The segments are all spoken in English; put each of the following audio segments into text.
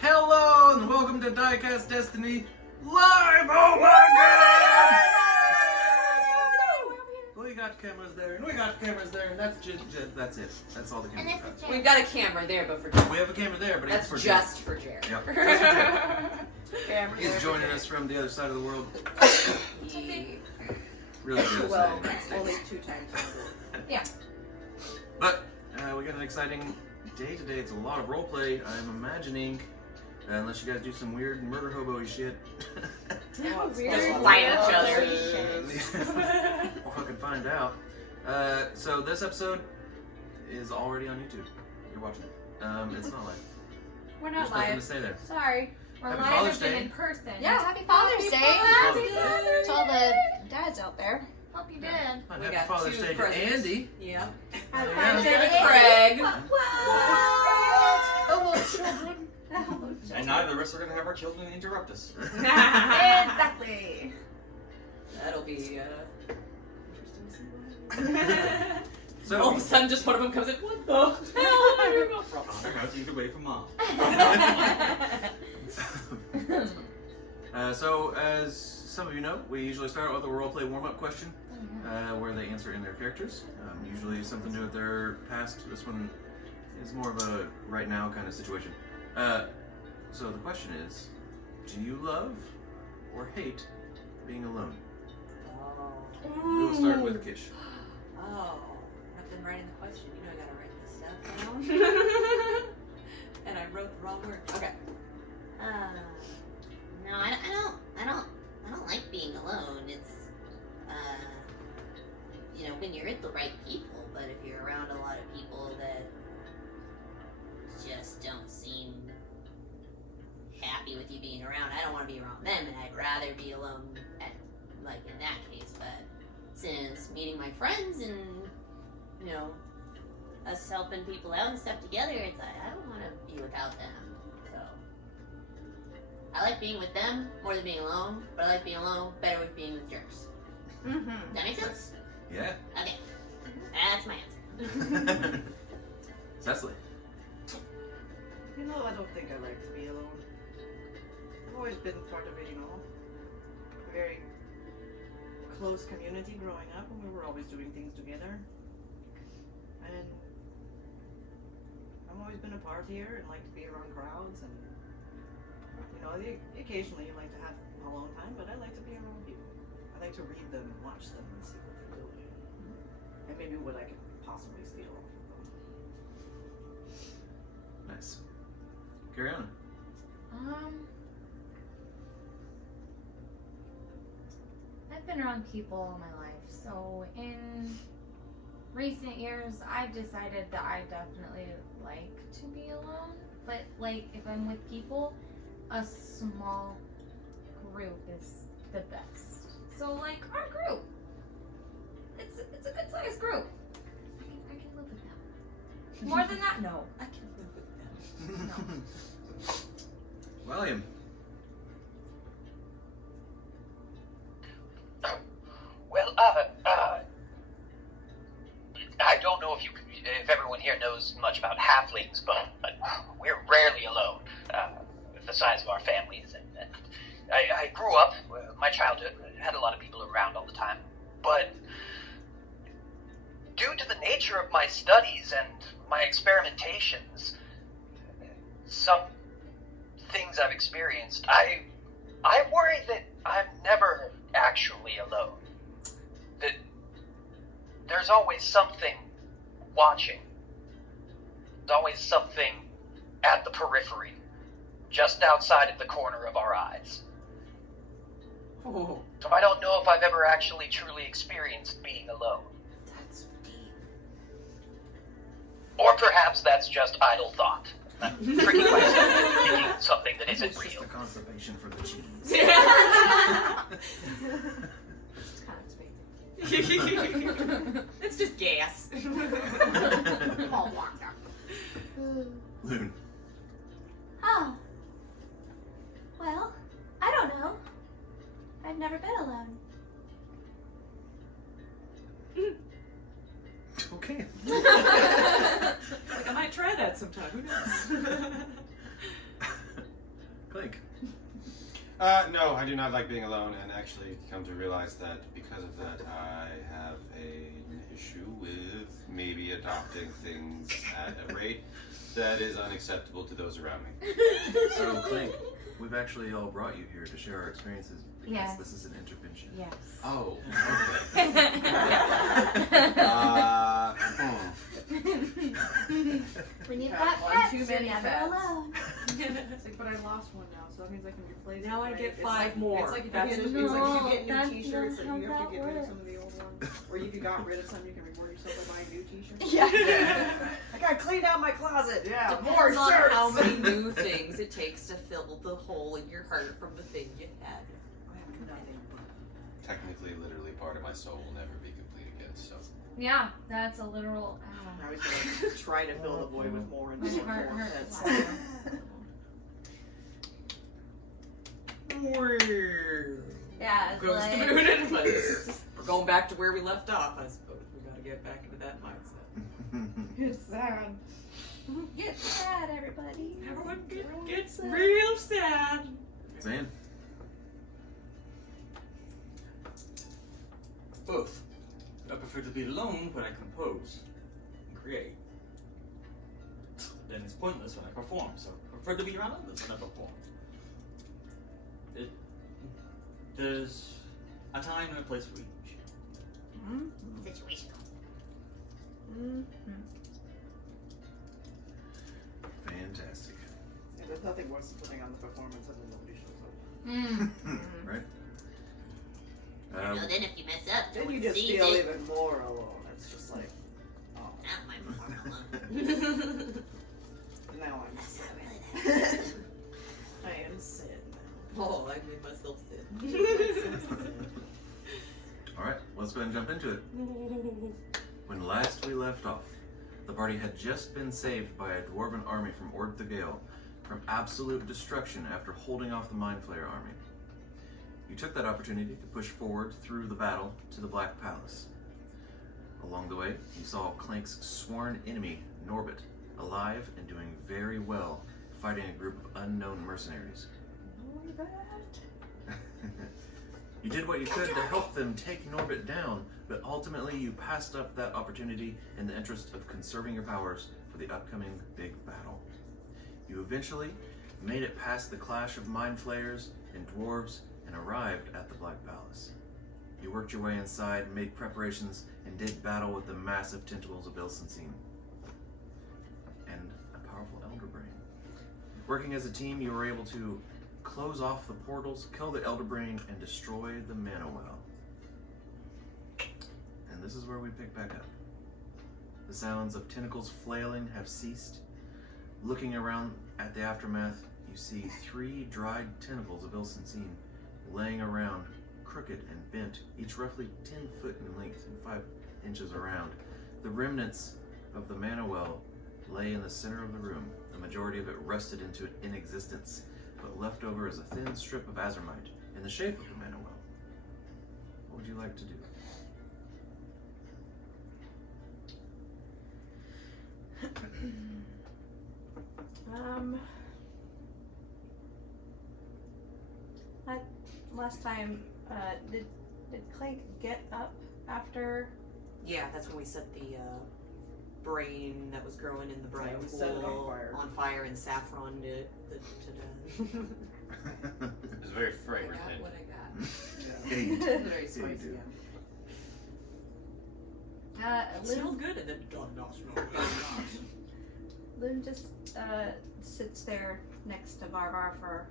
Hello and welcome to Diecast Destiny Live! Oh my god! We got cameras there, and we got cameras there, and that's it. That's all the cameras we got. We've got a camera there, but for Jared. We have a camera there, but that's it's for just for Jared. Yep, just for Jared. Camera He's joining us from the other side of the world. Yeah. Really good. Well, only 2 times over. Yeah. But we got an exciting day today. It's a lot of roleplay. I'm imagining, unless you guys do some weird murder hobo shit. Just fight each other. We'll fucking find out. So this episode is already on YouTube. You're watching it. It's not live. We're There's not nothing to live. say there. Sorry. We're Happy live Father's as in Day. in person. Yeah, happy Father's Day. Happy Father's To all the dads out there. Hope you did. Happy We got Father's 2 Day to presents. Andy. Yeah. Happy Yeah. Father's Day to Craig. Hello, children. And neither of us are going to have our children interrupt us. Exactly. That'll be So, all of a sudden, just one of them comes in. What the hell? You're not from. I'm about to get away from mom. so as some of you know, we usually start with a roleplay warm-up question, where they answer in their characters. Usually something to do with their past. This one is more of a right now kind of situation. So the question is, do you love or hate being alone? We will start with Kish. Oh, I've been writing the question. You know I gotta write this stuff down. And I wrote the wrong word. Okay. No, I don't like being alone. It's, when you're with the right people, but if you're around a lot of people that just don't seem happy with you being around, I don't want to be around them, and I'd rather be alone in that case. But since meeting my friends and, us helping people out and stuff together, it's like, I don't want to be without them. So I like being with them more than being alone, but I like being alone better with being with jerks. Does that make sense? Yeah. Okay. That's my answer. Cecily. I don't think I like to be alone. I've always been part of a very close community growing up, and we were always doing things together. And I've always been a partier and like to be around crowds, and occasionally you like to have alone time, but I like to be around people. I like to read them and watch them and see what they're doing, and maybe what I could possibly steal off of them. Nice. Carry on. I've been around people all my life, so in recent years, I've decided that I definitely like to be alone. But if I'm with people, a small group is the best. So our group, it's a good sized group. I can live with them. More than that, no. I can live with them. No. William. Well, I don't know if everyone here knows much about halflings, but we're rarely alone with the size of our families. And I grew up, my childhood, had a lot of people around all the time, but due to the nature of my studies and my experimentations, some things I've experienced, I worry that I'm never actually alone. That there's always something watching. There's always something at the periphery, just outside of the corner of our eyes. Oh, So I don't know if I've ever actually truly experienced being alone. that's deep. Or perhaps that's just idle thought. I'm tricking myself into thinking something that isn't It's just real. a constipation for the cheese. It's just gas. Loon. Oh. Well, I don't know. I've never been alone. Okay. I might try that sometime. Who knows? No, I do not like being alone, and actually come to realize that because of that, I have an issue with maybe adopting things at a rate that is unacceptable to those around me. So, Clink, we've actually all brought you here to share our experiences because Yes. this is an intervention. Yes. Oh, okay. When you've Got got one pets, too you're many never pets. alone. It's like, but I lost one now, so that means I can replace Now it. I right? get It's 5 like, more. It's like if That's you get, the it's like if you No, get new that's T-shirts, not that you how have to get that rid of works. some of the old ones, or if you got rid of some, you can reward yourself by buying new T-shirts. Yeah. Like I cleaned out my closet. Yeah, Depends more on shirts. how many new things it takes to fill the hole in your heart from the thing you had. I have nothing. Technically, literally, part of my soul will never be complete again, so. Yeah, that's a literal. Now he's gonna try to fill the void with more and My more heart and more hurts. pets. Yeah, it's Goes like, to Boonin, but we're going back to where we left off, I suppose. We gotta get back into that mindset. It's sad. get sad, everybody. Everyone Everyone gets sad. real sad. Zan, Both. I prefer to be alone when I compose and create. Then it's pointless when I perform, so I prefer to be around others when I perform. There's a time and a place for each. Situational. fantastic. Yeah, there's nothing worse than putting on the performance and then nobody shows up. Right? You know, then if you mess up, no Then you one just sees feel it. even more alone. It's just like, oh, Not my performer alone. now I'm That's sad. not really that. I am sad Oh, I made myself sit. Alright, let's go ahead and jump into it. When last we left off, the party had just been saved by a dwarven army from Ord the Gale from absolute destruction after holding off the Mindflayer army. You took that opportunity to push forward through the battle to the Black Palace. Along the way, you saw Clank's sworn enemy, Norbit, alive and doing very well, fighting a group of unknown mercenaries. You did what you could to help them take Norbit down, but ultimately you passed up that opportunity in the interest of conserving your powers for the upcoming big battle. You eventually made it past the clash of Mindflayers and dwarves and arrived at the Black Palace. You worked your way inside, made preparations, and did battle with the massive tentacles of Ilsenstein and a powerful Elderbrain. Working as a team, you were able to close off the portals, kill the Elderbrain, and destroy the Mana Well. And this is where we pick back up. The sounds of tentacles flailing have ceased. Looking around at the aftermath, you see 3 dried tentacles of Ilsenstein laying around, crooked and bent, each roughly 10 foot in length and 5 inches around. The remnants of the Mana Well lay in the center of the room. The majority of it rusted into inexistence, but left over is a thin strip of azurite in the shape of the Mana Well. What would you like to do? Last time, did Clank get up after? Yeah, that's when we set the brain that was growing in the brine Yeah, we pool set it on fire. and saffroned it to death. It's very I fragrant. got what I got. Yeah, you do. Very you spicy. do. Yeah. It smelled good and then did not smell good. Lynn just sits there next to Varvar for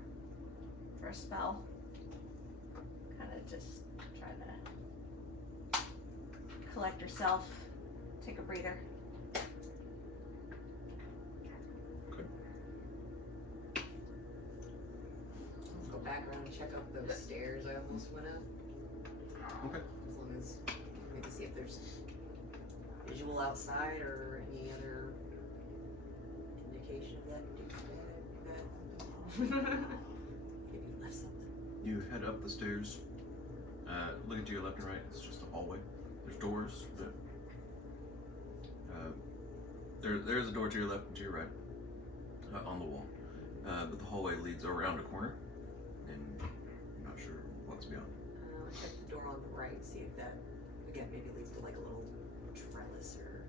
a spell. Kind of just trying to collect herself, take a breather. Go back around and check out those stairs I almost went up. Okay. As long as maybe see if there's visual outside or any other indication of that maybe you left something. You head up the stairs. Looking to your left and right, it's just a hallway. There's doors, but there's a door to your left and to your right on the wall. But the hallway leads around a corner and you're not sure what's beyond. Check the door on the right, see if that, again, maybe leads to like a little trellis or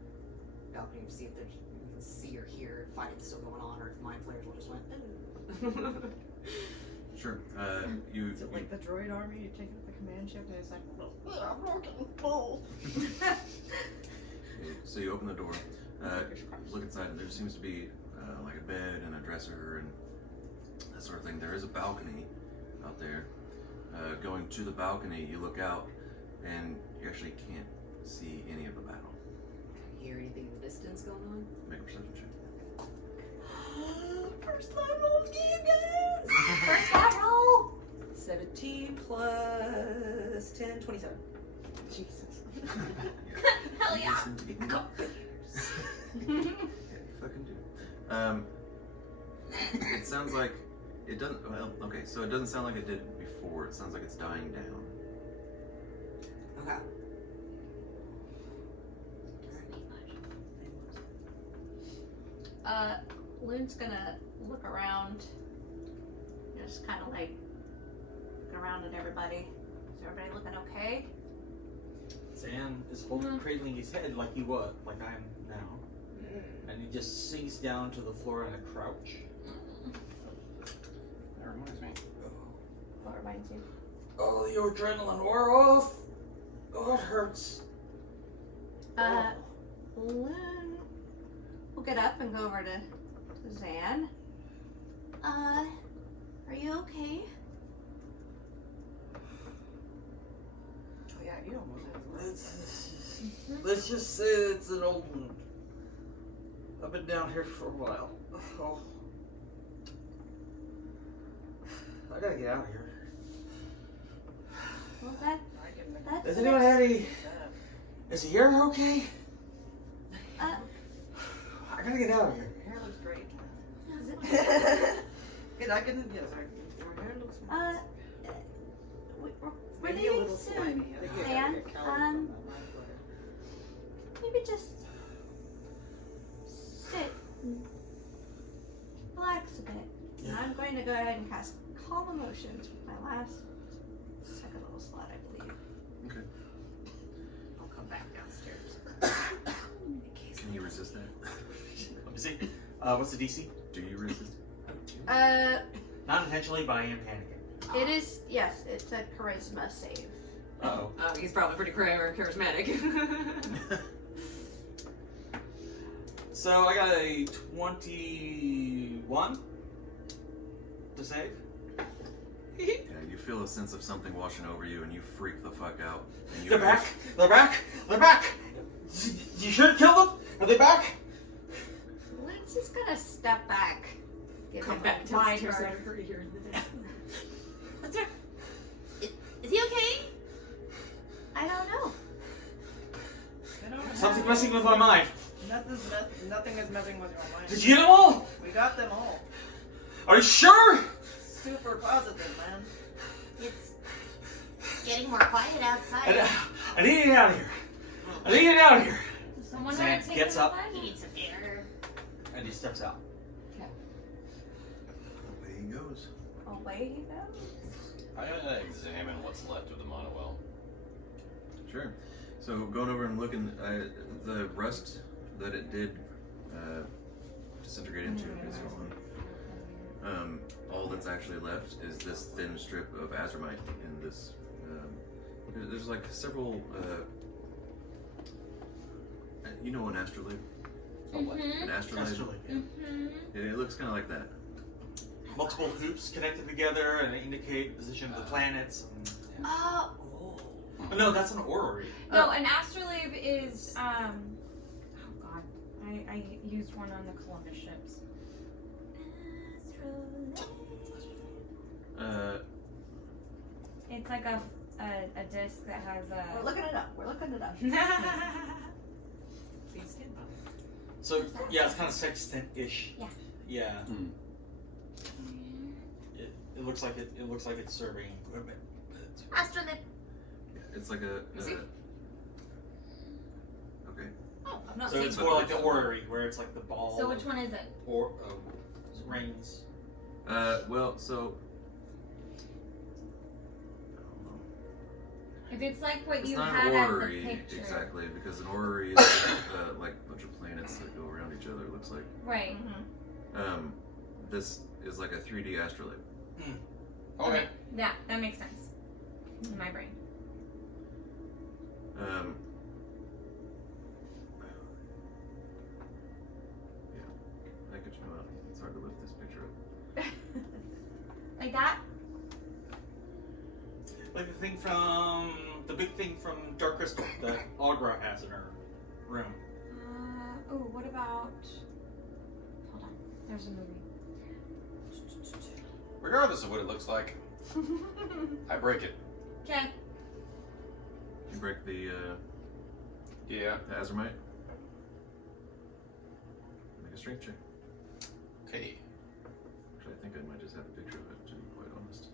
balcony to see if there's, you can see or hear if fighting's still going on, or if Mindflayers will just went, ooh. Sure. Is it like the droid army? You take it to the command ship and it's like, I'm looking full. So you open the door, look inside, and there seems to be like a bed and a dresser and that sort of thing. There is a balcony out there. Going to the balcony, you look out, and you actually can't see any of the battle. Can you hear anything in the distance going on? Make a perception check. First time roll again, guys! First time roll. 17 plus 10, 27. Jesus. Hell yeah. Listen to me. I got bears. Yeah, you fucking do. It sounds like it doesn't. Well, okay, so it doesn't sound like it did before. It sounds like it's dying down. Okay. Loon's gonna look around, just kind of like look around at everybody. Is everybody looking okay? Zan is cradling his head like he was, like I am now. And he just sinks down to the floor in a crouch. That reminds me. What reminds you? Oh, your adrenaline wore off. Oh, it hurts. Loon will get up and go over to Zan. Are you okay? Oh yeah, you almost had Let's just say it's an old wound. I've been down here for a while. Oh. I gotta get out of here. Well, that's Does anyone have any? Is the hair okay? I gotta get out of here. Your hair looks great. is it, Good, I can, yes, your hair looks nice. we're Maybe a leaving little soon. slimy. I think you gotta Zan, get calories from that Mindflayer. maybe just sit and relax a bit. And I'm going to go ahead and cast Calm Emotions with my last second little slot, I believe. Okay. I'll come back downstairs. Can you resist that? Let me see. What's the DC? Do you resist? Not intentionally, but I am panicking. It is, yes, it's a charisma save. Uh-oh. He's probably pretty charismatic. So I got a 21 to save. Yeah, you feel a sense of something washing over you, and you freak the fuck out. And you They're back! They're back! They're back! You should kill them! Are they back? Lynn's just gonna step back. Give Come him back a mind downstairs. guard. I heard you in the distance. What's her? Is he okay? I don't know. You know, Something's messing with my mind. Nothing is messing with your mind. Did you get them all? We got them all. Are you sure? Super positive, man. It's getting more quiet outside. I need to get out of here. I need to get out of here. Does someone Zan want to take gets him up. outside? He needs some air. And he steps out. Away he goes. Away he goes. I gotta examine what's left of the monowell. Sure. So going over and looking, the rust that it did disintegrate into is gone. All that's actually left is this thin strip of azurite in this. There's like several. You know an astrolabe? An astrolabe. Astrolabe, yeah. It looks kind of like that. Multiple hoops connected together and they indicate the position of the planets. Oh. Oh, no, that's an orrery. No, an astrolabe is oh god, I used one on the Columbus ships. It's like a disc that has a. We're looking it up. We're looking it up. Please stand by. So yeah, it's kind of sextant-ish. Yeah. Yeah. It looks like it. It looks like it's serving equipment. Astrolabe. It's like a. Is it? Okay. Oh, I'm not So seeing it's more like the orrery, where it's like the ball. So which one is it? Or rings. Well, so If it's like what It's you not had an as orrery, the picture. exactly, because an orrery is just, like a bunch of planets that go around each other, it looks like. Right. This is like a 3D astrolabe. Okay. Yeah, that makes sense. In my brain. Yeah, I could show out. It's hard to lift this picture up. Like that? Like the big thing from Dark Crystal that Augra has in her room. What about... Hold on. There's a movie. Regardless of what it looks like, I break it. Okay. You break the Yeah. azurite. Make a strength check. Okay. Actually, I think I might just have a picture of it, to be quite honest.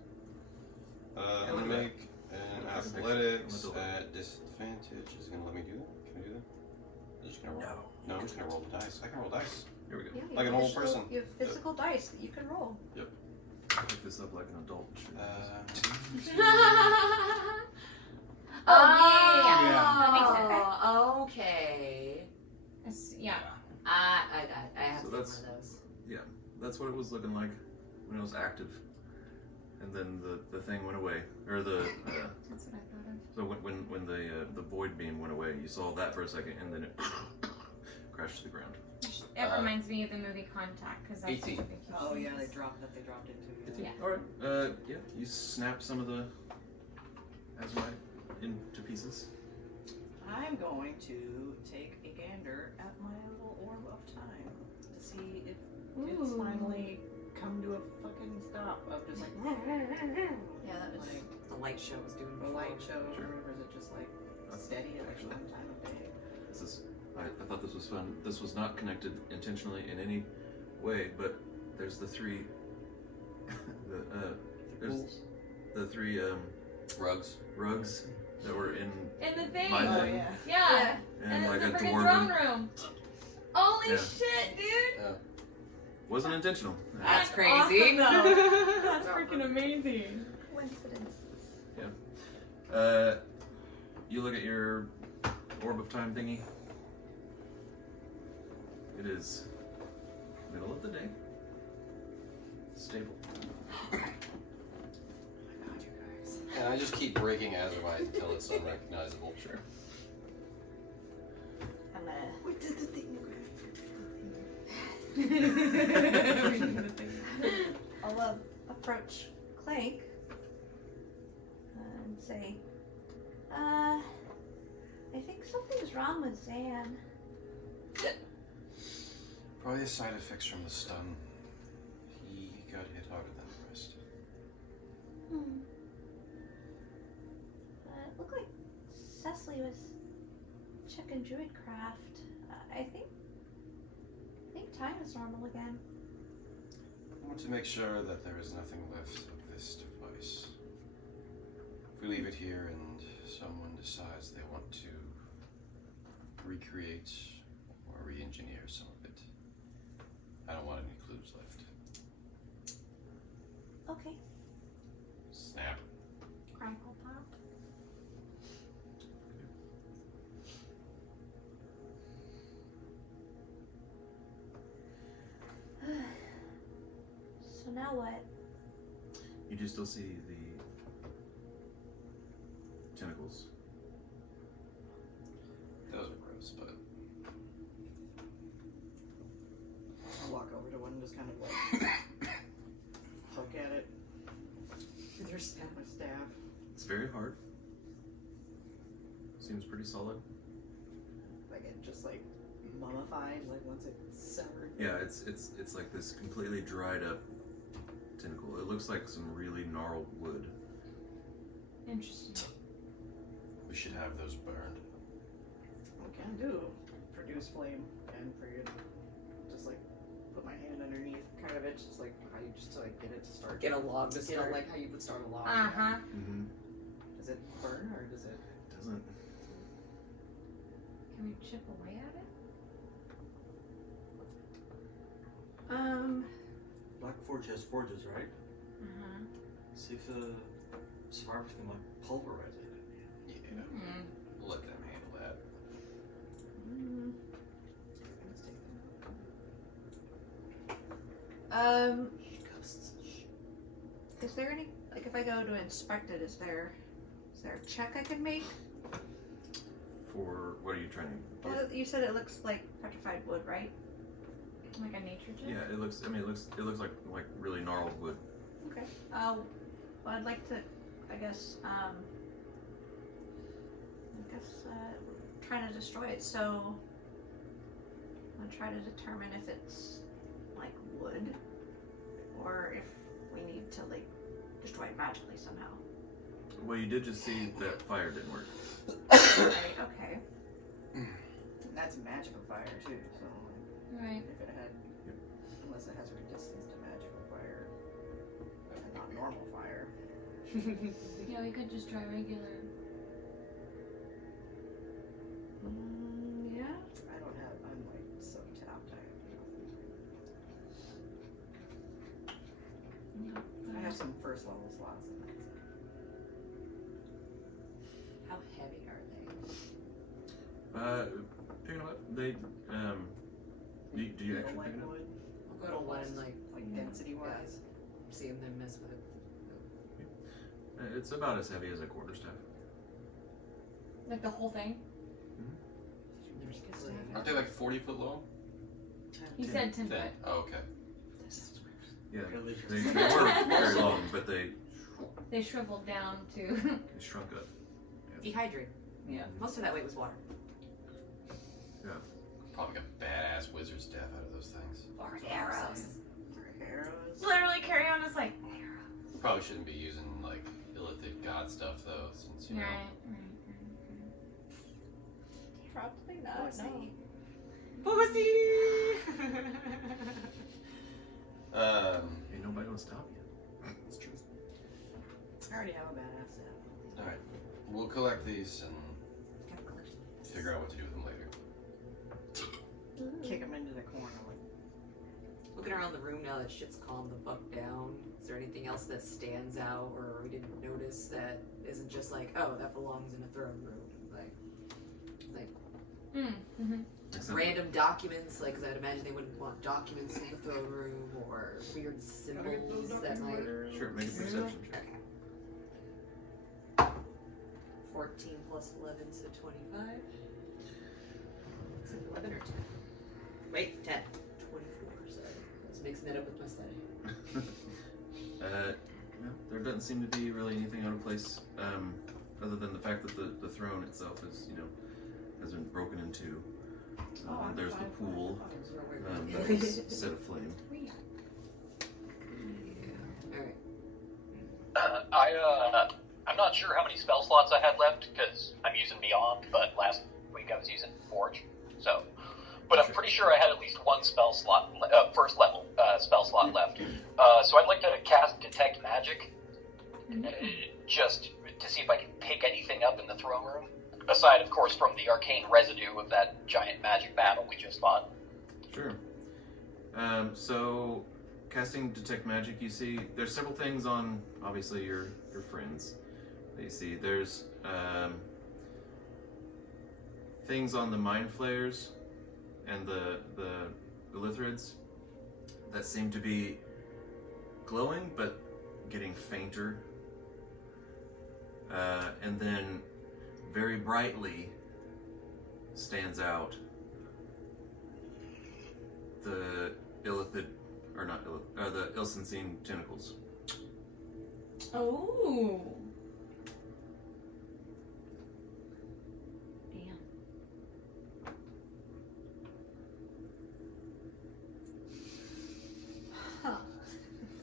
I'm gonna make an athletics at disadvantage. Is it gonna let me do that? Can I do that? I'm just gonna roll. No, I'm just gonna roll the dice. I can roll dice. Here we go. Yeah, you Like an have old person. You have physical dice that you can roll. Pick this up like an adult. That makes sense. Okay. Yeah. I have So one of that's- those. That's what it was looking like when it was active. And then the thing went away. Or the That's what I thought of. so when the void beam went away, you saw that for a second and then it crashed to the ground. It reminds me of the movie Contact, because that's 18. such a big huge Oh yeah, they difference. dropped into. Yeah. Alright. Yeah, you snap some of the azurite into pieces. I'm going to take a gander at my little orb of time to see if it's Ooh. finally come to a fucking stop of just like Yeah, that was like the light show was doing the before. light show, Sure. or is it just like steady at like Actually. one time of day? This is I thought this was fun. This was not connected intentionally in any way, but there's the three there's the three Rugs. rugs that were in In the thing. my Oh thing. yeah. Yeah. And And like it's a the freaking throne dwarven. room. Holy Yeah. shit, dude. Wasn't intentional. That's crazy. Awesome, though. That's freaking amazing. Coincidences. You look at your orb of time thingy. It is middle of the day. Stable. Oh my god, you guys. And I just keep breaking azurite until it's unrecognizable. Sure. I'm gonna. We did the thing. I'll approach Clank and say, I think something's wrong with Zan. Probably the side effects from the stun. He got hit harder than the rest. It looked like Cecily was checking Druidcraft. I think time is normal again. I want to make sure that there is nothing left of this device. If we leave it here and someone decides they want to recreate or re-engineer some of it, I don't want any clues left. Okay. Snap. Crackle pop. So now what? You do still see the tentacles. Those are gross, but I'll walk over to one and just kind of like poke at it with your staff. My staff. It's very hard. Seems pretty solid. Like it just like mummified. Like once it's severed. Yeah, it's like this completely dried up tentacle. It looks like some really gnarled wood. Interesting. we should have those burned. What can I do? Produce flame and for you to just like put my hand underneath kind of it, just like how you just like get it to start. Get a log to Get start. it like how you would start a log. Uh-huh. Mm-hmm. Does it burn or does it? Doesn't. Can we chip away at it? Black Forge has forges, right? Uh-huh. See if the survivors can like pulverize it. Yeah. We'll let them handle that. Ghosts. Is there any, like, if I go to inspect it, is there a check I can make? For what are you trying to do? Well, you said it looks like petrified wood, right? Like a nature check? Yeah, it looks. I mean, it looks like really gnarled wood. Okay. Well, I'd like to, I guess, try to destroy it. So I'm gonna try to determine if it's like wood, or if we need to like destroy it magically somehow. Well, you did just see that fire didn't work. Right, okay. And that's magical fire too, so Right. if it had, unless it has resistance to magical fire, and not normal fire. Yeah, we could just try regular. Yeah. I don't have, I'm like so tapped. I have some first level slots and that's it. How heavy are Picking them up. They do you actually like pick it up? wood? they? I'll go to one and like Density wise. see them then mess with it. It's about as heavy as a quarterstaff. Like the whole thing? Aren't they like 40 foot long? He said 10 foot. Oh, okay. Yeah, Really? they were very long, but they They shriveled down to. shrunk up. Dehydrate. Yeah. Most of that weight was water. Probably got badass wizard staff out of those things. Or arrows. Arrows. Literally carry on us like. Probably shouldn't be using like illithid god stuff though, since you know. Probably not. No. Pussy! Ain't nobody gonna stop you. That's true. I already have a badass staff. All right, we'll collect these and figure out what to do with them later. Kick them into the corner. Like, Looking around the room now that shit's calmed the fuck down, is there anything else that stands out or we didn't notice that isn't just like, oh, that belongs in a throne room? Like random documents, like, because I'd imagine they wouldn't want documents in the throne room or weird symbols that might. Sure, make a perception check. Okay. 14 plus 11, so 25. Is it 11 or 10? Wait, 10. 24, sorry. I was mixing it up with my study. No, there doesn't seem to be really anything out of place, other than the fact that the throne itself is, has been broken into. There's the pool that was set aflame. Alright. I'm not sure how many spell slots I had left because I'm using Beyond, but last week I was using Forge. So, but I'm pretty sure I had at least one spell slot, first level spell slot left. So I'd like to cast Detect Magic, just to see if I can pick anything up in the throne room. Aside, of course, from the arcane residue of that giant magic battle we just fought. Sure. So, casting Detect Magic, you see, there's several things on, obviously, your friends that you see. There's things on the Mindflayers and the Illithrids that seem to be glowing, but getting fainter. And then, very brightly, stands out the illithid, or not illithid, the Ilsensine tentacles. Oh. Damn.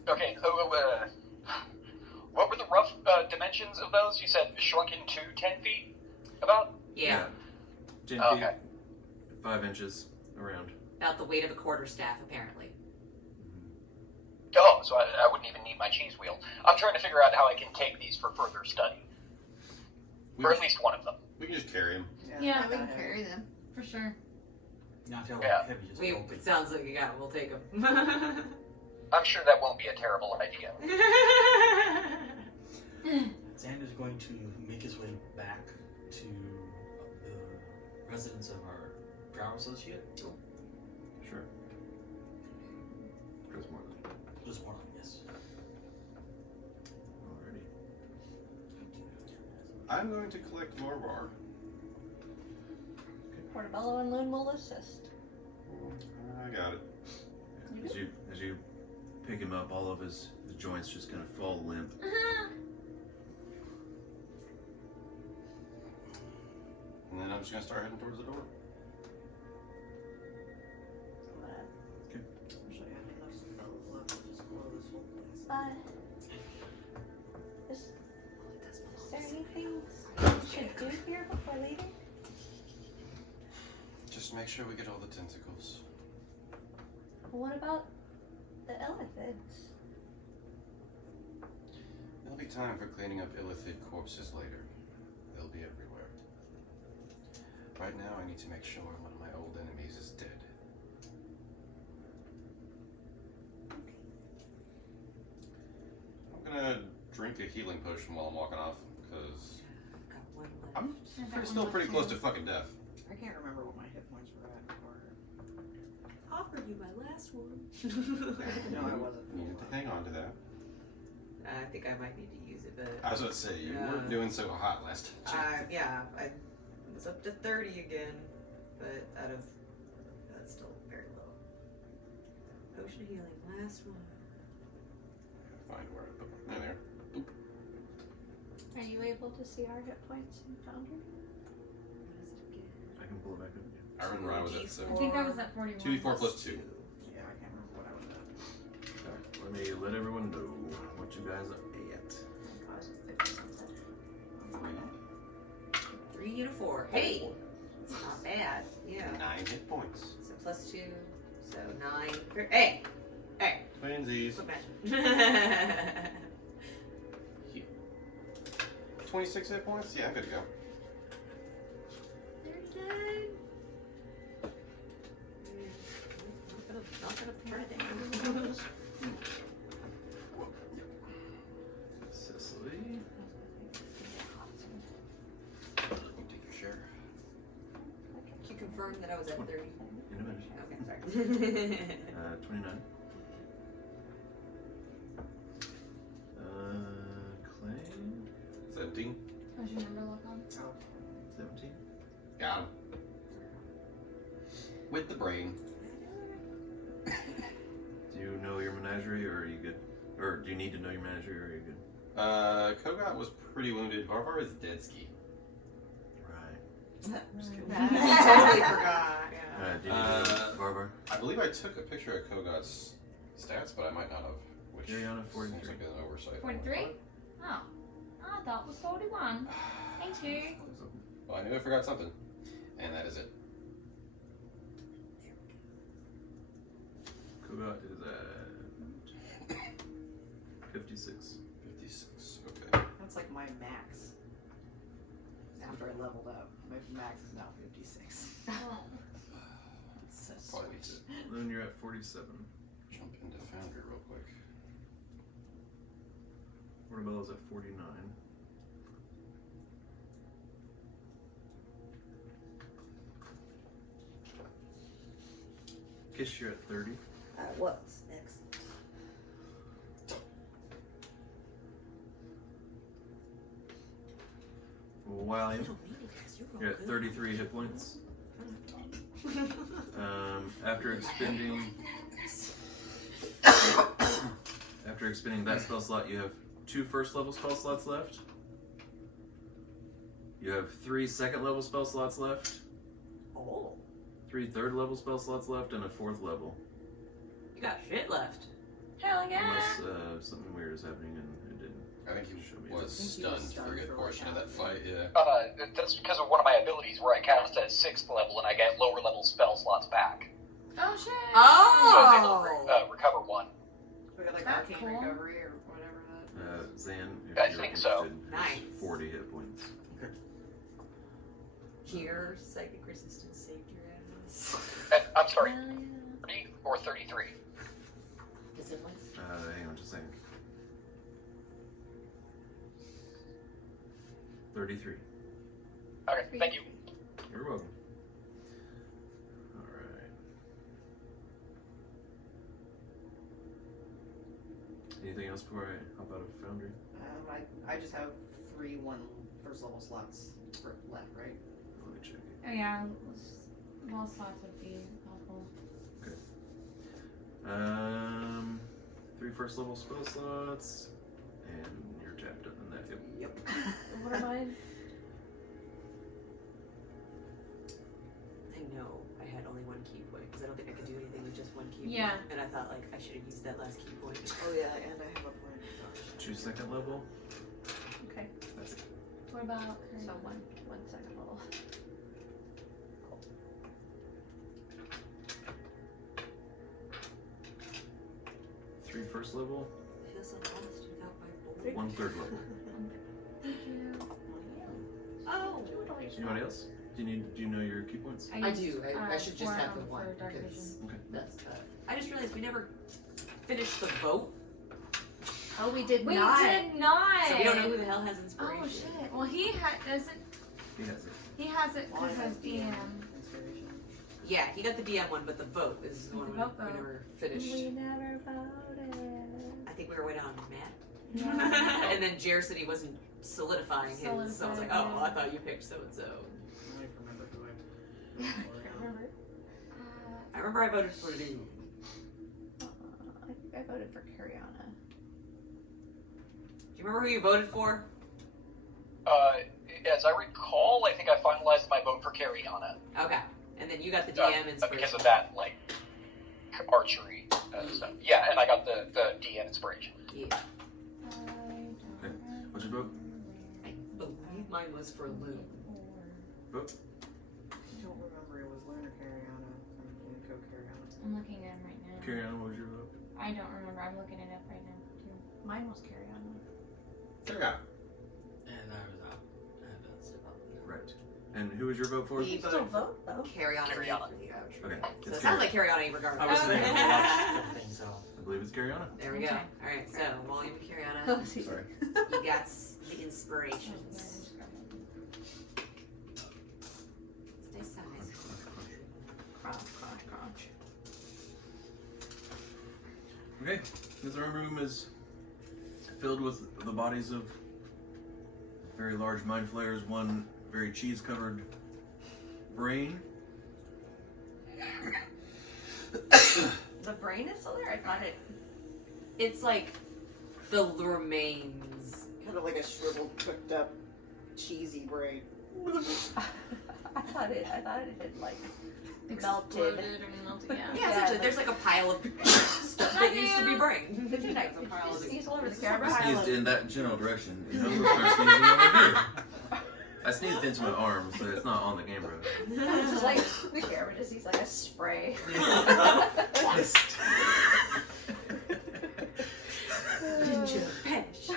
Okay, what were the rough dimensions of those? You said shrunken to 10 feet, about? Yeah. 10 Oh, feet, okay. 5 inches around. About the weight of a quarterstaff, apparently. Oh, so I wouldn't even need my cheese wheel. I'm trying to figure out how I can take these for further study. Or at least one of them. We can just carry them. Yeah, we can carry them. For sure. Not too Yeah. heavy, just We, bulky. it sounds like, yeah, we'll take them. I'm sure that won't be a terrible idea. Xander's going to make his way back residence of our drow associate? Sure. Chris Morley. Just one, yes. Alrighty. I'm going to collect Lorbar. Portobello and Loon will assist. I got it. Yeah, as you pick him up, all of his joints just kind of fall limp. And then I'm just gonna start heading towards the door. Actually, I have enough spells left to just blow this whole place. Is there anything we should do here before leaving? Just make sure we get all the tentacles. What about the elephants? There'll be time for cleaning up illithid corpses later. They'll be everywhere. Right now, I need to make sure one of my old enemies is dead. I'm gonna drink a healing potion while I'm walking off, because Got one left. I'm I've got still one pretty left close too. to fucking death. I can't remember what my hit points were at before. Offered you my last one. No, I wasn't. Needed to hang on to that. I think I might need to use it, but I was about to say, you weren't doing so hot last time. yeah, I was up to 30 again, but that's still very low. Potion of healing, last one. Find where I put my there. Boop. Are you able to see our hit points in Foundry? What is it again? I can pull it back up. I remember I was at I 7. think I was at 41. 2d4 plus 2. Yeah, I can't remember what I was at. Alright, let me let everyone know what you guys are at. I was at 50 something. 3 and a 4. Hey! It's not bad. Yeah. 9 hit points. So plus 2, so 9. Hey! Hey! Twinsies. Quit matching. 26 hit points? Yeah, I'm good to go. 39. Not gonna turn it down. Cicely. You take your share. Can you confirm that I was at 30? In a minute. Okay, sorry. 29. Claim. 17. What's your number look on? 17. Got him. With the brain. Do you know your menagerie, or are you good? Or do you need to know your menagerie, or are you good? Kogot was pretty wounded. Varvar is dead ski. Right. Just kidding. Totally forgot. Yeah. Do you need to know Barbar? I believe I took a picture of Kogat's stats, but I might not have. Which Ariana, 43. seems like an oversight. 43? Oh. I thought it was 41. Thank you. Well, I knew I forgot something. And that is it. Kogat is at 56. 56. Okay. That's like my max. After I leveled up, my max is now 56. Oh. It's so Probably need sweet. to Then you're at 47. jump into Foundry real quick. Portobella's at 49. Kish, you're at 30. What's next? While You don't need it because you're you're at 33 hit points. After expending that spell slot, you have 2 first level spell slots left. You have 3 second level spell slots left. Oh, 3 third level spell slots left, and a 4th level. you got shit left. Hell yeah. Unless something weird is happening and it didn't. I think he Show me was I think he was stunned for a stunned good for portion of like that fight, yeah. That's because of one of my abilities where I cast at 6th level and I get lower level spell slots back. Oh shit. So I was able Oh! to recover 1. We got like That's arcane cool. recovery or whatever that. Zan, if I you're think so. interested, Nice. has 40 hit points. Here, psychic resistance saved your ass. I'm sorry, Hell yeah. 30 or 33? Disciplines? Hang on, just a second. 33. Okay, thank you. You're welcome. else before I hop out of Foundry? I just have 3 first level slots for left, right? Let me check. Oh yeah, wall slots would be helpful. 3 first level spell slots, and you're tapped up in that. Yep. What am I? I know I had only 1 key point because I don't think I could do anything with just 1 key Yeah. point. And I thought like I should have used that last key point. Oh yeah, and I have a point. Choose second level. Okay, That's it. What about so one second level. 3 first level, I feel so lost without my board. 1 third level. Thank you. Oh, Anybody else? Do you know your key points? I do. I should just 4 have the for 1 dark because vision. Okay. that's. I just realized we never finished the vote, oh, we did We not. did not. so we don't know who the hell has inspiration. Oh shit. Well, he doesn't. He has it. He has it Well, I because have of DM. Inspiration. Yeah, he got the DM one, but the vote is the The one vote we vote. never finished. We never voted. I think we were waiting on Matt. Yeah. And then Jer said he wasn't solidifying his, so I was like, Solidifying oh, well, I it. thought you picked so and so. I don't even remember who I. I can't remember. I remember I voted for Lou. I think I voted for Cariana. Do you remember who you voted for? As I recall, I think I finalized my vote for Cariana. Okay. And then you got the DM inspiration. Because of that, like, archery stuff. Yeah, and I got the DM inspiration. Yeah. Okay. What's your vote? I believe mine was for Lou. Vote. I don't remember. It was Luna Cariana. I'm going to go Cariana. I'm looking at him right now. Cariana, what was your vote? I don't remember. I'm looking it up right now too. Mine was Cariana. There you go. And I was out. I had to sit up. Right. And who was your vote for? He Still voted vote though. Cariana. Cariana. for the outro. Okay. So It's it sounds like Cariana regardless. I was Okay. thinking watch everything, so. I believe it's Cariana. There we go. Okay. Alright, so William and Cariana, Oh, see. Sorry. you got the Oh, yeah, inspirations. just grab it. Stay size. Crunch, crunch, crunch. Okay. This room is filled with the bodies of very large Mindflayers, 1 very cheese-covered brain. The brain is still there? I thought it. It's like the remains. Kind of like a shriveled, cooked up, cheesy brain. I thought it had like Exploded melted. or melted. Yeah. Yeah, Yeah, essentially, like- there's like a pile of stuff that used to be brain. Did you There's a pile of sneeze all over the I camera? sneezed in that general direction. You know, we'll start sneezing over here. I sneezed into my arm, so it's not on the camera. It's just like the camera just sees like a spray. Ginger pesh.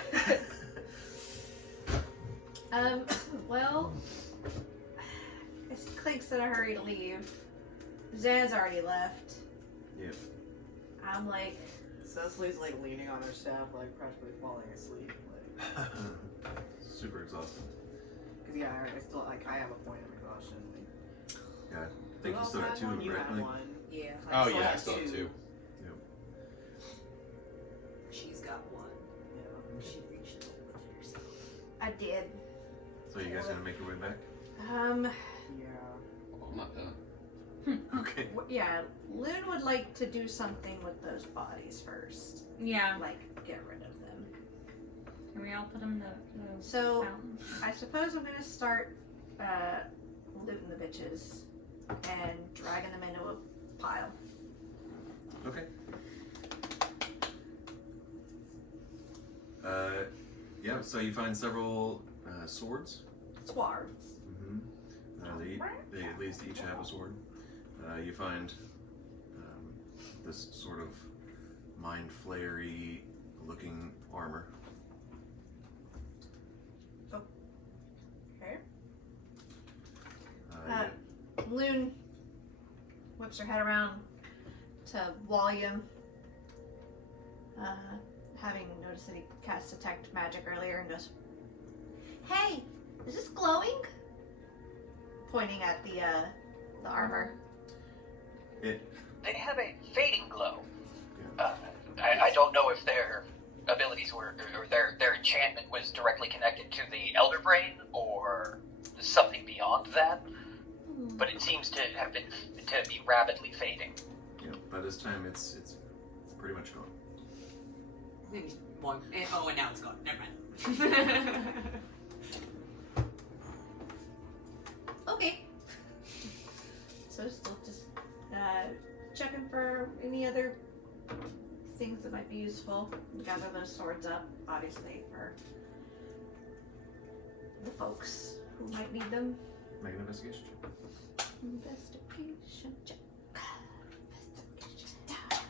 Well, I see Clink's in a hurry to leave. Zan's already left. Yep. I'm like, Cecily's like leaning on her staff, like practically falling asleep. Like, Super exhausted. cause yeah, I still like I have a point of exhaustion. Like, Yeah, I think who you still else got had 2 one? of them, You right? had Like, one. Yeah. Oh still yeah, I have still have 2. She's got 1. Yeah. She reached it with herself. I did. So you guys gonna make your way back? Yeah. Oh, I'm not done. Okay. Yeah, Loon would like to do something with those bodies first. Yeah. Like, get rid of them. Can we all put them in the So, fountain? I suppose I'm gonna start looting the bitches and dragging them into a pile. Okay. Yeah, so you find several swords. Swards. They at least each have a sword. You find this sort of mind flayery looking armor. Okay. Yeah. Loon whips her head around to Volume, having noticed that he cast detect magic earlier, and goes, "Hey, is this glowing?" Pointing at the armor. They have a fading glow. I don't know if they're abilities were, or their enchantment was directly connected to the Elderbrain, or something beyond that. But it seems to have been to be rapidly fading. Yeah, by this time it's pretty much gone. Maybe one. Oh, and now it's gone. Never mind. Okay. So still just checking for any other things that might be useful. Gather those swords up, obviously, for the folks who might need them. Make an investigation check. Investigation check. Investigation check.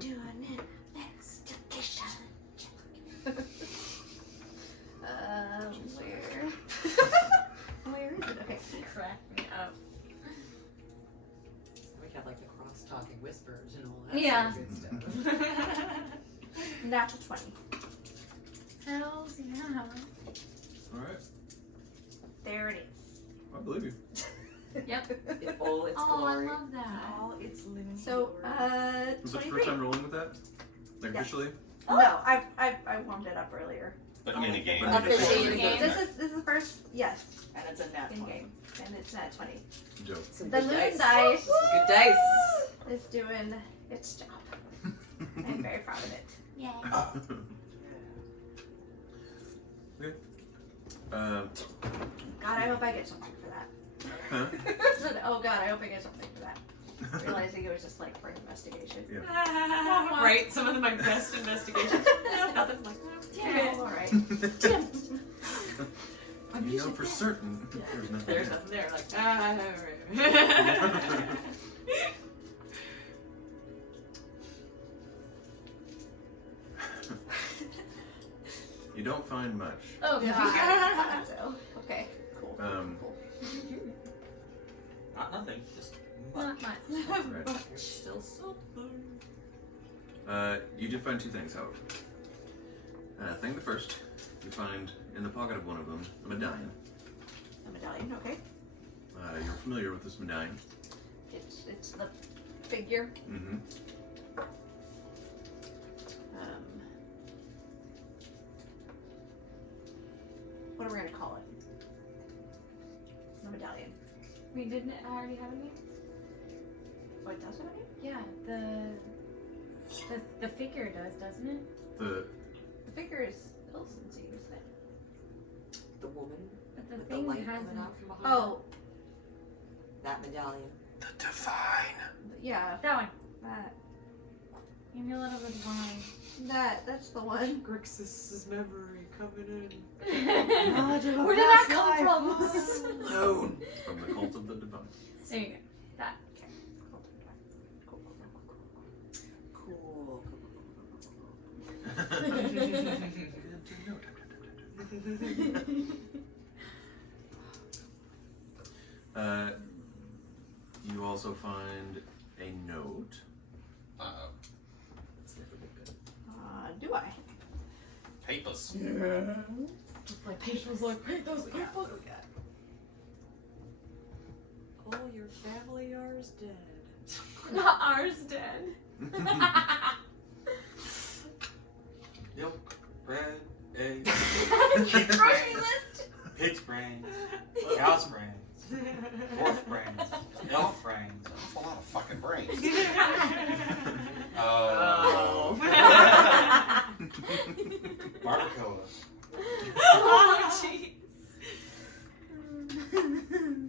Do an investigation check. Where? Where is it? Okay. Crack me up. We have like the cross-talking whispers and all that Yeah. sort of good stuff. Natural 20. Hells yeah. Alright, There it is. I believe you. Yep. In all its Oh, I glory. love that. All its living So, glory. Was it your 23. first time rolling with that? Like Yes. officially? No, I warmed it up earlier. But in a game. But Officially in the game. This is the first, yes, And it's a nat in 20. game, and it's not 20. Joke. Some The good moon dice. dice Some good dice. is doing its job. I'm very proud of it. Yay. Okay. God, I hope I get something for that. Huh? Oh God, I hope I get something for that. Realizing it was just like for investigation. Yeah. Right, some of my best investigations. No, nothing's like Yeah, all right. You know for certain there's nothing there's there. nothing there. Like, right. You don't find much. Oh God. god. So, okay, cool. Cool. Not nothing, just Not much. Right. Still something. You do find two things, however. Thing the first, you find in the pocket of one of them a medallion. A medallion, okay. You're familiar with this medallion. It's the figure. Mm-hmm. What are we gonna call it? The medallion. We didn't already have a name? Oh, it does have a name? Yeah, the figure does, doesn't it? The The figure is Ilsen's, you said. The woman But the with the thing light hasn't. coming out from behind. Oh, That medallion. The divine. yeah. That one. That. Amulet of the Divine. That's the one. Grixis' memory coming in. Where did that come from? Known. from the cult of the divine. There you go. That. Cool. You also find a note. Uh-oh. Do I? Papers. My patience like, hey, those What we got? All your family is dead. Not ours dead. milk, bread, eggs, Grocery list. pig's brains, cow's brains, dwarf brains, elf brains. That's a lot of fucking brains. Oh. Barbacoa. Oh, jeez.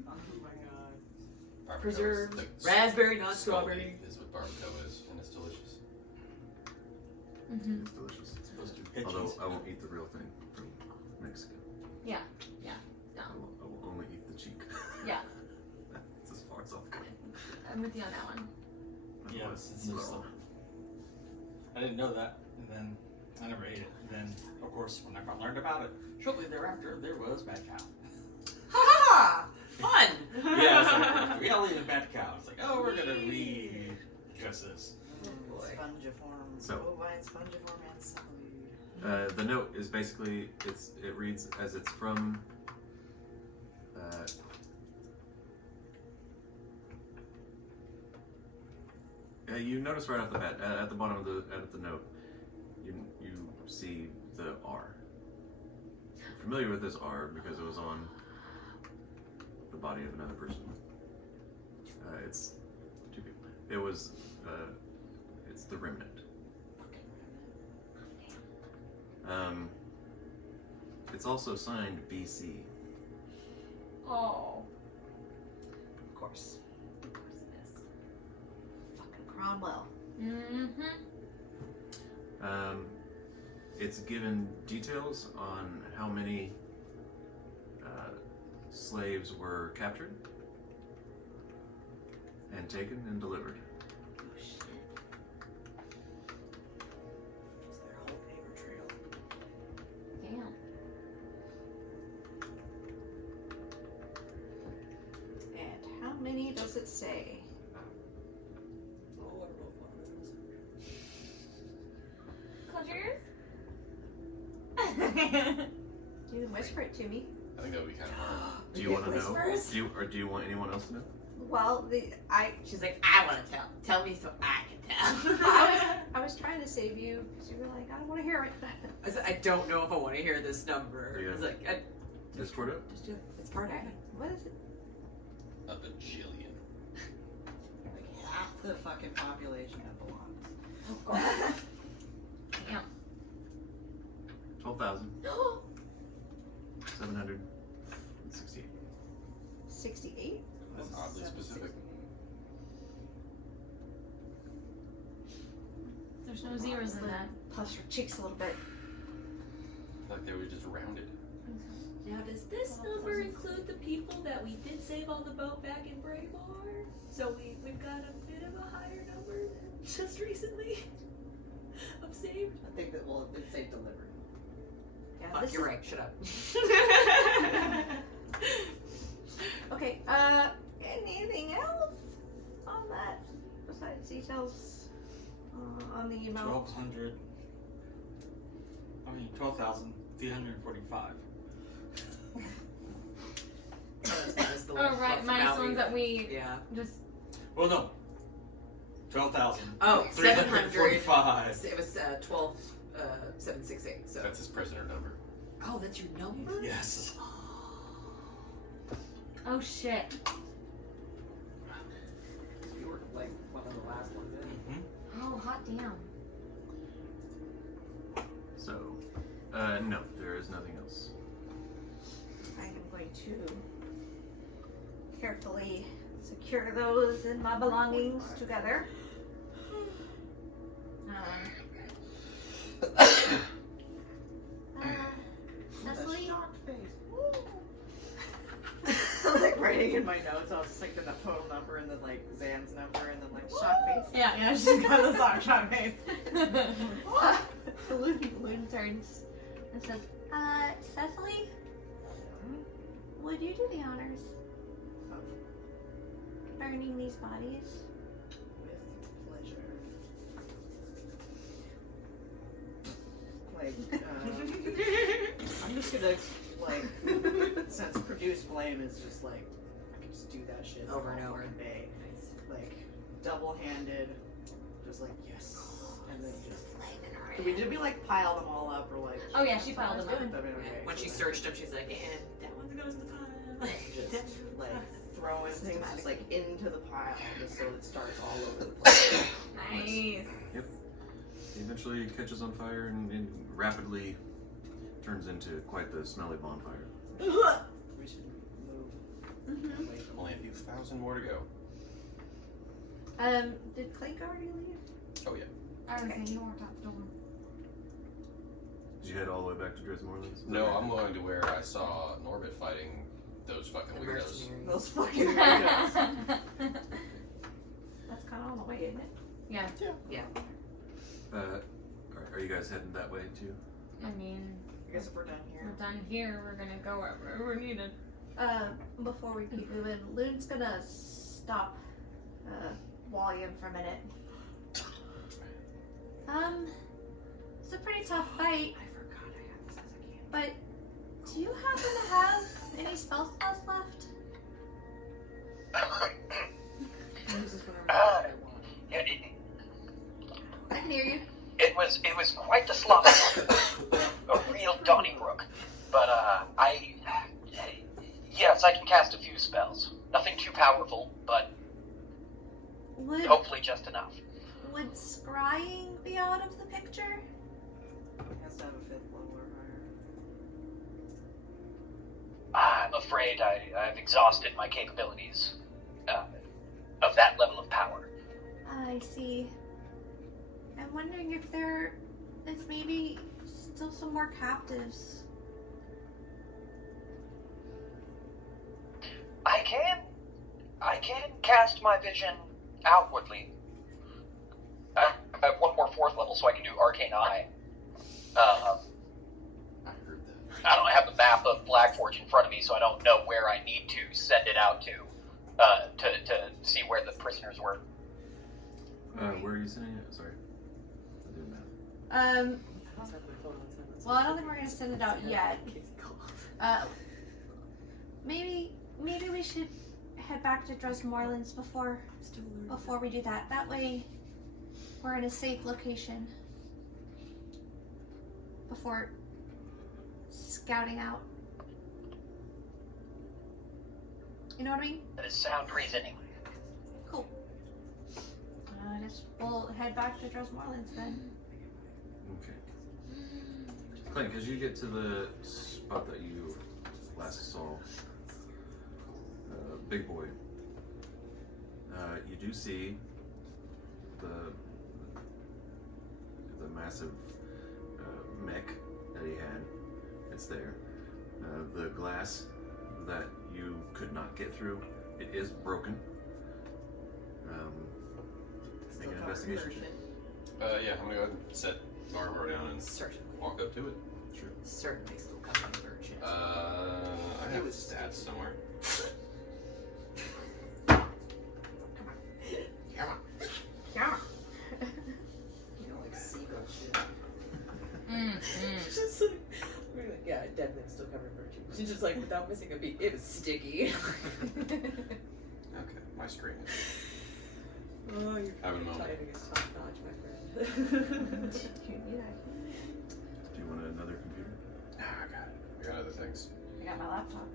Oh my god. Barbacoa Preserved is the raspberry, not skull strawberry. beef is what barbacoa is, and it's delicious. Mm-hmm. It's delicious. It's supposed to be Although pitches. I won't eat the real thing from Mexico. Yeah. I will only eat the cheek. Yeah. That's as far as I'll go. I'm with you on that one. Yeah, Otherwise, it's just raw. I didn't know that, and then I never ate it. And then, of course, when I learned about it, shortly thereafter, there was mad cow. Ha! Fun! Yeah, it's like, we gotta leave a mad cow. It's like, oh, we're gonna re-address this. Oh boy. Spongiform. So- Bovine, spongiform, and cellulite. The note is basically it reads as it's from you notice right off the bat at the bottom of the note see the R. You're familiar with this R because it was on the body of another person. It's two people. It was. It's the remnant. It's also signed BC. Oh. Of course. Of course it is. Fucking Cromwell. Mm-hmm. It's given details on how many slaves were captured and taken and delivered. Oh shit. Is there a whole paper trail? Damn. And how many does it say? Oh, I don't know if one of those. Close your ears. You can whisper it to me. I think that would be kind of hard. Do you want to know? Whispers? Do you want anyone else to know? Well, She's like, I want to tell. Tell me so I can tell. I was trying to save you because you were like, I don't want to hear it. I said, I don't know if I want to hear this number. Yeah. It's like, Discord it? just do it. It's part of Okay. it. What is it? A bajillion. Like half the fucking population that belongs. Oh god. Damn. 12,768. 68? That's oddly specific. There's no zeros in that. Puffs her cheeks a little bit. I feel like they were just rounded. Now, does this number include the people that we did save on the boat back in Braemar? So we've got a bit of a higher number than just recently of saved. I think that will say delivered. Yeah, Fuck, this you're is- right. Shut up. Okay, anything else on that besides details on the amount? 1200. I mean, 12,345. That's the Oh, right, minus the ones that we Yeah. just. Well, no. 12,000. Oh, 700. 345. It was 768. So. That's his prisoner number. Oh, that's your number? Yes. Oh shit. You were like one of the last ones in. Oh, hot damn. So, no, there is nothing else. I am going to carefully secure those and my belongings together. Cecily? Shocked face. Like writing in my notes, I was just like the total number and then like Zan's number and then like shock face. Yeah, she's got the shock face. Loon turns and says, Cecily, would you do the honors of burning these bodies? With pleasure. Like, I'm just gonna like, since produce flame is just like, I can just do that shit Over and all over. fucking day. Nice. Like, double-handed, just like, yes. And then just, did we like pile them all up or like? Oh, yeah, she piled them up. I mean, okay, When so she like, searched them, she's like, and that one goes in the pile. just like throwing things just like into the pile just so it starts all over the place. Nice. Yep. Eventually it catches on fire and rapidly turns into quite the smelly bonfire. We should move away from Only a few thousand more to go. Did Clank already leave? Oh yeah. I was saying you walked out the door. Did you head all the way back to Dresmorlands? No, I'm going to where I saw Norbit fighting those fucking The weirdos. mercenary. those fucking windows. That's kind of on the way, isn't it? Yeah. Are you guys heading that way too? I mean, I guess if we're done we're here. done here. We're gonna go wherever we're needed. Before we keep moving, Loon's gonna stop volume for a minute. It's a pretty tough fight, I forgot I had this as a can. but do you happen to have any spell slots left? Use this whenever I want. Yeah, I can hear you. it was quite the slaughter. afraid I've exhausted my capabilities of that level of power. I see. I'm wondering if there is maybe still some more captives. I can cast my vision outwardly. I have one more 4th level, so I can do Arcane Eye. I heard that. I don't have a map of Blackforge in front of me, so I don't know where I need to send it out to see where the prisoners were. Where are you sending it? Sorry. I did math. Well, I don't think we're gonna send it out yet. Maybe we should head back to Dresmorlands before we do that. That way, we're in a safe location before scouting out. You know what I mean? That is sound reasoning. Cool. I guess we'll head back to Dresmorlands then. Okay. Clint, as you get to the spot that you last saw, Big Boy, you do see the massive mech that he had. It's there. The glass that you could not get through, it is broken. Make an investigation. Yeah, I'm gonna go ahead and set Barbara down and Certainly. walk up to it. Sure. Certainly still covered in bird shit. I have stats somewhere. You know, like seagull shit. She's just like, we're like, yeah, definitely still covered in bird shit. She's just like, without missing a beat, it was sticky. Okay, my screen is Oh, your having a moment. timing is top notch, my friend. Do you want another computer? Ah, I got it. I got other things. I got my laptop.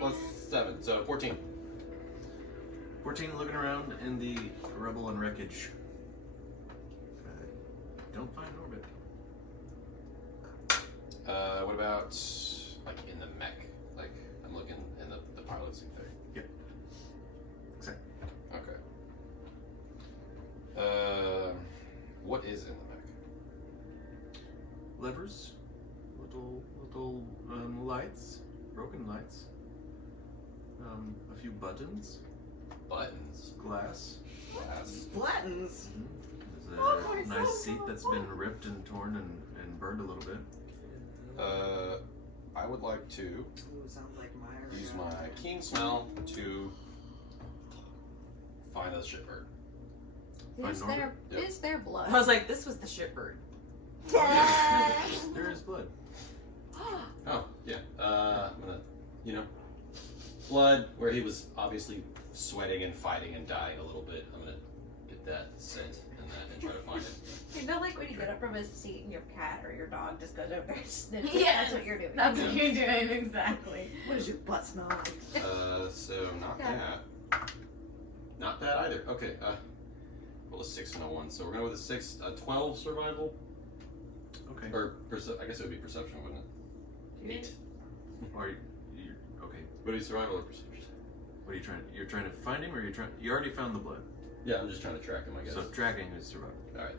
Plus 7, so 14. 14, looking around in the rubble and wreckage. Don't find orbit. What about, like, in the mech? Like, I'm looking in the pilot seat there. Yep. Exactly. Okay. What is in the mech? Levers, little lights, broken lights. A few buttons, Buttons. glass. Glass. Buttons. There's Oh, a my nice son. seat that's been ripped and torn and burned a little bit. I would like to Ooh, sounds like my use my keen smell to find a shipbird. Find Is Norbert? Yep. there blood? I was like, this was the shitbird. There is blood. Oh, yeah. I'm gonna, blood where he was obviously sweating and fighting and dying a little bit. I'm gonna get that scent and try to find it. You know, like when you get up from a seat and your cat or your dog just goes over there and sniffs. Yes, That's what you're doing. That's what you're doing, exactly. What does your butt smell like? So not Yeah. that. Not that either. Okay, roll a 6 and a 1. So we're going with a 6, a 12 survival. Okay. Or, I guess it would be perception, wouldn't it? 8. Or you okay. Would it be survival or perception? What are you trying? You're trying to find him, or you already found the blood? Yeah, I'm just trying to track him, I guess. So tracking is survival. Alright.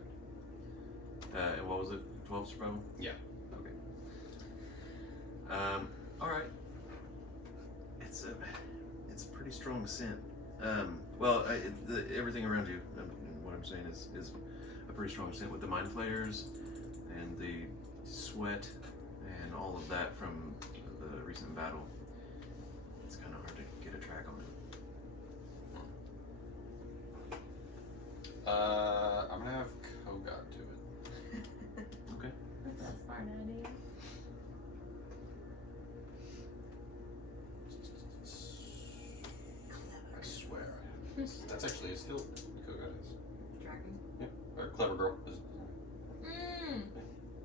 And what was it? 12 survival? Yeah. Okay. All right. It's a pretty strong scent. Everything around you, what I'm saying is a pretty strong scent with the Mindflayers and the sweat and all of that from the recent battle. It's kind of hard to get a track on it. I'm gonna have Kogot do it. Okay. That's a smart idea. I swear I have. That's actually a skill Kogot is. Tracking? Yep. Or clever girl.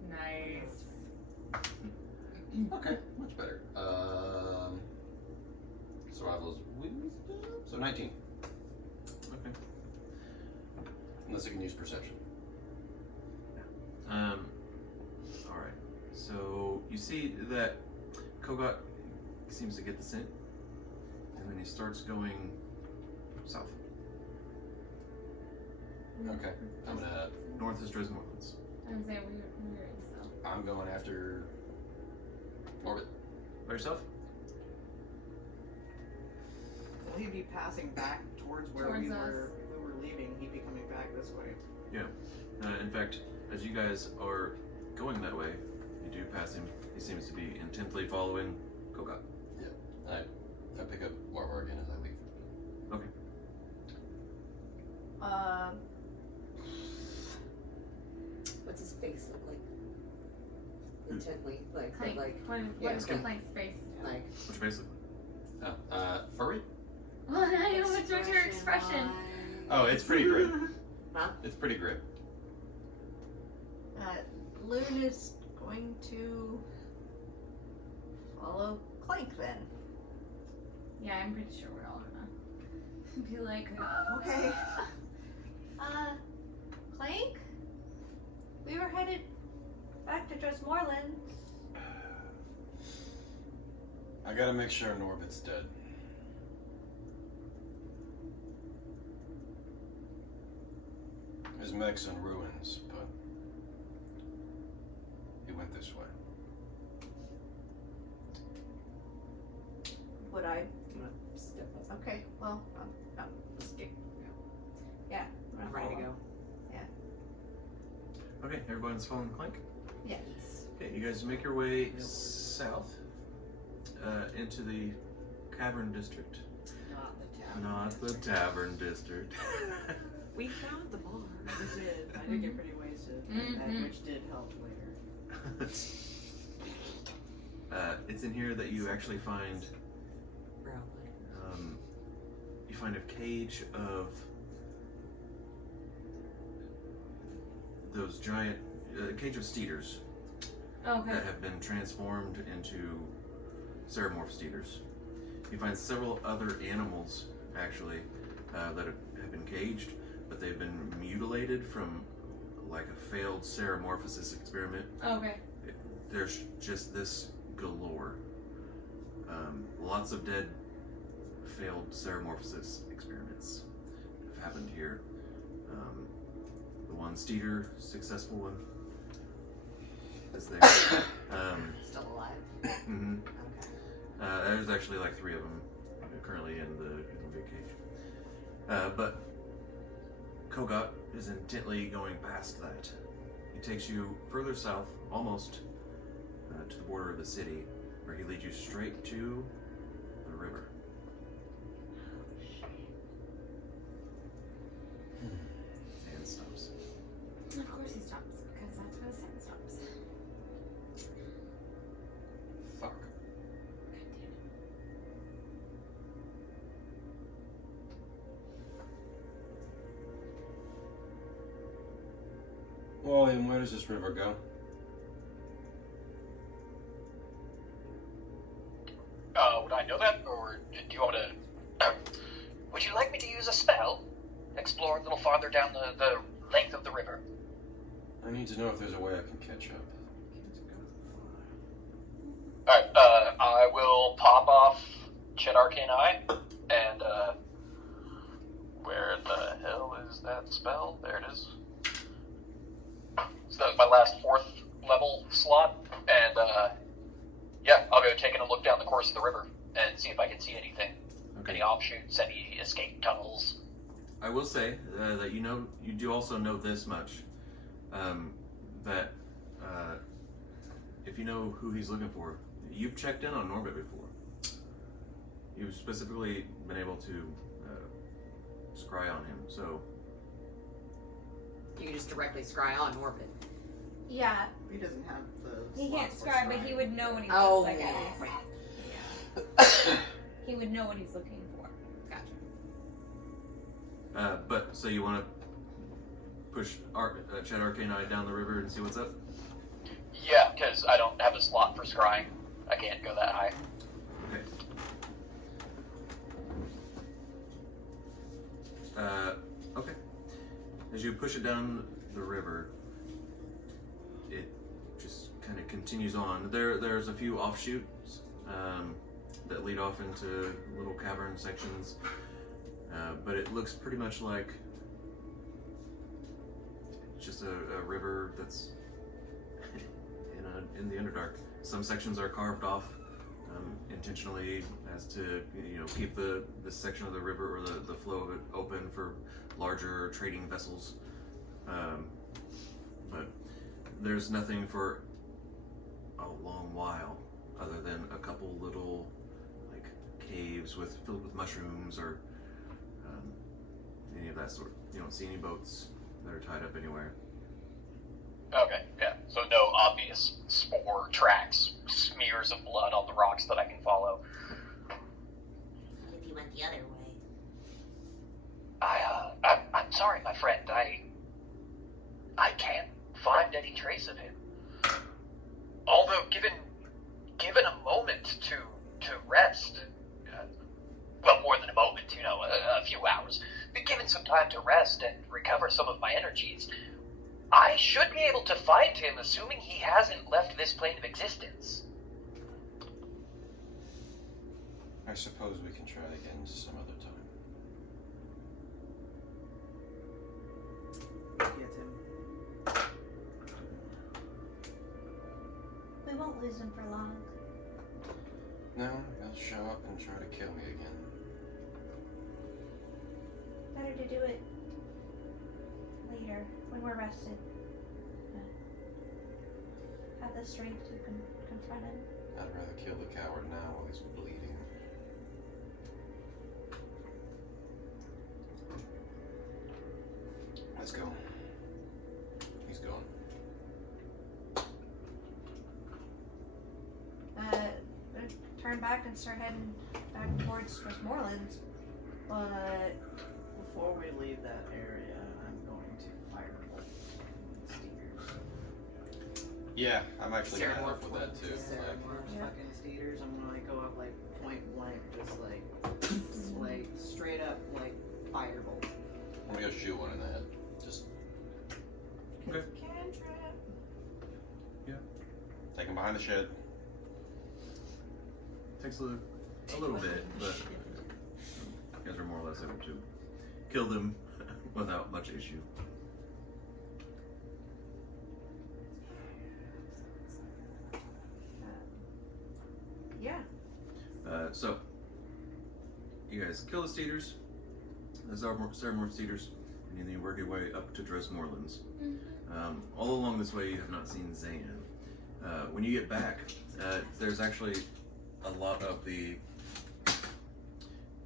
Nice. Okay, much better. Survival is wisdom, so 19. Okay. Unless I can use perception. All right. you see that Kogot seems to get the scent, and then he starts going south. Okay, I'm gonna. North is Dresdenmorlands. I was saying we were so. I'm going after Orbit. By yourself? Will he be passing back towards where Towards we us. were? If we were leaving, he'd be coming back this way. In fact, as you guys are going that way, you do pass him. He seems to be intently following Kogot. I pick up Warbar again as I leave. What's his face look like? Intently, like, Clank. like, What is Clank. Clank's face? like. Which basically, Furry? Well, now you know what's your expression. Oh, it's pretty grim. Huh? It's pretty grim. Loon is going to follow Clank then. Yeah, I'm pretty sure we're all gonna be like, Okay. Clank? We were headed back to Dresdenmorlands. I gotta make sure Norbit's dead. There's mechs and ruins, but he went this way. Would I? Step up. Okay, well, I'm Skip. yeah. I'm ready to go. okay, everyone's following Clank. Yes. Okay, you guys make your way south into the Cavern District. Not the town. Not the Tavern District. We found the bar. We did. I did get pretty wasted, which did help later. It's in here that you actually find Brown you find a cage of those giant cage of steeders okay. that have been transformed into ceremorph steeders. You find several other animals actually that have been caged, but they've been mutilated from like a failed ceremorphosis experiment. Okay. There's just this galore. Lots of dead failed ceremorphosis experiments have happened here. The one steeder, successful one, is there. Still alive? Mhm. Okay. There's actually like 3 of them currently in the big cage. But Kogot is intently going past that. He takes you further south, almost to the border of the city, where he leads you straight to the river. And stops. Of course he stops, because that's where the sand stops. Fuck. Well, and where does this river go? Would I know that, or do you want to? Would you like me to use a spell? Explore a little farther down the length of the river. I need to know if there's a way I can catch up. Alright, I will pop off Chet Arcane Eye, and, where the hell is that spell? There it is. So that was my last 4th level slot, and, yeah, I'll go taking a look down the course of the river and see if I can see anything. Okay. Any offshoots, any escape tunnels. I will say that you do also know this much, that if you know who he's looking for, you've checked in on Norbit before. You've specifically been able to scry on him, so You can just directly scry on Orbit. Yeah, He doesn't have the. he slot can't for scribe, but scrying. he would know when he Oh, looks like at right. least. Yeah. He would know what he's looking for. Gotcha. but so you want to push Chet Arcane Eye down the river and see what's up? Yeah, because I don't have a slot for scrying. I can't go that high. Okay. Okay. As you push it down the river, it just kind kind of continues on. There's a few offshoots that lead off into little cavern sections, but it looks pretty much like just a river that's in the Underdark. Some sections are carved off intentionally as to keep this section of the river or the flow of it open for larger trading vessels. But there's nothing for a long while other than a couple little like caves filled with mushrooms or any of that sort. You don't see any boats that are tied up anywhere. Okay, yeah. So no obvious spore tracks, smears of blood on the rocks that I can follow. What if you went the other way? I'm sorry, my friend. I can't find any trace of him. Although, given a moment to rest, well, more than a moment, a few hours, but given some time to rest and recover some of my energies, I should be able to find him, assuming he hasn't left this plane of existence. I suppose we can try again some other time. Get him. We won't lose him for long. No, he'll show up and try to kill me again. Better to do it later, when we're rested. Have the strength to confront him. I'd rather kill the coward now while he's bleeding. Let's go. He's gone. Turn back and start heading back towards Westmoreland. But Before we leave that area, I'm going to firebolt the steers. Yeah, I'm actually Sarah gonna Moore help with that too. Sarah Like, Moore's Yeah. fucking steers. I'm gonna go up like point blank, just like straight up like firebolt. I'm gonna go shoot one in the head. Just Okay. Cantrip. take him behind the shed. Takes a little bit, but you guys are more or less able to kill them without much issue. yeah. So you guys kill the Steeders, the Sarmore Steeders, and then you work your way up to Dressmorelands. All along this way, you have not seen Zan. When you get back, there's actually a lot of the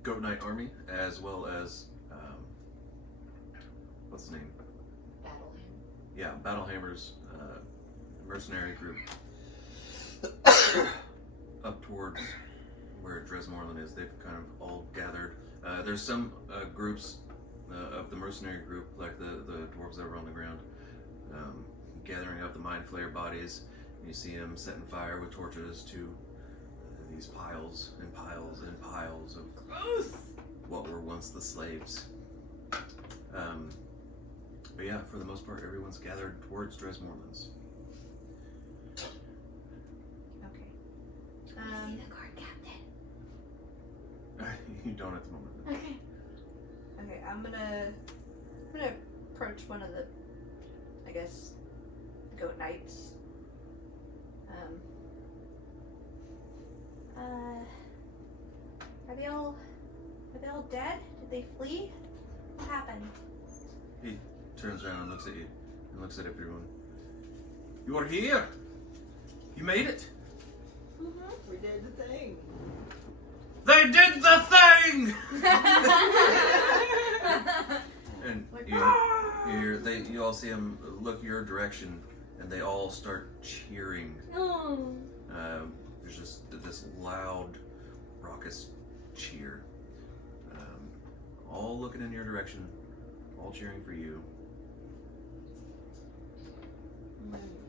Goat Knight army, as well as what's the name? Battleham. Yeah, Battlehammer's mercenary group up towards where Dressmoreland is. They've kind of all gathered. There's some groups of the mercenary group, like the dwarves that were on the ground, gathering up the Mindflayer bodies. You see them setting fire with torches to these piles and piles and piles of what were once the slaves. But yeah, for the most part, everyone's gathered towards Dressmorelands. Okay. See the guard captain. You don't at the moment. Okay. Okay, I'm gonna approach one of the, I guess, goat knights. Are they all dead? Did they flee? What happened? He turns around and looks at you and looks at everyone. You are here! You made it! We did the thing. They did the thing! And you all see them look your direction, and they all start cheering. Oh. There's just this loud, raucous cheer. All looking in your direction, all cheering for you.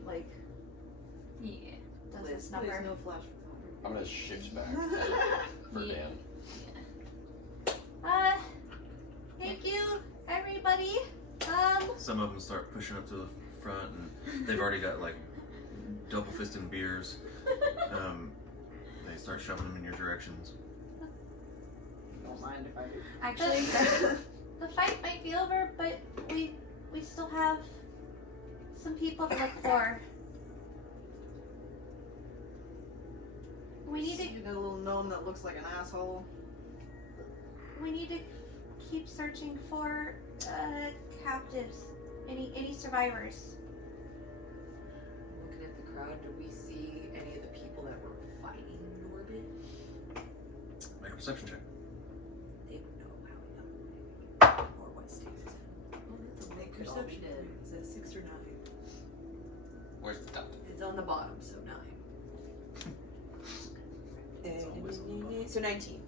Like, Yeah. does Please, this number? please no flash. I'm gonna shift back for Yeah. Dan. Thank you, everybody. Some of them start pushing up to the front, and they've already got like double fisting beers. They start shoving them in your directions. Don't mind if I do. Actually, the fight might be over, but we still have some people to look for. We need to You got a little gnome that looks like an asshole. keep searching for captives. Any survivors. Looking at the crowd, do we see any of the people that were fighting Norbit? Make a perception check. They would know how we got or what state it's in. Oh, that's a They big could all be perception. dead. Is that 6 or 9? Where's the dot? It's on the bottom, so 9. It's always on the bottom. So 19.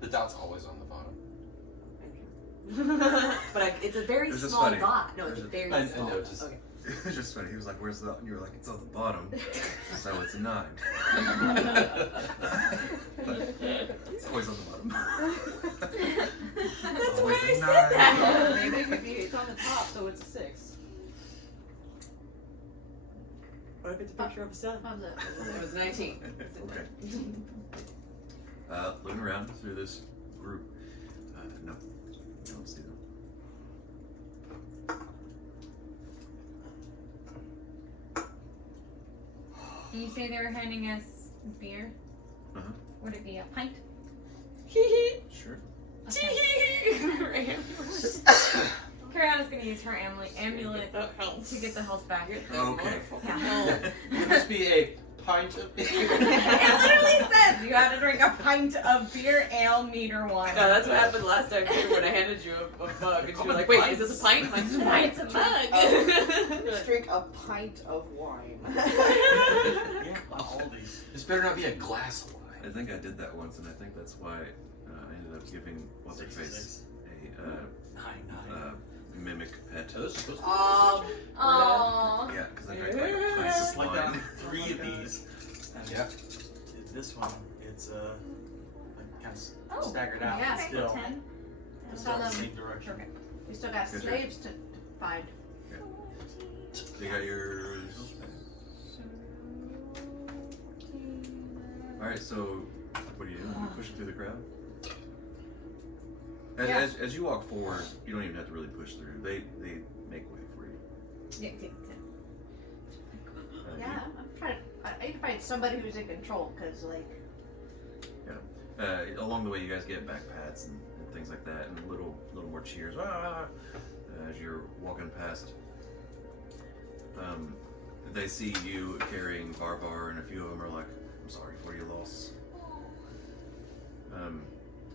The dot's always on the bottom. But it's a very It's just small funny. dot. No, it's a very I small know, dot. just- Okay. It's just funny. He was like, "Where's the?" And you were like, "It's on the bottom." So it's a 9. It's always on the bottom. That's always why a I said 9. that. Maybe it could be, it's on the top, so it's a 6. What if it's a picture of a sun? It was 19. Okay. Looking around through this group, no, you don't see them. And you say they were handing us beer? Uh-huh. Would it be a pint? Sure. Okay. Kariana's gonna use her amulet to get the health back. Okay. Would this be a pint of beer? It literally says you had to drink a pint of beer, ale, meat, or wine. No, that's what happened last time too, when I handed you a mug and you were like, wait, is this a pint? I'm like, it's a mug. Just drink a pint of wine. Yeah, all these. This better not be a glass of wine. I think I did that once, and I think that's why I ended up giving what's her face a 9. mimic pet. Aww. Yeah, because I drank like a pint It's of just like wine. 3 of these. And Yeah. This one, it's like kind Oh, of staggered out, yeah, but still, 10. just Tell in the them same direction. Okay. we still got Good job. slaves to find. You got yours. All right, so what are you doing? You pushing through the crowd? As you walk forward, you don't even have to really push through. They make way for you. Yeah, take 10. Yeah, I'm trying to. I need to find somebody who's in control, cause like. Along the way, you guys get back pats and things like that, and little more cheers as you're walking past. They see you carrying Barbar, and a few of them are like, "I'm sorry for your loss."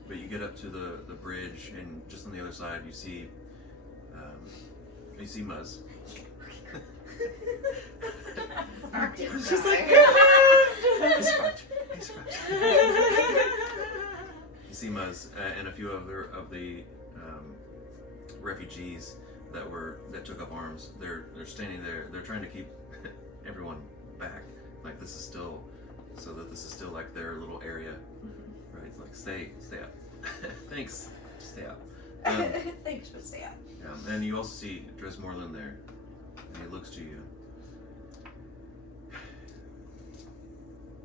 But you get up to the bridge, and just on the other side, you see Muzz. She's like, He's fucked. He's fucked. You see Muzz and a few other of the refugees that took up arms. They're standing there. They're trying to keep everyone back. Like this is still like their little area, right? It's like stay up. Thanks. Stay up. Thanks for staying. Yeah, and you also see Dresmorland there, and he looks to you.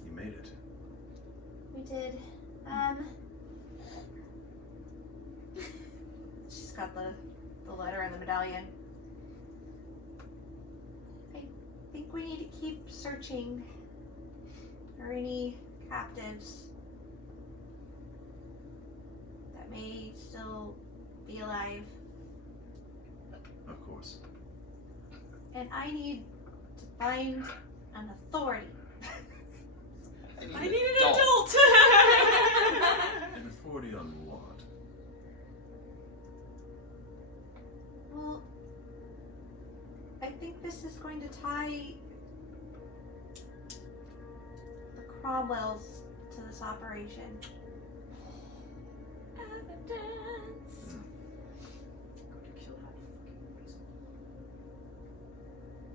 You made it. We did. She's got the letter and the medallion. I think we need to keep searching for any captives that may still be alive. Of course. And I need to find an authority. I need an adult. An authority on what? Well, I think this is going to tie the Cromwells to this operation. Evidence.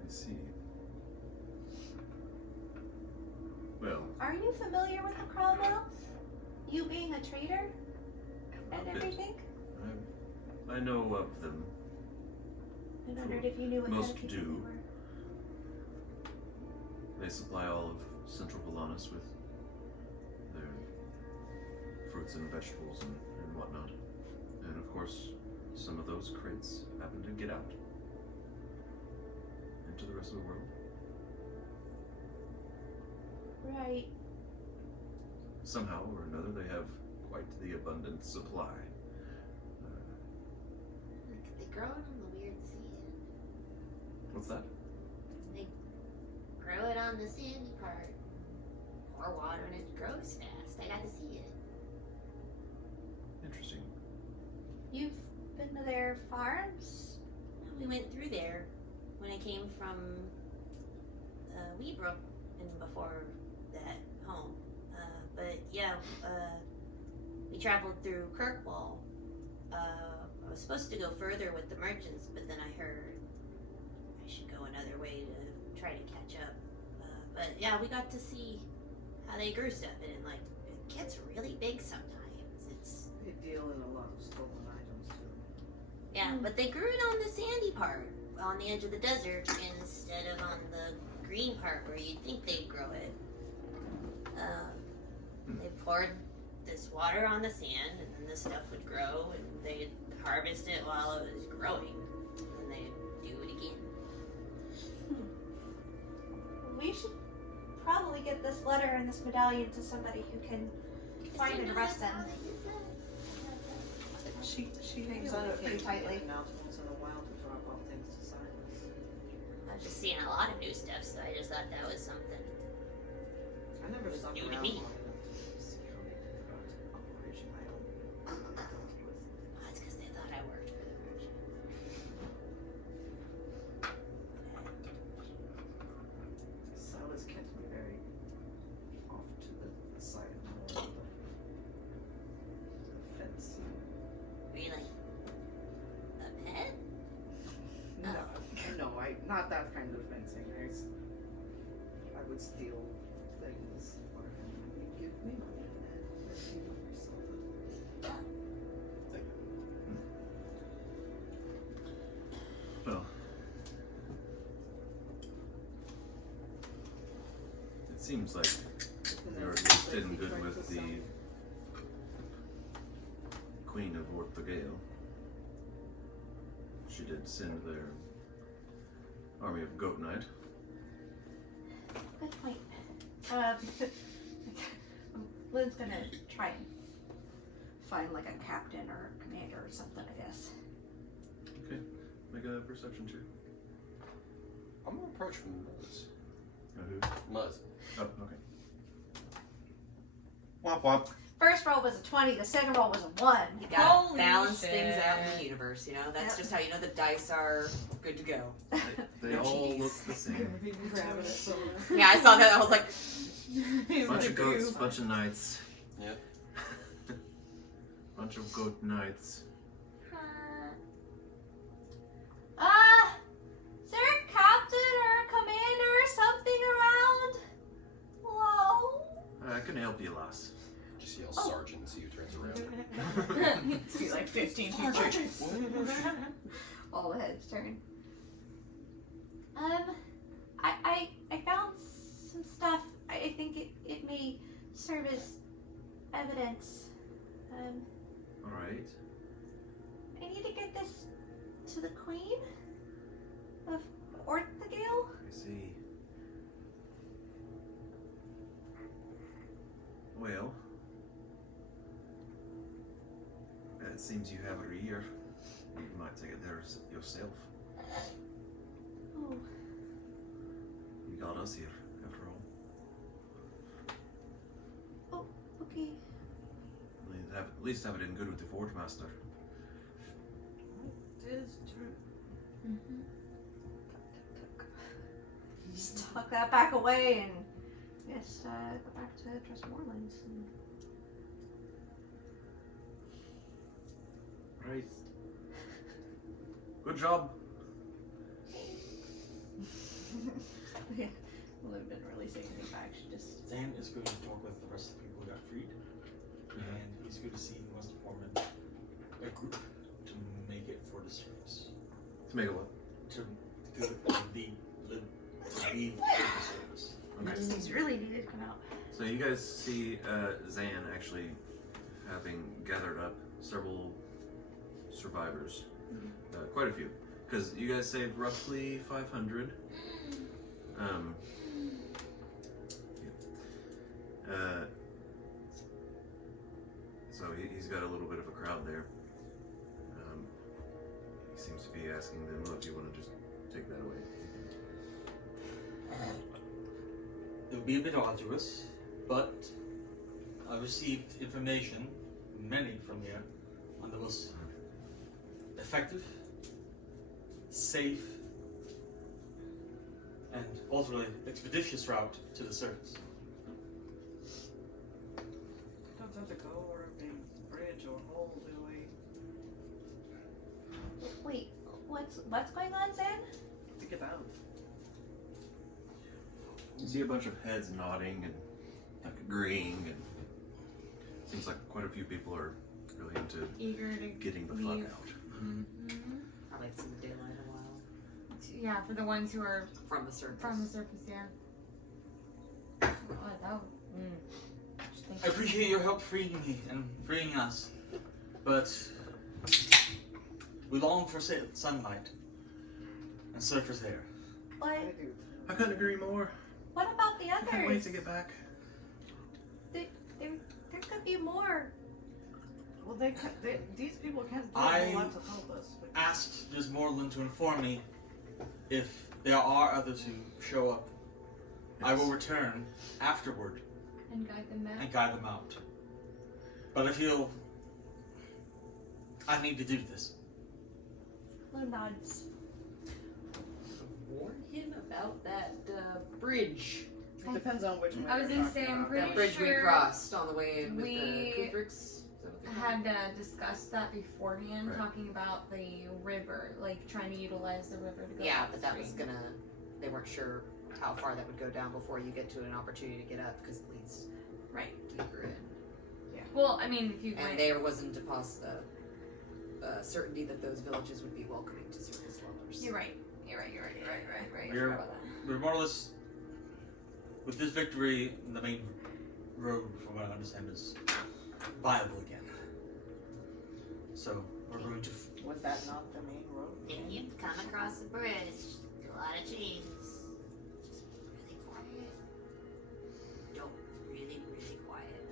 I see. Well, Are you familiar with the Cromwells? You being a traitor and bit. everything? I know of them. I wondered if you knew what Most kind of people do. they were. they supply all of Central Valanus with their fruits and vegetables and whatnot. And of course, some of those crates happen to get out into the rest of the world. Right. Somehow or another, they have quite the abundant supply. They grow it on the weird sand. What's that? They grow it on the sandy part. Pour water and it grows fast. I got to see it. Interesting. You've been to their farms? We went through there when I came from Weebrook and before that home. But yeah, we traveled through Kirkwall. I was supposed to go further with the merchants, but then I heard I should go another way to try to catch up. But yeah, we got to see how they grew stuff, and like it gets really big sometimes. It's They deal in a lot of stolen items too. yeah, but they grew it on the sandy part, on the edge of the desert, instead of on the green part where you'd think they'd grow it. They poured this water on the sand, and then the stuff would grow, and they'd harvest it while it was growing, and they'd do it again. We should probably get this letter and this medallion to somebody who can find and arrest them. She hangs on it pretty tightly. Now once in a while to drop off things to silence. I've just seen a lot of new stuff, so I just thought that was something. I never stuck New to around me. long enough to see how they did that operation. I don't know what it was. Oh, it's because they thought I worked for the merchant. Silas kept me very off to the side of the fence. Were you like a pet? No, not that kind of fencing. I would steal things or he'd give me money and then he would resell it. Well, it seems like you're at least in good with the Queen of Orthogale. She did send their army of Goat Knight. Good point. Lynn's gonna try and find like a captain or a commander or something, I guess. Okay, make a perception check. I'm gonna approach Muzz. Who? Muzz. Oh, okay. Womp womp. First roll was a 20, the second roll was a 1. You gotta Holy balance shit. things out in the universe, you know? That's Yep. just how you know the dice are good to go. They all look the same. Grabbing it so Yeah, I saw that. I was like, Bunch of goats, bunch of knights. Yep. Bunch of goat knights. Is there a captain or a commander or something around? Hello? I can help you, lass. Just yell sergeant and see who turns around. See like 15 people. All the heads turn. I found some stuff. I think it may serve as evidence. Alright. I need to get this to the Queen of Orthogale. I see. Well, it seems you have her here. You might take it there yourself. Oh, You got us here, after all. okay. At least have it in good with the Forge Master. it is true. Mm-hmm. Just tuck that back away and yes, go back to Dressmorlands. Right. Good job. Yeah, Lynn didn't really say anything back. She just Zan is going to talk with the rest of the people who got freed, and he's going to see he wants to form a group to make it for the service. To make a what? To leave for the service. Okay. He's really needed to come out. So you guys see Zan actually having gathered up several survivors, quite a few, because you guys saved roughly 500. So he's got a little bit of a crowd there. He seems to be asking them if you want to just take that away. It would be a bit arduous, but I received information, many from here, on the most effective, safe, and ultimately expeditious route to the surface. Don't have to go over a big bridge or hole, do we? Wait, what's going on, Zan? To get out. You see a bunch of heads nodding and like agreeing, and seems like quite a few people are really into Eager to getting the leave. fuck out. I like some daylight a while. Yeah, for the ones who are From the surface. from the surface, yeah. Oh, that would, I appreciate your help freeing me and freeing us, but we long for sunlight and surface air. What? I couldn't agree more. What about the I can't wait others? to get back. There could be more. Well, these people can't do a I- whole lot to help us. Asked Desmorland to inform me if there are others who show up. I will return afterward and guide them back. and guide them out. But I feel I need to do this. Blue nods. Warn him about that bridge. It depends on which one. I was you're gonna say, talking I'm about. pretty That bridge we sure crossed on the way with we the Kubricks. had discussed that beforehand, Right. talking about the river, like trying to utilize the river to go Yeah, but that was upstream. gonna. They weren't sure how far that would go down before you get to an opportunity to get up because it leads Right. deeper in. Well, I mean, if you And went, there wasn't a certainty that those villages would be welcoming to surface dwellers. you're right. You're right. We're- I forgot about that. We're more or less, with this victory, the main road, from what I understand, is viable again. So we're going to. Was that not the main road? If you've come across the bridge, a lot of trees. Just really quiet. Don't really quiet.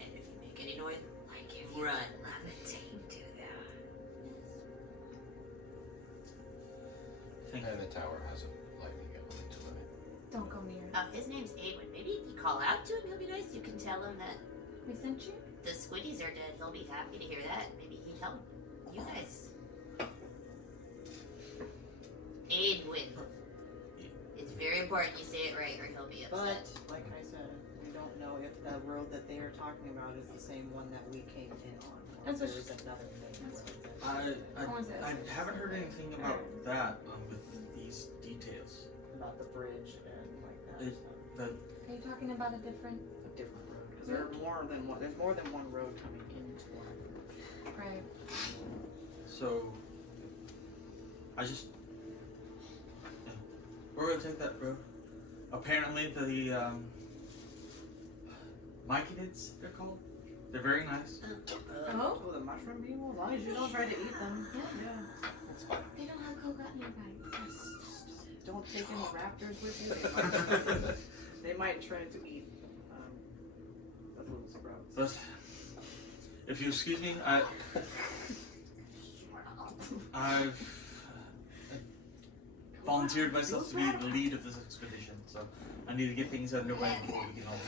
And if you make any noise, like if you run. Levitate, do that. And the tower has a lightning element to it. Don't go near. His name's Awen. Maybe if you call out to him, he'll be nice. You can tell him that We sent you. the squiddies are dead. He'll be happy to hear that. Maybe he'd help you guys. Awen. It's very important you say it right, or he'll be But, upset. like I said, we don't know if the road that they are talking about is the same one that we came in on. Or That's what there she is another main road. What was it? I haven't heard anything about that with these details. About the bridge and like that. It- so, Are you talking about a different? a different road. Because there are more than one. There's more than one road coming into one. Right. So I just we're gonna take that road. Apparently the myconids, they're called. They're very nice. Oh. Oh, the mushroom people? As long as you don't try to eat them. Yeah. That's fine. They don't have coconut nearby. Don't take any raptors with you. They might try to eat the little sprouts. But if you excuse me, I've volunteered myself to be the lead of this expedition, so I need to get things underway before we can all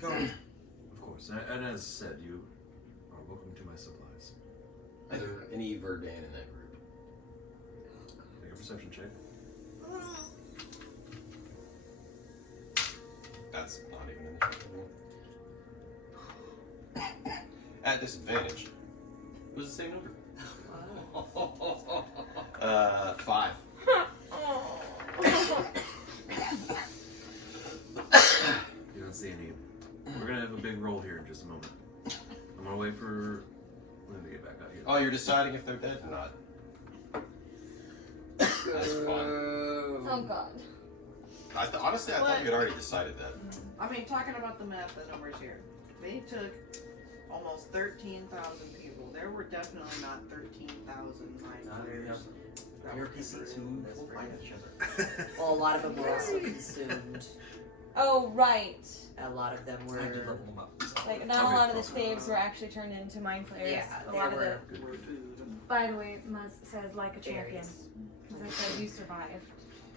go. Of course, and as said, you are welcome to my supplies. Are there any Verdan in that group? Make a perception check. That's not even an initiative. At disadvantage. It was the same number. 5. You don't see any. We're gonna have a big roll here in just a moment. I'm gonna wait for Lynn to get back out here. Oh, you're deciding if they're dead or not. That's fun. Oh God. Honestly, I thought you had already decided that. I mean, talking about the math, the numbers here. They took almost 13,000 people. There were definitely not 13,000 mind players. that Your were PCs who converted in this will fight range. each other. Well, a lot of them were also consumed. Oh, right. A lot of them were. I did level them up. So. Like, not a lot of the saves were actually turned into Mindflayers. Yeah, a they lot were. of the. Word food and By the way, Muzz says like a champion. Berries. Because I said you survived.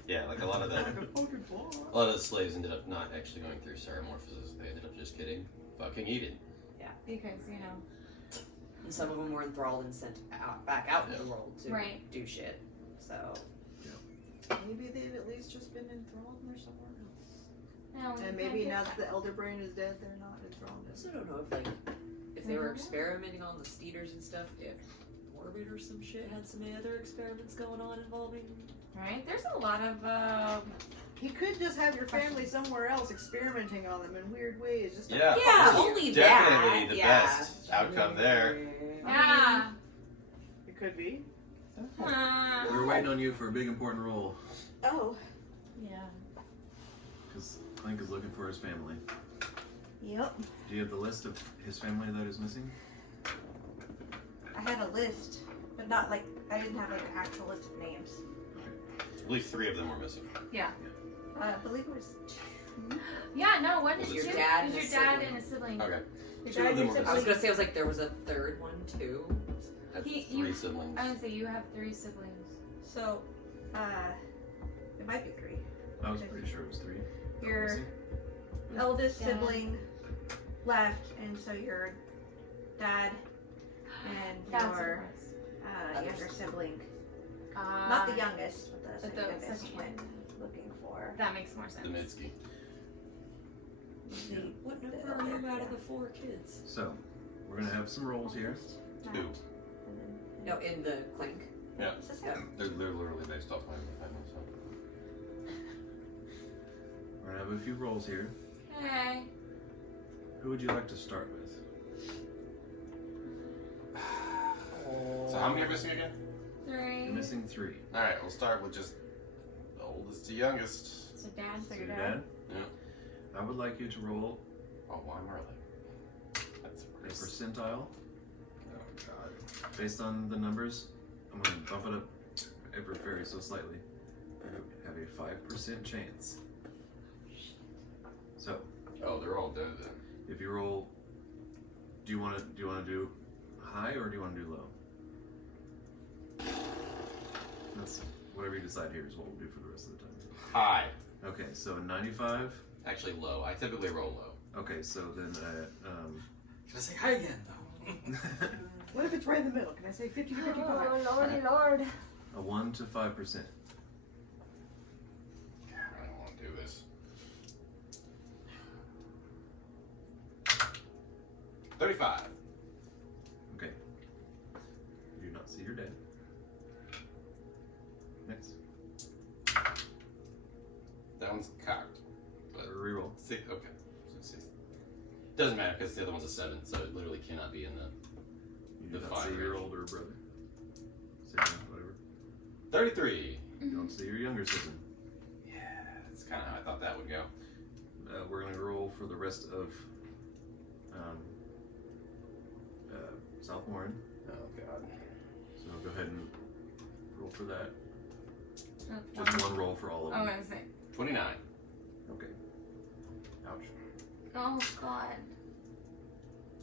Yeah, like a lot of the slaves ended up not actually going through Ceramorphosis. They ended up just getting fucking eaten. Because, you know. And some of them were enthralled and sent back out into the world to Right. do shit. So maybe they've at least just been enthralled and they're somewhere else. No, And maybe now that the Elderbrain is dead, they're not enthralled. I also don't know if they were experimenting on the Steeders and stuff. If Orbit or some shit had some other experiments going on involving. Right? There's a lot of, He could just have your family somewhere else experimenting on them in weird ways. Just to Yeah, Yeah, only definitely that. the yeah. best outcome there. yeah. It could be. We're waiting on you for a big important role, Oh. Yeah. because Clink is looking for his family. Yep. Do you have the list of his family that is missing? I had a list, but not like I didn't have like an actual list of names. I believe 3 of them were missing. I believe it was 2. Yeah, no, what Was did it you your dad It and was his your dad sibling? and a sibling. Okay. Your 2 dad, of them your were I was missing. gonna say there was a third one too. I had He- 3 you- siblings. I was gonna say you have 3 siblings. So, it might be 3. I was pretty sure it was 3. Your Missing? eldest Dad. sibling left, and so your dad and That's your what it was. younger sibling, Ah, not the youngest, but the but second the youngest, second went one. looking for That makes more sense. The Mitski. the What number are you out of the 4 kids? So, we're gonna have some rolls here. 2. and then No, in the clink. Is this it? They're literally based off my family, so. We're gonna have a few rolls here. Hey. Who would you like to start with? So how many are missing again? 3. You're missing 3. Alright, we'll start with just the oldest to youngest. So dad, So so your your dad? Yeah. I would like you to roll Oh, why am I early? That's a worse. percentile. Oh god. Based on the numbers, I'm gonna bump it up ever very so slightly. You have a 5% chance. So, Oh, they're all dead then. if you roll, do you want to do high or do you want to do low? That's whatever you decide here is what we'll do for the rest of the time. High. Okay, so 95. Actually low. I typically roll low. Okay, so then Can I say hi again though? What if it's right in the middle? Can I say 50 to 55? Oh, lordy lord. a 1 to 5%. I don't want to do this. 35. Okay. You do not see your dad. Next. That one's cocked. But Reroll. 6. Okay. So 6. Doesn't matter because the other one's a 7, so it literally cannot be in the. You The do not five see your range. older brother. Sibling, whatever. 33. You don't see your younger sibling. Yeah, that's kind of how I thought that would go. We're going to roll for the rest of South Warren. Oh god. So go ahead and roll for that. That's Just one roll for all of I'm them. gonna say. 29. Okay. Ouch. Oh god.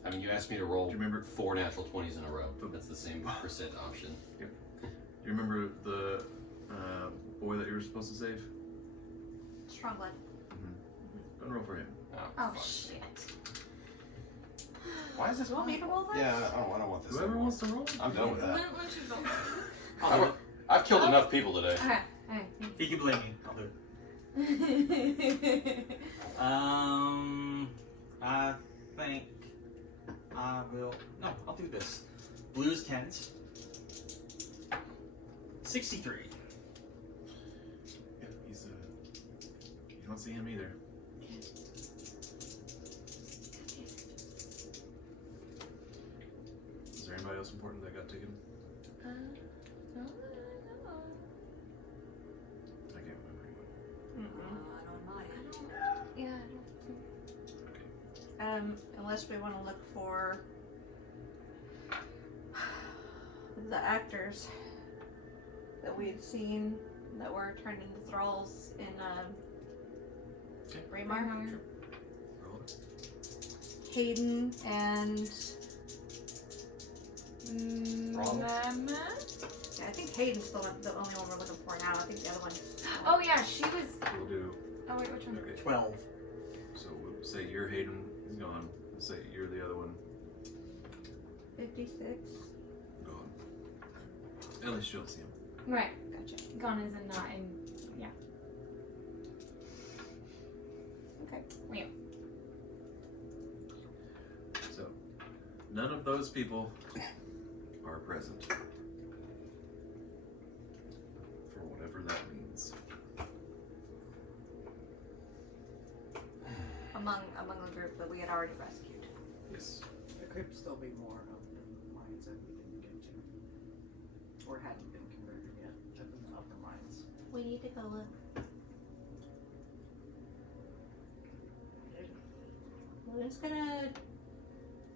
I mean, you asked me to roll Do you remember? 4 natural 20s in a row. That's the same percent option. Do you remember the boy that you were supposed to save? Strong blood. Go and roll for him. Oh fuck. shit. Why is this? You want me to roll this? Yeah, I don't want this. Whoever anymore. wants to roll. I'm done with that. When should we go? I'll do it. I've killed enough people today. Okay. Okay. You can blame me. I'll do it. I think I will. No, I'll do this. Blues 10s. 63. Yeah, he's you don't see him either. Is there anybody else important that got taken? No, no. I can't remember. I unless we want to look for the actors that we'd seen that were turned into thralls in Okay. Raymar. Roll it. Hayden and Thrall? yeah, I think Hayden's the only one we're looking for now. I think the other one. Oh yeah, she was. We'll do. Oh wait, which one? Okay. 12. So we'll say you're Hayden. He's gone. We'll say you're the other one. 56. Gone. At least you'll see him. Right. Gotcha. Gone is in not in. Yeah. Okay. Wait. So, none of those people are present. For whatever that means. Among the group that we had already rescued. Yes. There could still be more of the mines that we didn't get to. Or hadn't been converted yet. Up in the upper mines. We need to go look. We're just gonna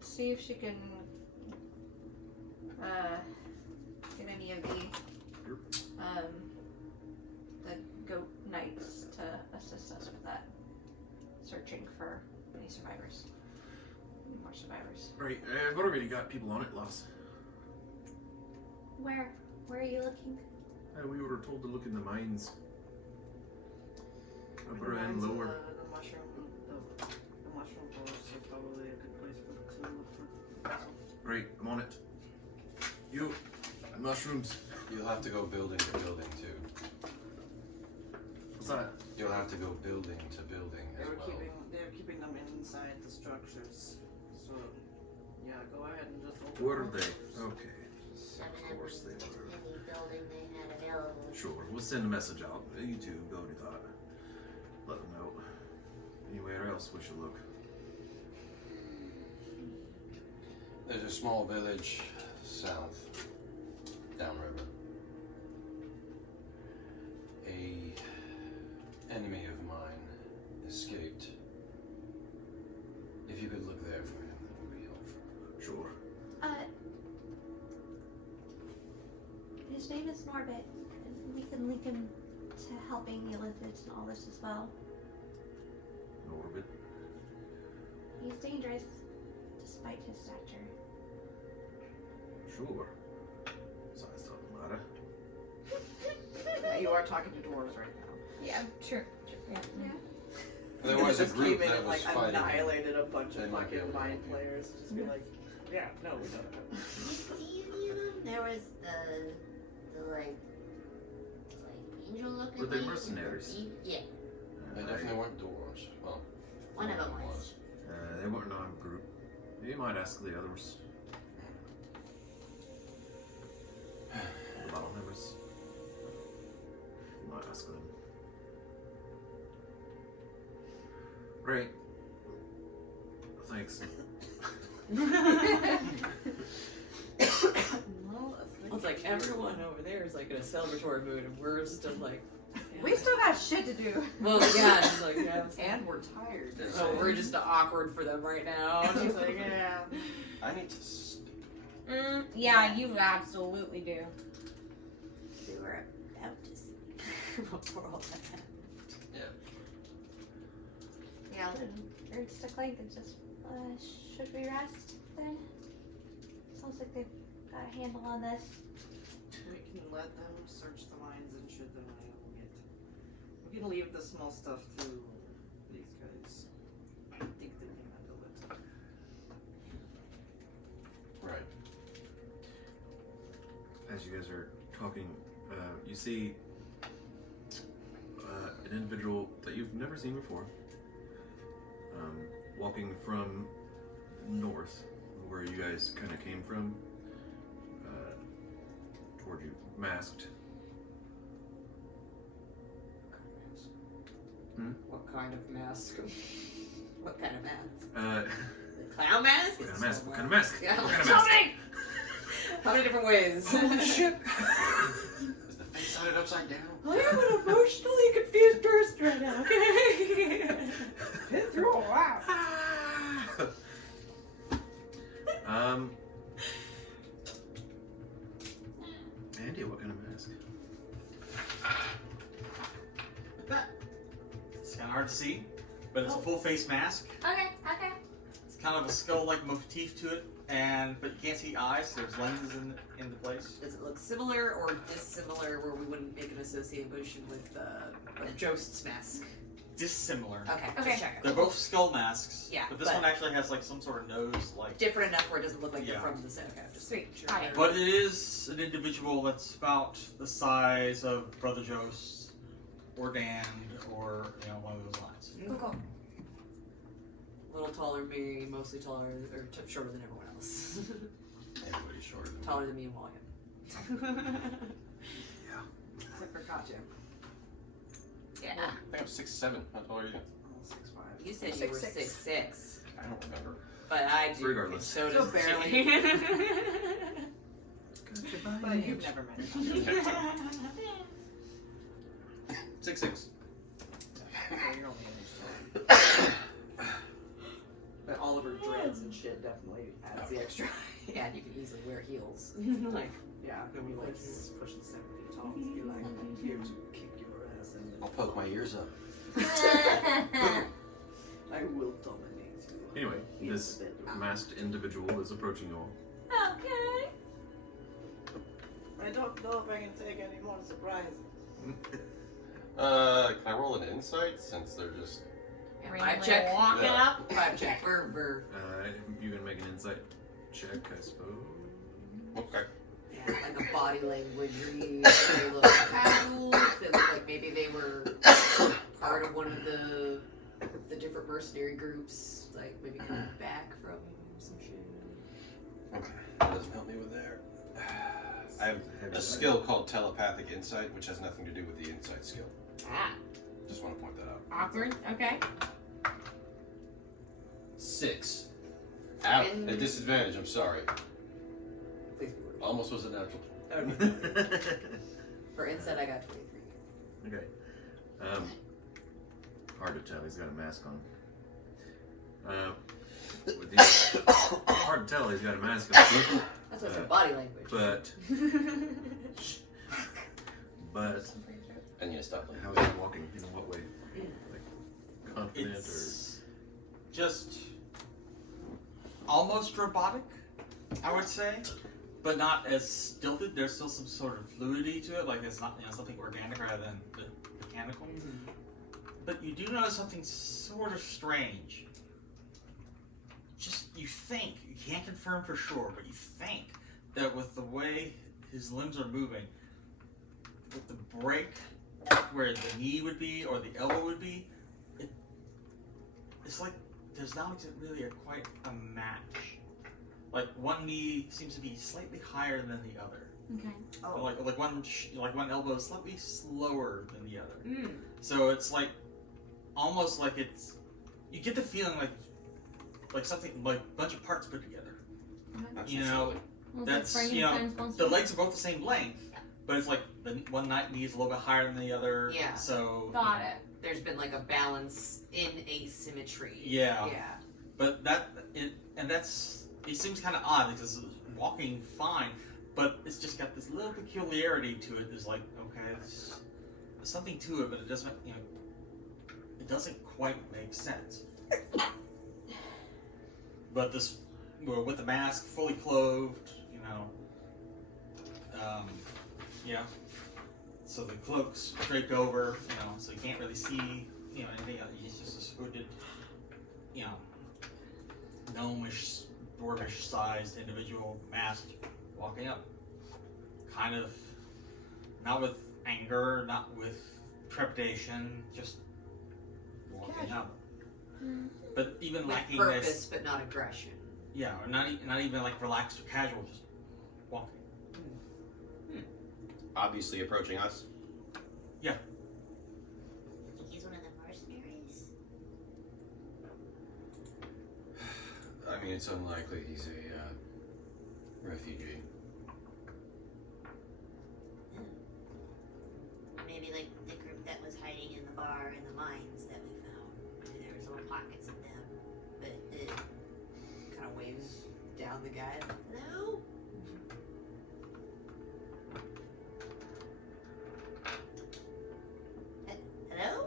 see if she can get any of the goat knights to assist us with that. Searching for any survivors. Any more survivors. Right, I've already got people on it, Loss. Where are you looking? We were told to look in the mines. Upper The and mines of lower. The mushroom forest is probably a good place for to look for. Right, I'm on it. You, mushrooms. You'll have to go building to building too. What's that? You'll have to go building to building They as were well. keeping them inside the structures. So yeah, go ahead and just open Were them. they? Okay. Seven Of course they every were. any building they had available. Sure, we'll send a message out. You two go do that. Let them know. Anywhere else we should look. There's a small village south, downriver. A enemy of mine escaped. If you could look there for him, that would be helpful. Sure. His name is Norbit, and we can link him to helping Elithids and all this as well. Norbit. He's dangerous, despite his stature. Sure. Size doesn't matter. Yeah, you are talking to dwarves right now. Yeah. True. Yeah. There was a Just group came in that and was like fighting. annihilated a bunch They of might be fucking able to mind help you. players. Just be like, yeah, no, we don't know. Did you see any of them? There was the like angel looking. Were they lady. mercenaries? Yeah, They definitely weren't dwarves. Well, one of them was. They weren't in our group. You might ask the others. The battle members. You might ask them. Right. Thanks. Well, it's like everyone over there is like in a celebratory mood, and we're still like, We still got shit to do. well, yeah, it's like, yeah, And we're tired. so we're just awkward for them right now. Just like, yeah. I need to speak. Yeah, you absolutely do. We were about to see before all that happened. Yeah, then urge to clank and just, should we rest then? Sounds like they've got a handle on this. We can let them search the mines and shoot them away. We can leave the small stuff to these guys. I think they can handle it. Right. As you guys are talking, you see an individual that you've never seen before, walking from north, where you guys kind of came from, toward you, masked. What kind of mask? What kind of mask? The The clown mask? What kind of mask? What kind of mask? Yeah. What kind of mask? How many different ways? Shit! Is the face on it upside down? I am an emotionally confused person right now, okay? Been through a lot. Andy, what kind of mask? Like that. It's kind of hard to see, but it's a full face mask. Okay. It's kind of a skull-like motif to it, but you can't see eyes. So there's lenses in the place. Does it look similar or dissimilar where we wouldn't make an association with Jost's mask? Dissimilar. Okay, Okay. just checking. They're both skull masks. Yeah, But this one actually has like some sort of nose, like. Different enough where it doesn't look like Yeah. they're from the same. Okay, just Sweet. sure. Got it. But it is an individual that's about the size of Brother Jost or Dan or one of those lines. Cool. A little taller than me, mostly taller or shorter than everyone else. Everybody's shorter than me. Taller than me and William. Yeah. Except for Katya. Yeah. I think I'm 6'7". How tall are you? 6'5". You said you were 6'6", I don't remember. but I do. Regardless. So So does barely. she. But you've never met him. 6'6". So you're only an inch taller. But Oliver dreads and shit definitely adds the extra. Yeah, and you can easily wear heels. Like, Yeah, when we like pushing 7 feet tall, you'd be like, I'm here to kick your ass and I'll poke my ears up. I will dominate you. Anyway, Yes, this bedroom. masked individual is approaching you all. Okay. I don't know if I can take any more surprises. Can I roll an insight since they're just. Vibe check. Walking Yeah. up. Vibe check. We're You can make an insight check, I suppose. Okay. yeah, like a body language read. They look casual. They look like maybe they were part of one of the different mercenary groups. Like maybe coming back from some shit. Okay. That doesn't help me with that. I have a skill called telepathic insight, which has nothing to do with the insight skill. Ah. Just want to point that out. Awkward. Okay. 6. Out. And- At disadvantage, I'm sorry. Please be worried. Almost was a natural. For insight, I got 23. Okay. Hard to tell. He's got a mask on. Hard to tell. He's got a mask on. That's what's in body language. But And you stop like how is he walking? In what way? Like confident It's just almost robotic, I would say, but not as stilted. There's still some sort of fluidity to it, like it's not something organic rather than mechanical. But you do notice something sort of strange. Just you think, you can't confirm for sure, but you think that with the way his limbs are moving, with the break where the knee would be or the elbow would be, it's like there's not really quite a match. Like one knee seems to be slightly higher than the other. Okay. Oh. Like one elbow is slightly slower than the other. Mm. So it's like almost like you get the feeling like something like a bunch of parts put together. That's You so know, silly. Was That's it Frankenstein's the monster? legs are both the same length, but it's like the one knee is a little bit higher than the other. Yeah. So Got it. There's been like a balance in asymmetry. Yeah. Yeah. But it seems kind of odd because it's walking fine, but it's just got this little peculiarity to it. There's like, okay, there's something to it, but it doesn't, it doesn't quite make sense. But this, with the mask, fully clothed, yeah. So the cloak's draped over, so you can't really see, anything else. It's just this hooded, gnomish, dwarvish-sized individual masked walking up. Kind of, not with anger, not with trepidation, just walking up. But even With lacking purpose, this, but not aggression. yeah, or not even like relaxed or casual, just walking. Obviously approaching us. Think he's one of the mercenaries? I mean, it's unlikely he's a refugee. Maybe like the group that was hiding in the bar in the mines that we found. Maybe there was little pockets of them. But Kind of waves down found the guy. No. Hello?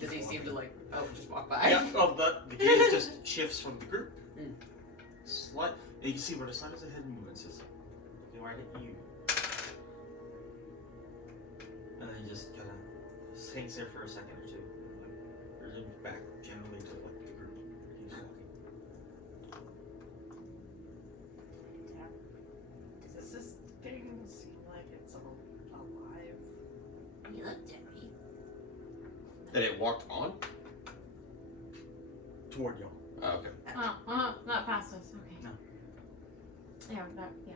Does he seem to like, just walk by? Yeah, well, the gaze just shifts from the group. Mm. Slight. You can see where the side of the head movements is looking right at you. And then he just kind of hangs there for a second or two. Like, or then back generally to like the group. He's walking. Does this thing seem like it's alive? You looked at me. That it walked on? Toward y'all. Oh, okay. Not past us. Okay. No. Yeah, yeah.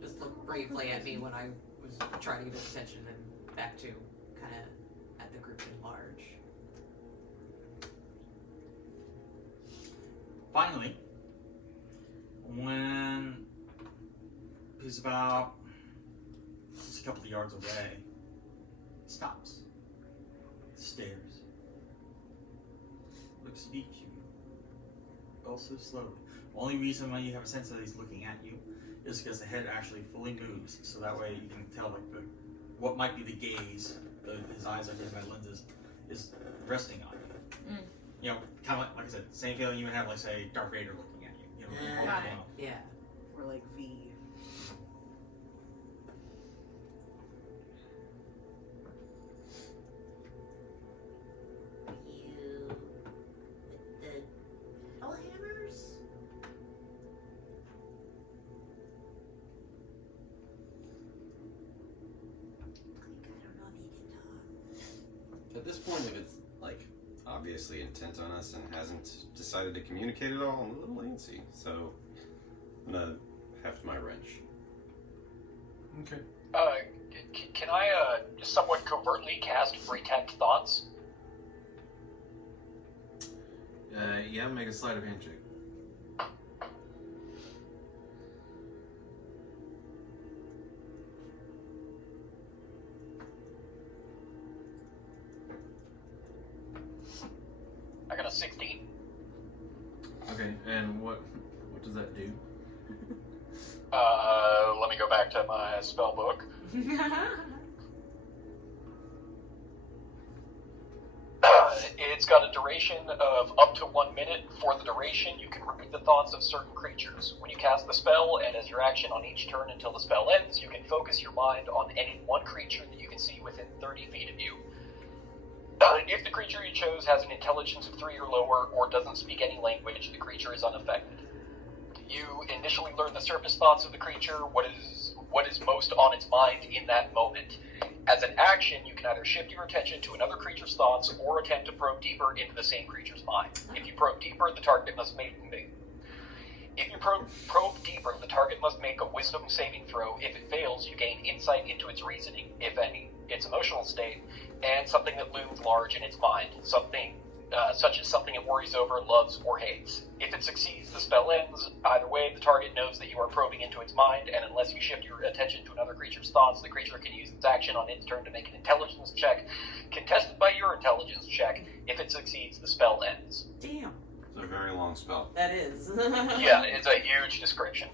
Just looked briefly at me when I was trying to get his attention and back to kind of at the group at large. Finally, when he's about just a couple of yards away, he stops, stares, looks at each of you, also slowly. Only reason why you have a sense that he's looking at you is because the head actually fully moves, so that way you can tell like what might be the gaze, his eyes are hidden by lenses, is resting on you. Mm. You know, kind of like I said, same feeling you would have, like say Darth Vader looking at you. You know, Got it. Yeah. Or like V. You with the double hammers? Like, I don't know if you can talk. At this point, if it's like obviously intent on us and hasn't decided to communicate at all, I'm a little antsy. So I'm gonna heft my wrench. Okay. Can I somewhat covertly cast Pretend Thoughts? Yeah, make a sleight of hand check. I got a 16. Okay, and what does that do? Let me go back to my spell book. It's got a duration of up to 1 minute. For the duration, you can read the thoughts of certain creatures. When you cast the spell, and as your action on each turn until the spell ends, you can focus your mind on any one creature that you can see within 30 feet of you. If the creature you chose has an intelligence of 3 or lower, or doesn't speak any language, the creature is unaffected. You initially learn the surface thoughts of the creature, what is most on its mind in that moment. As an action, you can either shift your attention to another creature's thoughts or attempt to probe deeper into the same creature's mind. If you probe deeper, the target must make a wisdom saving throw. If it fails, you gain insight into its reasoning, if any, its emotional state, and something that looms large in its mind, something such as something it worries over, loves, or hates. If it succeeds, the spell ends. Either way, the target knows that you are probing into its mind, and unless you shift your attention to another creature's thoughts, the creature can use its action on its turn to make an intelligence check, contested by your intelligence check. If it succeeds, the spell ends. Damn. It's a very long spell. That is. Yeah, it's a huge description.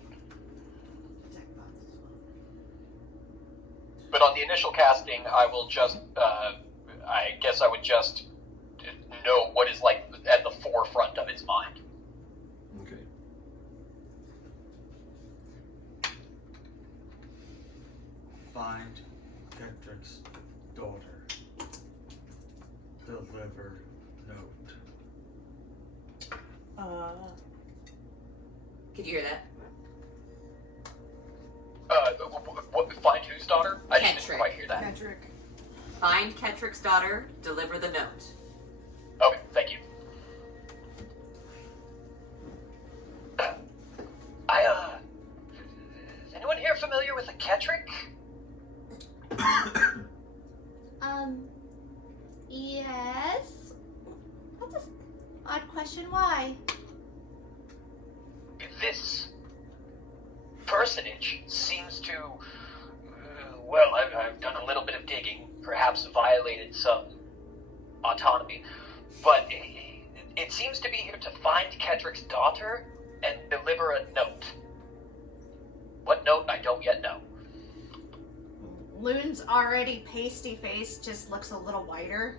But on the initial casting, I will just, I guess I would just know what is like at the forefront of its mind. Okay. Find Kendrick's daughter. Deliver note. Could you hear that? Find whose daughter? I didn't Ketrick. quite hear that. Kendrick. Find Ketrick's daughter, deliver the note. Okay, thank you. Is anyone here familiar with a Ketrick? Yes? That's an odd question. Why? This personage seems to, well, I've done a little bit of digging, perhaps violated some autonomy, but it seems to be here to find Ketrick's daughter deliver a note. What note, I don't yet know. Loon's already pasty face, just looks a little whiter.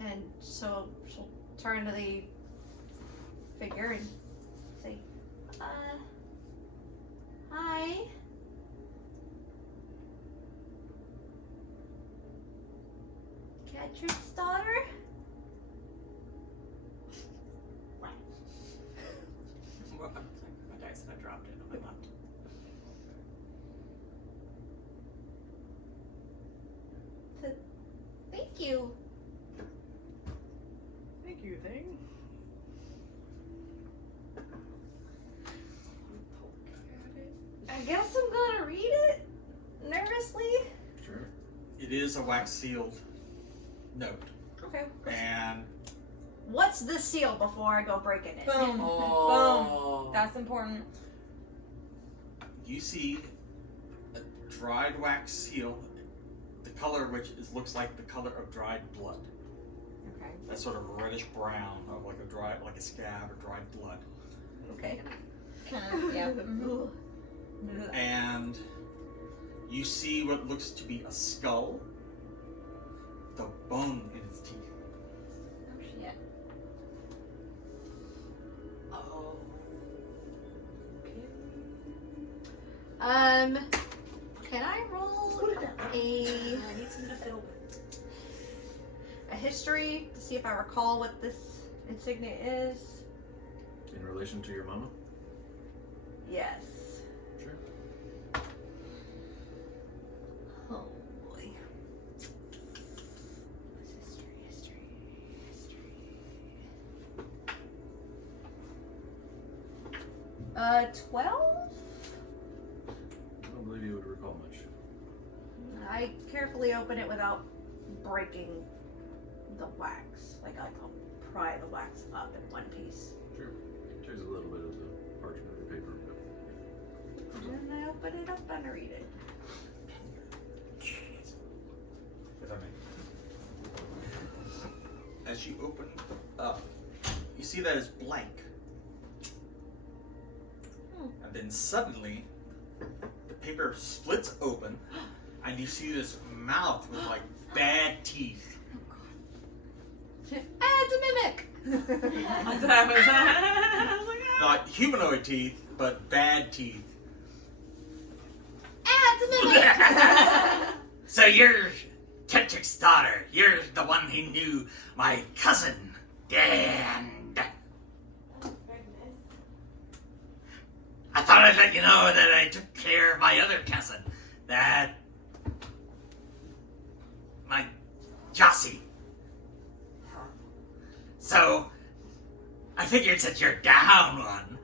And so she'll turn to the figure and say, hi. Catrick's daughter? My dice and I dropped it on my laptop. Thank you. Thank you, thing. I guess I'm gonna read it nervously. Sure. It is a wax sealed note. Okay. And What's the seal before I go breaking it? Boom. Oh. Boom. That's important. you see a dried wax seal, the color of which looks like the color of dried blood. Okay. That sort of reddish brown of like a scab or dried blood. Okay. Kind of, yeah. Mhm. And you see what looks to be a skull, the bone in its teeth. Oh shit. Oh. Can I roll I need some to fill with. a history to see if I recall what this insignia is? In relation to your mama? Yes. Sure. Oh boy. History. 12? I don't believe you would recall much. I carefully open it without breaking the wax. Like I'll pry the wax up in one piece. Sure. There's a little bit of the parchment or paper, but And I open it up and read it. If I may. As you open up, you see that it's blank. And then suddenly, the paper splits open, and you see this mouth with like bad teeth. It's a mimic! Not humanoid teeth, but bad teeth. It's a mimic! So you're Tetric's daughter. You're the one who knew my cousin, Dan. I thought I'd let you know that I took care of my other cousin, my Jossie. So, I figured since you're down one,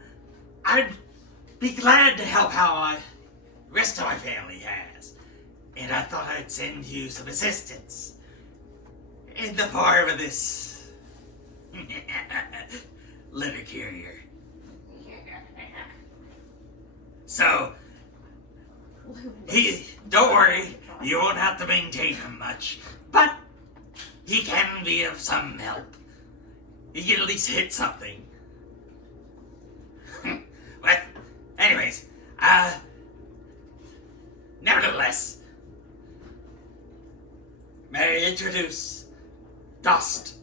I'd be glad to help how the rest of my family has. And I thought I'd send you some assistance in the form of this letter carrier. So, don't worry, you won't have to maintain him much, but he can be of some help. He can at least hit something. But, anyways, nevertheless, may I introduce Dust.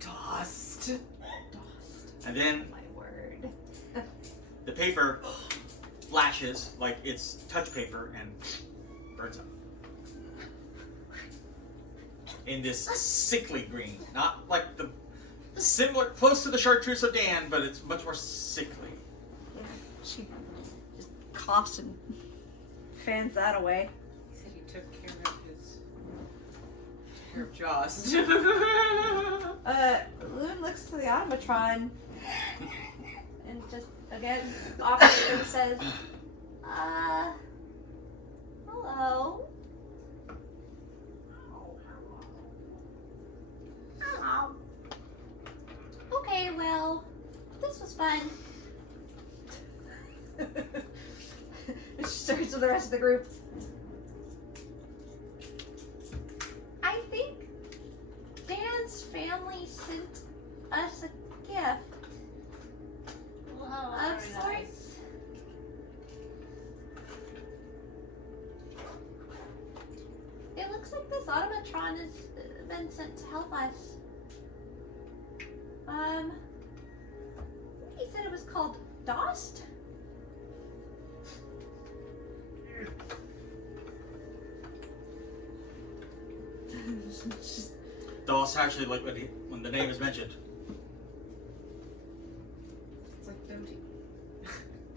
Dust. And then My word. the paper flashes like it's touch paper and burns up. In this sickly green. Not like the similar, close to the chartreuse of Dan, but it's much more sickly. She just coughs and fans that away. He said he took care of Jaws. Loon looks to the automatron and just again offers and says, hello. Oh. Okay, well, this was fun. She turns to the rest of the group. I think Dan's family sent us a gift. It looks like this automatron has been sent to help us. He said it was called Dost. DOS actually, like when the name is mentioned. It's like Doty.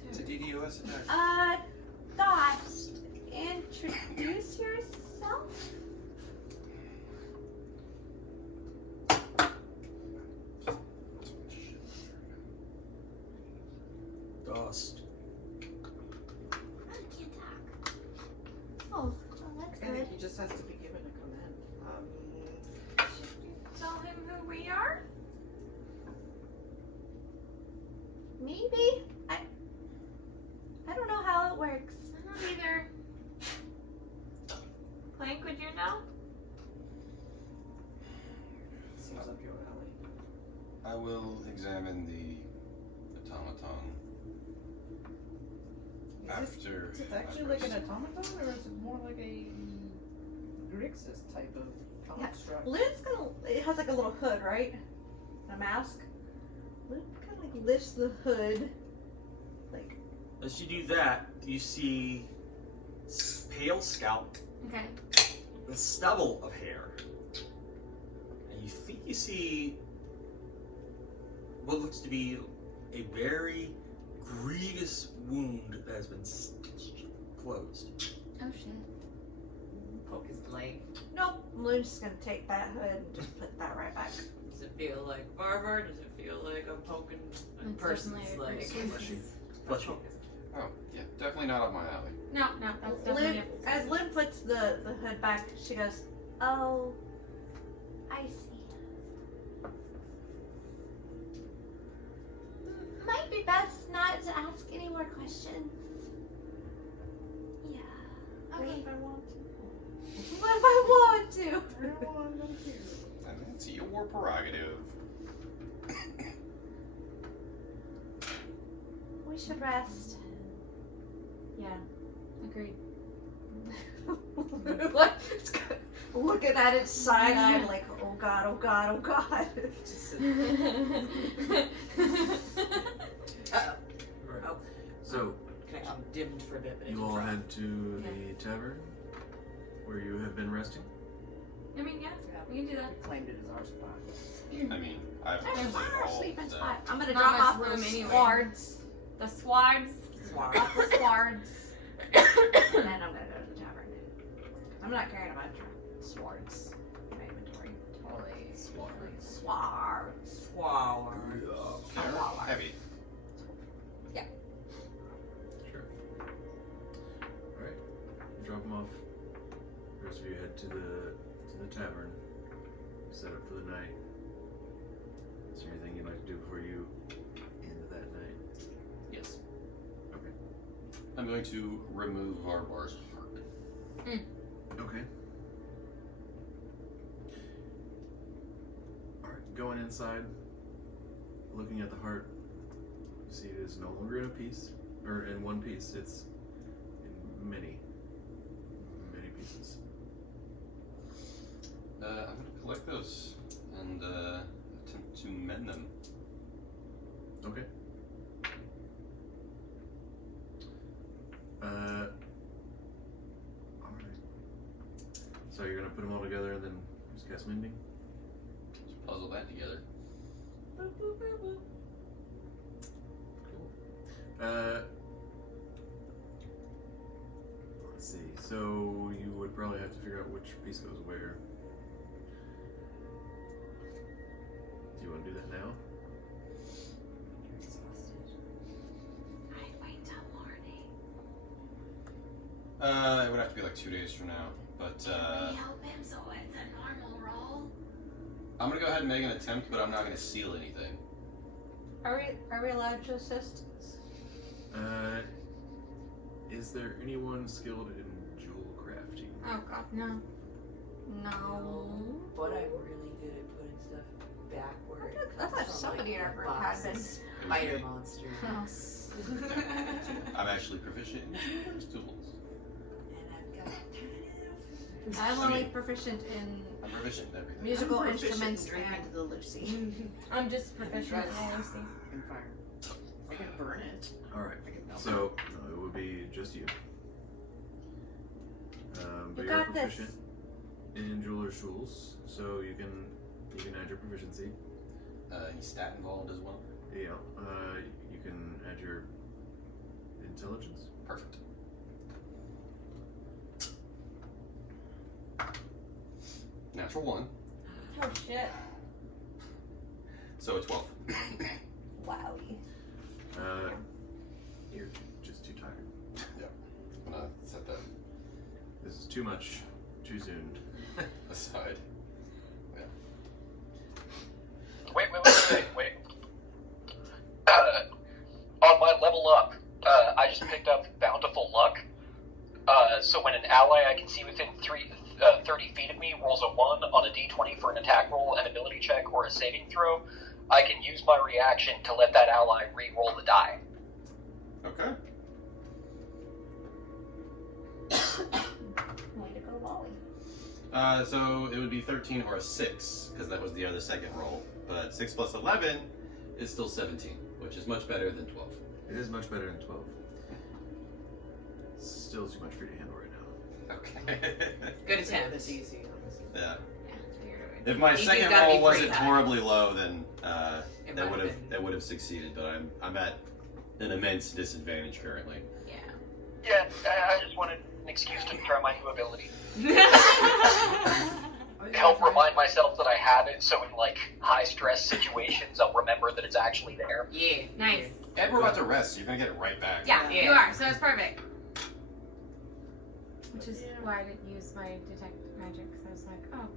It's a DDoS attack. Dost, introduce yourself. DOS. Oh, that's And good. he just has to be given a command. Should you tell him who we are? Maybe. I don't know how it works. I don't either. Clank, would you know? Seems up your alley. I will examine the automaton after. Is it I actually like an rest. automaton, or is it more like a Grixis type of construct? Lynn's gonna. It has like a little hood, right? A mask. Lynn kind of like lifts the hood. Like, As you do that, you see pale scalp Okay. with stubble of hair. And you think you see what looks to be a very grievous wound that has been stitched closed. Oh shit. Poke his leg. nope. Lynn's just gonna take that hood and just put that right back. Does it feel like Varvar? Does it feel like I'm poking a It's person's definitely a leg? person's- Fleshy. Fleshy. Oh, yeah, definitely not up my alley. No, that's definitely Lynn, it. as Lynn puts the hood back, she goes, "Oh, I see. Might be best not to ask any more questions." Yeah. What Okay. if I want to? What if I want to? I don't want to. And that's your prerogative. We should rest. Yeah. Agreed. Like, it's good. Looking at it side-eyed like, oh god, oh god, oh god. Just sit there. Uh-oh. Right. Oh, So connection dimmed for a bit, but it you did all drop. head to the tavern where you have been resting. I mean, yeah, we can do that. We claimed it as our spot. I mean, I've There's honestly our all sleeping that. spot. I'm gonna Not drop much off room those anyway. swords. The swads. Swar. Off the swords. And then I'm gonna go to the tavern. I'm not carrying a bunch of swords in my inventory. Totally. Swords. Swar. They're heavy. Sure. Alright. Drop them off. The rest of you head to the tavern. Set up for the night. Is there anything you'd like to do before you end that night? Yes. Okay. I'm going to remove Varvar's heart. Okay. Alright, going inside, looking at the heart, you see it is no longer in a piece, or in one piece, it's in many pieces. I'm going to collect those and attempt to mend them. Okay. Alright. So you're gonna put them all together and then just cast mending? Let's puzzle that together. Cool. Let's see. So you would probably have to figure out which piece goes where. Do you want to do that now? You're exhausted. I'd wait till morning. It would have to be like 2 days from now, but Can we help him so it's a normal roll? I'm gonna go ahead and make an attempt, but I'm not gonna seal anything. Are we allowed to assist? Is there anyone skilled in jewel crafting? Oh god, no. No. But I'm really good at putting stuff back where it I thought comes from, somebody like in our a group box had of been. Spider monsters. I'm actually proficient in those tools. And I've got I'm only proficient in I'm proficient in everything. musical I'm proficient instruments in drinking. and the Lucy. I'm just proficient in Lucy. And fire. I can burn it. Alright, I can melt so it would be just you. But You you're got this. proficient in jeweler's tools, so you can add your proficiency. Any stat involved as well? Yeah, you can add your intelligence. Perfect. Natural 1, Oh shit. so a 12. Wowie. You're just too tired. I'm gonna set that This is too much, too soon. aside. Wait. On my level up, I just picked up Bountiful Luck. So when an ally I can see within 30 feet of me rolls a 1 on a d20 for an attack roll, an ability check, or a saving throw, I can use my reaction to let that ally re-roll the die. Okay. Way to go, Wally. So it would be 13 or a 6, because that was the other second roll. But 6 plus 11 is still 17, which is much better than 12. It is much better than 12. Still too much for you to handle right now. Okay. Good The attempt. DC. Yeah. You're doing. If my DC's second gotta be roll wasn't pretty high. horribly low, then It that might would have have been. succeeded. But I'm at an immense disadvantage currently. Yeah, I just wanted an excuse to try my new ability. Help remind myself that I have it, so in like high stress situations, I'll remember that it's actually there. Yeah. Nice. And we're about to rest, so you're gonna get it right back. Yeah, Yeah. you are, so it's perfect. Which is why I didn't use my detect magic, because I was like, oh.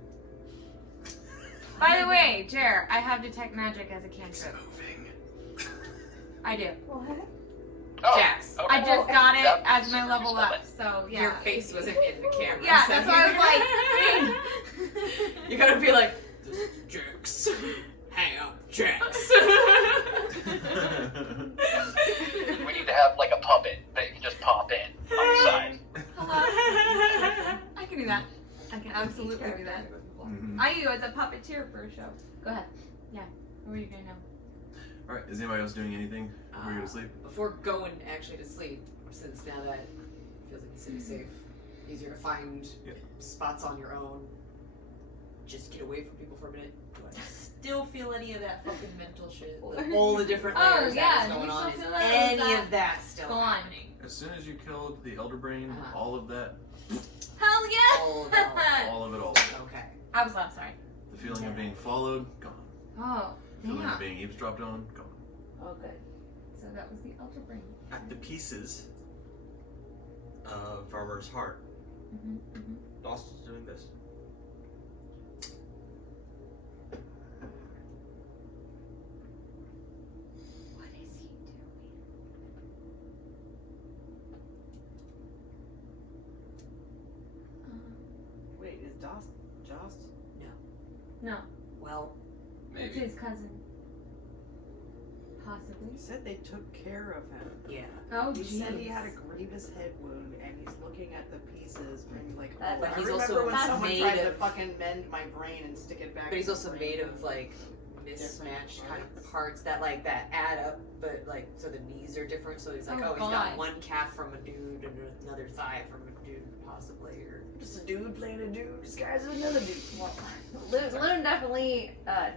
By the way, Jer, I have detect magic as a cantrip. Moving. I do. What? Oh, Jax. okay. I just got it Yep, as my super level useful up, then. so yeah. Your face wasn't in the camera. Yeah, so that's why I was you gotta be like, this Jax. Hang up, Jax. We need to have like a puppet that you can just pop in on the side. Hello. I can do that. I can absolutely do that. Mm-hmm. I use as a puppeteer for a show. Go ahead. Yeah. What were you gonna know? Alright, is anybody else doing anything before you go to sleep? Before going actually to sleep, since now that feels like the city's safe, easier to find Yep. spots on your own, just get away from people for a minute. Do I still feel any of that fucking mental shit? Like, all the different Oh, layers yeah, that's do going you on. still Is feel that? Or is any that of that still gone? happening? As soon as you killed the Elderbrain, Uh-huh. all of that, Hell yeah! All of it. all of it all. Okay. I was lost, sorry. The feeling of being followed, gone. Oh, The feeling yeah. of being eavesdropped on, gone. Oh, good. So that was the Elderbrain. At the pieces of Farmer's Heart, Mm-hmm. Dawson's doing this. What is he doing? Wait, is Jost? No, Well, it's Maybe. his cousin. Possibly. He said they took care of him. yeah. Oh, He said he jeez. had a grievous head wound, and he's looking at the pieces, and like, That- oh, but I he's remember also when someone made tried to of- fucking mend my brain and stick it back. But he's in also my made brain. of like mismatched kind of parts that add up, but like so the knees are different. So he's like, Oh, oh, he's got God. one calf from a dude and another thigh from a dude, possibly, or just a dude playing a dude disguised as another dude. Well, Loon definitely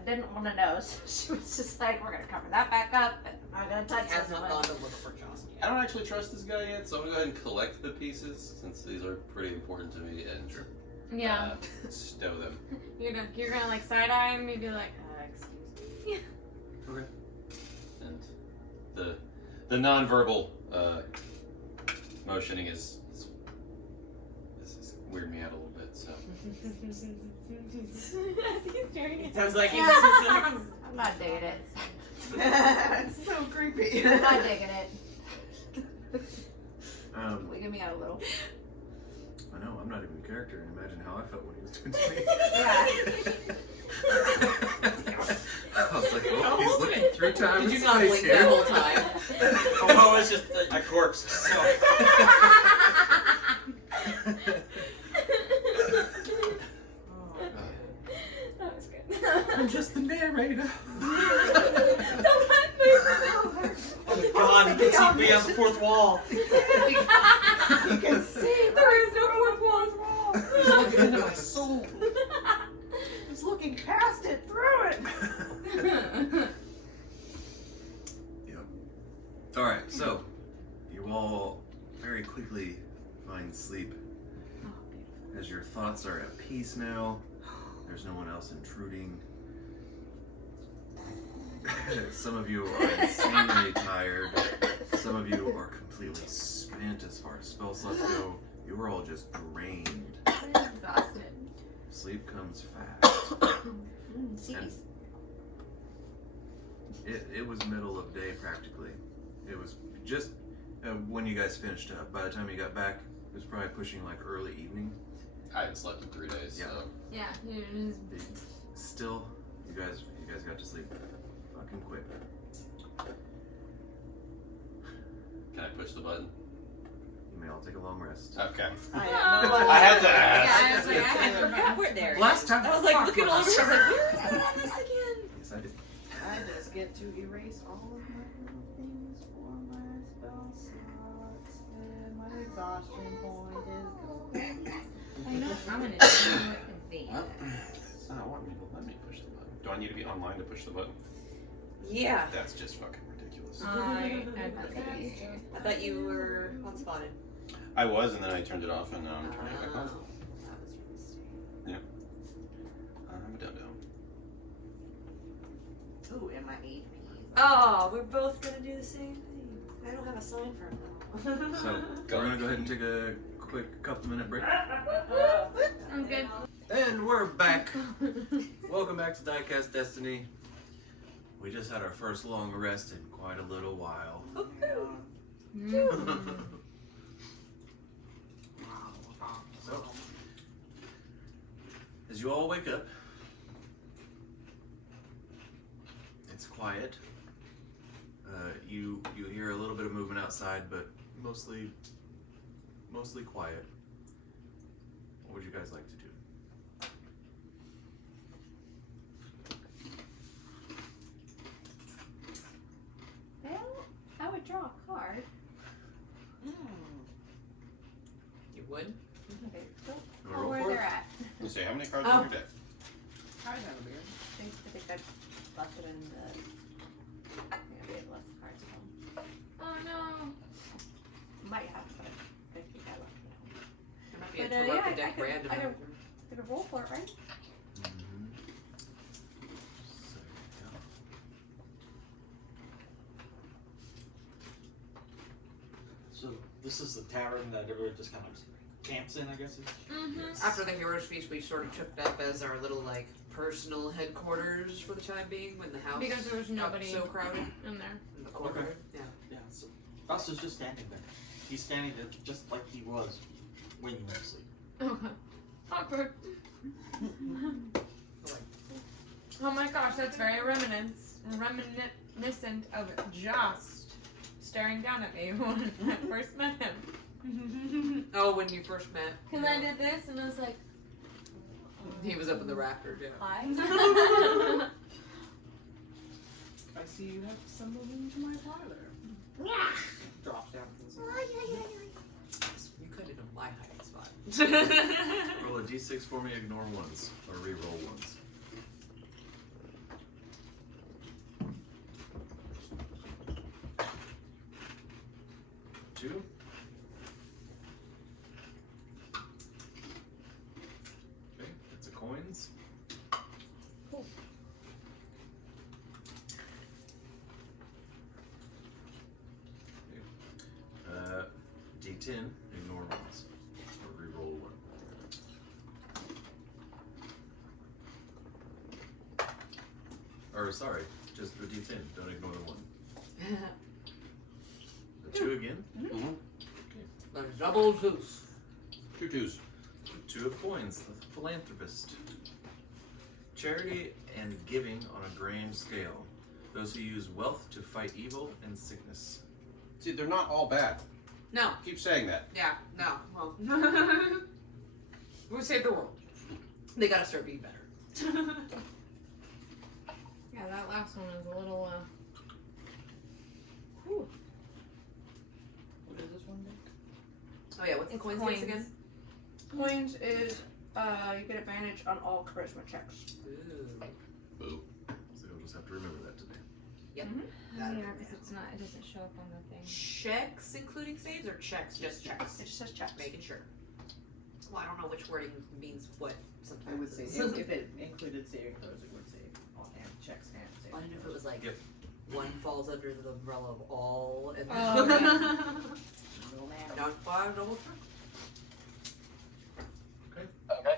didn't want to know, so she was just like, we're gonna cover that back up, and I'm not gonna touch He has this not one. gone to look for Jocelyn I yet. don't actually trust this guy yet, so I'm gonna go ahead and collect the pieces since these are pretty important to me and Yeah. stow them. You're gonna like side eye him and be like, excuse me. Okay. And the nonverbal motioning is weirding me out a little bit. So As he's staring at Sounds like he's I'm not digging it. It's so creepy. I'm not digging it. Wigging me out a little. I know, I'm not even a character, and imagine how I felt when he was doing to me. I was like, oh, he's looking through time Did and you not space blink here. that whole time? Oh, it's just a corpse. So. fourth wall. You can see. There is no fourth wall. He's looking into my soul. He's looking past it, through it. Yep. Alright, so you all very quickly find sleep as your thoughts are at peace now. There's no one else intruding. Some of you are insanely tired. Some of you are completely spent as far as spell slots go. You are all just drained. I'm exhausted. Sleep comes fast. And it was middle of day practically. It was just when you guys finished up. By the time you got back, it was probably pushing like early evening. I hadn't slept in 3 days, Yeah. so. Yeah, you just Still, you guys got to sleep fucking quick. Can I push the button? You may all take a long rest. Okay. I I had to ask. Yeah, I was like, I I forgot we're there. Last time. I was like looking over. I was like, where is that on this again? Yes, I did. I just get to erase all of my little things for my spell slots, and my exhaustion point is gone. I know I'm gonna do these. It's not wanting me to let me push the button. Do I need to be online to push the button? Yeah. That's just fucking ridiculous. I I thought you were unspotted. I was, and then I turned it off, and now I'm turning it back on. That was your mistake. I'm a dum-dum. Ooh, and my 8 Ps. Oh, we're both gonna do the same thing. I don't have a sign for him though. So we're gonna go ahead and take a quick couple-minute break. I'm good. And we're back. Welcome back to Diecast Destiny. We just had our first long rest in quite a little while. So, as you all wake up, it's quiet. You hear a little bit of movement outside, but mostly quiet. What would you guys like to do? Well, I would draw a card. You would? Okay, so You wanna roll where for they're it? at. You say, how many cards on your deck? Cards have a beard. I think I left it in the. I think I did left the cards at home. Oh no. Might have, but I think I left it at home. There might be a But, drawer yeah, of the I deck could- random. I could- I could roll for it, right? So this is the tavern that everyone just kind of camps in, I guess. After the hero's feast, we sort of took that up as our little like personal headquarters for the time being when the house Because there was got nobody so crowded in there. in the corner. Okay. Yeah. Yeah, so Gus is just standing there. He's standing there just like he was when you went to sleep. Okay. Awkward. Oh my gosh, that's very reminiscent of just staring down at me when I first met him. Oh, when you first met. Cause I did this and I was like, He was up in the rafters, yeah. hi. I see you have stumbled into my parlor. Drops down from the ceiling. You could have known my hiding spot. Roll a d6 for me, ignore ones, or re-roll ones. Two. Okay, that's a coins. D10, ignore ones, or re-roll one. Or sorry, just the D10. Don't ignore the one. The two again. Mm-hmm. The double deuce. 2 twos. Two of coins. The philanthropist. Charity and giving on a grand scale. Those who use wealth to fight evil and sickness. See, they're not all bad. No. Keep saying that. Yeah. No. Well. We'll save the world. They gotta start being better. Yeah, that last one is a little, whew. Oh yeah, what's the It's coins coins. again? Coins is you get advantage on all charisma checks. Ooh. Boo. So you'll just have to remember that today. Yep. Oh, That- yeah, because it's not. It doesn't show up on the thing. Checks including saves or checks? Just checks. It just says checks. Making sure. Well, I don't know which wording means what sometimes. I would say It's- if it included saving throws, it would say all hand checks and saving I didn't know if it throws. was like Yep. one falls under the umbrella of all, and Oh, Little man. not five double check. Okay.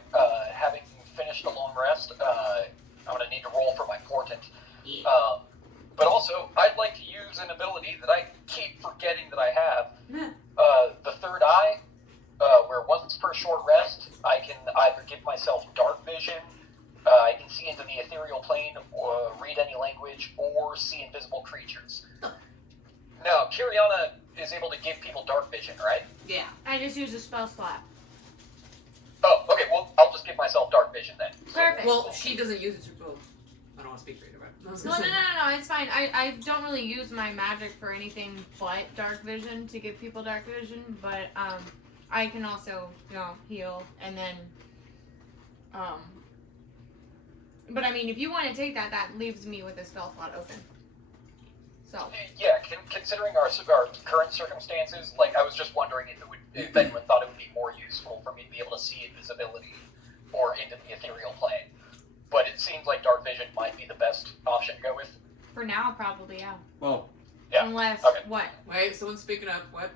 Having finished a long rest, I'm gonna need to roll for my portent. Yeah. But also, I'd like to use an ability that I keep forgetting that I have. The third eye, where once per short rest, I can either give myself dark vision, I can see into the ethereal plane, or read any language, or see invisible creatures. Now, Kiriana is able to give people dark vision, right? Yeah. I just use a spell slot. Oh, okay, well, I'll just give myself dark vision then. Perfect. Well, she doesn't use it. Well, I don't want to speak for you, right? I was Well, gonna no, say- it's fine. I don't really use my magic for anything but dark vision to give people dark vision, but I can also, heal and then but I mean, if you want to take that, that leaves me with a spell slot open. So, Yeah, considering our current circumstances, like I was just wondering if anyone thought it would be more useful for me to be able to see invisibility or into the ethereal plane. But it seems like dark vision might be the best option to go with. for now, probably, yeah. Well, Yeah, Unless, okay. what? Wait, someone's speaking up. What?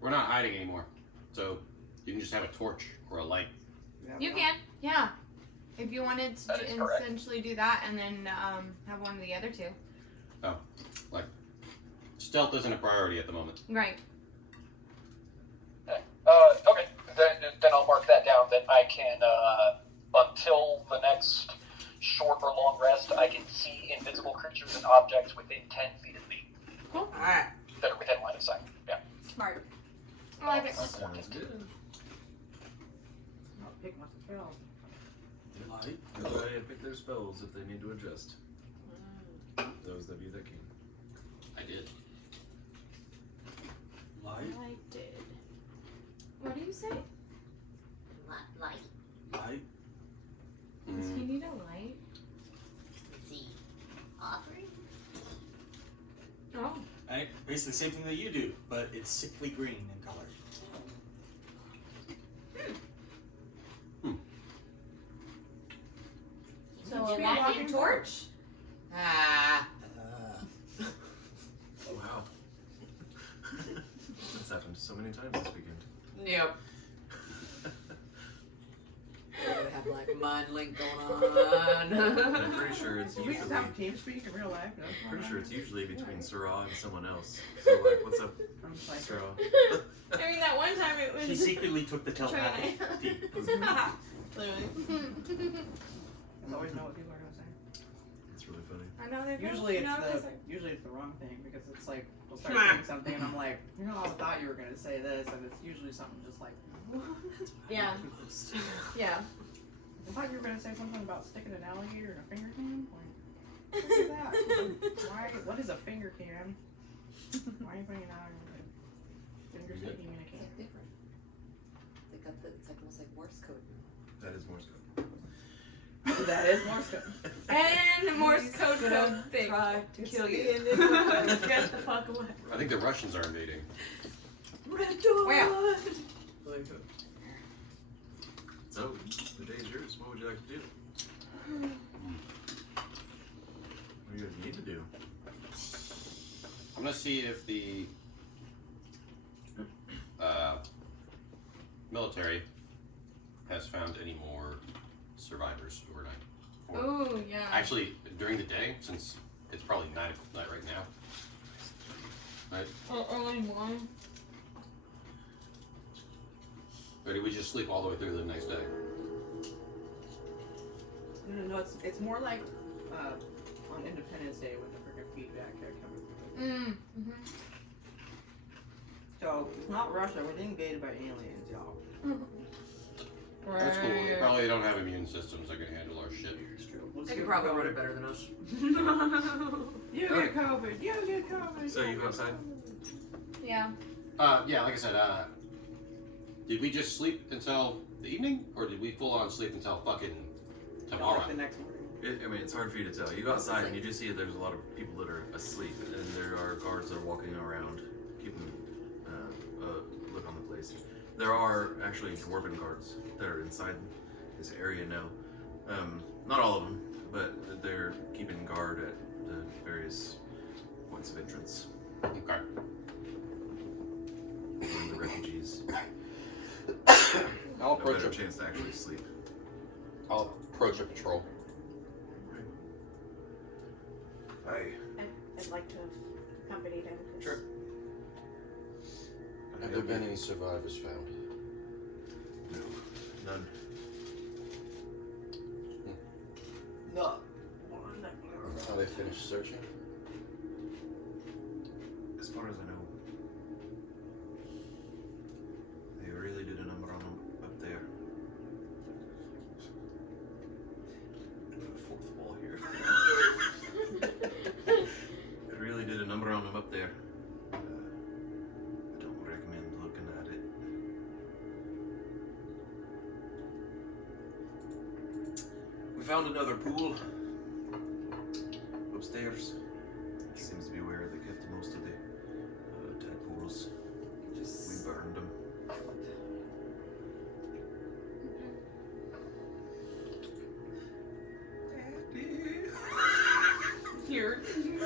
we're not hiding anymore, so you can just have a torch or a light. You can, yeah. If you wanted That to is correct. essentially do that and then have one of the other two. Stealth isn't a priority at the moment. Right. Okay, then I'll mark that down. That I can, until the next short or long rest, I can see invisible creatures and objects within 10 feet of me All right. that are within line of sight. Yeah. Smart. I like it. Sounds good. Not pick my spells. Light. Go ahead and pick their spells if they need to adjust. Those of you that can. I did. Light. I did. What do you say? Light. Light. Does he Mm, need a light? Let's see. Offering? Oh. Right? Basically the same thing that you do, but it's sickly green in color. So You a do that walking in- torch? Ah. Wow. That's happened so many times this weekend. Yep. We're gonna have like mind link going And on. I'm pretty sure it's Do we usually. just have team speak in real life? No? Pretty sure it's usually between Sarah and someone else. So like, what's up, I'm just like, Sarah? I mean, that one time it was. She secretly took the telepathic feat. Clearly. I always know what people are gonna say. It's really funny. I know they're Usually you know what it's they say. usually it's the wrong thing because it's like we'll start saying something and I'm like, you know, I thought you were gonna say this, and it's usually something just like, Yeah. Yeah. I thought you were gonna say something about sticking an alligator in a finger can. Like, what is that? Why? What is a finger can? Why are you putting it out in a finger sticking in a can? It's different. It's like almost like Morse code. That is Morse code. That is Morse code. And Morse code code thing. Try to kill you. Get the fuck away. I think the Russians are invading. Red Dawn. Where? So, the day is yours. What would you like to do? What do you guys need to do? I'm gonna see if the military has found any more survivors overnight. Or Ooh, yeah. actually, during the day, since it's probably 9 o'clock right now. Right? Or early morning. Or do we just sleep all the way through the next day? No, it's more like on Independence Day when the freaking feedback kept coming through. Mm-hmm. So it's not Russia. We're being invaded by aliens, y'all. That's cool. They probably don't have immune systems that can handle our shit. It's true. We'll They see could what probably COVID- run it better than us. You get COVID. You get COVID. So you go outside? Yeah. Yeah, like I said, Did we just sleep until the evening, or did we full on sleep until fucking tomorrow? Like the next morning. I mean, it's hard for you to tell. You go outside and you do see there's a lot of people that are asleep, and there are guards that are walking around, keeping a look on the place. There are actually dwarven guards that are inside this area now. Not all of them, but they're keeping guard at the various points of entrance. Okay. And the refugees I'll have a approach better a, chance to actually sleep. I'll approach a patrol. I'd like to have accompanied him. 'Cause Sure. Have there been any survivors found? No, none. No. Are they finished searching? As far as I know, they really did a number on them up there. The fourth wall here. They really did a number on them up there. I don't recommend looking at it. We found another pool upstairs. It seems to be where they kept most of the tadpoles. We burned them. You're you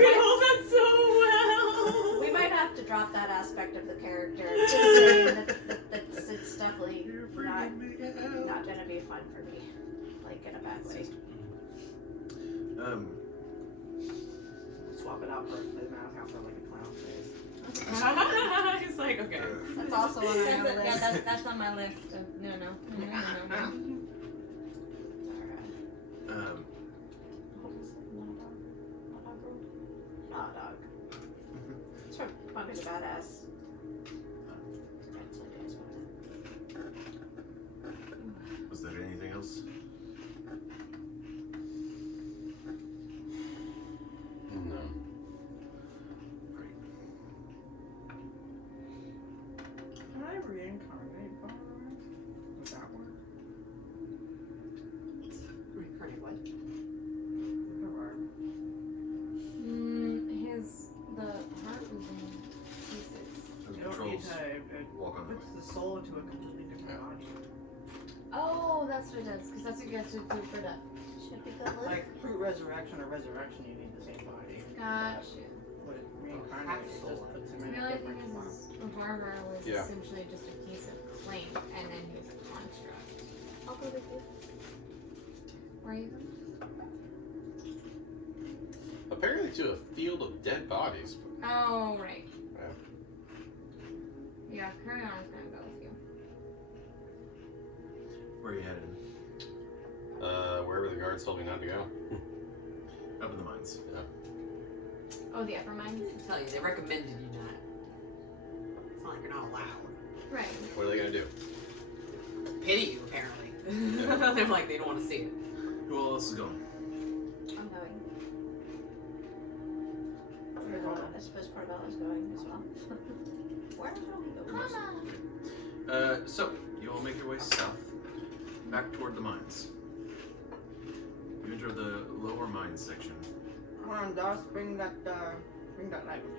can hold that so well. we might have to drop that aspect of the character. It's definitely not gonna be fun for me, like in a bad way. Swap it out for the mouse out for like a clown face. It's like, okay. That's also on my list. That's on my list of no. Alright. Um, Not dog. It's from Bumpy the Badass. was there anything else? No. Right. Can I reincarnate Bar? Would that work? Reincarnate what? Bar. The heart was in pieces. Those You don't need patrols to walk on the puts way. the soul into a completely different body. Oh, that's what it does, because that's what you guys should do for that. Should be good. Like through resurrection or resurrection, you need the same body. Gotcha. But reincarnate, it just puts him in The a only different thing form. is, a barber was Yeah. essentially just a piece of clay, and then he was a construct. I'll go with you. Where are you going? Apparently to a field of dead bodies. Oh, right. Yeah. Yeah, carry on is gonna go with you. Where are you headed? Wherever the guards told me not to go. Up in the mines. Oh, the upper mines? I tell you, they recommended you not. It's not like you're not allowed. Right. What are they gonna do? Pity you, apparently. They're like, they don't want to see it. Who else is going? I'm going. I suppose Parbella's going as well. Where are we going? So, you all make your way south, back toward the mines. You enter the lower mines section. Come on, Dust, bring that light with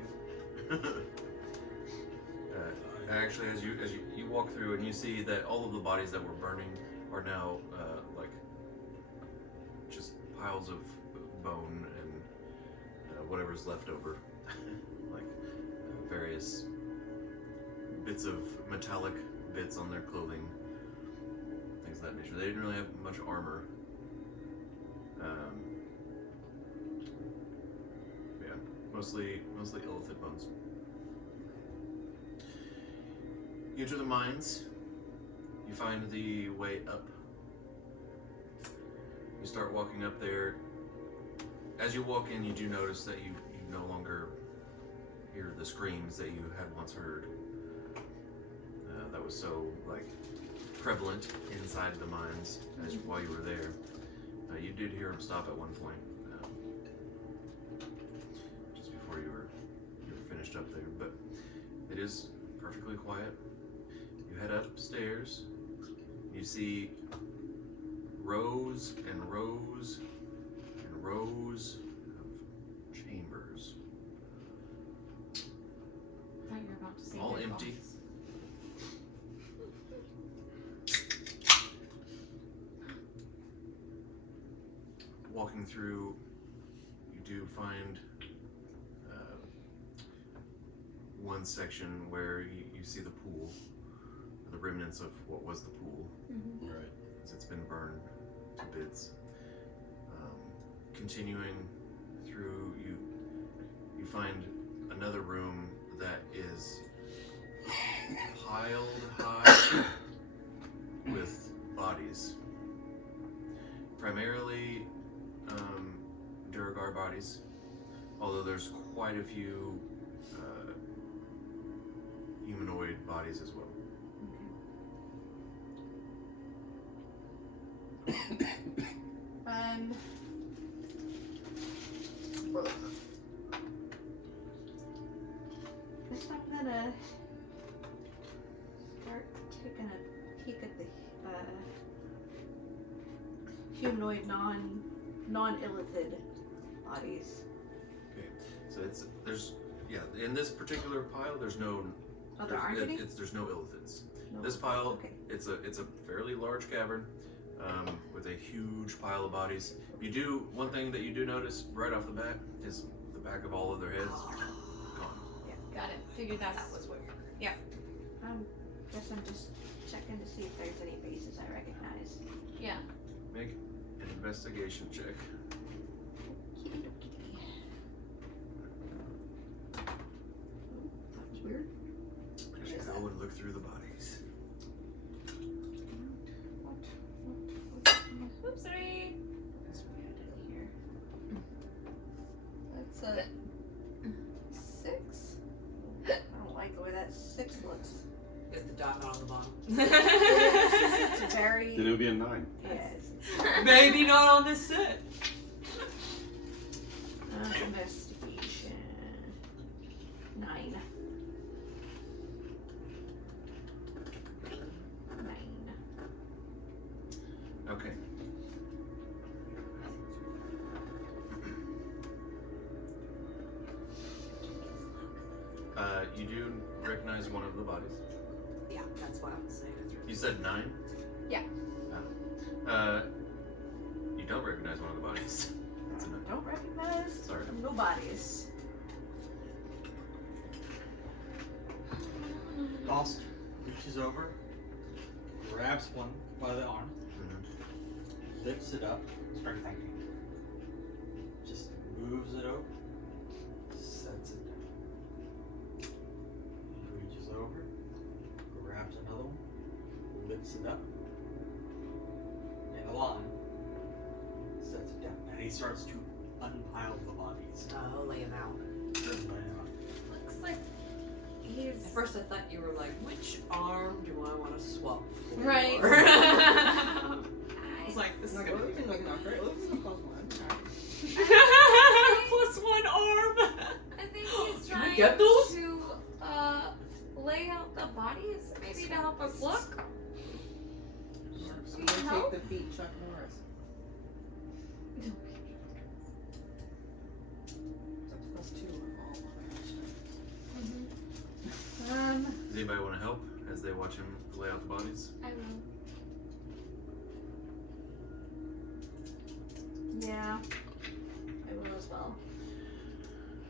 you. Actually, as you walk through and you see that all of the bodies that were burning are now like just piles of bone and whatever's left over, like various bits of metallic bits on their clothing, things of that nature. They didn't really have much armor. Yeah, mostly elephant bones. You enter the mines. You find the way up. You start walking up there. As you walk in, you do notice that you no longer hear the screams that you had once heard. That was so prevalent inside the mines while you were there. You did hear them stop at one point, just before you were is perfectly quiet. You head upstairs. You see rows and rows and rows of chambers, I thought you were about to say all big empty. balls. Walking through, you do find one section where you see the pool, the remnants of what was the pool. Right. As it's been burned to bits. Continuing through, you find another room that is piled high with bodies. Primarily Duragar bodies, although there's quite a few humanoid bodies as well. Guess I'm gonna start taking a peek at the humanoid non-illithid bodies. Okay, so in this particular pile there's no Oh, there aren't any? there's no illithids. No. This pile, Okay. it's a fairly large cavern with a huge pile of bodies. One thing that you do notice right off the bat is the back of all of their heads gone. Got it. Figured That that's was what you're. Guess I'm just checking to see if there's any faces I recognize. yeah. Make an investigation check. That was weird. As you go and look through the bodies. Oopsie. What's weird in here? That's a 6. I don't like the way that 6 looks. Is the dot not on the bottom? It's very. Then it would be a 9. Yes. Maybe not on this set. Investigation. 9. 9. Okay. You do recognize one of the bodies. Yeah, that's what I was saying. You said 9? Yeah. You don't recognize one of the bodies. That's a 9. Don't recognize Sorry. no bodies. Gost reaches over, grabs one by the arm, lifts it up, strength thinking. Just moves it over, sets it down. He reaches over, grabs another one, lifts it up, in a line, sets it down. And he starts to unpile the bodies. Oh, lay him out. Looks like he's At first, I thought you were like, which arm do I want to swap for? right. I was like, this is Like, gonna oh, be you can look it up, right? Let's look plus 1. plus 1 arm. I think he's Can we trying get those? to lay out the bodies, maybe to help us look. So you take the feet, Chuck Norris. Plus 2 on all of Does anybody want to help as they watch him lay out the bodies? I will. Yeah. I will as well.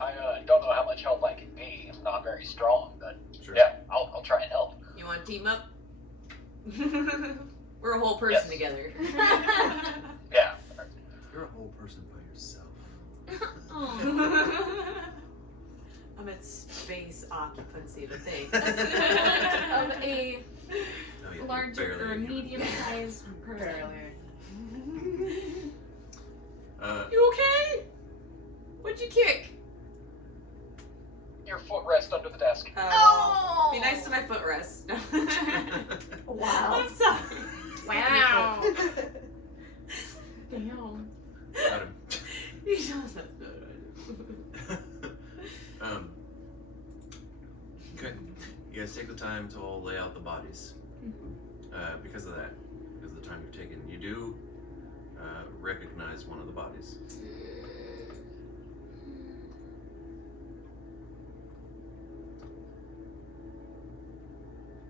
I don't know how much help I can be. I'm not very strong, but Sure. yeah, I'll try and help. You want to team up? We're a whole person Yes. together. Yeah. You're a whole person by yourself. I'm at space occupancy to think. Of a No, yeah, larger barely or a human. medium-sized person. You okay? What'd you kick? Your footrest under the desk. Oh. Be nice to my footrest. Wow. I'm sorry. Wow. that. Damn. Got him. He doesn't know. Okay. You guys take the time to all lay out the bodies. Because of that, because of the time you've taken, you do recognize one of the bodies.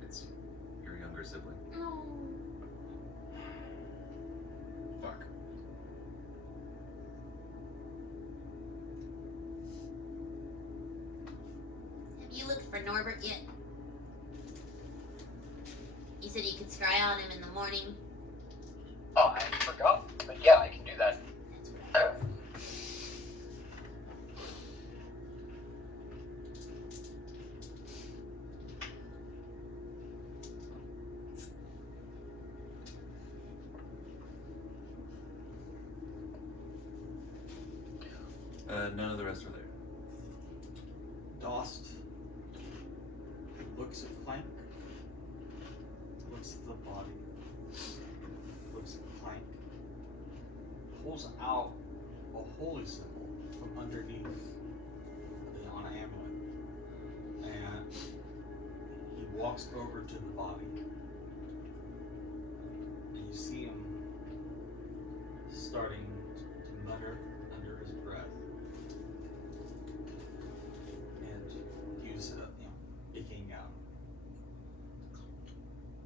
It's your younger sibling. No. Fuck. Have you looked for Norbert yet? You said you could scry on him in the morning. Oh, I forgot. But yeah, I can do that. None of the rest are there. Dost looks at Clank, looks at the body, looks at Clank, pulls out a holy symbol from underneath on an amulet, and he walks over to the body, and you see him starting to mutter under his breath. Use picking out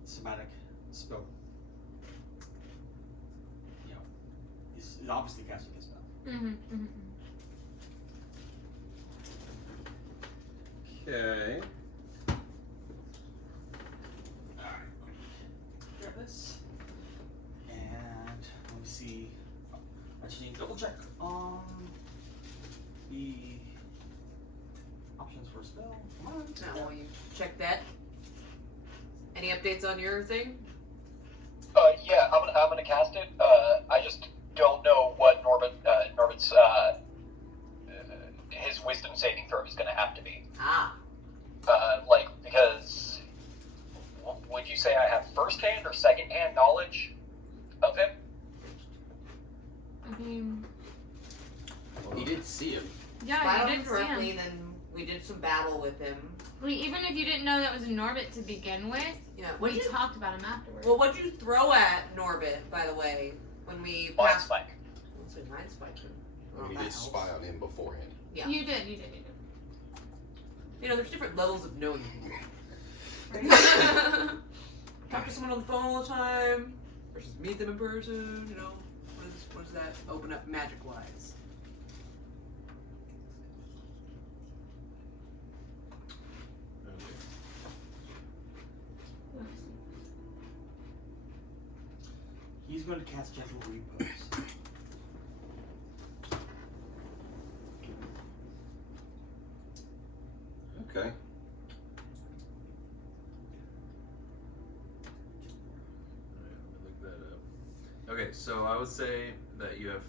somatic spell. He's obviously casting his spell. Okay. Alright, grab this. And let me see. I just need to double check on the options for a spell. Come on. Now, while you check that, any updates on your thing? Yeah, I'm gonna cast it. I just don't know what Norbert's his wisdom saving throw is gonna have to be. Because would you say I have first-hand or second-hand knowledge of him? I mean, Well, he did see him. yeah, If I you remember did see correctly, him. then we did some battle with him. Wait, even if you didn't know that was Norbit to begin with, Yeah. we talked about him afterwards. Well, what'd you throw at Norbit, by the way, when we Mind passed? spike. Let's say Mind Spike. I mean, he did spy on him beforehand. Yeah. You did, you did. You know, there's different levels of knowing people. Right? Talk to someone on the phone all the time versus meet them in person. You know, what does that open up magic-wise? He's going to cast Gentle Repose. Okay. Look that up. Okay, so I would say that you have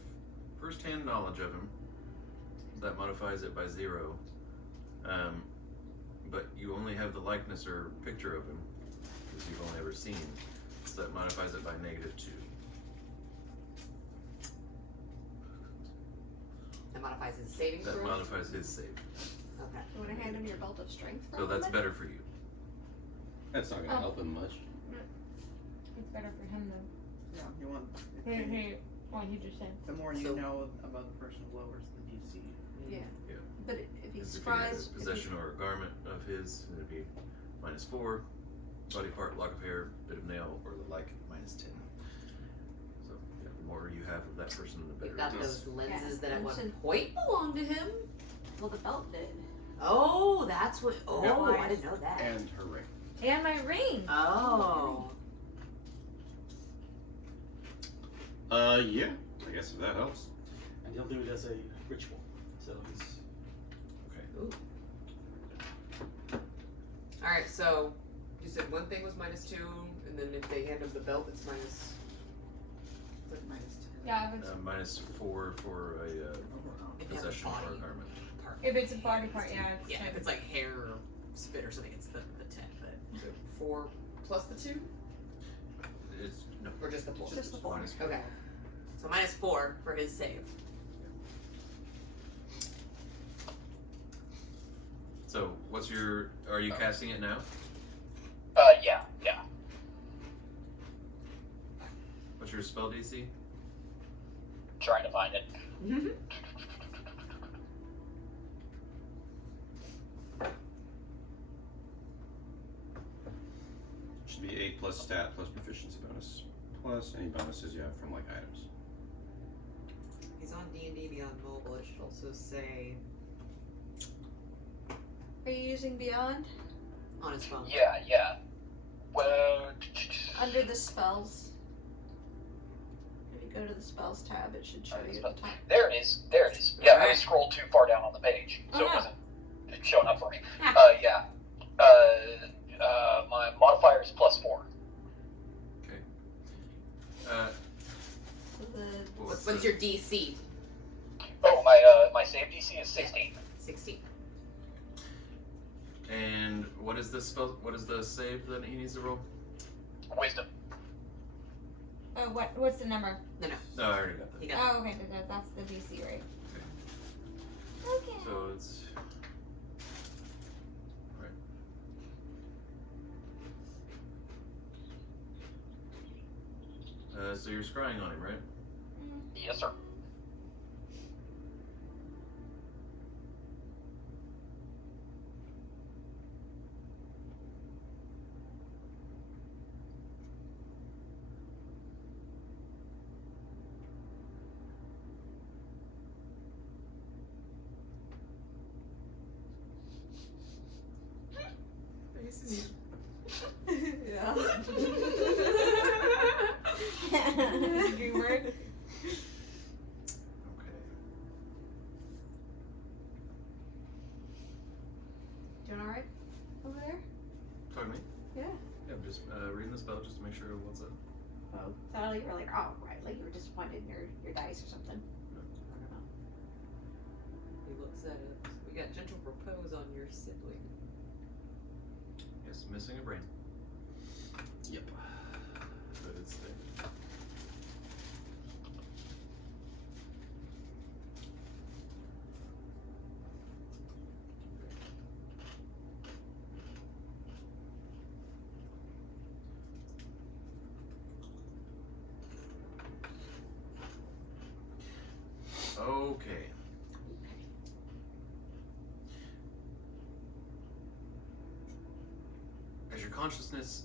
first-hand knowledge of him. That modifies it by 0. But you only have the likeness or picture of him because you've only ever seen. So that modifies it by -2. That modifies his saving That throw? modifies his save. Okay. You want to hand him your belt of strength for So a that's moment? better for you. That's not gonna help him much. It's better for him though. Yeah, you want. Hey, what you just said. The more you So- know about the person, the lowers the DC. Yeah. Yeah. But if he Because if you had a scries, possession or a garment of his, it would be -4. Body part, lock of hair, bit of nail, or the like, -10. So yeah, the more you have of that person, the better We've got it is. those lenses that at one Listen. point belonged to him. well, the belt did. Oh, that's what. Oh, Yeah. I didn't know that. And her ring. And my ring. Oh. Yeah. I guess if that helps. And he'll do it as a ritual. So he's. Okay. Alright, so you said one thing was -2, and then if they hand him the belt, it's minus. It's like -2. Yeah, if it's, -4 for a If you have a possession or a body garment. part. if it's a body part, yeah, it's Yeah, if it's like hair or spit or something, it's the 10. But so 4 plus the 2? It's no. Or just the 4? Just the 4. -4. Okay. So -4 for his save. So, what's your? Are you casting it now? Yeah. What's your spell DC? Trying to find it. Should be 8 plus stat plus proficiency bonus plus any bonuses you have from like items. He's on D&D Beyond Mobile. It should also say Are you using Beyond? on his phone. Yeah. Well, Under the spells. If you go to the spells tab, it should show you at the top. there it is. Yeah, I scrolled too far down on the page, so it wasn't showing up for me. Yeah. My modifier is +4. Okay. So the What's your DC? Oh, my save DC is 16. 16. And what is the spell? What is the save that he needs to roll? Wisdom. Oh, what's the number? No. No, I already got that. He got Oh, okay, that's the DC, right? Okay. So it's right. So you're scrying on him, right? Yes, sir. Yeah. Dreamer. Okay. Doing alright over there? Talking to me? Yeah. Yeah, I'm just reading the spell just to make sure what's up. Oh, so you were like, oh, right, like you were disappointed in your dice or something. I don't know. He looks at it. We got gentle repose on your sibling. Yes, missing a brain. Yep. But it's there. Okay. As your consciousness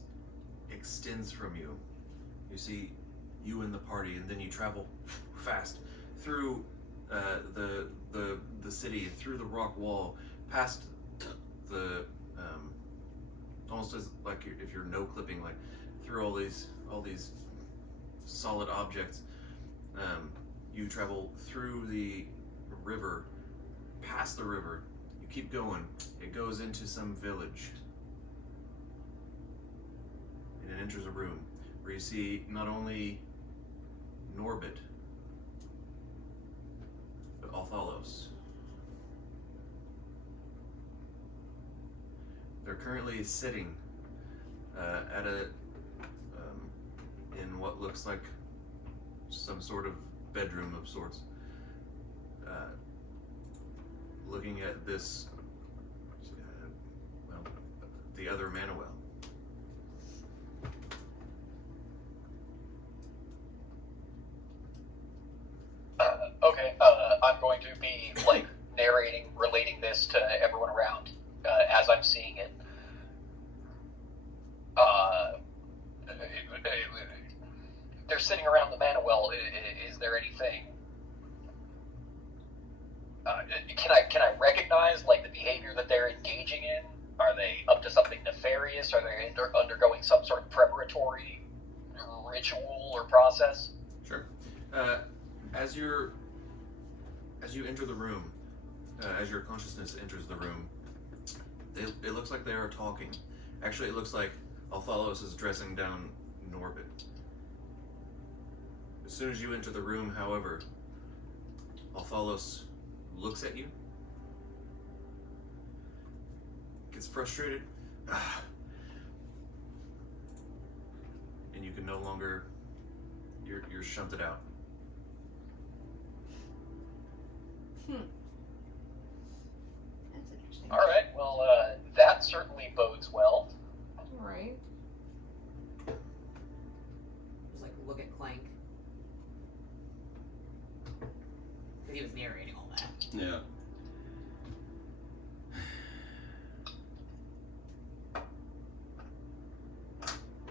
extends from you, you see you and the party, and then you travel fast through the city, through the rock wall, past the almost as like if you're no clipping, like through all these solid objects. You travel through the river, past the river. You keep going. It goes into some village. And it enters a room where you see not only Norbit, but Althalos. They're currently sitting at a in what looks like some sort of bedroom of sorts, looking at this, the other Manuel. Okay, I'm going to be like narrating, relating this to everyone around as I'm seeing it. They're sitting around the Manuel. Is there anything? Can I recognize like the behavior that they're engaging in? Are they up to something nefarious? Are they undergoing some sort of preparatory ritual or process? Sure. As you enter the room, as your consciousness enters the room, it looks like they are talking. Actually, it looks like Althalos is dressing down Norbit. As soon as you enter the room, however, Althalos looks at you, gets frustrated, and you can no longer, you're shunted out. That's interesting. All right. Well, that certainly bodes well. Right. Just like look at Clank. Because he was narrating all that. Yeah.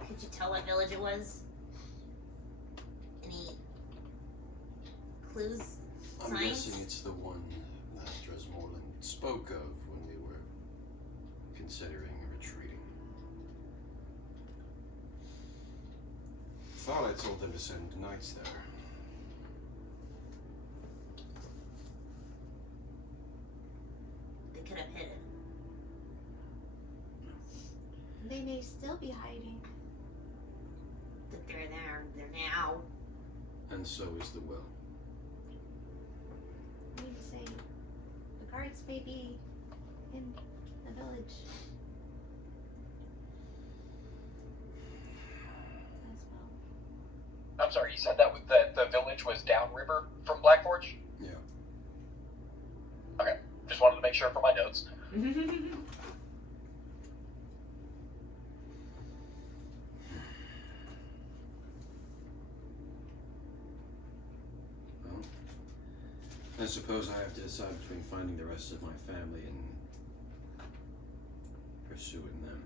Could you tell what village it was? Any clues? I'm Signs? guessing it's the one that Dresmorland spoke of when we were considering retreating. Thought I told them to send knights there. They could have hidden. They may still be hiding. That they're there. They're now. And so is the well. I mean to say, the guards may be in the village as well. I'm sorry, you said that the village was downriver from Blackforge? Yeah. Okay, just wanted to make sure for my notes. Well, I suppose I have to decide between finding the rest of my family and pursuing them.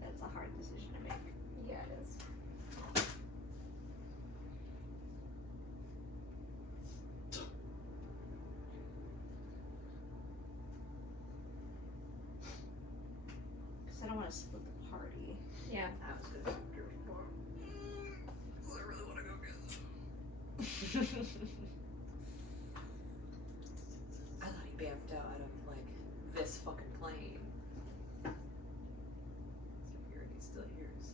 That's a hard decision to make. Yeah, it is. Because I don't want to split the party. Yeah. I was good. I really want to go get I thought he bamfed out of like this fucking plane. So here he's still here. So.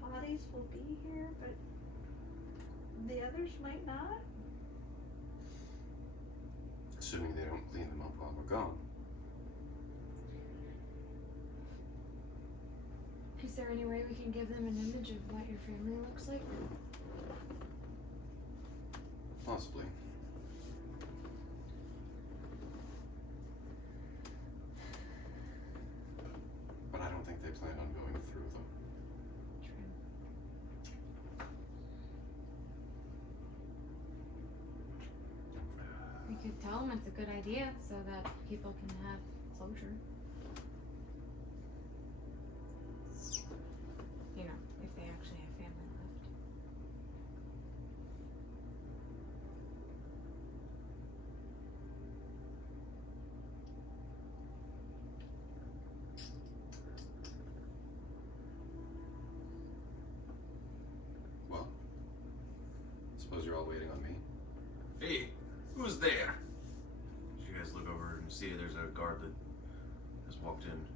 Bodies will be here, but the others might not. Assuming they don't clean them up while we're gone. Is there any way we can give them an image of what your family looks like? Possibly. But I don't think they plan on going through them. We could tell them it's a good idea so that people can have closure. You know, if they actually have family left. Well, suppose you're all waiting on me. Hey, who's there? You guys look over and see there's a guard that has walked in.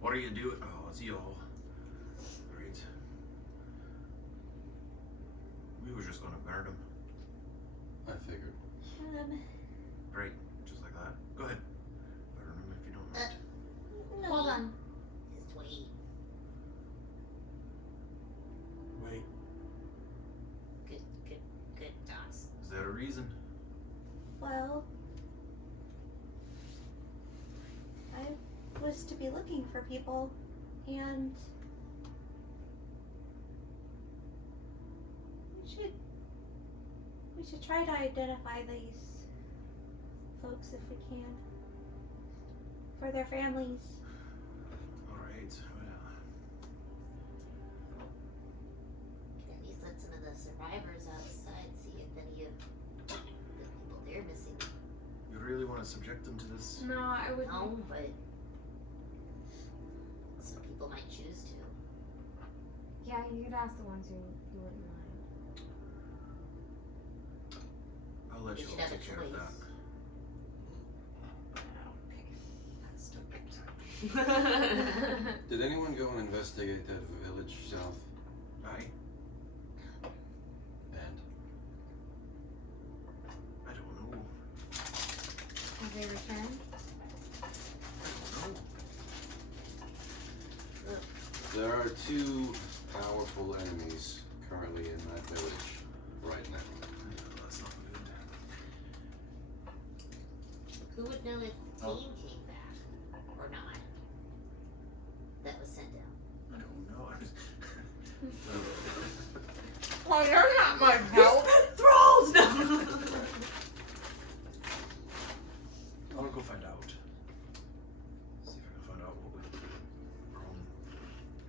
What are you doing? Oh, it's y'all. Great. We were just gonna burn them. I figured. Great. Just like that. Go ahead. Burn them if you don't mind. No. Hold on. Just wait. Wait. Good, Doss. Is that a reason? Well, I was to be looking for people, and we should try to identify these folks if we can for their families. Alright, well. Could at least let some of the survivors outside see if any of the people they're missing. You really want to subject them to this? No, I would. No, but some people might choose to. Yeah, Yeah, you could ask the ones who wouldn't mind. I'll let We you should all have a take care of choice. that. That's stupid. Did anyone go and investigate that village south? Aye. And I don't know. Have they returned? there are two powerful enemies currently in that village right now. That's not good. Who would know if the team came back or not? That was sent out. I don't know. Well, you're not my help. Thralls! No! I'll go find out. See if I can find out what went wrong.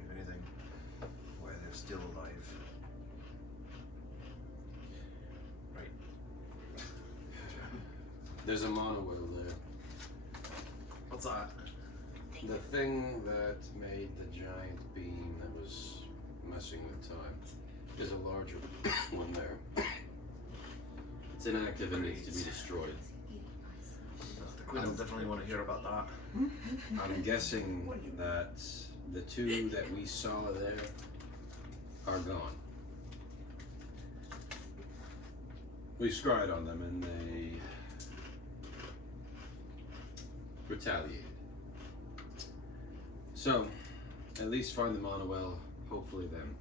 If anything, why they're still alive. Right. There's a monowell there. What's that? The thing that made the giant beam that was messing with time. There's a larger one there. It's inactive and needs to be destroyed. The Queen will definitely want to hear about that. I'm guessing that the two that we saw there are gone. We scryed on them and they retaliated. So, at least find the monowell, hopefully them.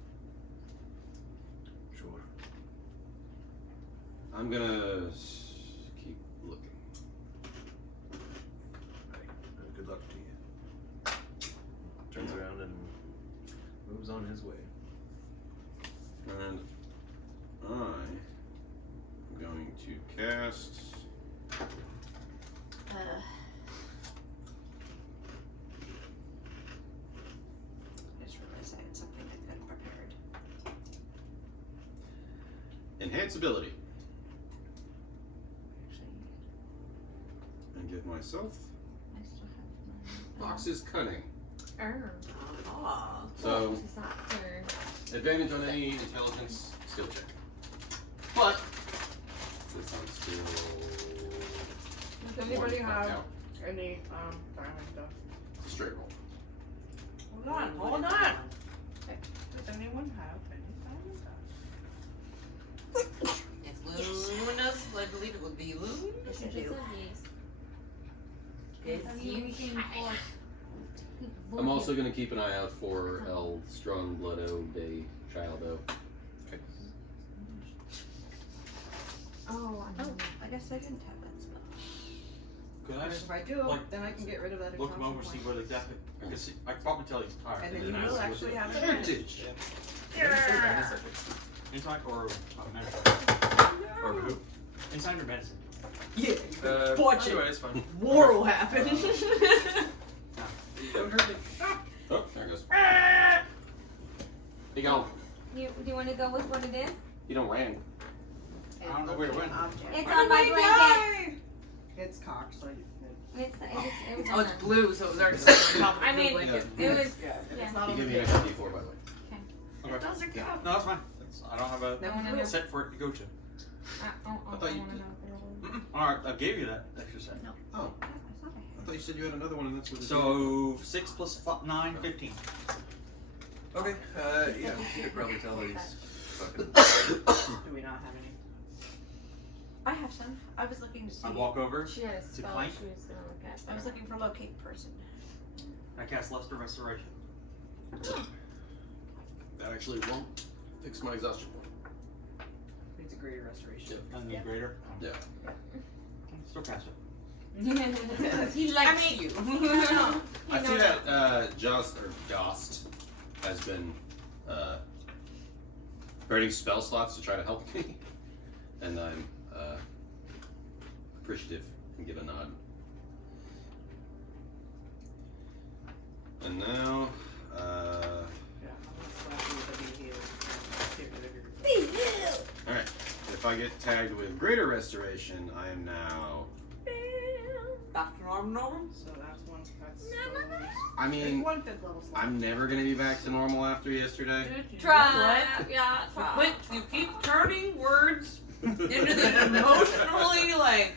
Sure. I'm gonna keep looking. Right. Good luck to you. Turns around and moves on his way. And I'm going to cast I just realized I had something I couldn't prepared. Enhance ability Actually, and give myself I still have mine. Fox's Cunning. Ah. So, Is that for advantage on any intelligence skill check. But, this one's still Does anybody one have out. any diamond stuff? It's a straight roll. Hold on. Does anyone have any diamond stuff? It's luminous. I believe it would be luminous. It's just a haze. It's I mean, we can force people I'm to also going to keep an eye out for El Strong Blood O Day Child O. Oh, I know. I guess I didn't have that spell. Could I just If I do, like, then I can get rid of that look him over, exhaustion see point. where exactly? I can see. I can probably tell he's tired. And then you will actually have to Heritage! Insight or medicine? Or who? Insight or medicine? Yeah, watch it. Anyway, it's fine. War will happen. Don't hurt me. Oh, there it goes. He gone. Do you want to go with what it is? He don't ran. I don't know where it went. It's on my blanket. It's cocked, so It was Oh, on it's there. blue, so it was already on top of I the mean, blanket. It was. yeah, Yeah. it's not He on gave the me an extra D4, by the way. Okay. doesn't count. No, that's fine. I don't have I wanna know. a set for it to go to. I thought want you to know did. what they're Alright, I gave you that extra set. Oh, I thought I I thought you said you had another one and that's what it So 6 plus 9, 15. Okay, yeah, you could probably tell he's fucking. Do we not have any? I have some. I was looking to see. I walk over. she had a spell plank? she was going to look at. I was looking for locate person. I cast Luster Restoration. That actually won't fix my exhaustion point. It's a greater restoration. And the Yeah. greater. Yeah. Still cast it. He likes you. I see that Jost has been burning spell slots to try to help me, and I'm appreciative and give a nod. And now, Yeah, I'm gonna slap you with a be healed. all right. If I get tagged with greater restoration, I am now Back to normal. So that's one. That's I mean, 1/5 level slot. I'm never gonna be back to normal after yesterday. Try. Yeah. Try. Quit. You keep turning words into the emotionally like.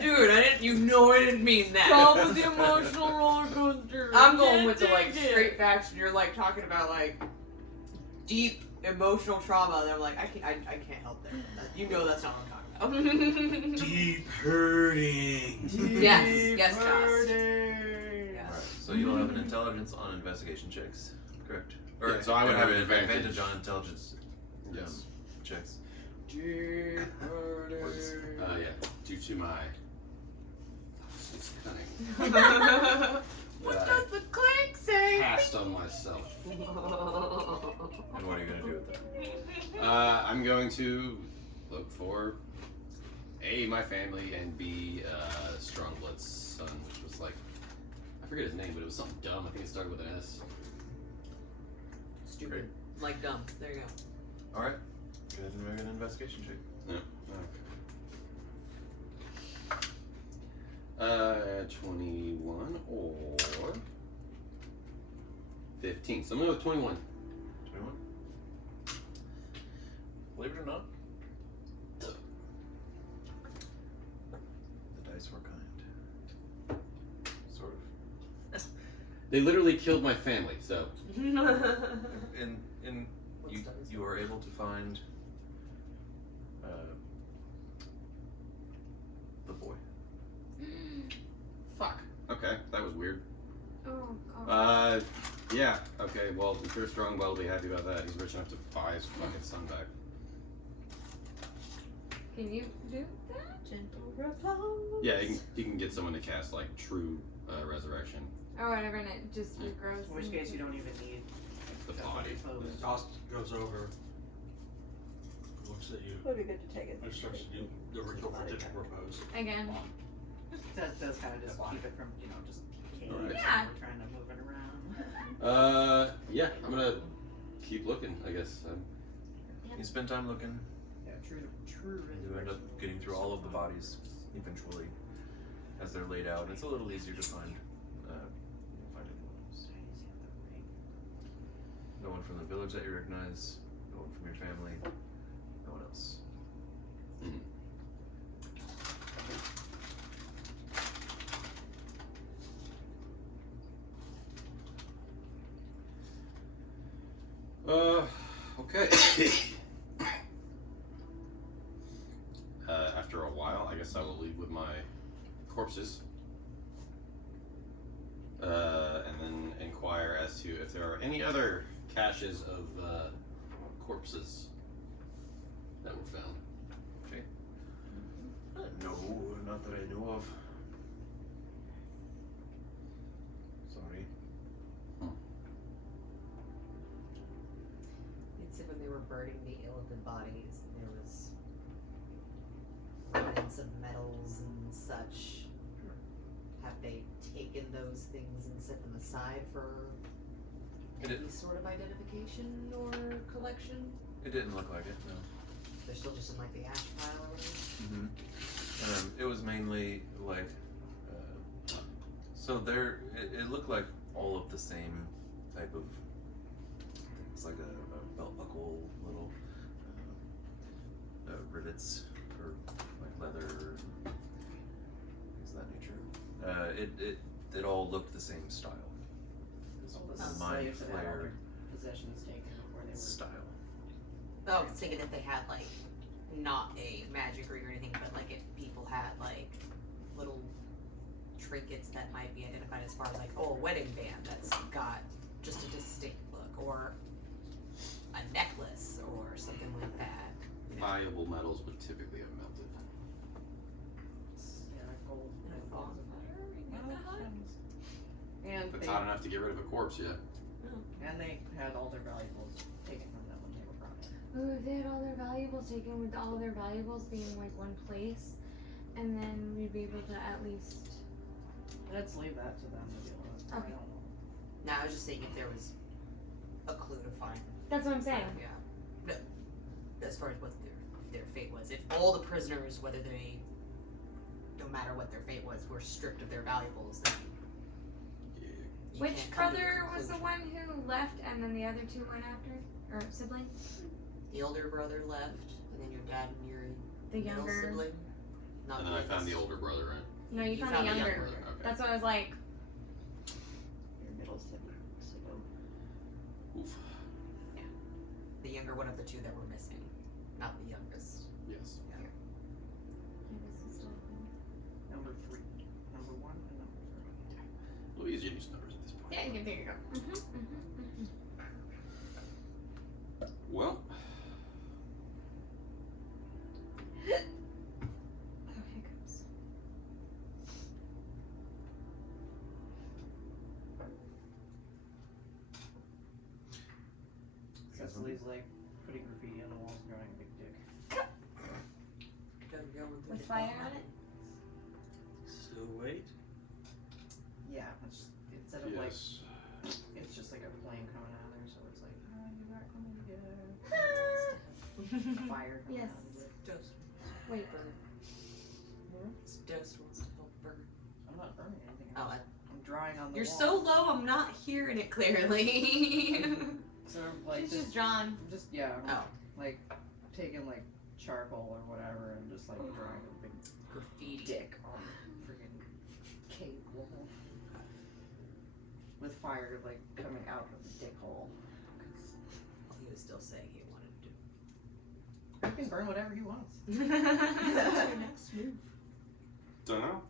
Dude, I didn't. You know I didn't mean that. Go with the emotional roller coaster. I'm going Can't with the like take it. straight facts, and you're like talking about like deep emotional trauma, and I'm like, I can't help there. You know that's not what I'm talking about. Deep hurting. Yes, yes, Joss. Alright, Yes. so you'll have an intelligence on investigation checks, correct? Yeah, so I would have an advantage advantage. on intelligence Yes. checks. Yeah. Due to my she's cunning. What that does the clank say? I cast on myself. And what are you going to do with that? I'm going to look for A, my family, and B, Strongblood's son, which was like, I forget his name, but it was something dumb. I think it started with an S. Stupid. Like dumb. There you go. Alright, go ahead and make an investigation check. No. Okay. 21 or 15. So I'm going to go with 21. 21? Believe it or not, the dice were kind. Sort of. They literally killed my family, so. In you are able to find the boy. Fuck. Okay, that was weird. Oh god. Yeah. Okay. Well, I'm sure Strongblood will be happy about that. He's rich enough to buy his fucking son back. Can you do that? Gentle repose. Yeah, you can get someone to cast like true resurrection, Or whatever, and it just regrows. In which case you don't even need the body. repose. Toss goes over, looks at you, Would be good to take it. and starts to do the ritual for digital repose. Again. That does kind of just keep it from, just decaying. Alright. Yeah. We're trying to move it around. Yeah, I'm gonna keep looking, I guess. You spend time looking, Yeah, true you end up getting through all of the bodies eventually as they're laid out. It's a little easier to find anyone else. No one from the village that you recognize, no one from your family, no one else. Okay. After a while, I guess I will leave with my corpses. And then inquire as to if there are any other caches of corpses that were found. Okay. No, not that I know of. Sorry. It said when they were burning the illiquid bodies, there was remnants of metals and such. Have they taken those things and set them aside for any sort of identification or collection? It didn't look like it, no. They're still just in like the ash pile or whatever? It was mainly like, so there, it looked like all of the same type of, it's like a belt buckle, little rivets, or like leather, things of that nature. It all looked the same style. It's All the the slaves that had all Mindflayer their possessions taken before they were. style. Oh, I was thinking if they had like not a magic ring or anything, but like if people had like little trinkets that might be identified as far as like, oh, a wedding band that's got just a distinct look, or a necklace or something like that. You know? Valuable metals would typically have melted. Yeah, like gold. And a vase of fire. And It's they, hot enough to get rid of a corpse yet. and they had all their valuables taken from them when they were brought in. Ooh, if they had all their valuables taken, with all their valuables being in like one place, and then we'd be able to at least. Let's leave that to them to deal with. I Okay. don't know. No, I was just saying if there was a clue to find. That's what I'm saying. Yeah. No, as far as what their fate was. If all the prisoners, whether they matter what their fate was, were stripped of their valuables, then you Which can't come to a brother was the conclusion. one who left and then the other two went after? Or sibling? The older brother left, and then your dad and your The middle younger. sibling. Not And then I found the youngest. older brother, right? No, you, found the younger. brother. Okay. That's what I was like. Your middle sibling. Oof. The younger one of the two that were missing, not the youngest. Yes. Number 3, number 1, and number 3. Louise, you use numbers at this point. Yeah, there you go. Well, Oh, hiccups. Cecily's like putting graffiti on the walls and drawing a big dick. With fire on it? Still wait. Yeah, it's, instead of like, yes. it's just like a flame coming out of there, so it's like, oh, you got coming together. Fire coming Yes. out of it. Dust. Wait. Burn. It's dust wants to help burn. I'm not burning anything. Oh, I'm drawing on the You're wall. so low, I'm not hearing it clearly. So like She's just drawn. just yeah, I'm Oh, like taking like charcoal or whatever and just like drawing a big graffiti. dick on the freaking cave wall with fire like coming out of the dick hole. 'Cause He was still saying he wanted he can burn whatever he wants. to. What's your next move? Don't know.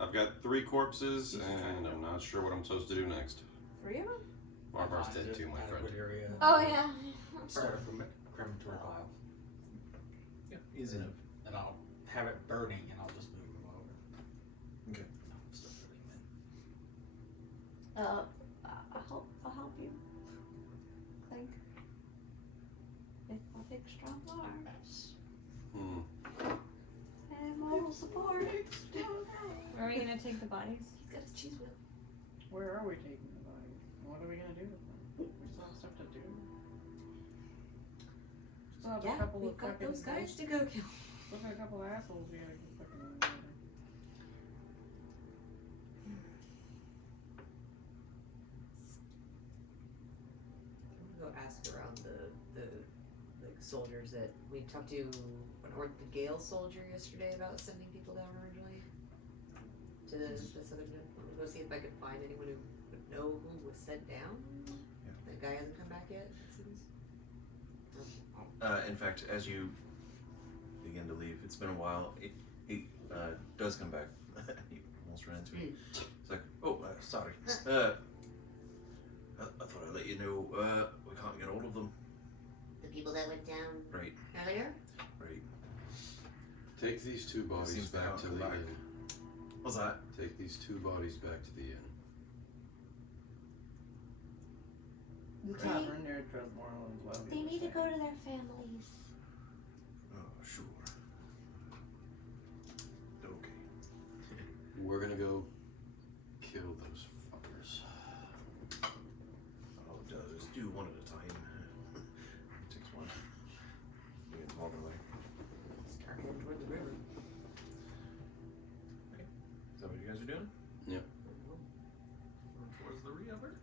I've got 3 corpses, and I'm not sure what I'm supposed to do next. 3 of them? Barbar's dead too, my friend. Adequate area. Oh, yeah. Start a crematory pile. Yeah, easy enough. And I'll have it burning and I'll just move them over. Okay. No, stop doing I'll help you. Clink. With my big strong arms. Hmm. And moral support. Where are we gonna take the bodies? He's got his cheese wheel. Where are we taking the body? What are we gonna do with them? We still have stuff to do. Still have a Yeah, couple we've of got fucking those guys to go kill. Look at a couple of assholes we gotta get fucking Go ask around the like soldiers that we talked to the Gale soldier yesterday about sending people down originally to the southern. Go see if I could find anyone who would know who was sent down. Yeah. That guy hasn't come back yet. It seems. In fact, as you begin to leave, it's been a while. He does come back. You almost ran into him. It's like, oh, sorry. I thought I'd let you know we can't get hold of them. The people that went down Right, earlier? right. Take these 2 bodies Seems they back don't to come the back. inn. What's that? Take these 2 bodies back to the inn. The tavern near Dresmorland as well. They need to go to their families. Oh, sure. Okay. We're gonna go kill those fuckers. I'll just do one at a time. It takes one. You can walk away. Start heading toward the river. Is that what you guys are doing? Yep. Towards the river?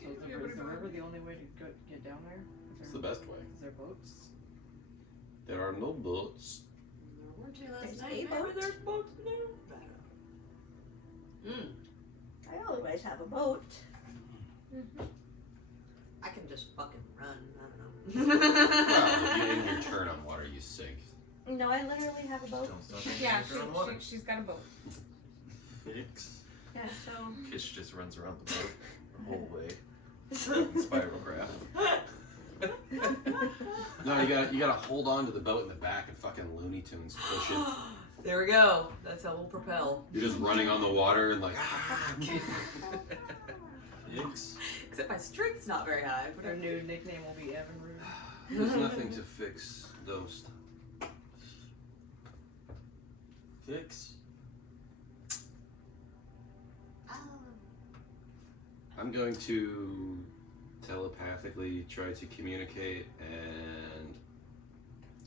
So is the river the only way to get down there? It's the best way. Is there boats? There are no boats. Weren't you last There's night? a Maybe boat. there's boats now. I always have a boat. I can just fucking run. I Well, if you end your turn on water, you sink. No, I literally have a boat. Don't stop thinking Yeah, you're on water. she's got a boat. Fix. Yeah, so. Kish just runs around the boat the whole way. Spirograph. No, you gotta hold on to the boat in the back and fucking Looney Tunes push it. There we go. That's how we'll propel. You're just running on the water and like, Fix. Except my strength's not very high. But Our new nickname will be Evan Rude. there's nothing to fix those. Fix. I'm going to telepathically try to communicate and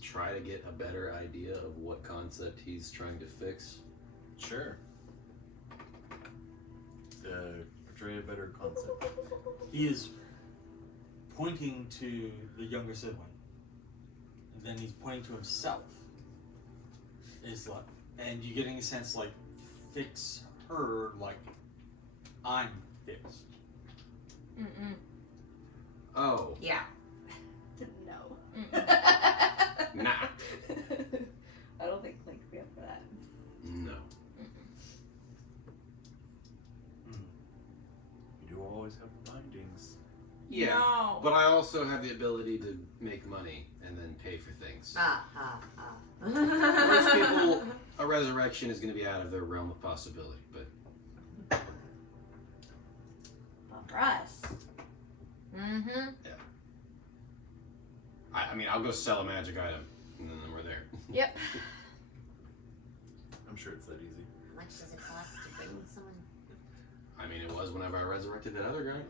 try to get a better idea of what concept he's trying to fix. Sure. Portray a better concept. He is pointing to the younger sibling, and then he's pointing to himself. It's like, and you're getting a sense like, fix her like I'm fixed. Mm-mm. Oh, Yeah. No. nah. I don't think Link would be up for that. No. You do always have bindings. Yeah, No. but I also have the ability to make money and then pay for things. Most people, a resurrection is going to be out of their realm of possibility, but Not for us. Mm-hmm. I mean, I'll go sell a magic item, and then we're there. Yep. I'm sure it's that easy. How much does it cost to bring someone? I mean, it was whenever I resurrected that other guy.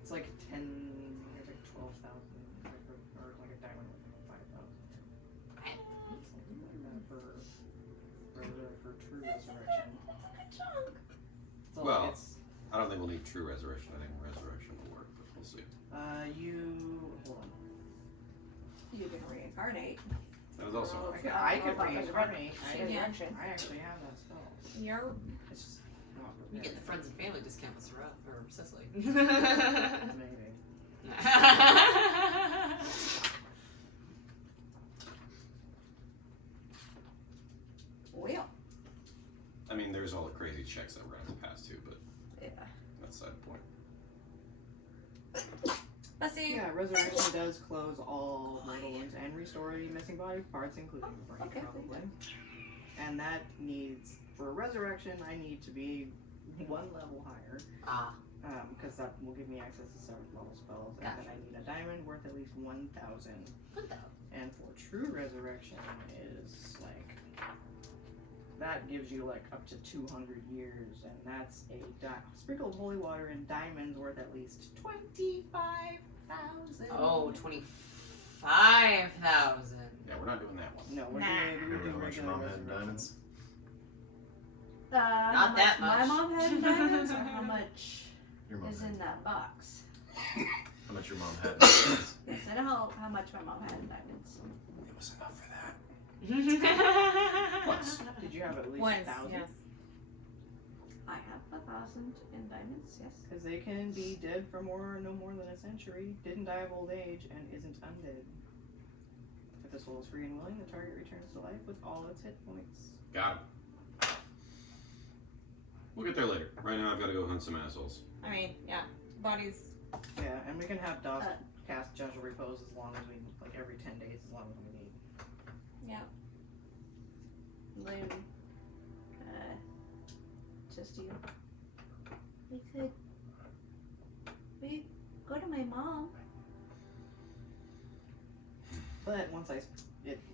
It's like 10, it's like 12,000, or like a diamond with 5,000. Something like that for true resurrection. So Well, it's I don't think we'll need true resurrection. I think resurrection will work, but we'll see. hold on. You can reincarnate. That was also an option. I could about reincarnate. resurrection. I actually have that spell. You're It's just not You get prepared. the friends and family discount with Sarah or Cecily. Maybe. Well, I mean, there's all the crazy checks that we're going to have to pass too, but yeah. that's the side point. let's see. Yeah, resurrection does close all mortal wounds and restore any missing body parts, including the brain, okay. probably. And that needs, for resurrection, I need to be one level higher. Because that will give me access to several level spells. And then I need a diamond worth at least 1,000. And for true resurrection is like, that gives you like up to 200 years. And that's a sprinkle of holy water and diamonds worth at least 25,000. Oh, 25,000. Yeah, we're not doing that one. No, we're Nah. doing Remember how much your regular mom had in resurrection. diamonds? How that My much. mom had in diamonds, or how much Your mom is had. in that box? How much your mom had in diamonds? Yes, I know how much my mom had in diamonds. It was enough for that. Once. Did you have at least Once, 1,000? yes. I have 1,000 in diamonds, yes. Because they can be dead for no more than a century, didn't die of old age, and isn't undead. If the soul is free and willing, the target returns to life with all its hit points. Got it. We'll get there later. Right now, I've got to go hunt some assholes. I mean, yeah. Bodies. Yeah, and we can have Dusk cast Gentle Repose as long as we, like every 10 days, as long as we need. Yeah. Loon. Just you. We go to my mom. But once it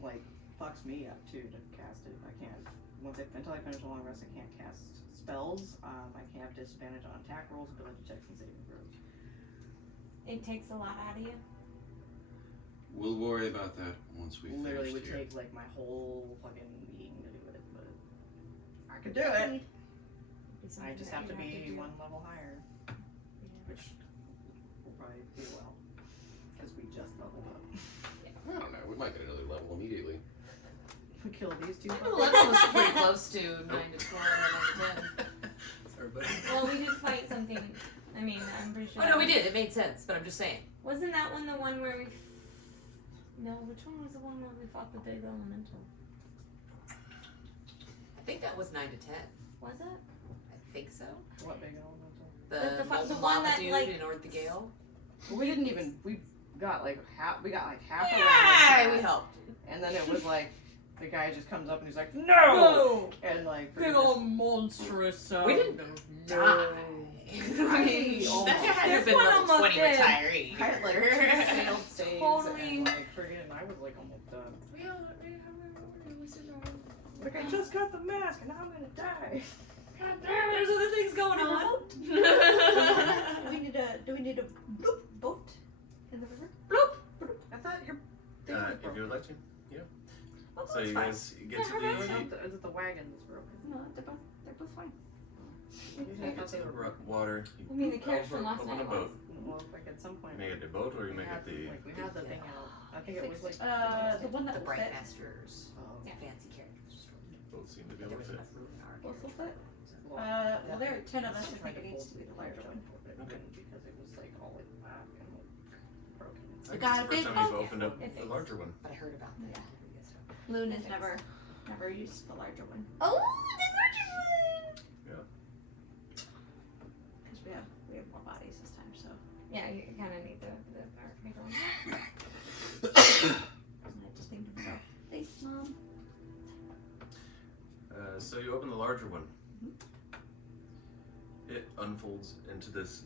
like fucks me up too to cast it. I can't, until I finish a long rest, I can't cast spells. I can't have disadvantage on attack rolls, ability checks, and saving throws. It takes a lot out of you. We'll worry about that once we Literally finish would here. take like my whole fucking meeting to do it, but I could do it. I just have to be one level higher, which will probably be well, because we just leveled up. I don't know. We might get another level immediately. We killed these two. I know 11 was pretty close to 9 to 12 or 9 to 10. Sorry, buddy. Well, we did fight something. I mean, I'm pretty sure. Oh no, we did. It made sense, but I'm just saying. Wasn't that one the one where we? No, which one was the one where we fought the big elemental? I think that was 9 to 10. Was it? I think so. What big elemental? The the Molten one Lava that, dude like, in North the Gale. We didn't even. We got like half. We got like half. Yeah, around we helped. And then it was like the guy just comes up and he's like, no, No! and like Big old monstrous sound. We didn't of die. no. I mean, almost- that had to have This been one level almost 20 did. retiree. I had like 2 failed saves Totally. and like friggin' I was like almost done. Like I just got the mask and now I'm gonna die. There's other things going on. Do we need a bloop boat in the river? I thought your If you would like to. So you guys get to Yeah, Is it the wagon that's broken? No, they're both fine. Usually I thought they were water. I mean, the carriage from last Open night a boat. Well, like at some point. You make it the boat, or you we make had, it the. like we had the thing out. I think it was like The one that The will Bright fit. Masters Yeah. fancy carriages. Both seem to be But there able was to fit. enough room in our Both will carriage. fit. Well, there are 10 of us. I think it needs to be the larger one. Okay. Because it was like all like back and like broken. I guess Got it's a the first big time you've boat. opened up It the fits. larger one. But I heard about that. Yeah. Loon has never used the larger one Oh, the larger one! because we have more bodies this time. So Yeah, you kind of need the bigger one. I just think to myself, thanks, Mom. So you open the larger one. It unfolds into this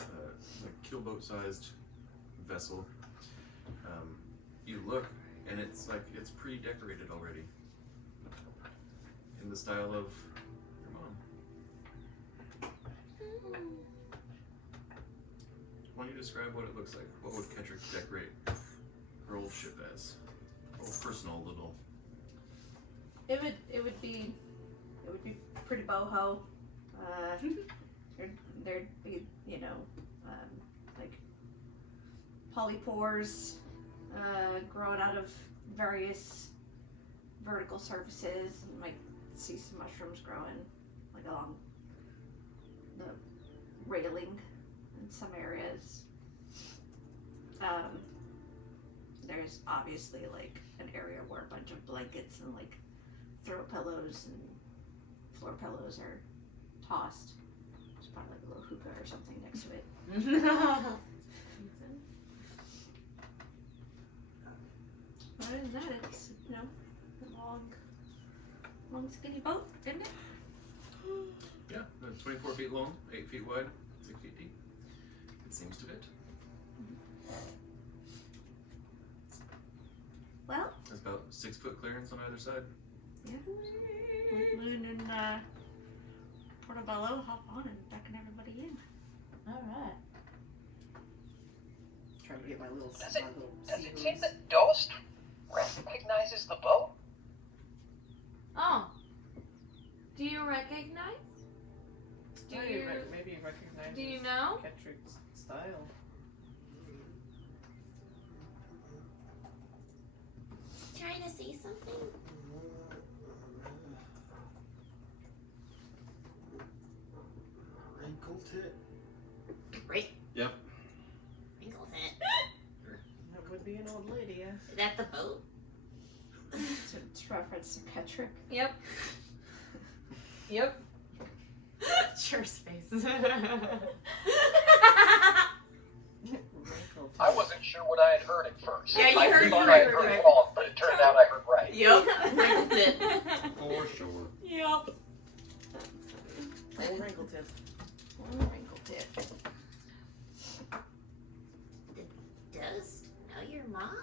like keelboat-sized vessel. You look, and it's like it's pre-decorated already, in the style of your mom. Why don't you describe what it looks like? What would Kendrick decorate her old ship as? A little personal, little. It would be pretty boho. There'd be like polypores growing out of various vertical surfaces, and might see some mushrooms growing like along the railing in some areas. There's obviously like an area where a bunch of blankets and like throw pillows and floor pillows are tossed. There's probably like a little hookah or something next to it. Other than that, it's a long skinny boat, isn't it? Yeah, 24 feet long, 8 feet wide, 6 feet deep. It seems to fit. Well, There's about 6 foot clearance on either side. yeah. Loon and Portobello hop on and beckon everybody in. Alright. Trying to get my little Does sea it seem hooves. that Dost recognizes the boat? Oh. Do you recognize? Do Maybe you maybe you recognize do you know? Kendrick's style. Trying to say something? Wrinkled it. Right? Yep. Wrinkled it. That would be an old lady, yes. Is that the boat? It's reference to Patrick. Yep. Yep. Cheers face. I wasn't sure what I had heard at first. Yeah, you I heard thought I right. heard wrong, but it turned out I heard right. Yup. Wrinkled it. For sure. Yep. Old wrinkle tip. Wrinkled tip. Does know your mom?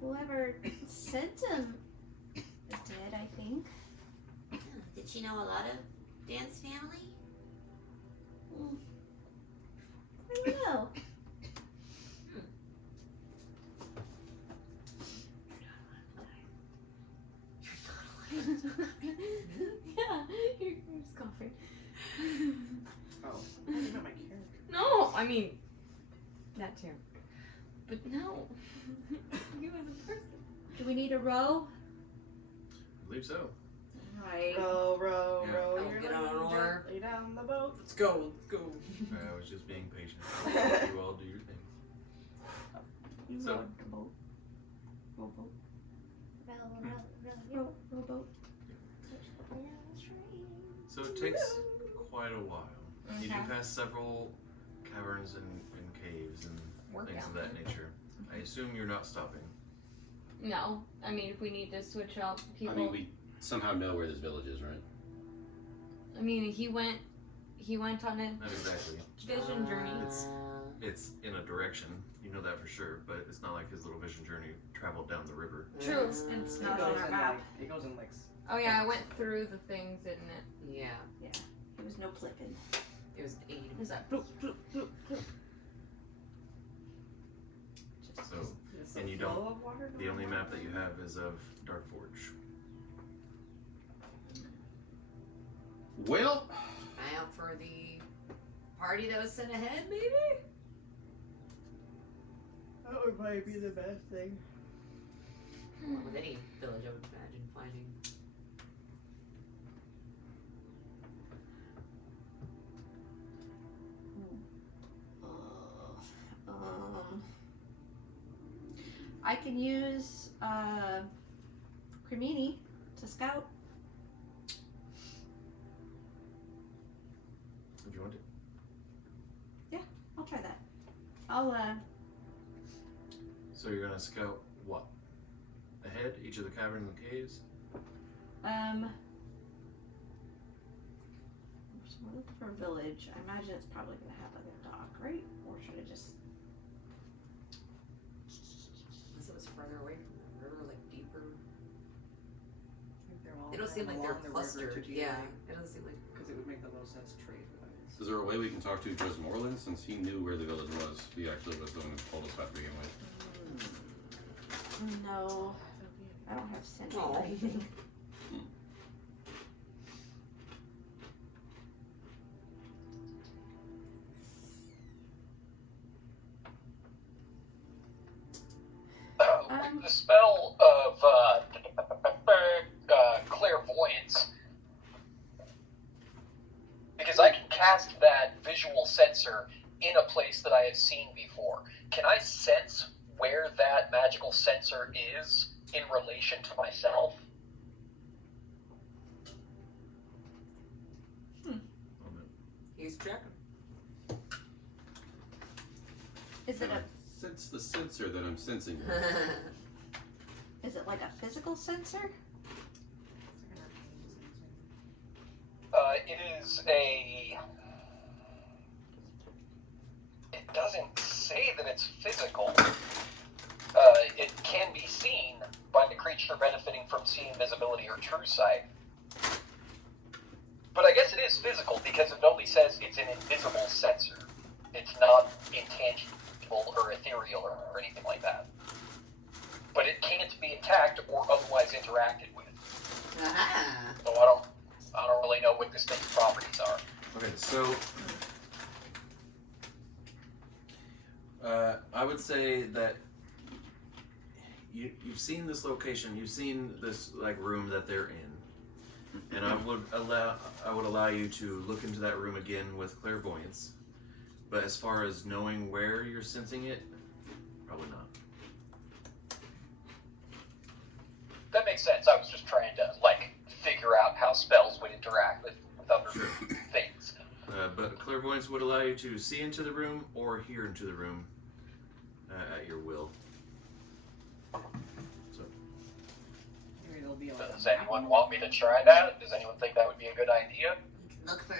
Whoever sent him did, I think. Did she know a lot of Dan's family? I don't know. Yeah, you're just coughing. Oh, I didn't know my character. No, I mean that too. But no. You as a person. Do we need a row? I believe so. Right. Row, row, Yeah. row. Oh, You're get on gonna an oar. gently down the boat. Let's go. I was just being patient. You all do your thing. You So- rowed the boat. Rowboat. Rowboat. So it takes quite a while. You do Okay. pass several caverns and caves and Work things out. of that nature. I assume you're not stopping. No. I mean if we need to switch out people I mean, we somehow know where this village is, right? he went on a Not exactly. vision journey. It's in a direction. You know that for sure. But it's not like his little vision journey traveled down the river. True. It's It not on goes our in map. like it goes in like Oh yeah, I went through the things, didn't it? Yeah, There was no clipping. it was 8. It was like bloop, bloop, bloop, bloop. So There's And a you flow don't- of water the going only on? map that you have is of Dark Forge. Well, Eye out for the party that was sent ahead, maybe? That would probably be the best thing. Or with any village, I would imagine finding. I can use Cremini to scout. If you want to. I'll try that. I'll So you're gonna scout what? Ahead, each of the caverns and caves? so we're looking for a village. I imagine it's probably gonna have like a dock, right? Or should I just Unless it was further away from the river, like deeper. I think they're all They don't seem like they're along the river clustered. to Yeah, GA, it doesn't seem like. because it would make the most sense to trade with others. is there a way we can talk to Dresmorland since he knew where the village was? He actually was the one who told us about to begin with. No. I don't have sending Oh. or anything. With the spell of clairvoyance, because I can cast that visual sensor in a place that I have seen before. Can I sense where that magical sensor is in relation to myself? He's checking. Is it Can I sense the sensor that I'm sensing here? is it like a physical sensor? It is a. It doesn't say that it's physical. It can be seen by the creature benefiting from seeing visibility or true sight. But I guess it is physical because it only says it's an invisible sensor. It's not intangible or ethereal or anything like that. But it can't be attacked or otherwise interacted with. Aha. So I don't really know what this thing's properties are. Okay, so I would say that you've seen this location, you've seen this like room that they're in, and I would allow you to look into that room again with clairvoyance. But as far as knowing where you're sensing it, probably not. That makes sense. I was just trying to figure out how spells would interact with other things. But clairvoyance would allow you to see into the room or hear into the room at your will. So, Maybe there'll be like Does anyone want me to try that? Does anyone think that would be a good idea? You can look for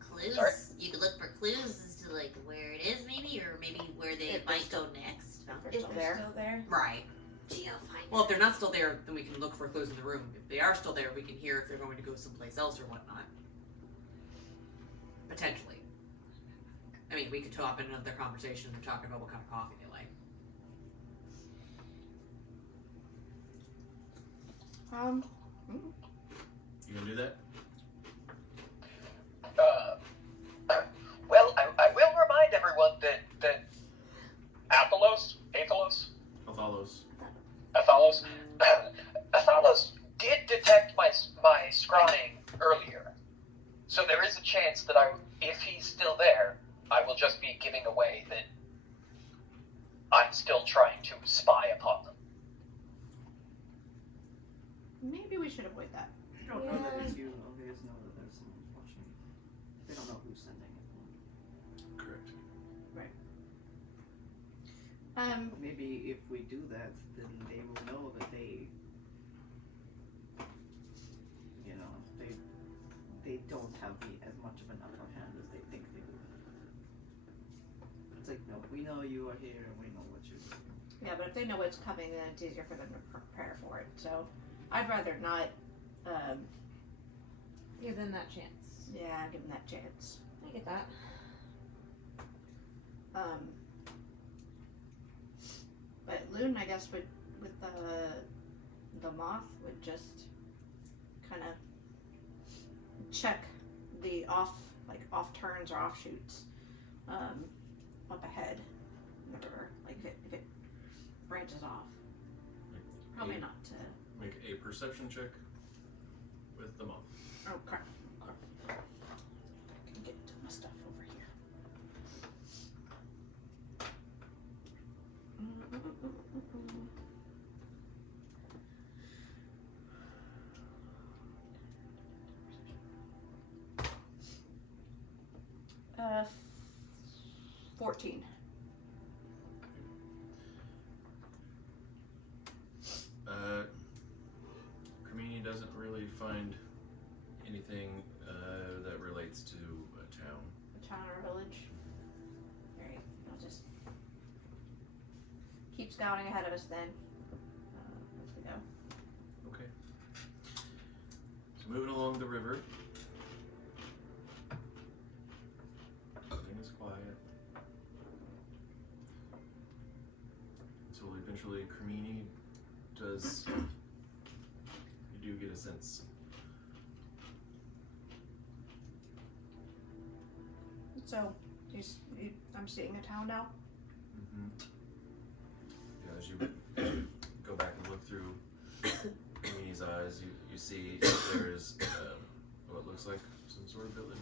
clues. Sorry? You could look for clues as to where it is, maybe, or maybe where they If might they're go next. They're If still they're there. still there. Right. Geofinder. Well, if they're not still there, then we can look for clues in the room. If they are still there, we can hear if they're going to go someplace else or whatnot. Potentially. I mean, we could top in another conversation. They're talking about what kind of coffee they like. you gonna do that? Well, I will remind everyone that Athalos did detect my scrying earlier. So there is a chance that if he's still there, I will just be giving away that I'm still trying to spy upon them. Maybe we should avoid that. They don't know that it's you, though. They just know that there's someone watching. They don't know who's sending it. Correct. Maybe if we do that, then they will know that they don't have as much of an upper hand as they think they do. It's like, no, we know you are here and we know what you're doing. Yeah, but if they know what's coming, then it's easier for them to prepare for it. So I'd rather not. Give them that chance. Yeah, give them that chance. I get that. guess with the moth would just kind of check the off turns or offshoots up ahead in the river, like if it branches off. Probably not to. Make a perception check with the moth. Oh crap! I can get to my stuff over here. 14. Cremini doesn't really find anything that relates to a town. A town or village. Alright, I'll just keep scouting ahead of us then. As we go. Okay. So moving along the river. Everything is quiet. Until eventually Cremini does. You do get a sense. So, I'm seeing a town now. Mm-hmm. Yeah, as you go back and look through Cremini's eyes, you see there is what looks like some sort of village.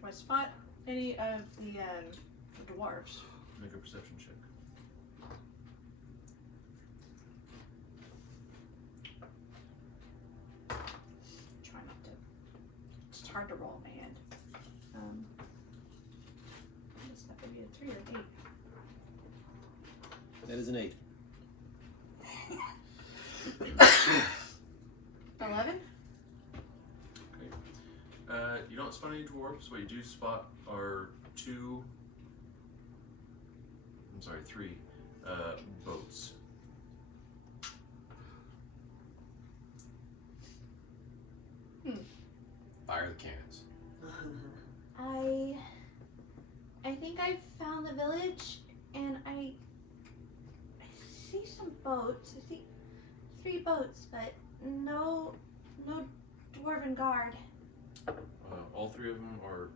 Do I spot any of the dwarves? Make a perception check. Try not to. It's hard to roll in my hand. Is that maybe a 3 or an 8? That is an 8. 11? Okay. You don't spot any dwarves. What you do spot are 3 boats. Fire the cannons. I think I found the village, and I see some boats. I see 3 boats, but no dwarven guard. All 3 of them are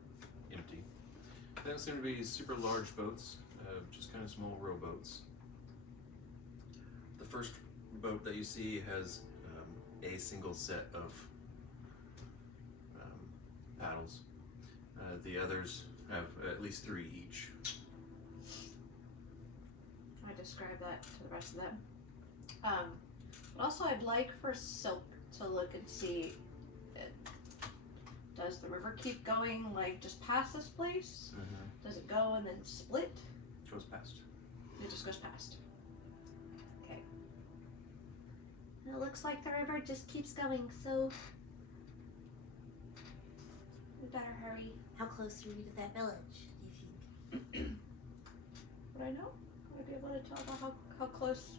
empty. They don't seem to be super large boats, just kind of small rowboats. The first boat that you see has a single set of paddles. The others have at least 3 each. I describe that to the rest of them. But also, I'd like for Silk to look and see. Does the river keep going, like, just past this place? Mm-hmm. Does it go and then split? Goes past. It just goes past. Okay. It looks like the river just keeps going, so we better hurry. How close are we to that village, do you think? Would I know? Would I be able to tell about how close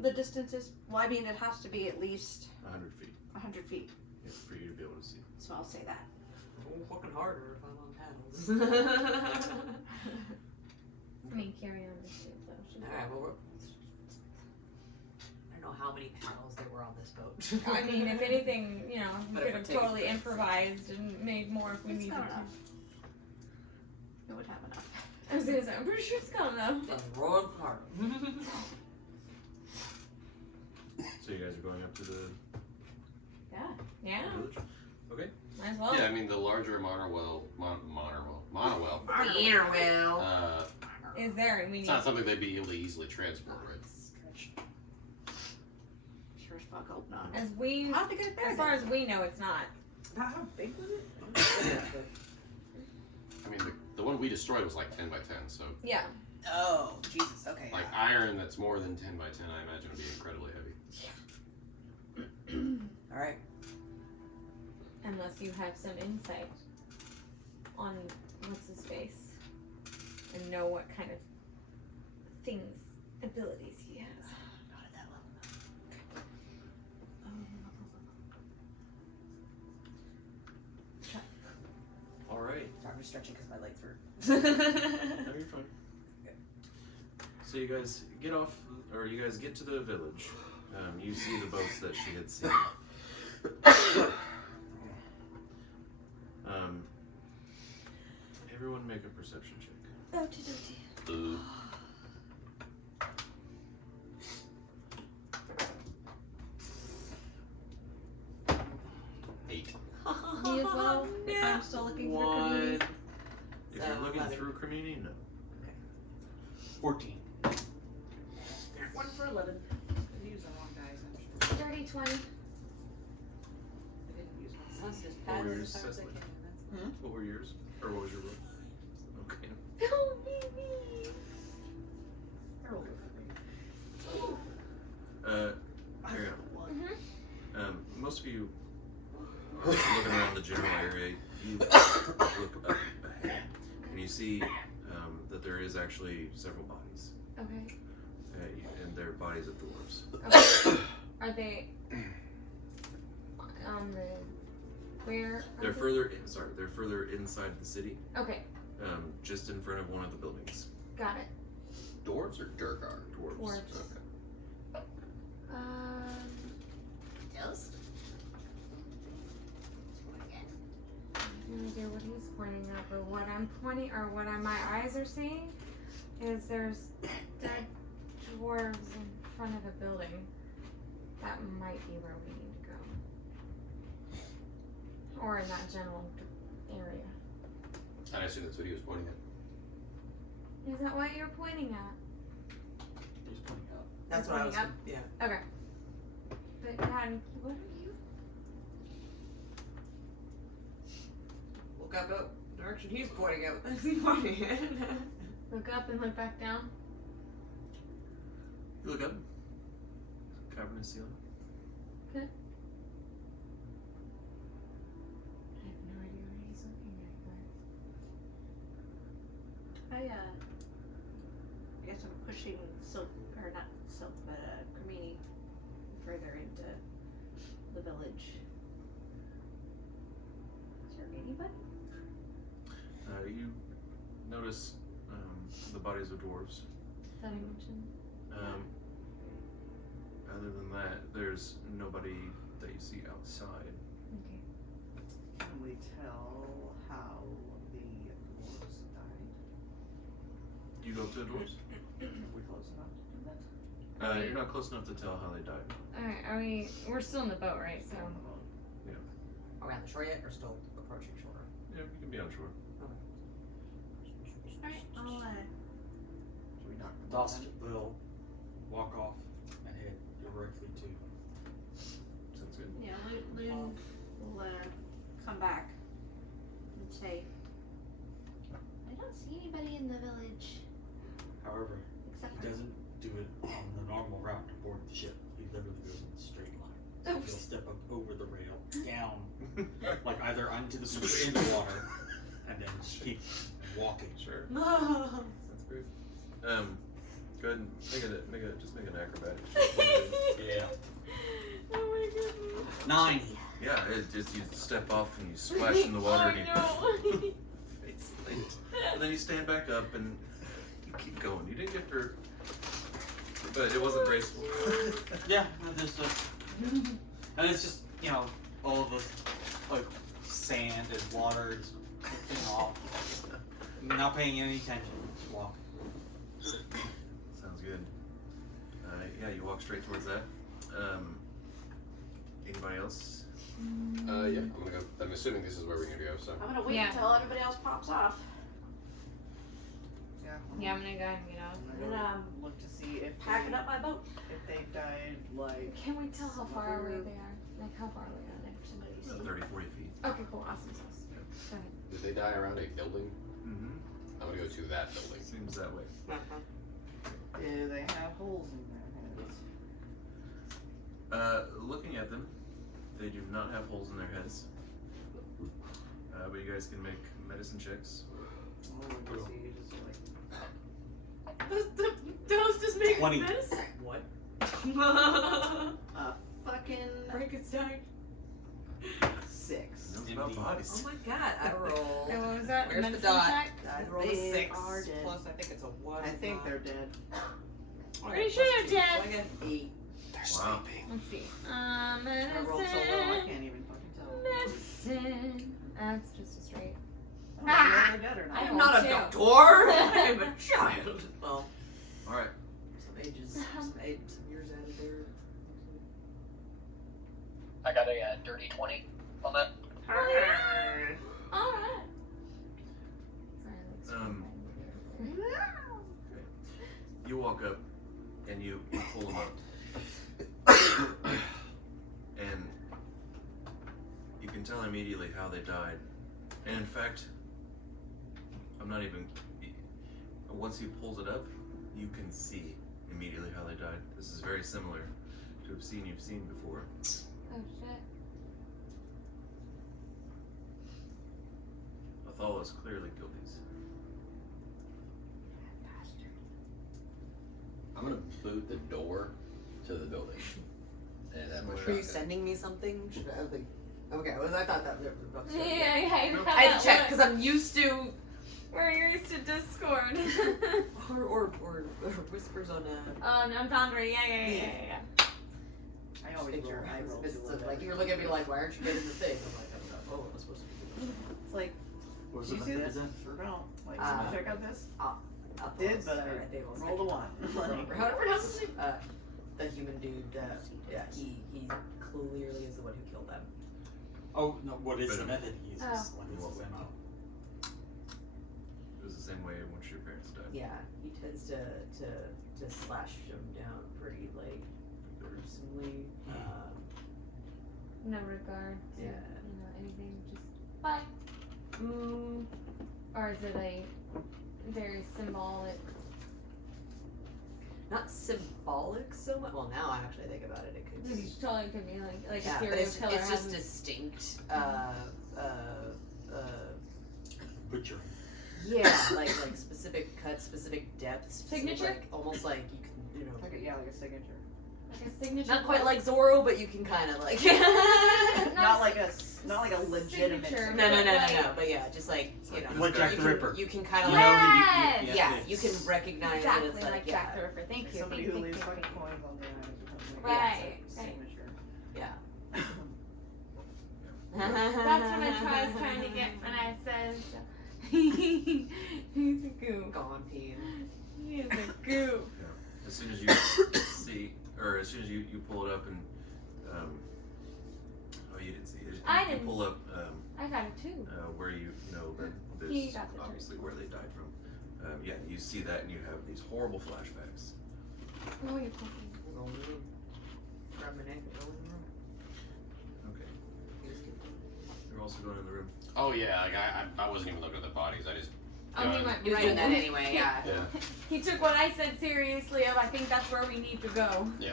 the distance is? Well, I mean, it has to be at least 100 feet. 100 feet. Yeah, for you to be able to see. So I'll say that. I'm fucking harder if I'm on paddles. I mean, carry on this too, so she's Alright, well, I don't know how many paddles there were on this boat. I mean, if anything, you know, we But could if have we're taking totally turns. improvised and made more if we It's needed not to. enough. It would have enough. I was gonna say, I'm pretty sure it's got enough. That's wrong part. So you guys are going up to the Yeah, village? Okay. might as well. Yeah, I mean the larger monowell. Interwell. Is there, and we It's need. not something they'd be able to easily transport, right? Sure as fuck hope not. As we, How'd they get it there? as far as we know, it's not. How big was it? I mean, the one we destroyed was like 10 by 10, so Yeah. Oh, Jesus, okay. like iron that's more than 10 by 10, I imagine would be incredibly heavy. Alright. Unless you have some insight on what's his face and know what kind of things, abilities he has. Not at that level. All right. Sorry, I'm just stretching because my legs hurt. No, you're fine. So So you guys get off, or you guys get to the village. You see the boats that she had seen. Everyone make a perception check. Okie-dokie. 8. Me as well. If I'm still looking for community. If you're looking through community, no. 14. One for 11. I used the wrong guys, I'm sure. Dirty 20. I didn't use my Sounds just What bad were as yours, fast as I Cecily? can. What were yours? Or what was your roll? Okay. Don't be me. I rolled Here we Mhm. go. Most of you are looking around the general area. You look up ahead, and you see that there is actually several bodies, Okay. and they're bodies of dwarves. Okay. Are they on the where? They're further. They're further inside the city, Okay, just in front of one of the buildings. got it. Dwarves or Durgar? Dwarves. Dwarves. Okay. Toast? No idea what he's pointing at, but what I'm pointing, or what my eyes are seeing, is there's dead dwarves in front of a building. That might be where we need to go. Or in that general area. I assume that's what he was pointing at. Is that what you're pointing at? He's pointing out. That's what I was. Pointing Yeah. Okay. But God, what are you? Look up the direction he's pointing out. Is he pointing at? Look up and look back down. You look up. Cavernous ceiling. I have no idea what he's looking at, I guess I'm pushing Silk, or not Silk, but Kermini further into the village. Is there anybody? You notice the bodies of dwarves. that I mentioned. Other than that, there's nobody that you see outside. Okay. Can we tell how the dwarves died? Do you go up to the dwarves? Are we close enough to do that? You're not close enough to tell how they died. Alright, we're still in the boat, right? So. Are we on the shore yet, or still approaching shore? Yeah, you can be on shore. Alright, I'll Should we knock them Dust down? will walk off and head directly to. Sounds good. yeah, Loon will come back and say, I don't see anybody in the village However, except he for doesn't do it on the normal route to board the ship. He literally goes in a straight line. So he'll step up over the rail, down, like either onto the switch or in the water, and then just keep walking. Sure. That's great. Go ahead and make an acrobatic check. Yeah. Oh my goodness. 9. Yeah, it's just you step off and you splash in the water and you no. face plant. And then you stand back up and you keep going. You didn't get hurt, but it wasn't graceful. Yeah, and there's and it's just, you know, all of the like sand and water is drifting off. Not paying any attention, just walking. Sounds good. Yeah, you walk straight towards that. Anybody else? Yeah, I'm gonna go. I'm assuming this is where we're gonna go. So I'm gonna wait Yeah. until everybody else pops off. Yeah. Yeah, I'm gonna go ahead and get out. I'm gonna look to see if Packing up my boat. if they died like. Can we tell how far away they are? Like how far away are they? Somebody see. About 30, 40 feet. Okay, cool, awesome sauce. Go ahead. did they die around a building? Mm-hmm. I'm gonna go to that building. Seems that way. Do they have holes in their heads? Looking at them, they do not have holes in their heads. But you guys can make medicine checks. Oh, does he just like Those just make 20. this. what? Fucking Frankenstein. 6. No It's about empty. bodies. Oh my god, I rolled. And what was that? Where's the Medicine dot? check? I rolled a They 6 are dead. plus I think it's a 1. I think they're dead. Pretty sure they're So dead. I got an 8. They're Wow. sleeping. Let's see. I rolled so low, I Medicine. can't even fucking tell. Medicine. That's just a straight. I don't know if they're dead or I not. am not a too. doctor. I am a child. Well, All right. some years added there. I got a dirty 20 on that. Alright. You walk up and you pull them up, and you can tell immediately how they died. And in fact, I'm not even. Once he pulls it up, you can see immediately how they died. This is very similar to a scene you've seen before. Oh shit. Othalos clearly killed these. I'm gonna boot the door to the building. And have my Were you shotgun. sending me something? Should I have okay, well, I thought that they were about to Yeah, say yeah, that. you I had to check because I'm used to We're used to Discord. or whispers on On Foundry, yeah. I always figure. roll. I roll It's too like low. you were looking at me like, why aren't you getting the thing? I'm like, I don't know. Oh, I'm supposed to be doing It's like, Was do you it see a this? then? Sure don't. Like, Uh, somebody check out this? that. Did, but I rolled a 1. Like, How to pronounce his name? The human dude. Yeah, he clearly is the one who killed them. Oh no! What is the Venom. method he uses? Oh. What is his MO? It was the same way once your parents died. Yeah, he tends to slash them down pretty like gruesomely. No regard to Yeah. anything, just bye. Or is it a very symbolic? Not symbolic so much. Well, now I actually think about it, it could be. It totally could be like Yeah, a but serial it's killer. just has- distinct. Butcher. Yeah, like specific cuts, specific depths, specific, Signature? like, almost like you can, like a signature. like a signature. not quite like Zorro, but you can kind of like. Not like a legitimate signature. No, Like- but yeah, just like Like Like Jack you the can, Ripper. You can kind of You like. know, Yes! Yeah, you can recognize Exactly it. It's like, yeah, Jack the Ripper. Thank you. Somebody thank who you, leaves thank fucking you. coins on their eyes or something. Right, It's a right. signature. yeah. That's what I was trying to get when I said he's a goof. Gone peeing. He is a goof. Yeah. As soon as you see, or as soon as you pull it up and, oh, you didn't see it. I You didn't. pull up I got it too. where you know that He this got the obviously where they died from. Yeah, you see that and you have these horrible flashbacks. Oh, you're talking. Go in the room. Grab my neck and go in the room. Okay. You're also going in the room. Oh yeah, like I wasn't even looking at the bodies. I just. Oh, he went He was right doing that in. anyway, yeah. Yeah. He took what I said seriously of I think that's where we need to go. Yeah.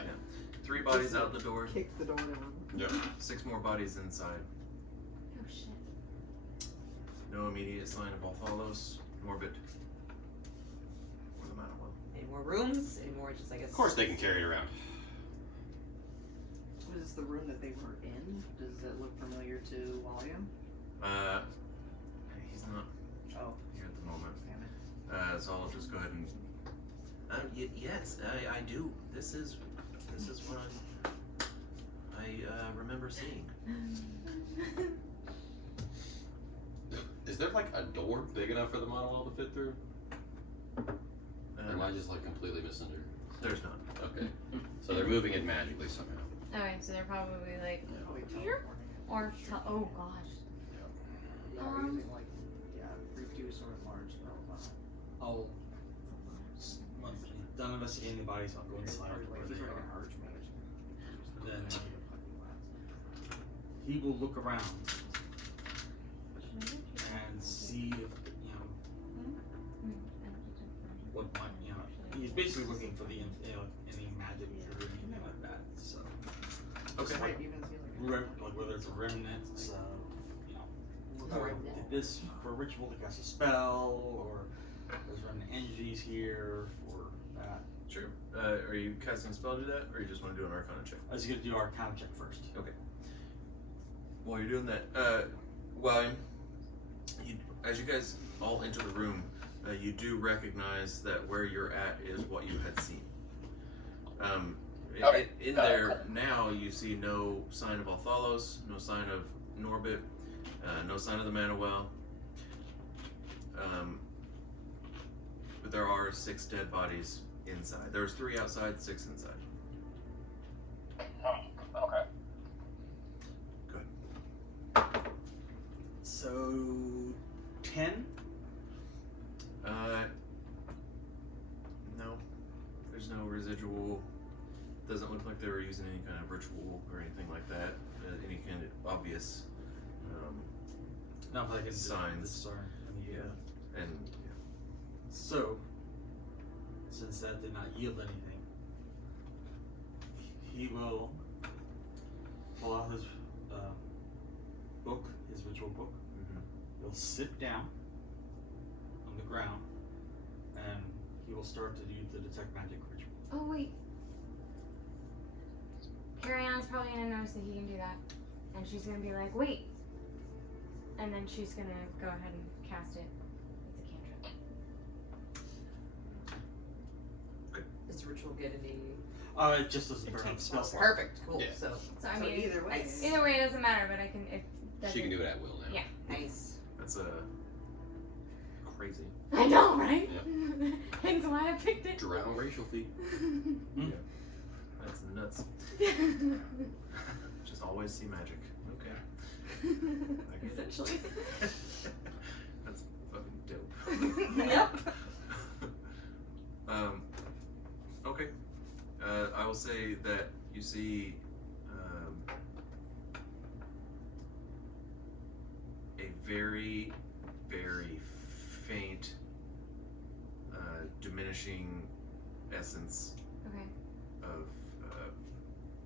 3 bodies out the door, Kick the door down. Yeah. 6 more bodies inside. Oh shit. No immediate sign of Althalos, Norbit, or the Manawal. Any more rooms? Any more just, I guess. Of course they can carry it around. Was this the room that they were in? Does it look familiar to William? He's not Oh, here at the moment. damn it. So I'll just go ahead and. Yes, I do. This is what I remember seeing. Is there like a door big enough for the monowall to fit through? Or am I just like completely missing her? There's not. Okay. So they're moving it magically somehow. Alright, so they're probably like Probably here? teleporting. Or oh gosh. Yeah, we're using like, reduce or enlarge spells. I'll once done investigating the bodies, I'll go inside where they are. Then he will look around and see if what might he's basically looking for the any magic or anything like that. So Okay. Might even see like like whether it's a remnant, The or remnant. did this for ritual to cast a spell, or there's remnant energies here for that. Sure. Are you casting a spell to do that, or you just want to do an Arcana check? I was gonna do our Arcana check first. While you're doing that, Well, as you guys all enter the room, you do recognize that where you're at is what you had seen. In there now, you see no sign of Althalos, no sign of Norbit, no sign of the Manawell. But there are 6 dead bodies inside. There's 3 outside, 6 inside. Okay. Good. So 10. No. There's no residual. Doesn't look like they were using any kind of ritual or anything like that. Any kind of obvious Not like it's signs. Yeah. And So, since that did not yield anything, he will pull out his book, his ritual book. He'll sit down on the ground, and he will start to do the detect magic ritual. Oh wait. Carrie-Ann's probably gonna notice that he can do that, and she's gonna be like, "Wait," and then she's gonna go ahead and cast it. It's a cantrip. Does the ritual get any? It just doesn't burn on the spell slot. Perfect. Cool. Yeah. So So I so mean, either way. either way, it doesn't matter. But I can. It doesn't. She can do it at will now. Yeah. Nice. that's crazy. I know, right? Yep. Hence why I picked it. Drown racial feat. That's nuts. Just always see magic. Okay. I get it. Essentially. That's fucking dope. Yep. Okay. I will say that you see a very, very faint diminishing essence Okay. of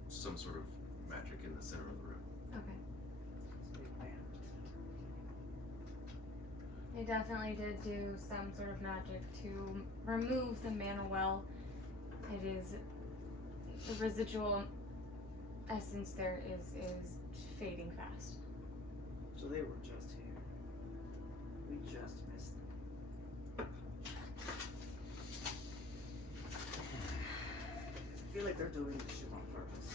some sort of magic in the center of the room. Okay. They definitely did do some sort of magic to remove the mana well. It is the residual essence there is fading fast. So they were just here. We just missed them. I feel like they're doing this shit on purpose.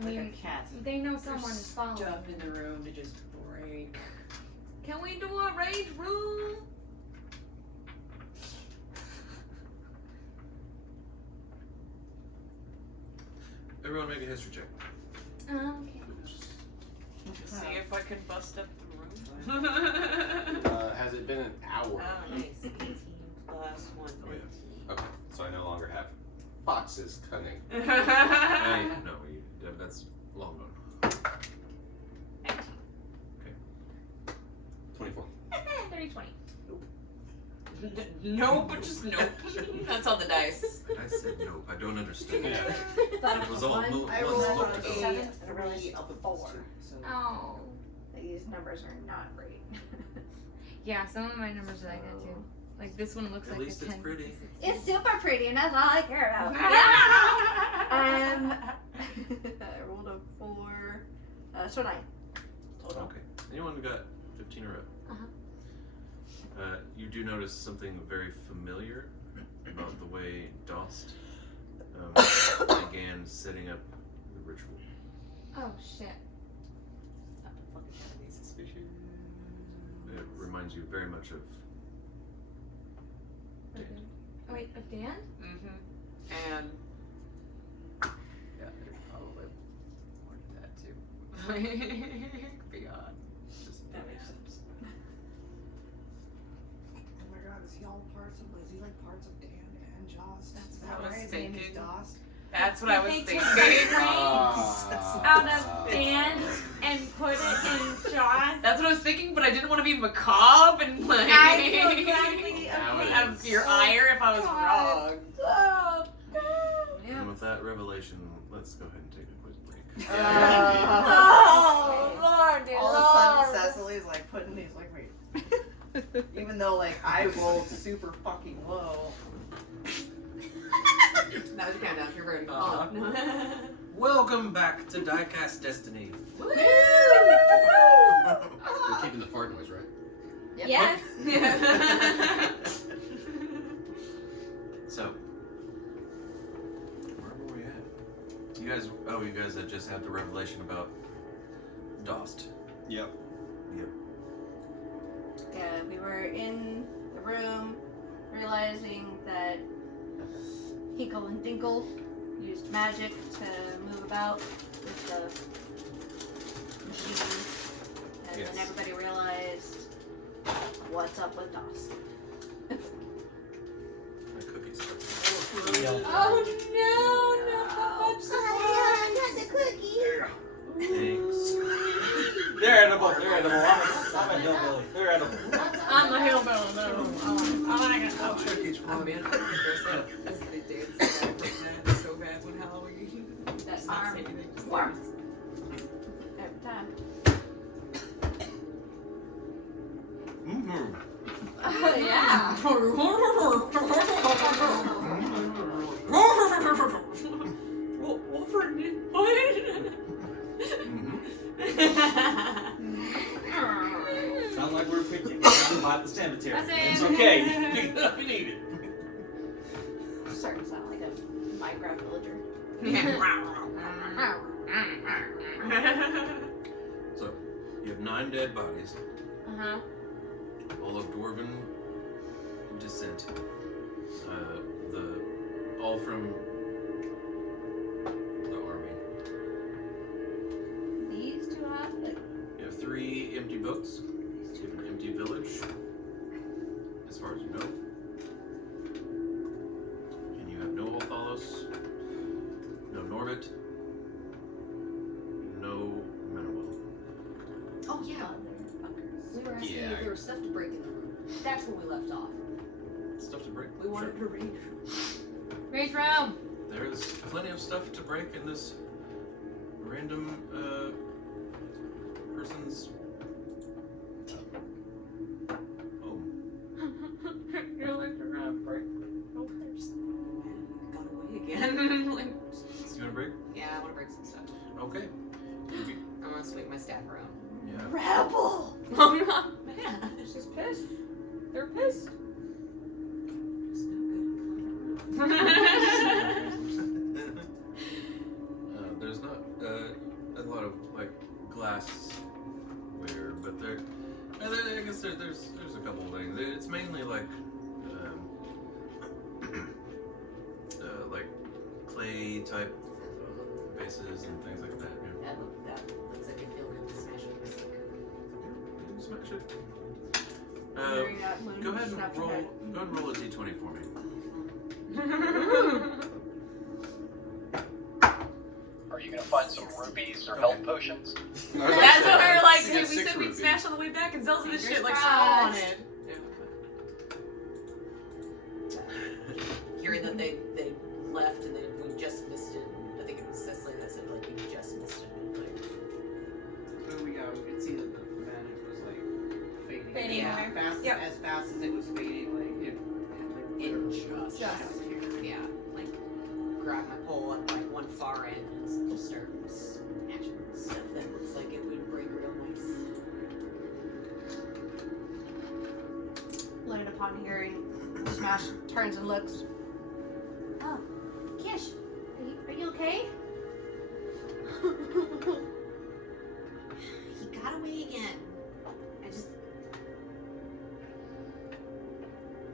I Like mean, a cat. they know someone is following. Stuff in the room to just break. Can we do a rage room? Everyone make a history check. Okay. See if I can bust up the room. Has it been an hour? Oh, nice. 18 plus 1. Oh, yeah. Okay, so I no longer have Fox's cunning. No, that's long gone. 24. 30-20. Nope, just nope. That's on the dice. I said nope. I don't understand. Yeah. It was all One. I months rolled looked a ago. 7 and a 3 up a 4. So Oh. These numbers are not great. Yeah, some of my numbers are like that too. Like this one looks At like least a it's 10. pretty. It's super pretty, and that's all I care about. I rolled a 4, so 9 total. Okay. Anyone who got 15 or up? Uh-huh. You do notice something very familiar about the way Dost began setting up the ritual. Oh shit. not to fucking have any suspicion. It reminds you very much of Dan. Oh wait, of Dan? Mm-hmm. And yeah, there's probably more to that too. Beyond. Just That makes sense. Oh my god, is he all parts of? Is he like parts of Dan and Joss? That's what I was His name is thinking. Dost. That's what I was They thinking. took the brains out of Dan and put it in Joss. That's what I was thinking, but I didn't want to be macabre and like I feel exactly have your ire if I was God. wrong. Oh, And with that revelation, let's go ahead and take a quick break. oh Lord, dear All of a Lord. sudden, Cecily's like putting these like, wait. Even though like I rolled super fucking low. Now's your countdown. You're ready. Welcome back to Diecast Destiny. Woo! keeping the fart noise, right? Yep. Yes. So, where were we at? You guys had just had the revelation about Dost. Yep. Yeah, we were in the room realizing that Hinkle and Dinkle used magic to move about with the machine. And Yes. then everybody realized what's up with DOS. The cookies. Oh no, not that much. the cookie. Thanks. They're edible. I'm a hillbilly. They're edible. I'm a hillbilly though. I'll check each Oh one. man, I'm gonna dress up as they dance so bad when Halloween. That's Not arm. say anything, just Warm. dance. Every time. Mm-hmm. Yeah. Wolford, what? Sound like we're picking down by the cemetery. That's it. It's okay. Pick it up if you need it. Starting to sound like a Minecraft villager. So, you have 9 dead bodies, Uh-huh. all of dwarven descent. All from the army. These two have it. You have 3 empty boats. You have an empty village, as far as you know. And you have no Althalos, no Norbit, no Manuel. Oh yeah. We were asking Yeah. if there was stuff to break in the room. That's where we left off. Stuff to break? We wanted to read. Great room. There's plenty of stuff to break in this random person's home. You're like, you're gonna break. Oh, there's. Got away again. Like, You wanna break? yeah, I want to break some stuff. Okay. I want to swing my staff around. Yeah. Rebel! Oh man. She's pissed. They're pissed. It's no There's not a lot of like glassware, but I guess there's a couple of things. It's mainly like like clay type vases and things like that. Yeah. That looks like I feel good to smash with my stick. Smash it. Wondering that when Go ahead you and snapped your roll. head. Go ahead and roll a d20 for me. Are you gonna find some rupees or health potions? That's what we were like. You Hey, got we 6 said we'd rupees. smash on the way back and sell some of this shit like Fingers Saul crossed. wanted. Hearing that they left and we just missed it. I think it was Cecily that said like we just missed it. Like, So we could see that the magic was like fading. Fading Yeah, away. fast, Yep. as fast as it was fading, like it just here. Yeah, like grab my pole at like one far end and just start smashing stuff that looks like it would break real nice. Later upon hearing Smash turns and looks. Oh, Kish, are you okay? He got away again. I just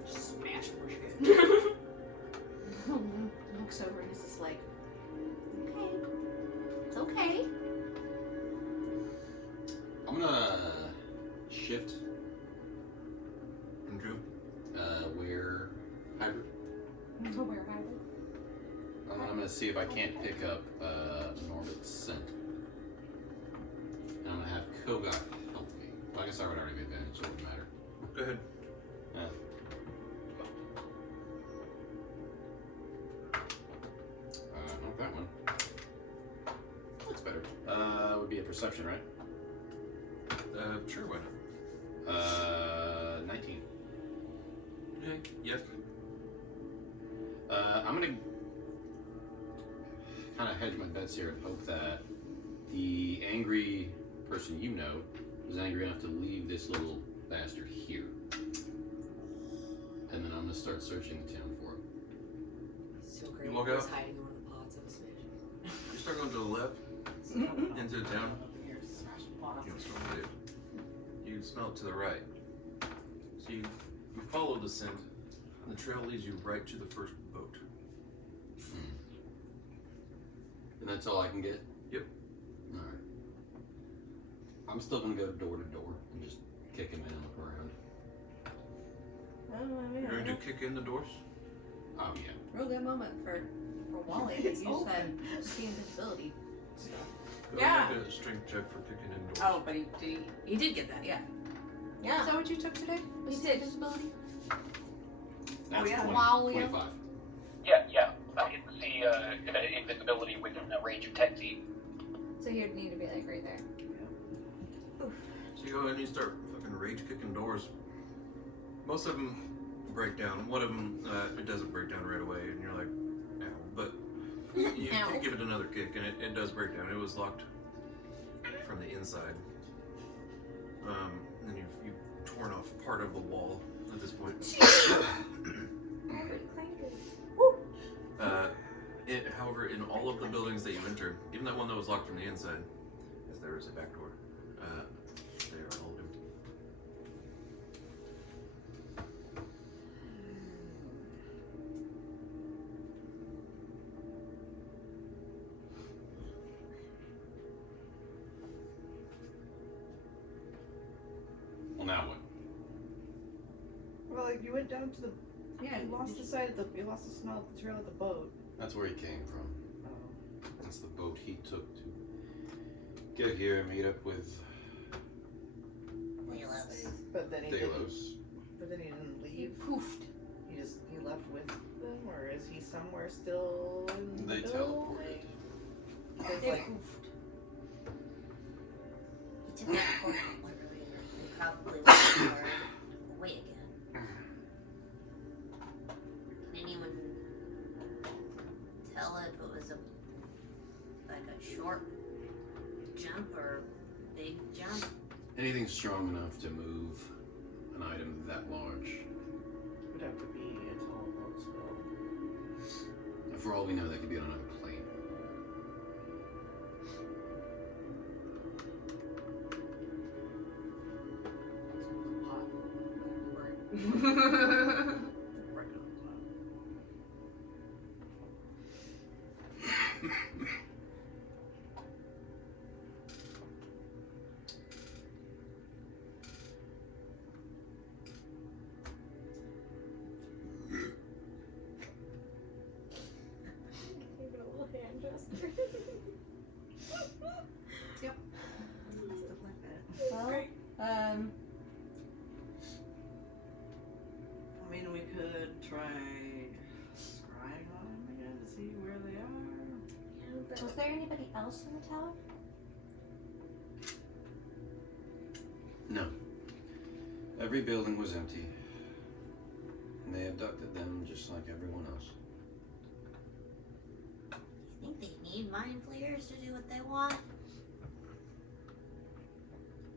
smash more shit. Looks over and is just like, okay, it's okay. I'm gonna shift Andrew. wear hybrid. So where hybrid? I'm gonna see if I can't pick up Norbit's scent. And I'm gonna have Kogak help me. Well, I guess I would already be advantage, so it wouldn't matter. Go ahead. Not that one. Looks better. Would be a perception, right? Sure, why not? 19. Okay. Yes. I'm gonna kind of hedge my bets here and hope that the angry person you know was angry enough to leave this little bastard here. And then I'm gonna start searching the town for him. So great. You walk He was out. hiding in one of the pots of a smidge. You start going to the left. Into the town. You don't smell it. You smell it to the right. So you follow the scent, and the trail leads you right to the first boat. And that's all I can get? Yep. Alright. I'm still gonna go door to door and just kick him in and look around. You're going to kick in the doors? Oh, yeah. Real good moment for Wally to It's use open. that see invisibility stuff. Go Yeah. make a strength check for kicking in doors. Oh, but he did get that, yeah. Yeah. Is that what you took today? We did. Invisibility? That's yeah. 20, Wow, yeah. 25. Yeah. I can see invisibility within a range of 10 feet. So you'd need to be like right there. So you go in and you start fucking rage kicking doors. Most of them break down. One of them, it doesn't break down right away, and you're like, ow. But you Ow. give it another kick, and it does break down. It was locked from the inside. And then you've torn off part of the wall at this point. However, in all of the buildings that you enter, even that one that was locked from the inside, as there is a back door, they are all empty. Well, now what? Well, like, you went down to the. Yeah. You lost the sight of the. You lost the smell of the trail of the boat. That's where he came from. Oh. That's the boat he took to get here and meet up with But then he didn't. Delos. But then he didn't He leave. poofed. He left with them, or is he somewhere still in They the teleported. building? Because, They like, poofed. He took that corner and probably went far away again. Can anyone tell if it was a short jump or big jump? Anything strong enough to move an item that large. would have to be a teleport spell. And for all we know, that could be on another plane. Pot. Well, I mean, we could try scrying on them again to see where they are. was there anybody else in the tower? No. Every building was empty. And they abducted them just like everyone else. You think they need Mindflayers to do what they want?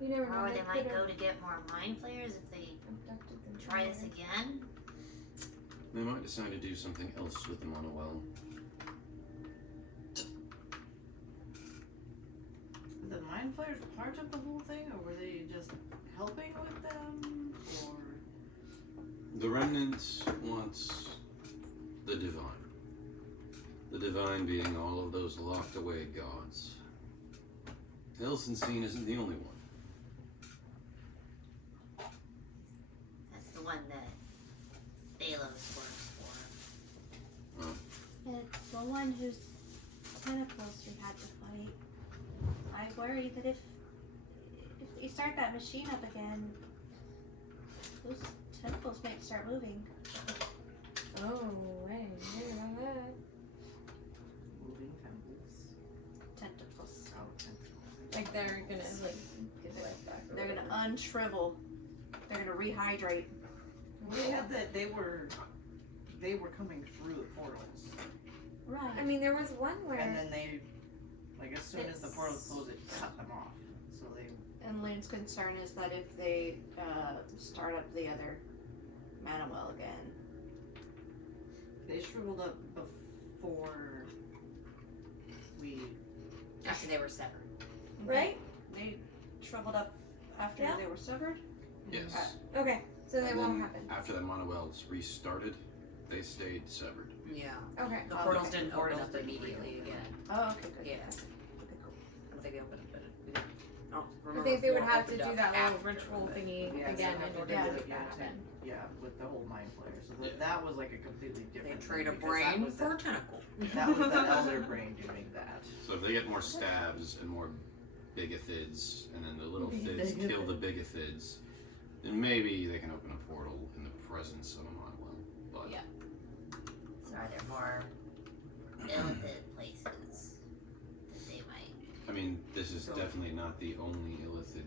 You never know. Or they might could've go to get more Mindflayers if they abducted them try this somewhere. again? They might decide to do something else with them on a well. Were the mind flayers part of the whole thing, or were they just helping with them, or? The remnant wants the divine. The divine being all of those locked away gods. Helsinki isn't the only one. That's the one that Delos works for. It's the one whose tentacles we had to fight. I worry that if we start that machine up again, those tentacles might start moving. Oh, I didn't hear about that. Moving temples. Tentacles. Oh, tentacles. Like they're gonna like get their life back. or They're whatever. gonna unshrivel. They're gonna rehydrate. We had that they were coming through the portals, Right. I mean, there was one where and then they, like, as soon as the It's- portals closed, it cut them off. So they And Lynn's concern is that if they start up the other Manuel again. They shriveled up before we. After they were severed. Right? They shriveled up after Yeah. they were severed? Yes. Okay, so that And won't then happen. after the Manuels restarted, they stayed severed. Yeah. Okay. The portals okay. didn't Portals open up didn't immediately reopen. again. Oh, okay, good. Yeah. Okay, cool. I don't think they opened, but we didn't. I don't I remember think if they would more have to opened do up that little after, ritual but- thingy Yeah, again so in they order did to it make again that happen. Yeah, with the whole Mindflayers. So Yeah. that was like a completely They different. trade a thing, because that brain was for a that, tentacle. that was the Elderbrain doing that. So if they get more stabs and more bigothids, and then the little thids kill the bigothids, then maybe they can open a portal in the presence of a Manuel. But Yeah. So are there more illithid places that they might? I mean, this is So- definitely not the only illithid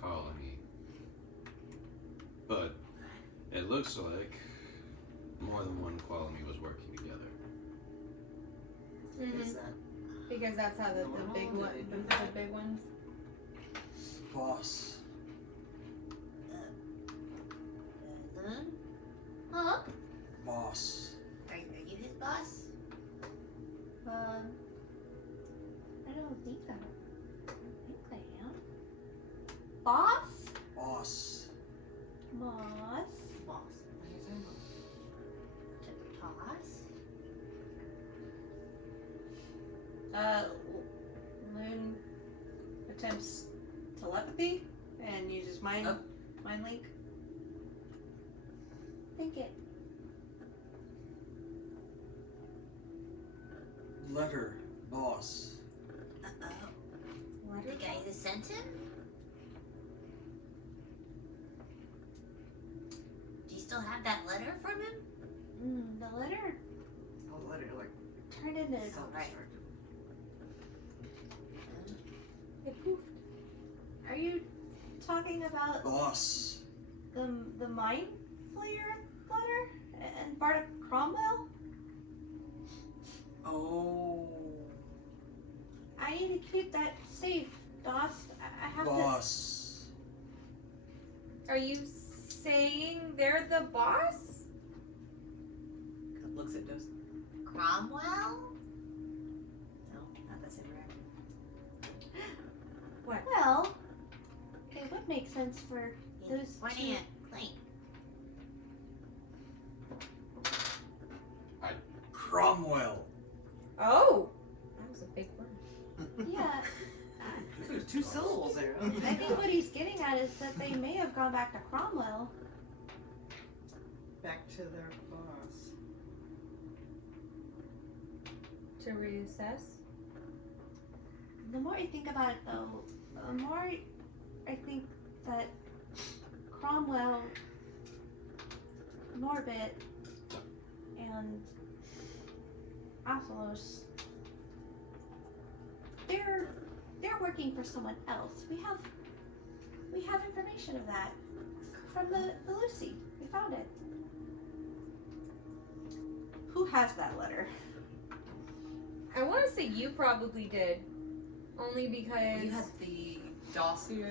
colony. But it looks like more than one colony was working together. Is Mhm. that Because that's how the big Normal? one, Do they do the big ones. Boss. Huh? Boss. Are you his boss? I don't think I am. Boss? Boss. Boss? boss? To toss? Loon attempts telepathy and uses mind link. Think it. Letter. Boss. Uh-oh. The guy who sent him? Do you still have that letter from him? The letter I'll let it like turned into self-destructive. it poofed. Are you talking about Boss. the Mind Flayer letter and Bardic Cromwell? Oh. I need to keep that safe, Dost. I have Boss. Are you saying they're the boss? Looks at Dos. Cromwell? No, not the same reaction. to. Well, it would make sense for those Pointing two. at Clank. Cromwell. Oh, that was a big word. Yeah, There's two syllables there. I think what he's getting at is that they may have gone back to Cromwell. Back to their boss. To reassess. The more I think about it, though, the more I think that Cromwell, Norbit, and Athelos, they're working for someone else. We have information of that from the Lucy. We found it. Who has that letter? I want to say you probably did, only because You had the dossier,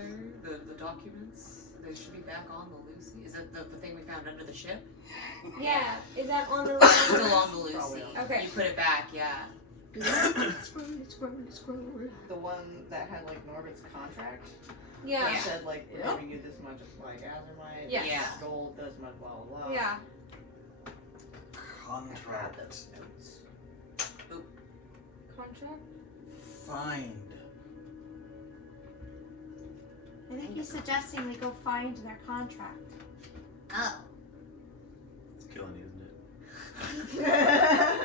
the documents. They should be back on the Lucy. Is it the thing we found under the ship? yeah. Is that on the Still on the Lucy. Probably. Okay. You put it back, yeah. The one that had like Norbit's contract. Yeah. That said like we're Yep. giving you this much like azurite, Yeah. Yeah. gold, this much, blah blah blah. Yeah. Contract. Contract. Find. I think he's suggesting we go find their contract. Oh. It's killing you, isn't it? Yeah.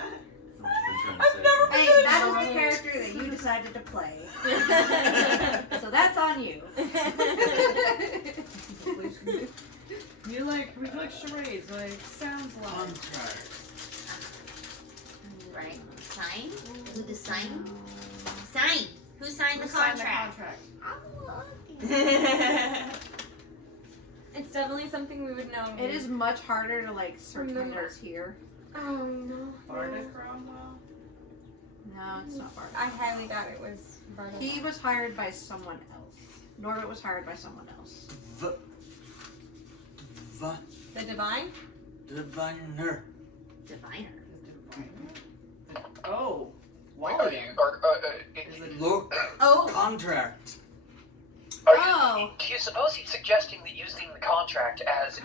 Hey, that was the character that you decided to play. So that's on you. You like we like charades, like sounds like Contract. Right. Sign? Who the sign? Sign. Who signed the Who signed the contract? It's definitely something we would know. It is much harder to like search Remember. windows here. Oh no. Bardic Cromwell. No, it's not Bart. I highly doubt it was Bartle. He was hired by someone else. Norbert was hired by someone else. The divine? Diviner. Diviner. Oh. Wait, Wally. is Is it Look. Oh. Contract. Oh. do you suppose he's suggesting that using the contract as a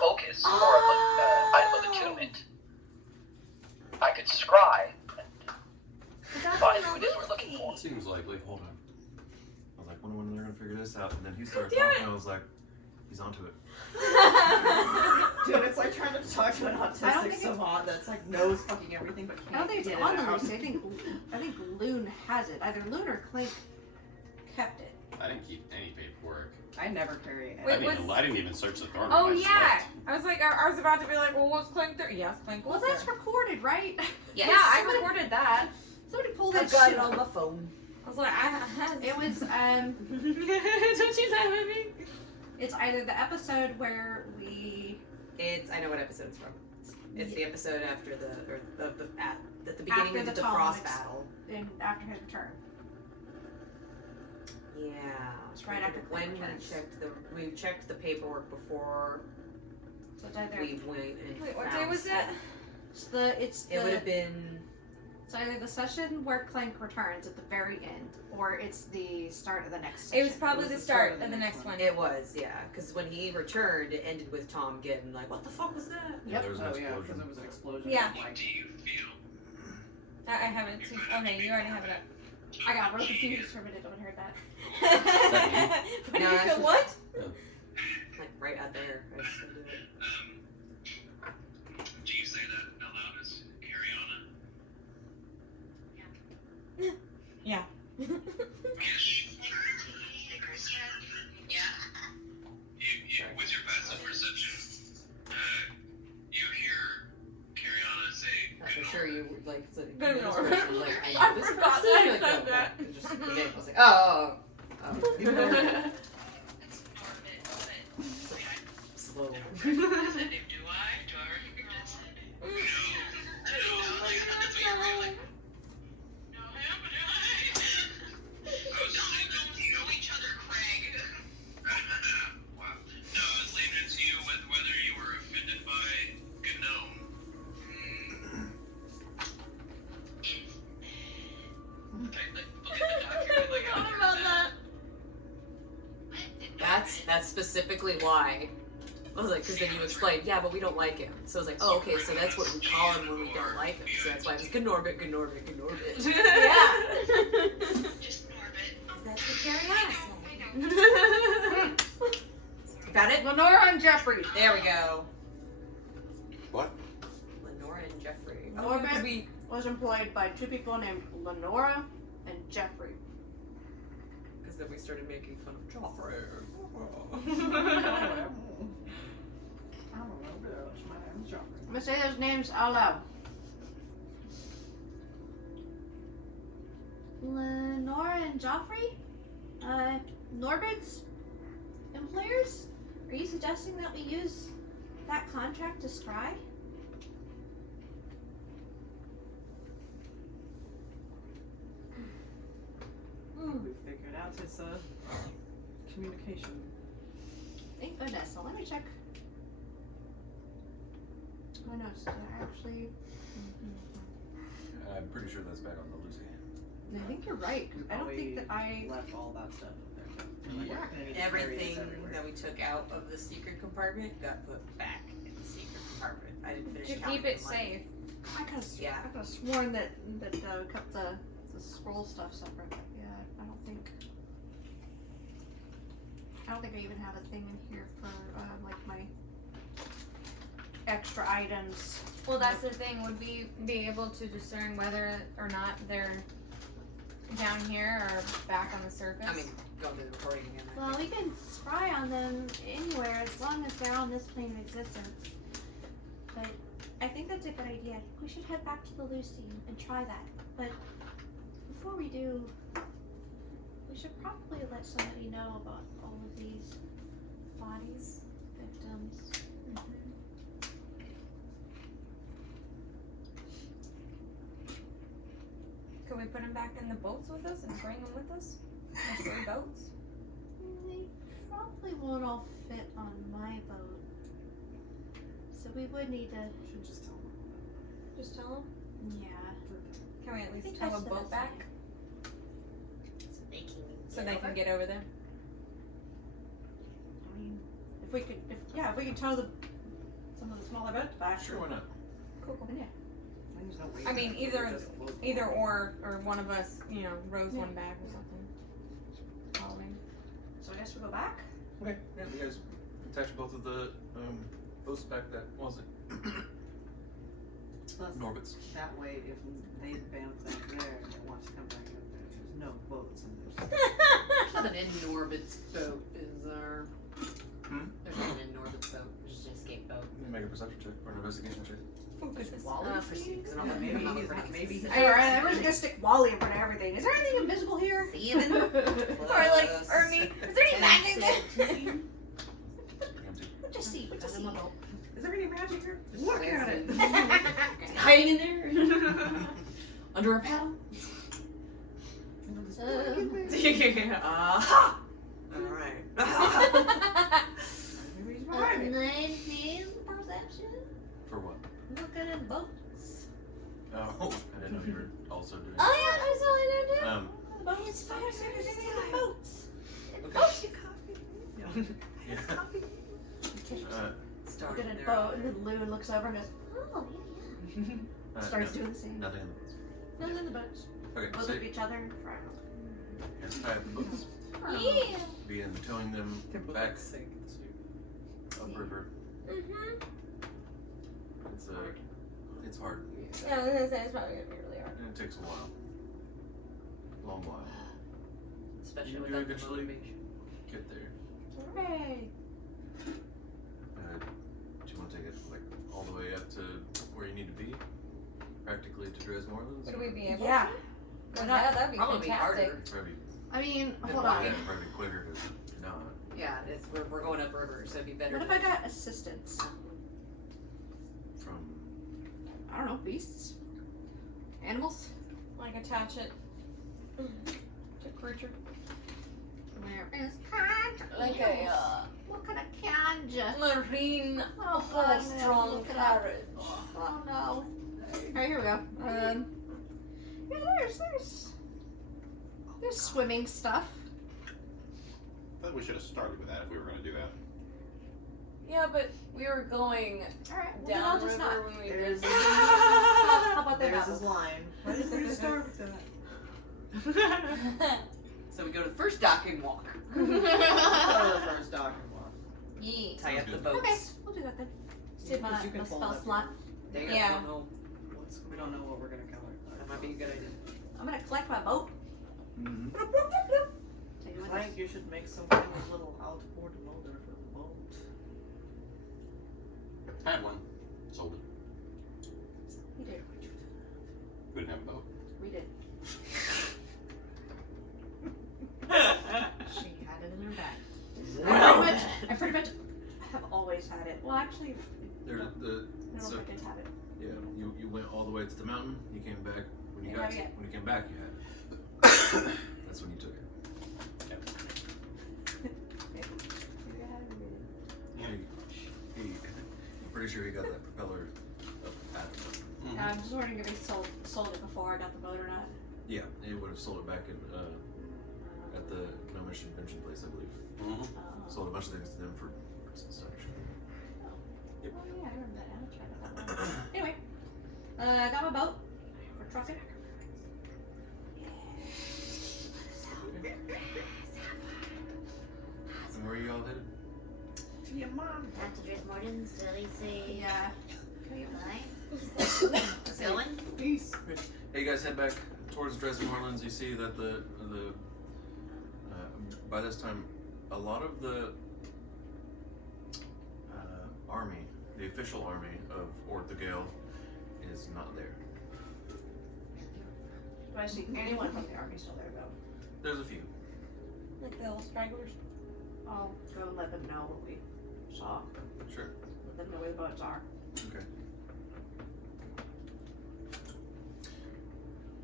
focus for an item of attunement, I could scry and find who it is we're looking for? Seems likely. Hold on. I was like, wonder when they're gonna figure this out. And then he started Damn talking, and I was like, he's onto it. Dude, it's like trying to talk to an I don't autistic think savant that's like knows fucking everything but can't I don't think it's get on it the out. list. I think Loon has it. Either Loon or Clank kept it. I didn't keep any paperwork. I never carry it. Wait, I didn't even search the throne room. Oh I just yeah. left. I was like, I was about to be like, well, what's Clank there? Yes, Clank Well, was that's there. recorded, right? Yes. Yeah, I recorded that. Somebody pull that I've got shit it on up. my phone. I was like, It was Don't you laugh at me? It's either the episode where we I know what episode it's from. It's the episode after at the beginning After of the the Tom Frost ex- battle. in after his return. Yeah. It's right after when Clank we checked the paperwork before So it's either we went and Wait, what day found was stuff. it? It would have been it's either the session where Clank returns at the very end, or it's the start of the next It session. was probably the start of the next one. It was, yeah, because when he returned, it ended with Tom getting like, "What the fuck was that?" Yeah, there was an Oh yeah, because explosion. it was an explosion. Yeah. Like, I have it too. Okay, you already have it up. I got real confused for a minute when I heard that. What do No, you that's feel? What? like right out there. I just didn't do it. Do you say that out loud as Cariana? Yeah. Yeah. With your passive perception, you hear Cariana say, I'm sure you like. Good this Lord. person, like, I know this forgot person? that I You're like, said "No, that." no." Just the name. I was like, oh. You know, it's Norbit, but slow. do I? Do I recognize that name? No. Like, that's what you're like. No, but I don't know each other, Craig. Wow. No, I was leaving it to you whether you were offended by Gnome. Look at the document, like, I after forgot about that. That's specifically why. I was like, because then you explained, yeah, but we don't like him. So I was like, oh, okay, so that's what we call him when we don't like him. So that's why it's good Norbit, good Norbit, good Norbit. Yeah. Just Norbit. That's what Cariana said. Got it? Lenora and Jeffrey. There we go. What? Lenora and Jeffrey. Norbert was employed by two people named Lenora and Jeffrey. Because then we started making fun of Joffrey. I'm gonna say those names out loud. Lenora and Joffrey? Norbert's employers? Are you suggesting that we use that contract to scry? we figured out his communication. Thank goodness. So let me check my notes. Did I actually? I'm pretty sure that's back on the Lucy. I think you're right. 'Cause I don't think that I. left all that stuff up there. Too. Like, we're not gonna need to carry Everything this everywhere. that we took out of the secret compartment got put back in the secret compartment. I didn't finish To counting keep it the money. safe. I could have. Yeah. I could have sworn that we kept the scroll stuff separate. But yeah, I don't think. I don't think I even have a thing in here for like my extra items. Well, that's the thing. Would we be able to discern whether or not they're down here or back on the surface? I mean, go to the recording again. I Well, think. we can scry on them anywhere as long as they're on this plane of existence. But I think that's a good idea. I think we should head back to the Lucy and try that. But before we do, we should probably let somebody know about all of these bodies, victims. Could we put them back in the boats with us and bring them with us? The 3 boats? probably won't all fit on my boat. So we would need to. Should just tell them. Just tell them. Yeah. Can we at I least think have a that's the boat best back idea. So they can so they can get over there? I mean, if we could tow some of the smaller boats back. Sure, why not? Cool. Yeah. There's no way I mean, that either- just float. Either or one of us, rows Yeah. one back or something. Following. So I guess we go back. Okay, yeah, you guys attach both of the boats back that wasn't Plus, Norbit's. that way, if they advance back there and they want to come back up there, there's no boats and there's Nothing in Norbit's boat, is there? There's nothing in Norbit's boat. There's just an escape boat. You can make a perception check or an investigation check. Proceed, 'cause I'm like, maybe he's Alright, we're just gonna stick Wally in front of everything. Is there anything invisible here? Even Or like, Ernie, is there any magic? We'll just see. We'll just see. Is there any magic here? Look at it! Hiding in there? Under a paddle? Aha! Alright. Maybe he's behind it. 19 perception. For what? Looking at boats. Oh, I didn't know you were also doing Oh yeah, that's all I know. Um, It's fire service in the boats. okay. Yeah. Start Look at a there. boat, and then Lou looks over and goes, Oh starts no, doing the same. nothing in the boats. Nothing in the boats. Okay, Both so look at each other. you tie up the boats, yeah. begin towing them back upriver. Mm-hmm. It's hard. Yeah, I was gonna say it's probably gonna be really hard. And it takes a while. Long while. Especially You do without the eventually motivation. get there. Hooray! Do you want to take it like all the way up to where you need to be? Practically to Dresmorlands? Would we be able Yeah. to? Why not? Yeah, that'd be Probably fantastic. harder. Probably, I mean, Then hold why? on. probably quicker because not. Yeah, we're going up river, so it'd be better. What if I got assistance? From I don't know, beasts? Animals? Like attach it to creature. Where is Canja? Like a What kind of Canja? marine Oh, horse-drawn look at carriage. Oh no. Alright, here we go. Yeah, there's swimming stuff. I thought we should have started with that if we were going to do that. Yeah, but we were going Alright, well then I'll down just river not. when we There's did. How about that? There's his line. Why did we start with that? So we go to the first dock and walk. Go to the first dock and walk. Yeah. Tie up the Sounds boats. Okay, we'll do that then. See Yeah, 'cause my you can my fold spell up slot. Dang it, Yeah. we don't know what we're gonna cover. That might be a good idea. I'm gonna collect my boat. Mm-hmm. Bloop, bloop, bloop, bloop. Take it with I us. think you should make some kind of little outboard motor for the boat. I had one. Sold it. We did. We didn't have a boat. We did. She had it in her bag. I pretty much have always had it. Well, actually, There, I don't know so, if I did have it. yeah, you went all the way to the mountain. You came back. When you Yeah, got to, yeah. when you came back, you had it. That's when you took it. Maybe I had it. I'm pretty sure he got that propeller up at him. I'm just wondering if he sold it before I got the boat or not. Yeah, he would have sold it back in at the Gnomish Invention place, I believe. Sold a bunch of things to them for parts and stuff. Oh yeah, I remember that. I'll try that one. Anyway, I got my boat for trucking. And where are you all headed? To your mom. Back to Dresmorlands, so at least say Yeah. bye. Let's going. Peace. Hey, you guys head back towards Dresmorlands. You see that the by this time, a lot of the army, the official army of Ort the Gale, is not there. Do I see anyone from the army still there though? There's a few. Like the little stragglers. I'll go and let them know what we saw. Sure. Let them know where the boats are. Okay.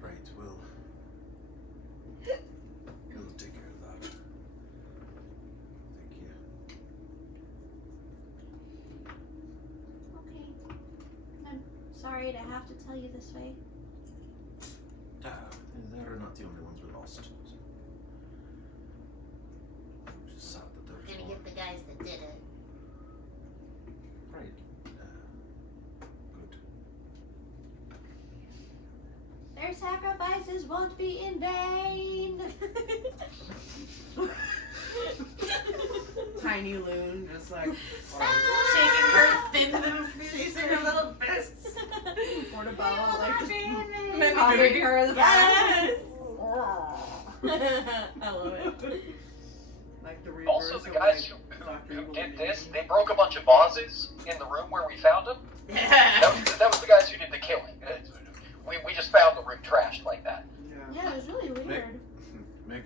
Right. We'll take care of that. Thank you. sorry to have to tell you this way. They're not the only ones we lost. Just sad that there's Gonna more. get the guys that did it. Right. Good. Their sacrifices won't be in vain. Tiny Loon, just like Shaking her thin little she's in her little fists. Portobello, like just Mimicking her in the back. I love it. Like the reverse Also, the of, guys like, who Dr. Evil did and this, Evil. they broke a bunch of vases in the room where we found them. That was the guys who did the killing. We just found the room trashed like that. Yeah. Yeah, it was really weird. Make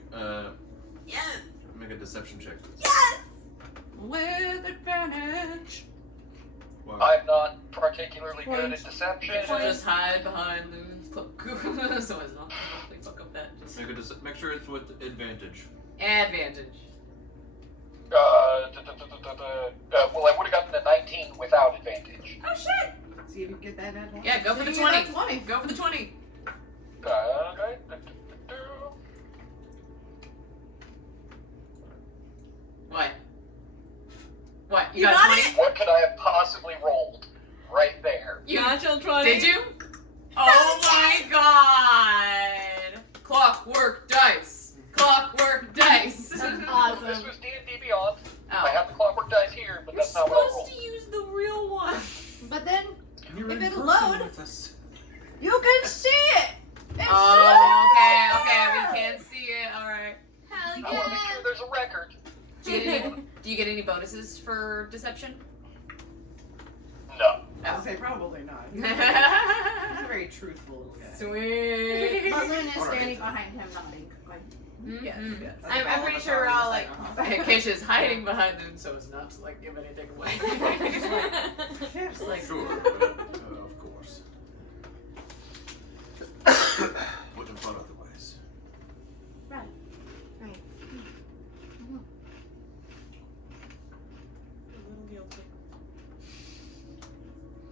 Yes. make a deception check. Yes! With advantage. Wow. I'm not particularly good at deception. She'll just hide behind the cloak. So as not to hopefully fuck up that. Just Make sure it's with advantage. advantage. Well, I would have gotten the 19 without advantage. Oh shit! See if you can get that at Yeah, go for the 20. Go for the 20. Okay. What? What? You got 20? it? What could I have possibly rolled right there? You Natural 20. did you? Oh my god! Clockwork dice. Clockwork dice. Awesome. This was D&D Beyond. I Oh. have the clockwork dice here, but You're that's not what I supposed rolled. to use the real one. But then You're If in it'll person load- with us. you can see it. It's Oh, okay, we can't see it. All right. Hell I want to make sure there's a record. Do you get any bonuses for deception? No. I would say probably not. He's Sweet. a very truthful guy. But Luna is Alright. standing behind him, nodding. Going, Yes, Mhm. yes. I'm pretty sure we're all like, Keisha's hiding behind them so as not to like give anything away. Just like, Sure. Of course. Wouldn't have thought otherwise. right. a little guilty.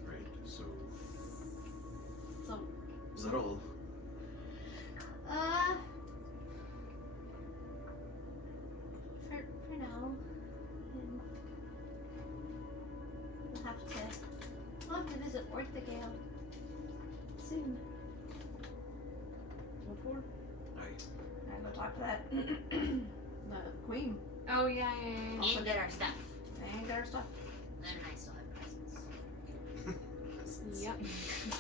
Right. So So, is that all? for now, we'll have to visit Orthogale soon. What for? Aye. And go talk to that the queen. Oh yeah. And get our stuff. And get her stuff. Then I still have presents. Yep.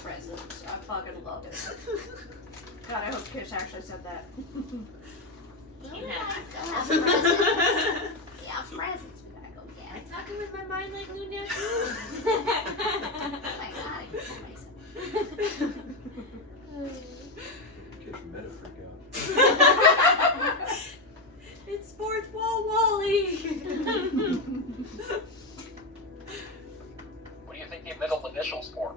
Presents. I fucking love it. God, I hope Kish actually said that. You have Yeah, stuff. presents we gotta go I'm get. talking with my mind like Luna. Oh my god, I can feel myself. Kids meta freak out. It's fourth wall Wally. What do you think the middle initials for?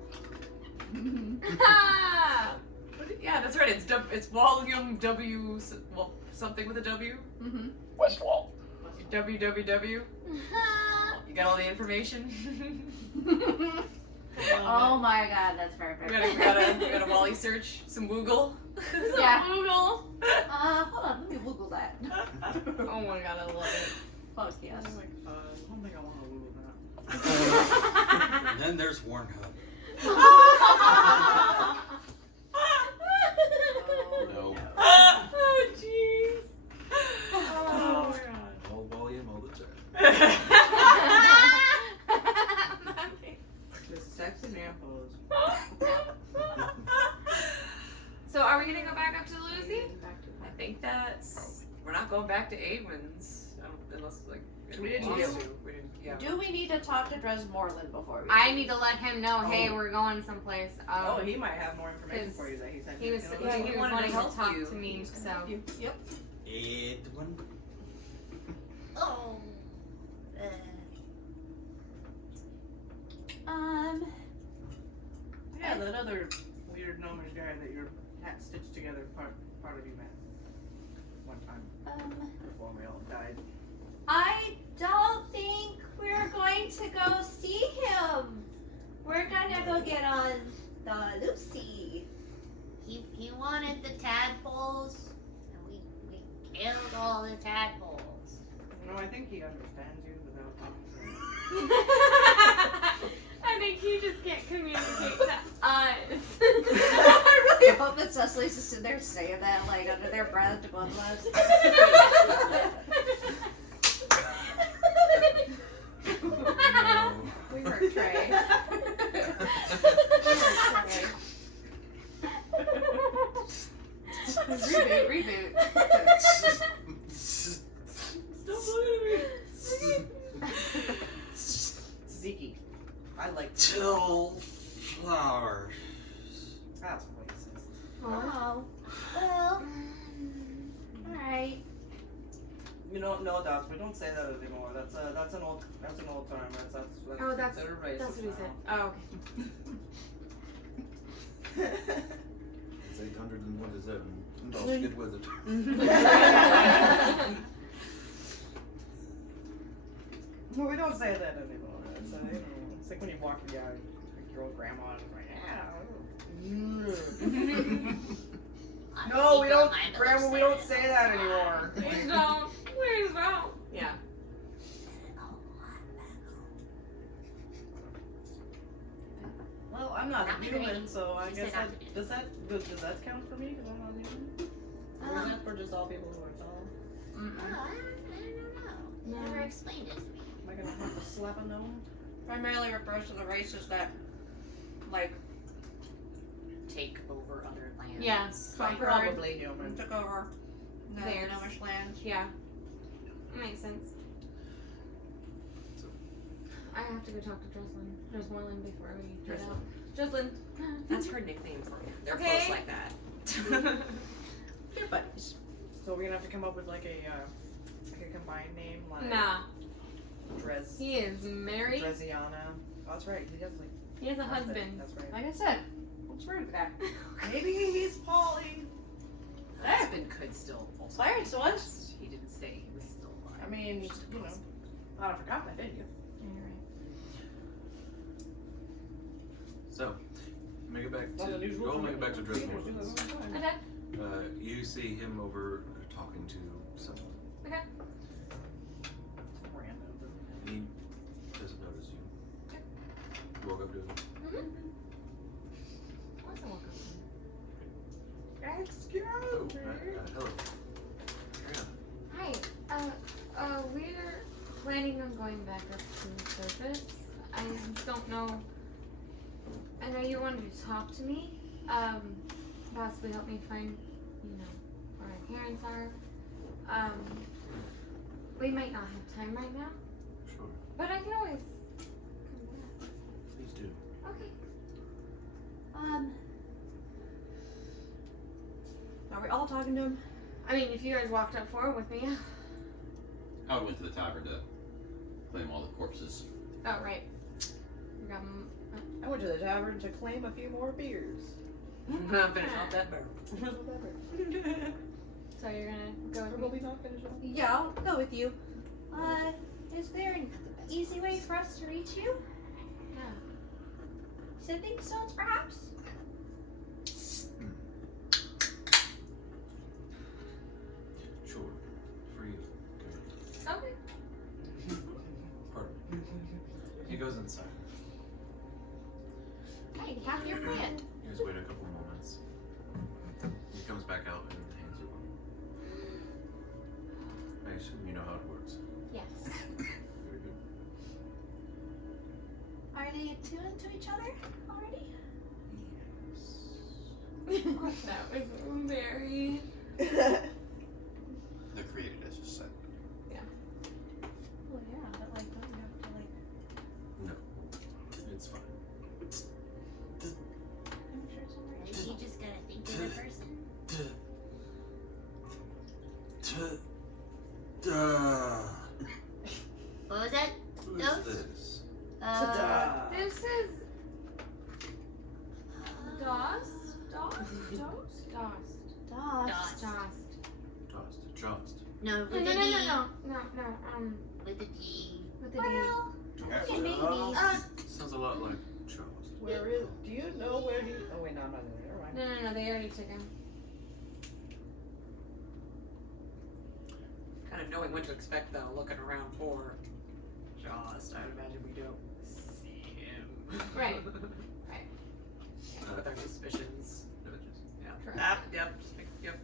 Yeah, that's right. It's volume W. Well, something with a W. Mm-hmm. West Wall. WWW. You got all the information. Oh my god, that's perfect. we got a Wally search. Some Google. Yeah. Google. Hold on, let me Google that. Oh my god, I love it. Fuck yes. I'm like, I don't think I want to Google that. And then there's Warnhub. No. Oh jeez. Oh my god. All volume, all the time. Just sex and apples. So are we gonna go back up to Lucy? I think we're not going back to Aidman's. Unless like We didn't want get to. We didn't. Yeah. Do we need to talk to Dresmorland before we I leave? need to let him know, hey, we're going someplace. Oh, he might have more information 'cause for you that he said. He was gonna he, look he for. was wanted to wanting to help talk you. to me, so Yep. Edwin. Oh. Yeah, that other weird gnomish guy that your hat stitched together part of you met one time before we all died. I don't think we're going to go see him. We're gonna go get on Lucy. He wanted the tadpoles, and we killed all the tadpoles. No, I think he understands you without talking. I think he just can't communicate to us. I really hope that Cecily's just sitting there saying that, like, under their breath to both of us. We hurt Trey. Reboot. Stop looking at me. Zeke. I like Till flowers. That's racist. Oh. Well. Alright. You know, no, Dots, we don't say that anymore. That's an old term. That's considered racist. That's what he said. now. Oh, okay. It's 827. Dolls, get with it. Well, we don't say that anymore. It's, it's like when you walk through your old grandma and it's like, no, we don't, Grandma, we don't say that anymore. Please don't. Please don't. Yeah. Well, I'm not Not a human, great. so I She guess said not to do. does that count for me? Because I'm not a human? Or is that for just all people who are tall? Oh, I don't know. Never explained it to me. Am I gonna have to slap a gnome? Primarily refers to the races that, like, Take over other lands. Yeah, Right. Probably human. took over the Theirs. gnomish lands. Yeah. Makes sense. I have to go talk to Dressmoreland before we head out. Jocelyn. That's her nickname for me. They're Okay. close like that. They're buddies. So we're gonna have to come up with like a combined name, like Nah. Drez. He is married. Dreziana. Oh, that's right. He does like. He has a husband. That's right. Like I said, what's wrong with that? Maybe he's Polly. Husband could still also. Clarence was. He didn't say he was still alive. I mean, you know. Thought I forgot that, didn't you? So, make it back Not to unusual for make me. it back to Teenagers do Dressmoreland. that all the time. Okay. You see him over talking to someone. Okay. Random. He doesn't notice you. Okay. You walk up to him. Mm-hmm. Of course I walk up to him. Excuse Oh, me. hello. Carry on. Hi. We're planning on going back up to the surface. I don't know. I know you wanted to talk to me. Possibly help me find, where my parents are. We might not have time right now, Sure. but I can always come back. Please do. Okay. Are we all talking to him? I mean, if you guys walked up forward with me. I went to the tavern to claim all the corpses. Oh, right. You got I went to the tavern to claim a few more beers. Finish off that barrel. so you're gonna go with me? Probably not finish off. Yeah, I'll go with you. Is there an easy way for us to reach you? Yeah. Sending stones, perhaps? Sure. For you. Go ahead. Okay. Pardon me. He goes inside. Hey, have your friend. You guys wait a couple moments. He comes back out and hands you one. I assume you know how it works. Yes. Very good. Are they attuned to each other already? That was very. They're created as a set. Well, yeah, but like, don't you have to like? No. It's fine. I'm sure it's alright. You just gotta think of the person. What was that? Who No? is this? This is. Dost? Jost. No, No, with no, the no, D. no. With the D. With the D. Well, Okay, maybe. Sounds a lot like Jost. Where is? Do you know where he? Oh wait, no, I'm not in there. Never mind. No, they already took him. Kind of knowing what to expect though, looking around for Jost, I would imagine we don't see him. Right. With our suspicions. Yeah. Correct. Yep. Just make, yep.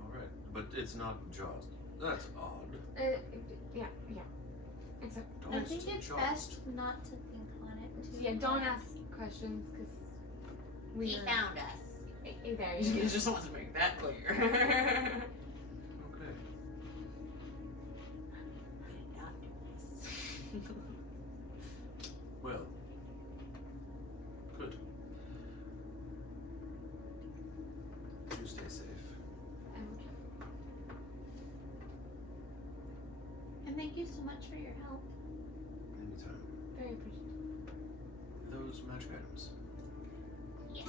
Alright, but it's not Jaws. That's odd. Yeah. It's a, I think it's Jaws. best not to think on it too yeah, don't much. ask questions because He found us. There He you go. just wants to make that clear. Okay. Not do this. Well. Good. You stay safe. And thank you so much for your help. Anytime. Very appreciative. Those magic items. Yes.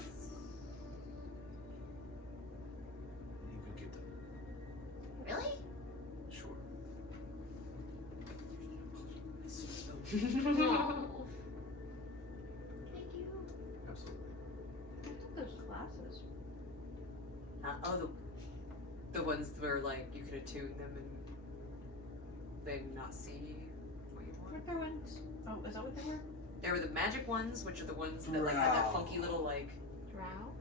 You can get them. Really? Sure. Oh. Thank you. Absolutely. I took those classes. The ones where like you could attune them and they not see what you want. What their ones? Oh, is that what they were? There were the magic ones, which are the ones that like had that funky little like Drow?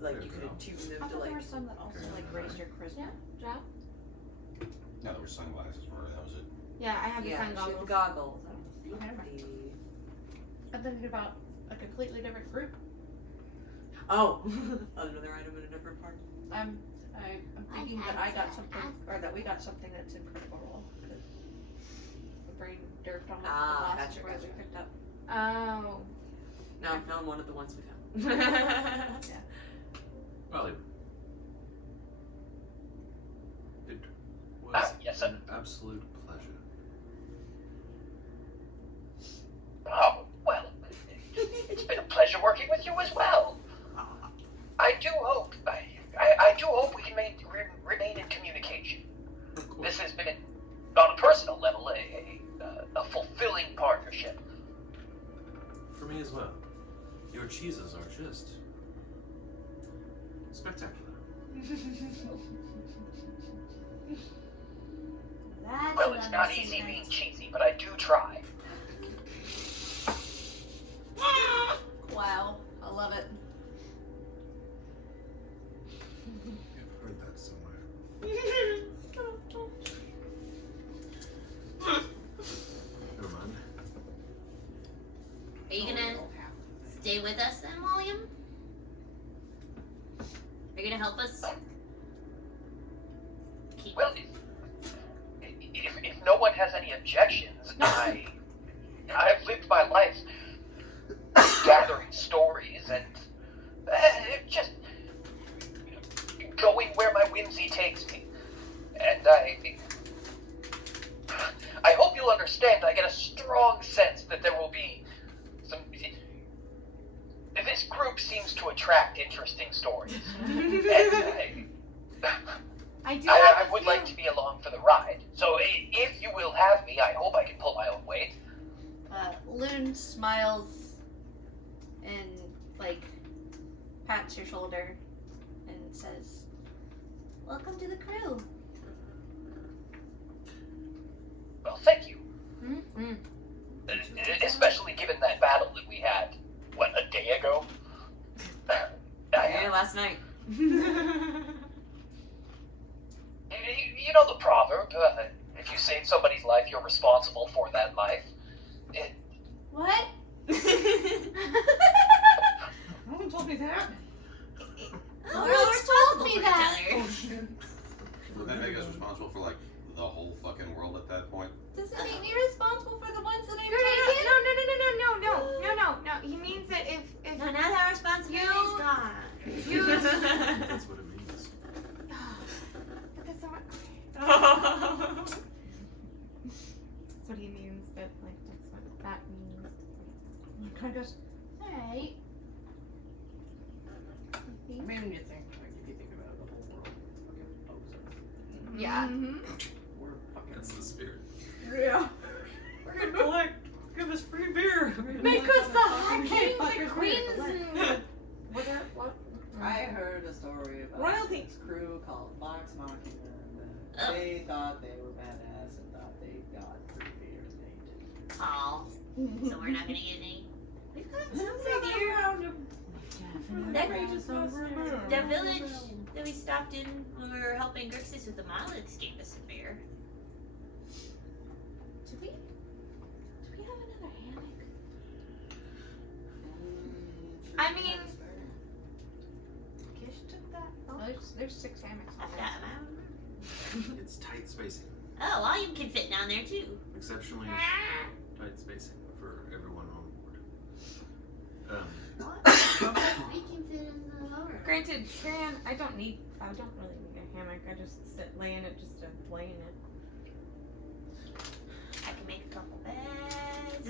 like you could attune I them to thought there like were some that also like raised your charisma. Drow? No, there were sunglasses. Or that was it. Yeah, I have the sun she had the goggles. goggles. Okay, never mind. I'm thinking about a completely different group. Oh, another item in a different part. I'm thinking that I got something, or that we got something that's in Critical Role. The brain dirt on the last gotcha, where we gotcha. picked up. Oh. No, I found one of the ones we found. Well, it was yes, an absolute pleasure. Oh, well, it's been a pleasure working with you as well. I do hope we can remain in communication. Of course. This has been, on a personal level, a fulfilling partnership. For me as well. Your cheeses are just spectacular. That's Well, what it's I'm not saying. easy being cheesy, but I do try. Wow, I love it. I've heard that somewhere. Never mind. Are you gonna stay with us then, William? Are you gonna help us? Keep. Well, if no one has any objections, I've lived my life gathering stories and just going where my whimsy takes me. And I hope you'll understand, I get a strong sense that there will be some... This group seems to attract interesting stories. And I would like to be along for the ride. So if you will have me, I hope I can pull my own weight. Loon smiles and like pats your shoulder and says, Welcome to the crew. Well, thank you. Mm-hmm. Especially given that battle that we had, what, a day ago? Yeah, last night. You know the proverb, if you save somebody's life, you're responsible for that life. What? no one told me that. No one told me that. Would that make us responsible for like the whole fucking world at that point? Does it make me responsible for the ones that I've No. He means that if No, now that responsibility's gone. That's what it means. That's so much. That's what he means, but like that's what that means. He kind of goes, Alright. I mean, you think, like, if you think about it, the whole world. Yeah. Mm-hmm. thought they were badass and thought they got free beer and they didn't. Aw. So we're not gonna get any. We've got some Another free beer. round of That- Ghostbusters. The village that we stopped in when we were helping Grixis with the Monoliths gave us some beer. Do we have another hammock? I mean, Kish took that. Oh, there's 6 hammocks. I forgot about. It's tight spacing. Oh, William can fit down there too. Exceptionally tight spacing for everyone on board. We can fit in the lower. granted, I don't really need a hammock. I just lay in it just to lay in it. I can make a couple beds.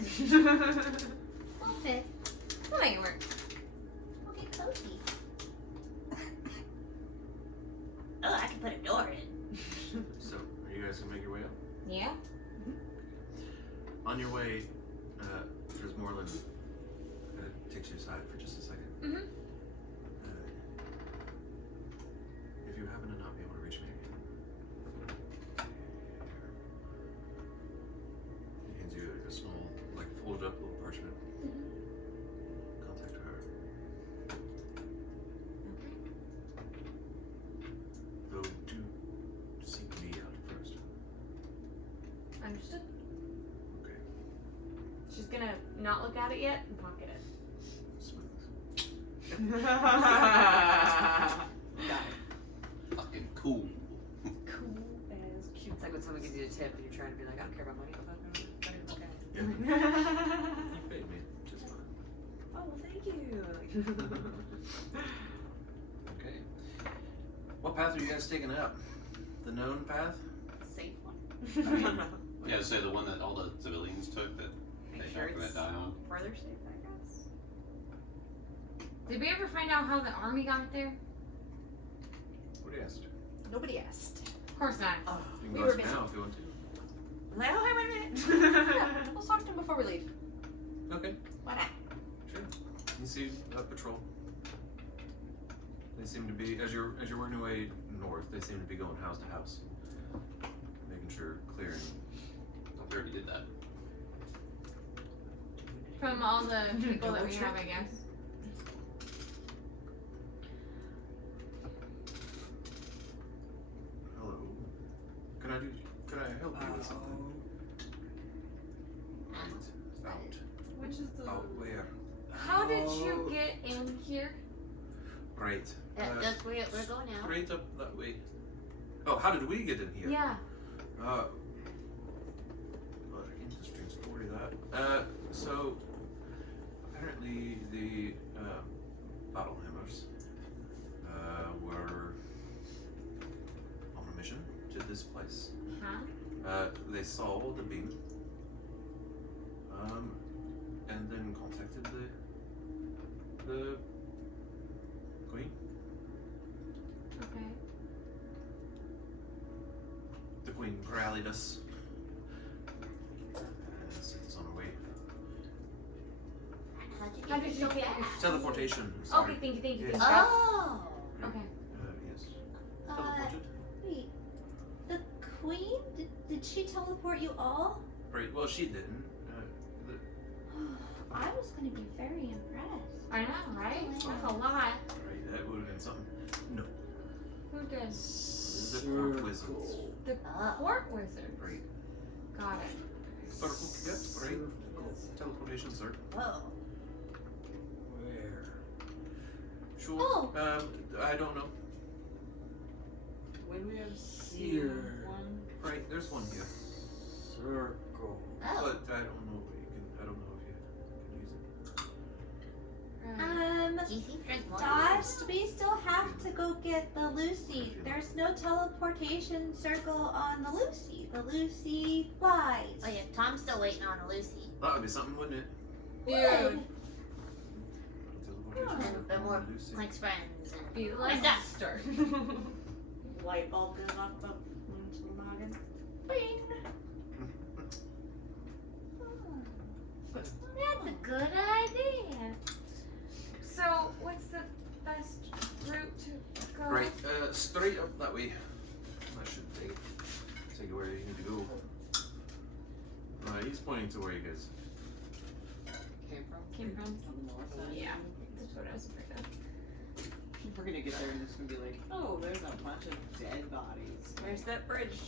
We'll fit. We'll make it work. We'll get cozy. Oh, I can put a door in. So, are you guys gonna make your way up? Yeah. On your way, Moreland takes you aside for just a second. Mm-hmm. If you happen to not be able to reach me again, he hands you a small, like folded up little parchment. Contact her. Though do seek me out first. Understood. Okay. She's gonna not look at it yet and pocket it. Smooth. Fucking cool. Cool as cute. It's like when someone gives you a tip and you're trying to be like, I don't care about money. Yeah. You paid me just fine. Oh, well, thank you. Okay. What path are you guys taking up? The known path? Safe one. Yeah, say the one that all the civilians took that Make they sure back it's that die on. further safe, I guess. Did we ever find out how the army got there? What do you ask? Nobody asked. Of course not. Oh, You we can were go busy. now if you want to. Like, oh, hey, wait a minute. Yeah, let's talk to him before we leave. Okay, Why not? sure. You see a patrol. They seem to be, as you're working your way north, they seem to be going house to house, making sure clearing. I already did that. From all the people that we have, I guess. Hello. Can I help you with something? Right. Out. Which is the. Out where? How did you get in here? Right. That's where we're going now. Straight up that way. Oh, how did we get in here? Yeah. What an interesting story that. So apparently the battle hammers were on a mission to this place. Huh? They saw the beam, and then contacted the queen. Okay. The queen rallied us and sent us on our way. How'd you How did you get? Teleportation. Sorry. Okay, thank you. Yes. Oh. Okay. Yes. Uh, Teleported. wait. The queen? Did she teleport you all? Right. Well, she didn't. I was gonna be very impressed. I know, right? That's a lot. Right. That would have been something. No. Who did? The court wizards. The court wizard. Right. Got it. Circle. Yep. Right. Teleportation circle. Whoa. Where? Sure. Oh. I don't know. When we have seen Here. one. Right. There's one here. Circle. Oh. But I don't know what you can. I don't know if you can use it. Do you think there's more? Doss, we still have to go get the Lucy. There's no teleportation circle on the Lucy. The Lucy flies. Oh yeah, Tom's still waiting on a Lucy. That would be something, wouldn't it? Dude. Teleportation circle. But more Lucy. Plank's friends and Be Where's like that? start. Light bulb goes off the noggin. Bing. That's a good idea. So, what's the best route to go? Right. Straight up that way. That should take where you need to go. He's pointing to where you guys Came from? Came from? On the north side? Yeah, that's what I was afraid of. We're gonna get there and it's gonna be like, oh, there's a bunch of dead bodies. Where's that bridge?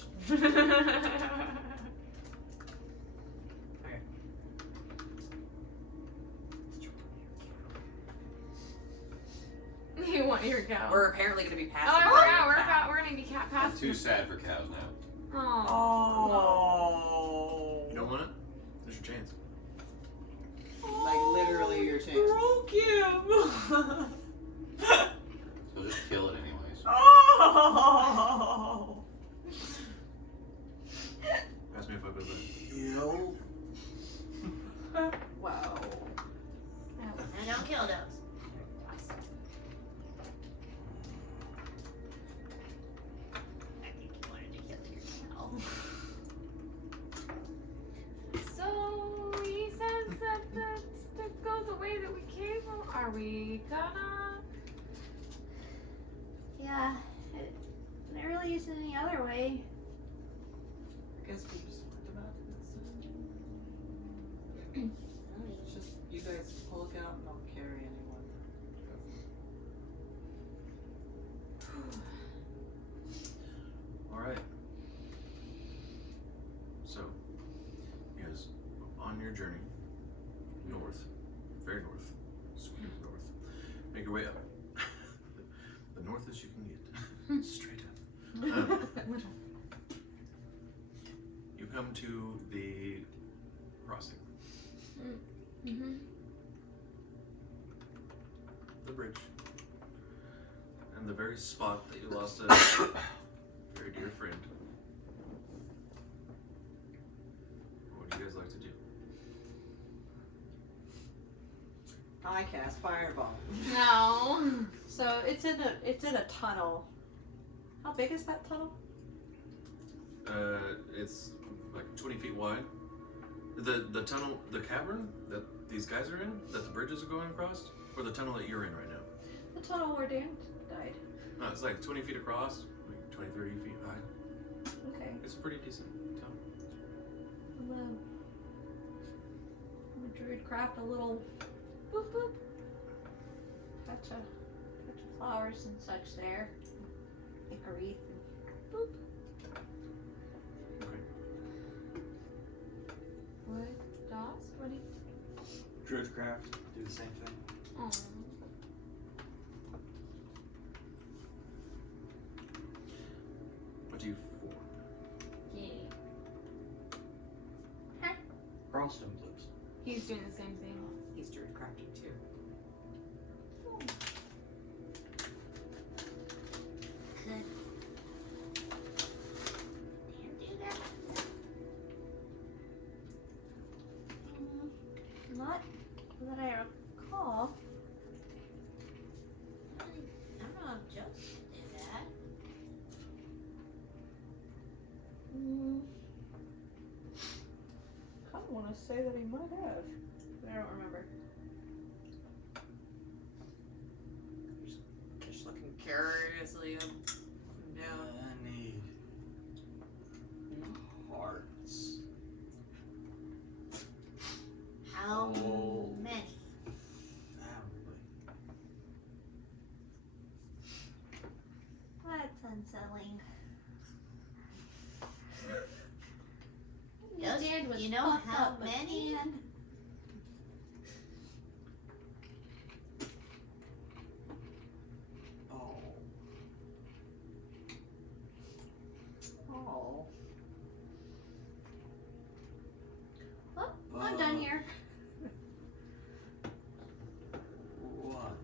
You want your cow? We're apparently gonna be Oh, passing. I by forgot. a We're cow. about. We're gonna be cat I'm past. too sad for cows now. Oh. You don't want it? There's your chance. Like literally your chance. Broke him. So just kill it anyways. Oh. Ask me if I put that. Yo. Wow. And don't kill those. I think you wanted to kill your cow. So he says that to go the way that we came. Are we gonna? Yeah, there really isn't any other way. I guess we just went about it this time. It's just you guys look out and don't carry anyone. Alright. So, you guys, on your journey north, very north, squeeze north, make your way up. The northest you can get. Straight up. You come to the crossing. Mm-hmm. The bridge. And the very spot that you lost a very dear friend. What do you guys like to do? I cast fireball. No. So it's in a tunnel. How big is that tunnel? It's like 20 feet wide. The tunnel, the cavern that these guys are in, that the bridges are going across, or the tunnel that you're in right now? The tunnel where Dan died. No, it's like 20 feet across, like 20, 30 feet high. Okay. It's a pretty decent tunnel. I'm a druid craft a little boop boop. Touch of flowers and such there. Make a wreath and boop. Okay. What? Doss? What do you? Druidcraft, do the same thing. Oh. What do you for? Yeah. Froststone blips. He's doing the same thing. He's druid crafting too. Could Dan do that? Not that I recall. I don't know if Joe could do that. I don't want to say that he might have. But I don't remember. Just looking curiously up and down. I need hearts. How Oh. many? That's unsettling. Does Dad was you know fucked how up, but many? man, Oh. Oh. well, I'm done here. One.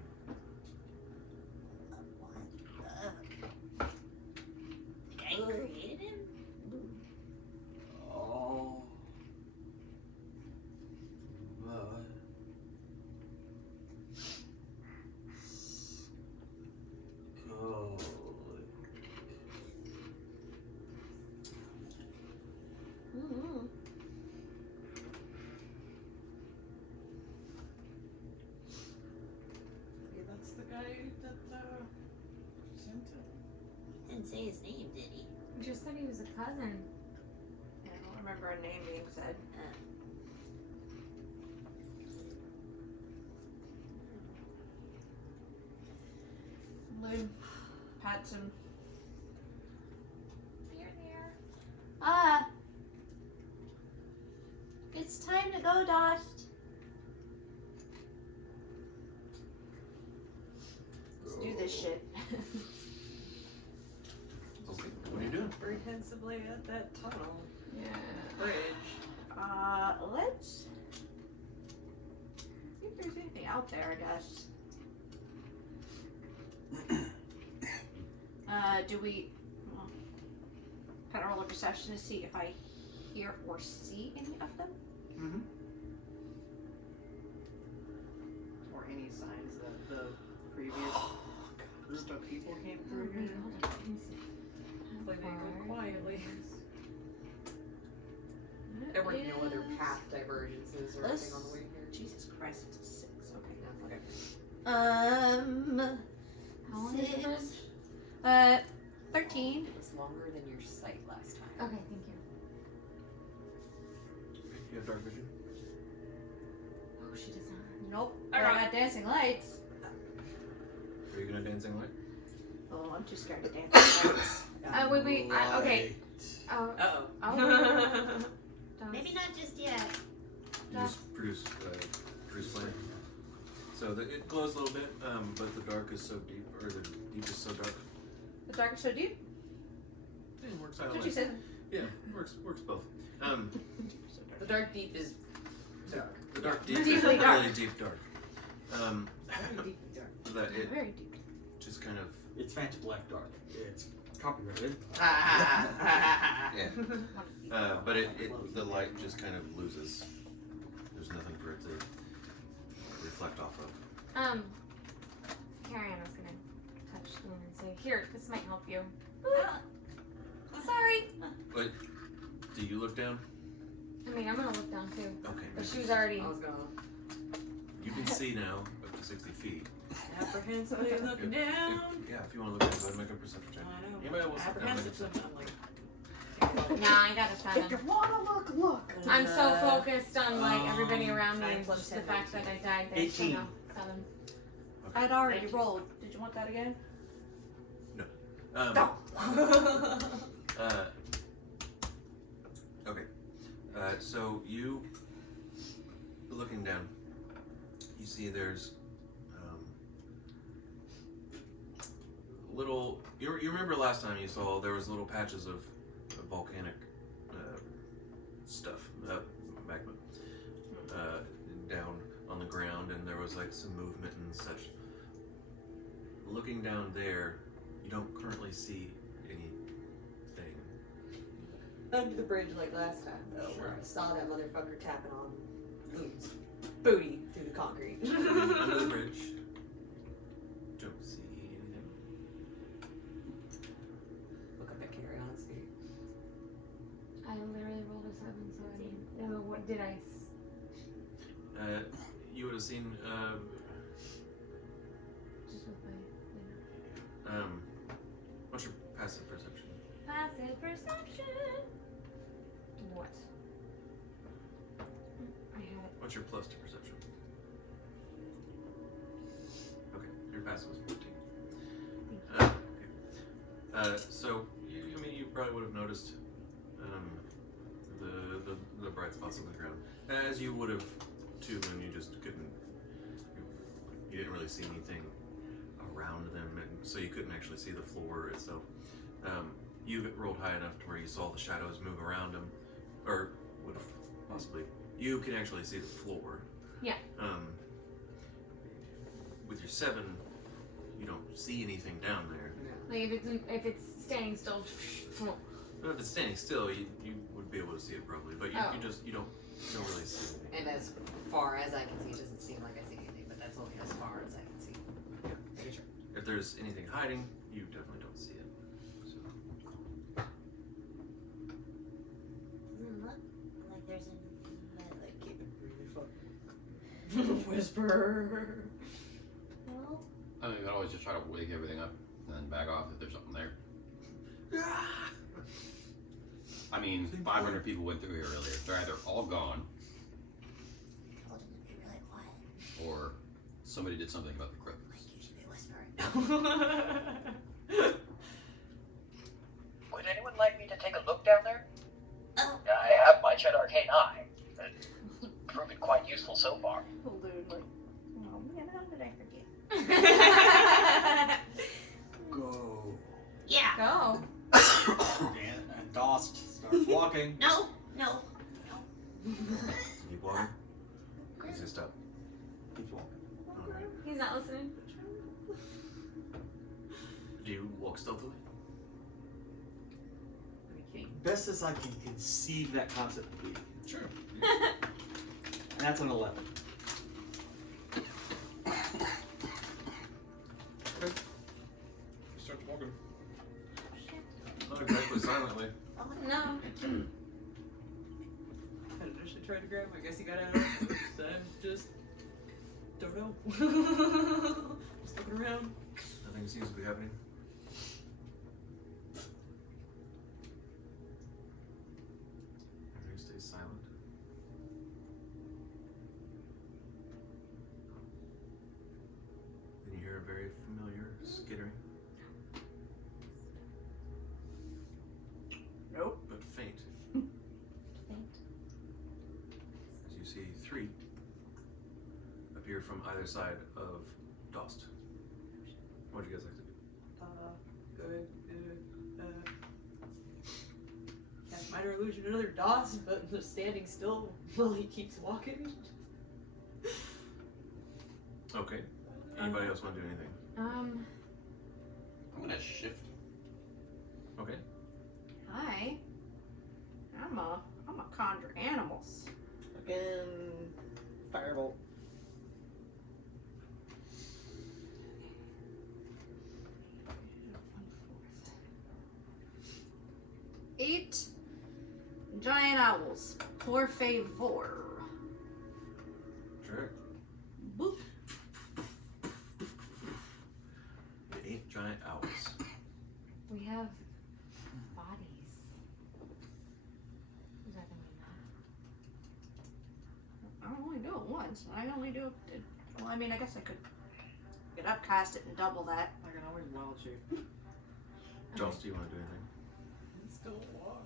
The guy who created him? Oh. Mm-hmm. Yeah, that's the guy that sent him. Didn't say his name, did he? Just said he was a cousin. remember a name being said. Loon pats him. You're there. It's time to go, Dost. Let's do this shit. Okay, what are you doing? Comprehensively at that tunnel Yeah. bridge. Let's see if there's anything out there, I guess. Do we kind of roll a perception to see if I hear or see any of them? Mm-hmm. Or any signs that the previous group of people came through here. Hopefully they go quietly. There were no other path divergences or anything on the way here. Jesus Christ, it's a 6. Okay. Okay. How long is the 6. bridge? 13. It was longer than your sight last time. Okay, thank you. You have dark vision? Oh, she does not. Nope. I got dancing lights. Are you gonna dancing light? Oh, I'm too scared to dancing lights. Wait. Okay. Oh. Uh-oh. Oh. Maybe not just yet. You just produce flame. So it glows a little bit, but the dark is so deep, or the deep is so dark. The dark is so deep? It works That's either what way. you said. Yeah, works both. The dark deep is dark. The dark deep is Deeply really dark. deep dark. Very deeply dark. That it Very deep. just kind of It's Phantom Black Dark. It's copyrighted. yeah. But the light just kind of loses. There's nothing for it to reflect off of. Carrie Ann was gonna touch the moon and say, "Here, this might help you." Sorry. But do you look down? I mean, I'm gonna look down too. Okay. But she was already. I was gonna You can see now up to 60 feet. apprehensively looking down. Yeah, if you want to look down, go ahead and make a perception check. I know. Anybody else look down? Make a Apprehensive, perception. I'm like. Nah, I got a 7. wanna look. I'm so focused on like everybody around me 9 and plus just 10, the fact that I died there. 18. So no, 7. I'd already rolled. Did you want that again? Okay. So you looking down, you see there's little. You remember last time you saw there was little patches of volcanic stuff, magma, down on the ground, and there was like some movement and such. Looking down there, you don't currently see anything. Under the bridge like last time, though, Sure. where I saw that motherfucker tapping on Loon's booty through the concrete. Under the bridge, don't see anything. Look up at Carrie on his feet. I literally rolled a 7, so I mean, what did I? You would have seen. Just with my. What's your passive perception? Passive perception. What? I had it. What's your plus to perception? Okay, your passive is 14. Okay. So you probably would have noticed the bright spots on the ground, as you would have too when you just couldn't. You didn't really see anything around them, and so you couldn't actually see the floor itself. You rolled high enough to where you saw the shadows move around them, or would have possibly. You can actually see the floor. Yeah. With your 7, you don't see anything down there. Like if it's standing still. But if it's standing still, you would be able to see it probably, but you don't really see anything. And as far as I can see, it doesn't seem like I see anything, but that's only as far as I can see. Making sure. If there's anything hiding, you definitely don't see it. So. Doesn't look like there's anything that, Like, keep it really fucking. Whisper. no. I mean, you could always just try to wake everything up and then back off if there's something there. I mean, 500 people went through here earlier. They're either all gone, Told him to be really quiet. or somebody did something about the critters. You should be whispering. Would anyone like me to take a look down there? Oh. I have my Chet Arcane Eye. It's proven quite useful so far. Little dude, like, oh man, how did I forget? Go. Yeah. Go. And Dost starts walking. No. Keep walking. He's gonna stop. Keeps walking. Alright. He's not listening. Do you walk stealthily? Best as I can conceive that concept to be. Sure. And that's an 11. Okay. He starts walking. Not exactly silently. No. I initially tried to grab him. I guess he got out of it. So I'm just don't know. Just looking around. Nothing seems to be happening. Everything stays silent. Then you hear a very familiar skittering. Nope. But faint. Faint. As you see 3 appear from either side of Dost. What would you guys like to do? Cast minor illusion another DOS, but just standing still while he keeps walking. Okay. Anybody else want to do anything? I'm gonna shift. Okay. Hi. I'm a conjure animals. Again, firebolt. Eight giant owls. Por favor. Sure. Boop. The 8 giant owls. We have bodies. Is that gonna be I only do it once. I only do it. Well, I mean, I guess I could upcast it and double that. I can always wild shape. Joss, do you want to do anything? Still walk.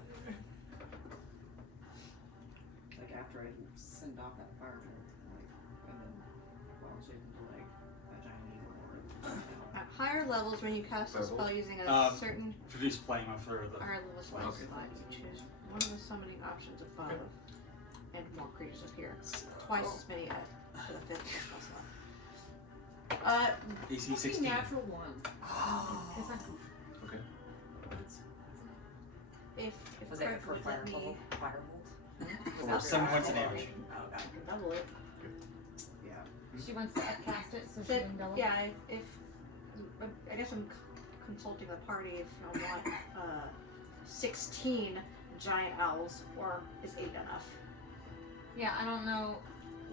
Like after I send off that firebolt, like, and then wild shape into like a giant eagle or At higher levels, when you cast a spell using a certain Introduce playing on for the. higher level spell Okay. slot, you choose one of the summoning options above, and more creatures appear. Twice as many for the 5th spell slot. AC 16. Natural one. It's not Okay. If was Craig that for would let me firebolt? For 7 points of damage. Oh, God. double it. Yeah. She wants to upcast it so she Then, can double. yeah, if I guess I'm consulting the party if you want 16 giant owls, or is 8 enough? Yeah, I don't know.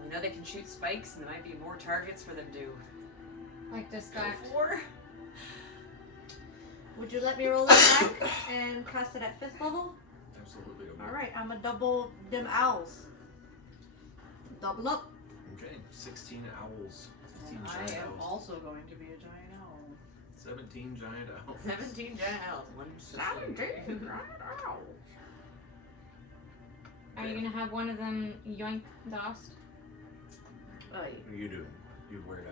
We know they can shoot spikes, and there might be more targets for them to Like go distract. for. Would you let me roll it back and cast it at 5th level? Absolutely. Okay. Alright, I'm a double them owls. Double up. Okay. 16 owls. 16 I giant am owls. also going to be a giant owl. 17 giant owls. 17 giant owls. One 17 giant owls. Are you gonna have one of them yoink Dost? What are you doing? You wear it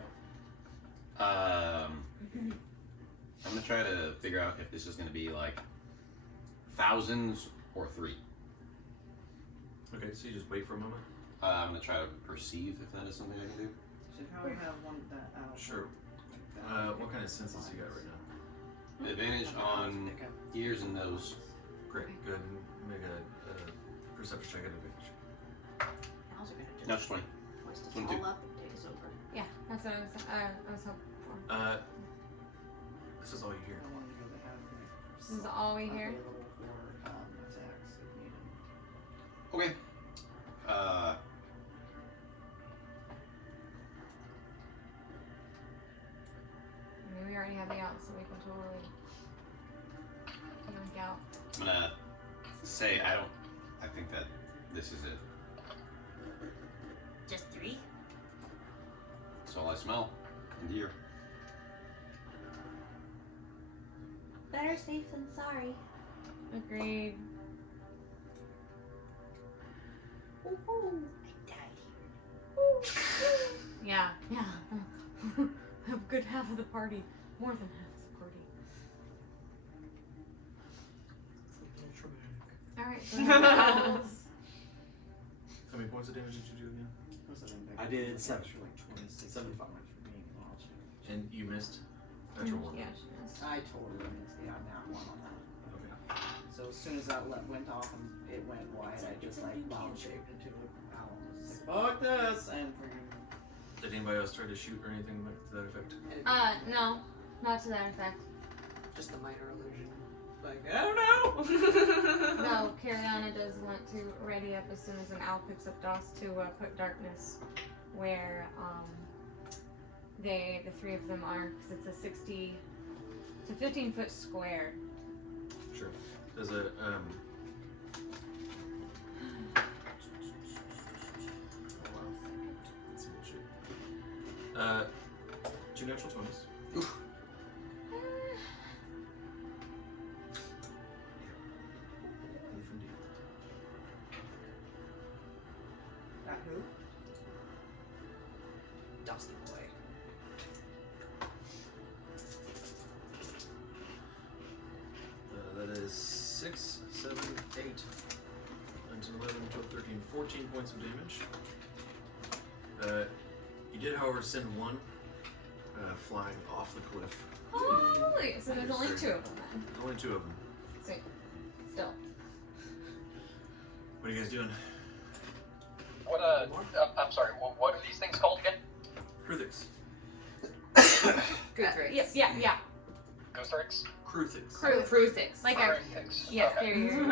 out. I'm gonna try to figure out if this is gonna be like thousands or 3. Okay, so you just wait for a moment. I'm gonna try to perceive if that is something I can do. Should probably have one that owl. Sure. What kind of senses you got right now? Advantage on ears and nose. Great. Go ahead and make a perception check at advantage. Owls are gonna do No, just 20. Twist us 22. all up and take us over. Yeah, that's what I was hoping for. This is all you hear. I wanted to have This is all we hear. available for attacks if needed. Okay. I mean, we already have the out, so we can totally yoink out. I'm gonna Say, I think that this is it. Just 3? That's all I smell and hear. Better safe than sorry. Agreed. I died Yeah. A good half of the party. More than half of the party. Alright, so else. How many points of damage did you do again? I did 7. 26 75. for being lost. And you missed? Natural one. Yeah, she missed. I totally missed the nat 1 on that. Okay. So as soon as that went off and it went wide, I just like wild shaped into an owl. I was just like, fuck this! And freaking. Did anybody else try to shoot or anything to that effect? No. Not to that effect. Just the minor illusion. Like, I don't know! No, Cariana does want to ready up as soon as an owl picks up DOS to put darkness where the 3 of them are, because it's a 15-foot square. Sure. There's a Let's see what shoot. 2 natural 20s. Oof. Oof indeed. That who? Dusty boy. That is 6, 7, 8, 9, 10, 11, 12, 13, 14 points of damage. You did, however, send one flying off the cliff. Holy! So there's only 2 of them then. Only 2 of them. Sweet. Still. What are you guys doing? What I'm sorry. What are these things called again? Kruthix. Yep, yeah. Goothrix? Kruthix. Kruthix. Like I. Kruthix. Yes, Okay. there you go.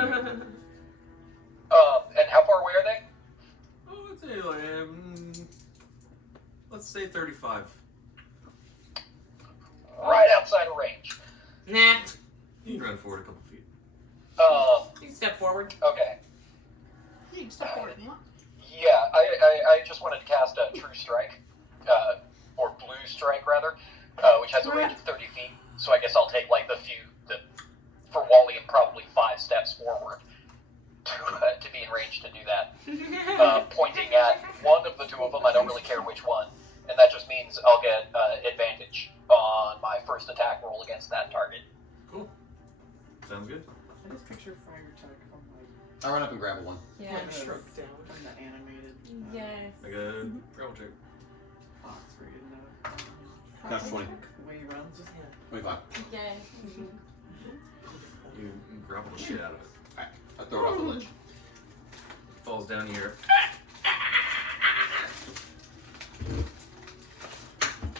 And how far away are they? Oh, I'd say like, let's say 35. Right outside of range. Nah. You can run forward a couple feet. You can step forward. Okay. You can step forward and look. Yeah, I just wanted to cast a True Strike, or Blue Strike rather, which has a range of 30 feet. So I guess I'll take like for Wally, probably 5 steps forward to be in range to do that. Pointing at one of the 2 of them, I don't really care which one, and that just means I'll get advantage on my first attack roll against that target. Cool. Sounds good. I just picture Fire Attack from like I run up and grab one. Yes. Shrunk Down from the animated Yes. Like a travel check. Fox freaking That's 20. the way he runs, just 25. Yes. You grapple the shit out of it. Alright, I throw it off the ledge. Falls down here.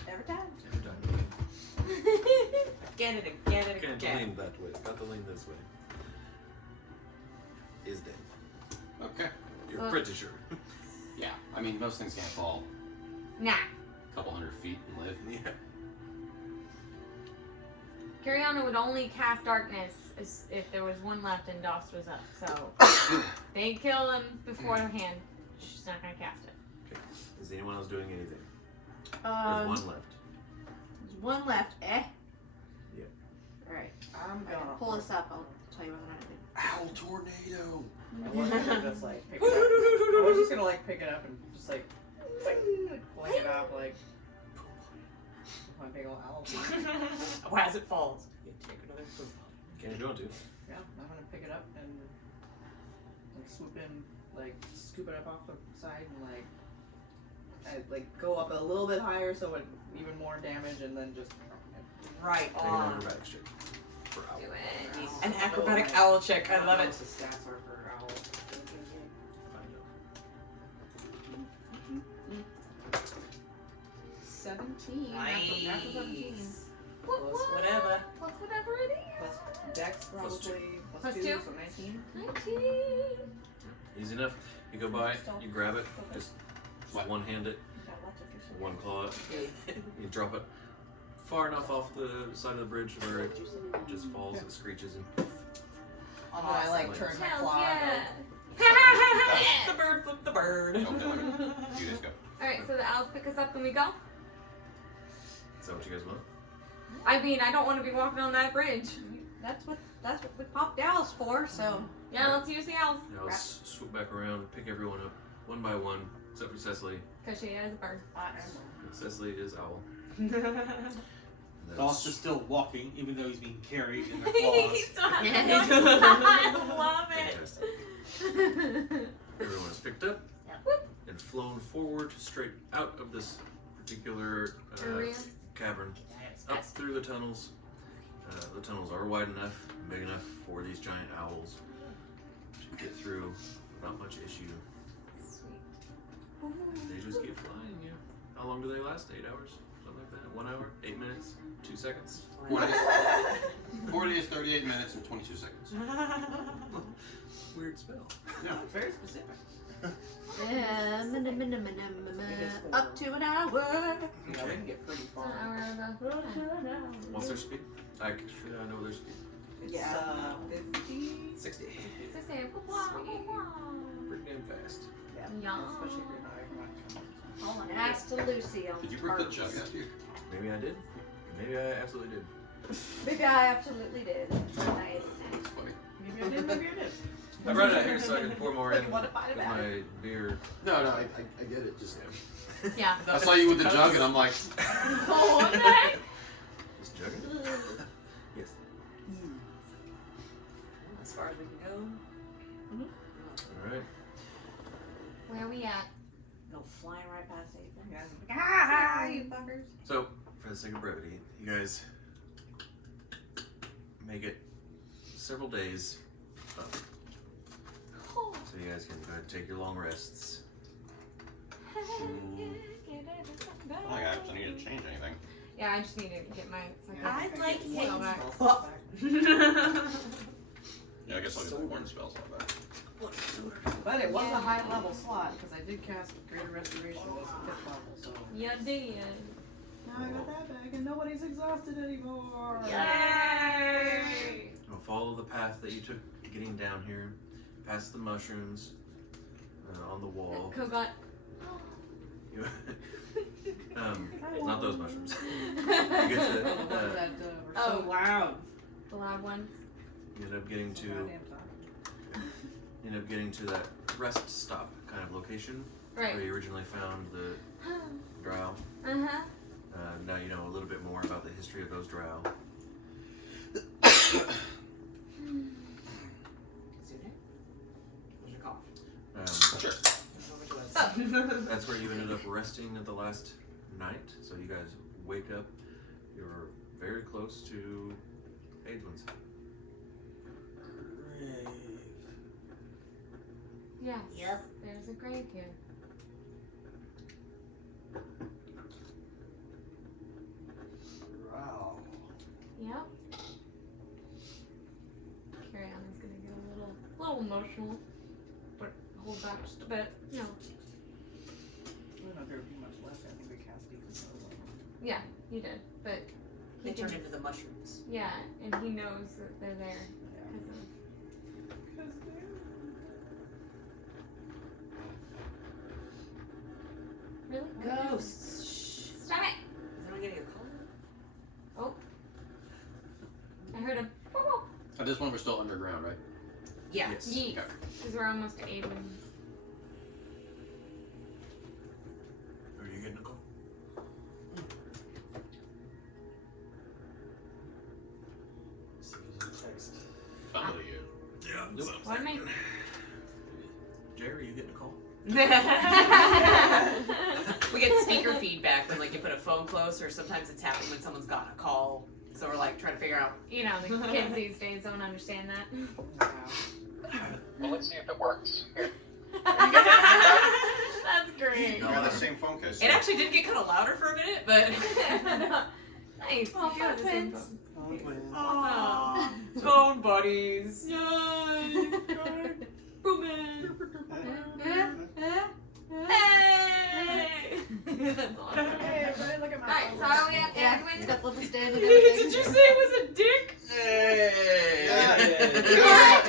every time. Every time. Get it again and Can't again. lean that way. Got to lean this way. Is dead. Okay. You're pretty sure. Yeah, I mean, most things can't fall Nah. a couple hundred feet and live. Yeah. Cariana would only cast darkness if there was one left and DOS was up. So they kill him beforehand. She's not gonna cast it. Okay. Is anyone else doing anything? There's There's one left. one left, eh? Yeah. Alright. I'm gonna Pull this up, I'll tell you what I'm gonna do. Owl tornado! I wasn't gonna just like pick it up. I was just gonna like pick it up and just like fling it up like my big old owl. Oh, as it falls, you take another poop. Can't do it to. Yeah, I'm gonna pick it up and like swoop in, like scoop it up off the side and like go up a little bit higher so it even more damage and then just Right Make an on. acrobatics check. For owl. Do it. An acrobatic owl check. I love it. The stats are for owls. Find out. 17. Nice. Natural 17. Plus whatever. Plus whatever it is. Plus Dex Plus probably Plus 2, two. so 19. 19. Easy enough. You go by, you grab it, just one hand it, one claw it, you drop it far enough off the side of the bridge where it just falls, it screeches, and And then I like turn my Hells claw. yeah. The bird flipped the bird. Okay, you guys go. Alright, so the owls pick us up and we go? Is that what you guys want? I mean, I don't want to be walking on that bridge. That's what we popped owls for. So Yeah, let's use the owls. Yeah, I'll swoop back around, pick everyone up one by one, except for Cecily. Because she is a bird. Cecily is owl. Doss is still walking, even though he's being carried in the He claws. still has I love Fantastic. it. Everyone is picked up Yep. and flown forward straight out of this particular Area. cavern, up through the tunnels. The tunnels are wide enough, big enough for these giant owls to get through without much issue. They just keep flying, yeah. How long do they last? 8 hours? Something like that? 1 hour? 8 minutes? 2 seconds? 40 is 38 minutes and 22 seconds. Weird spell. Yeah. Very specific. Up to an hour. Yeah, we can get pretty It's far. an hour of a... What's their speed? Actually, I know their speed. It's Yeah. 50. 60. It's the same. Pretty damn fast. Yeah. Yeah. Especially if you're not everyone. All an ass to Lucy on Did you bring the birds. jug out here? Maybe I did. Maybe I absolutely did. Maybe I absolutely did. Nice. That's funny. Maybe I did, maybe I did. I brought it out here so I can pour more in What if I with about my beer. No, I get it. Just Yeah. I saw you with the jug, and I'm like, Oh, what the heck? Just jugging? Yes. As far as we can go. Alright. Where are we at? Go flying right past Ethan. Yeah. Ah, you fuckers. So, for the sake of brevity, you guys make it several days up. So you guys can go ahead and take your long rests. I actually need to change anything. Yeah, I just need to get my... I'd like to take take back. Yeah, I guess I'll get the horn spells like that. But it was a high level slot because I did cast Greater Restoration as a 5th level, so. Yeah, did. Now I got that back and nobody's exhausted anymore. Yay! Well, follow the path that you took getting down here, past the mushrooms on the wall. Kogot. You, not those mushrooms. You get to, The ones that were so Oh. loud. The loud ones. you end up getting So to goddamn talking. you end up getting to that rest stop kind of location Right. where you originally found the drow. Uh-huh. Now you know a little bit more about the history of those drow. What's your name? What's your cough? Sure. That's where you ended up resting at the last night. So you guys wake up. You're very close to Aidlin's. Yes. Yep. There's a grave here. Wow. Yep. Carry on is gonna get a little emotional, but hold back just a bit. No. I don't know if there would be much left. I think we cast Ethan's level. Yeah, he did, but They he turn can, into the mushrooms. yeah, and he knows that they're there because of. Really? Ghosts. Stop it! Is anyone getting a call? I heard a. at this point we're still underground, right? Yeah. Yes. Yeet. Okay. Because we're almost to Aiden. Are you getting a call? Text. Somebody you. Yeah. What am I? Jerry, are you getting a call? We get speaker feedback when like you put a phone close, or sometimes it's happened when someone's gotten a call. So we're like trying to figure out. You know, the kids these days don't understand that. Well, let's see if it works. Here. That's great. You got that same phone case. It actually did get kind of louder for a minute, but Nice. Oh, You do have the same twins. phone. awesome. Phone buddies. Yay! Booming. Hey! That's awesome. Hey, everybody, look at my Alright, so phone. how are we at Yeah, Edwin? it's got little stand and Did everything. you say it was a dick? Hey! Yeah. Yeah,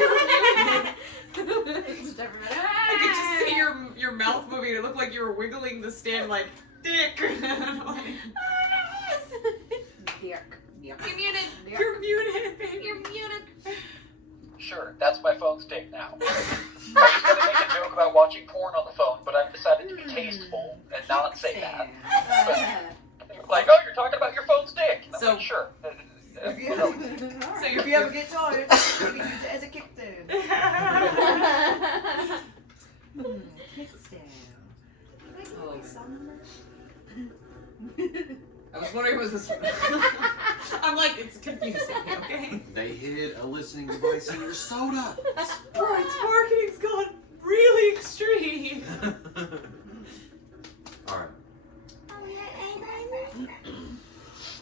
it looked like you were wiggling the stand like, dick! Dirk. You're muted! You're muted! You're muted! Sure, that's my phone stick now. I was gonna make a joke about watching porn on the phone, but I've decided to be tasteful and not say that. Like, oh, you're talking about your phone stick. And I'm So- like, sure. If you, So if you ever get tired, you can use it as a kickstand. I was wondering, was this... I'm like, it's confusing, okay? They hid a listening device in your soda. Sprite's marketing's gone really extreme. Alright.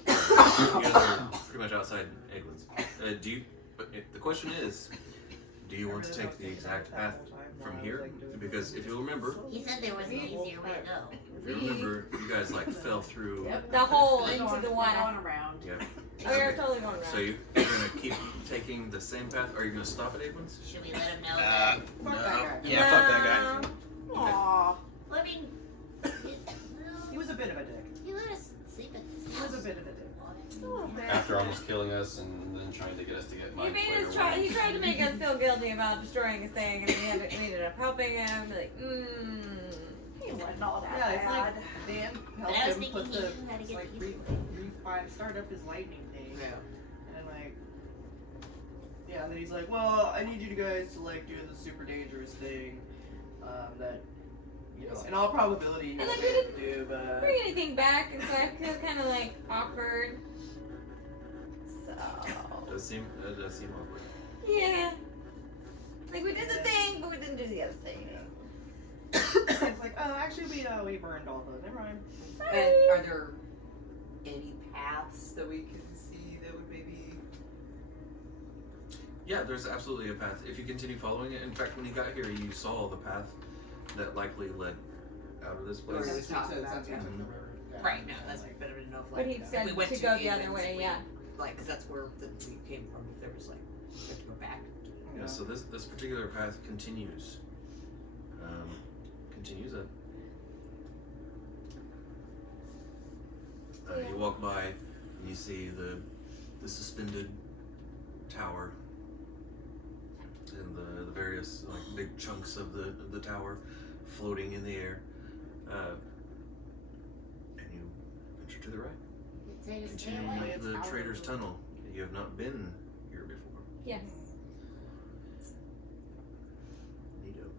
You guys are pretty much outside Eglin's. The question is, do you want to take the exact path from here? Because if you'll remember, He said there was an easier way to go. if you remember, you guys like fell through. The hole into the water. Going around. Yeah. Oh, you're totally going around. So you're gonna keep taking the same path? Or are you gonna stop at Eglin's? Should we let him know that? No. Yeah, fuck that guy. Aww. Well, I mean, He was a bit of a dick. he let us sleep at this He house. was a bit of a dick. After almost killing us and then trying to get us to get He made Mindflayer us try. one. He tried to make us feel guilty about destroying his thing, and we ended up helping him. Like, He wasn't all that Yeah, it's bad. like Dan But I was helped him thinking put he the knew how to get like the easy start up his lightning thing. Yeah. And then like yeah, and then he's like, well, I need you guys to like do the super dangerous thing that you know, in all probability you And won't then be we able to do, but bring anything back, and so I feel kind of like awkward. So Does seem awkward. yeah, like we did the thing, but we didn't do the other thing. it's like, oh, actually we burned all those. Never mind. And are there any paths that we can see that would maybe... Yeah, there's absolutely a path. If you continue following it, in fact, when you got here, you saw the path that likely led out of this place. Or was talking about, yeah. Mhm. Right, no, that's like, but I didn't know if But like, he if said we went to go the other England, way, if we- yeah. Like, because that's where we came from, if there was like, we have to go back. Yeah, so this particular path continues. Continues up. You walk by and you see the suspended tower and the various like big chunks of the tower floating in the air. And you venture to the right. Say to stay Continuing away. up the Trader's Tunnel. You have not been here before. Yes. Neato.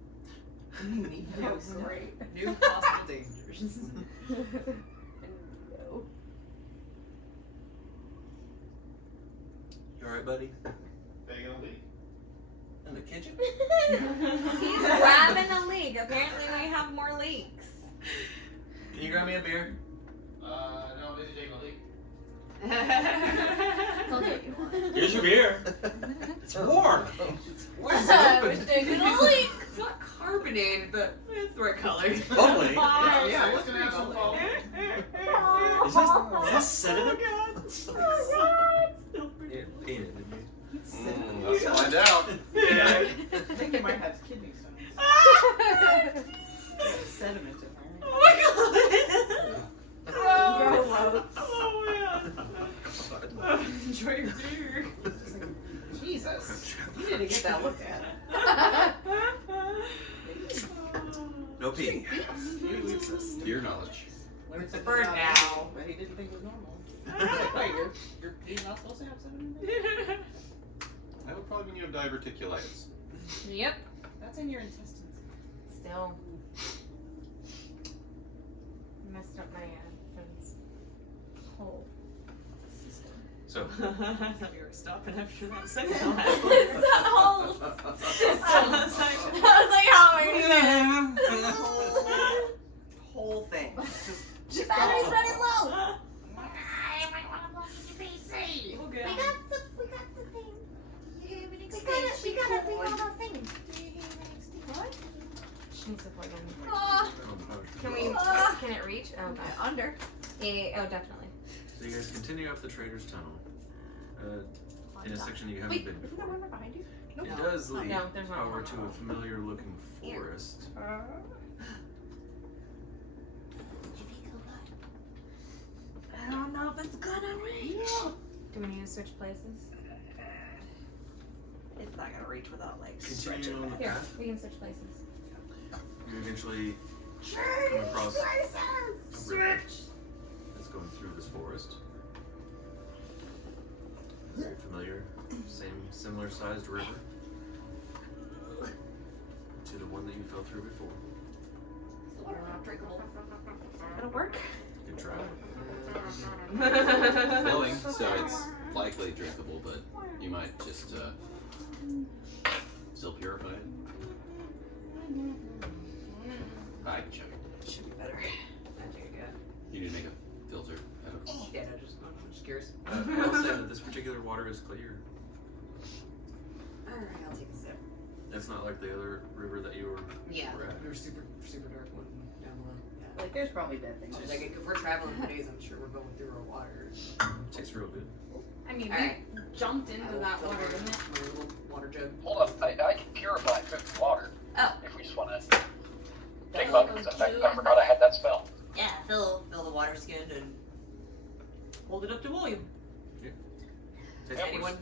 That was great. New possible dangers. No. You alright, buddy? They gonna leave? In the kitchen? He's grabbing a leak. Apparently, we have more leaks. Can you grab me a beer? No, I'm busy taking a leak. Here's your beer. It's warm. Where's I it was open? taking a leak. It's not carbonated, but it's the right color. Bubbly. Yeah, Let's gonna have some fun. Is this sediment? Let's find out. I think you might have kidney stones. Sediment in there. Oh my god! Gross. Oh man! Enjoy your beer. Jesus. You need to get that looked at. No pee. Your knowledge. Learned something For about now. it that he didn't think was normal. Wait, you're not supposed to have sediment in there? That would probably mean you have diverticulitis. Yep. That's in your intestines. Still messed up my friend's hole. So, I thought you were stopping after that second one. It's that whole system. I was like, how am I gonna do Whole thing. it? Battery's running low. I might want to look at your PC. Okay. We got the thing. We got a thing. What? She's the plug in. Can we? Can it reach? Oh, okay. Under. Yeah, oh, definitely. so you guys continue up the Trader's Tunnel. In a section you haven't Wait, been isn't there before. one right behind you? It does lead No, there's not power one. to a familiar looking forest. we need to switch places? It's not gonna reach without like Continuing stretching. on the Here, path, we can switch places. you eventually come across a river that's going through this forest. Very familiar, similar sized river to the one that you fell through before. The water not drinkable. It'll work. Good try. Flowing, so it's likely drinkable, but you might just still purify it. I can check it. Should be better. I think I got. You need to make a filter. Yeah, no, I'm just curious. I'll say that this particular water is clear. Alright, I'll take a sip. It's not like the other river that you were Yeah, were at. there's super dark one down below. Yeah. Like, there's probably dead things. Like, if we're traveling for days, I'm sure we're going through our water. Tastes real good. I mean, Alright. we jumped into I will that fill water, my- didn't it? My little water jug. Hold up, I can purify food and water. Oh. If we just want to take about it, because I forgot I had that spell. Yeah, Fill the water skin and hold it up to volume. Tastes Anyone?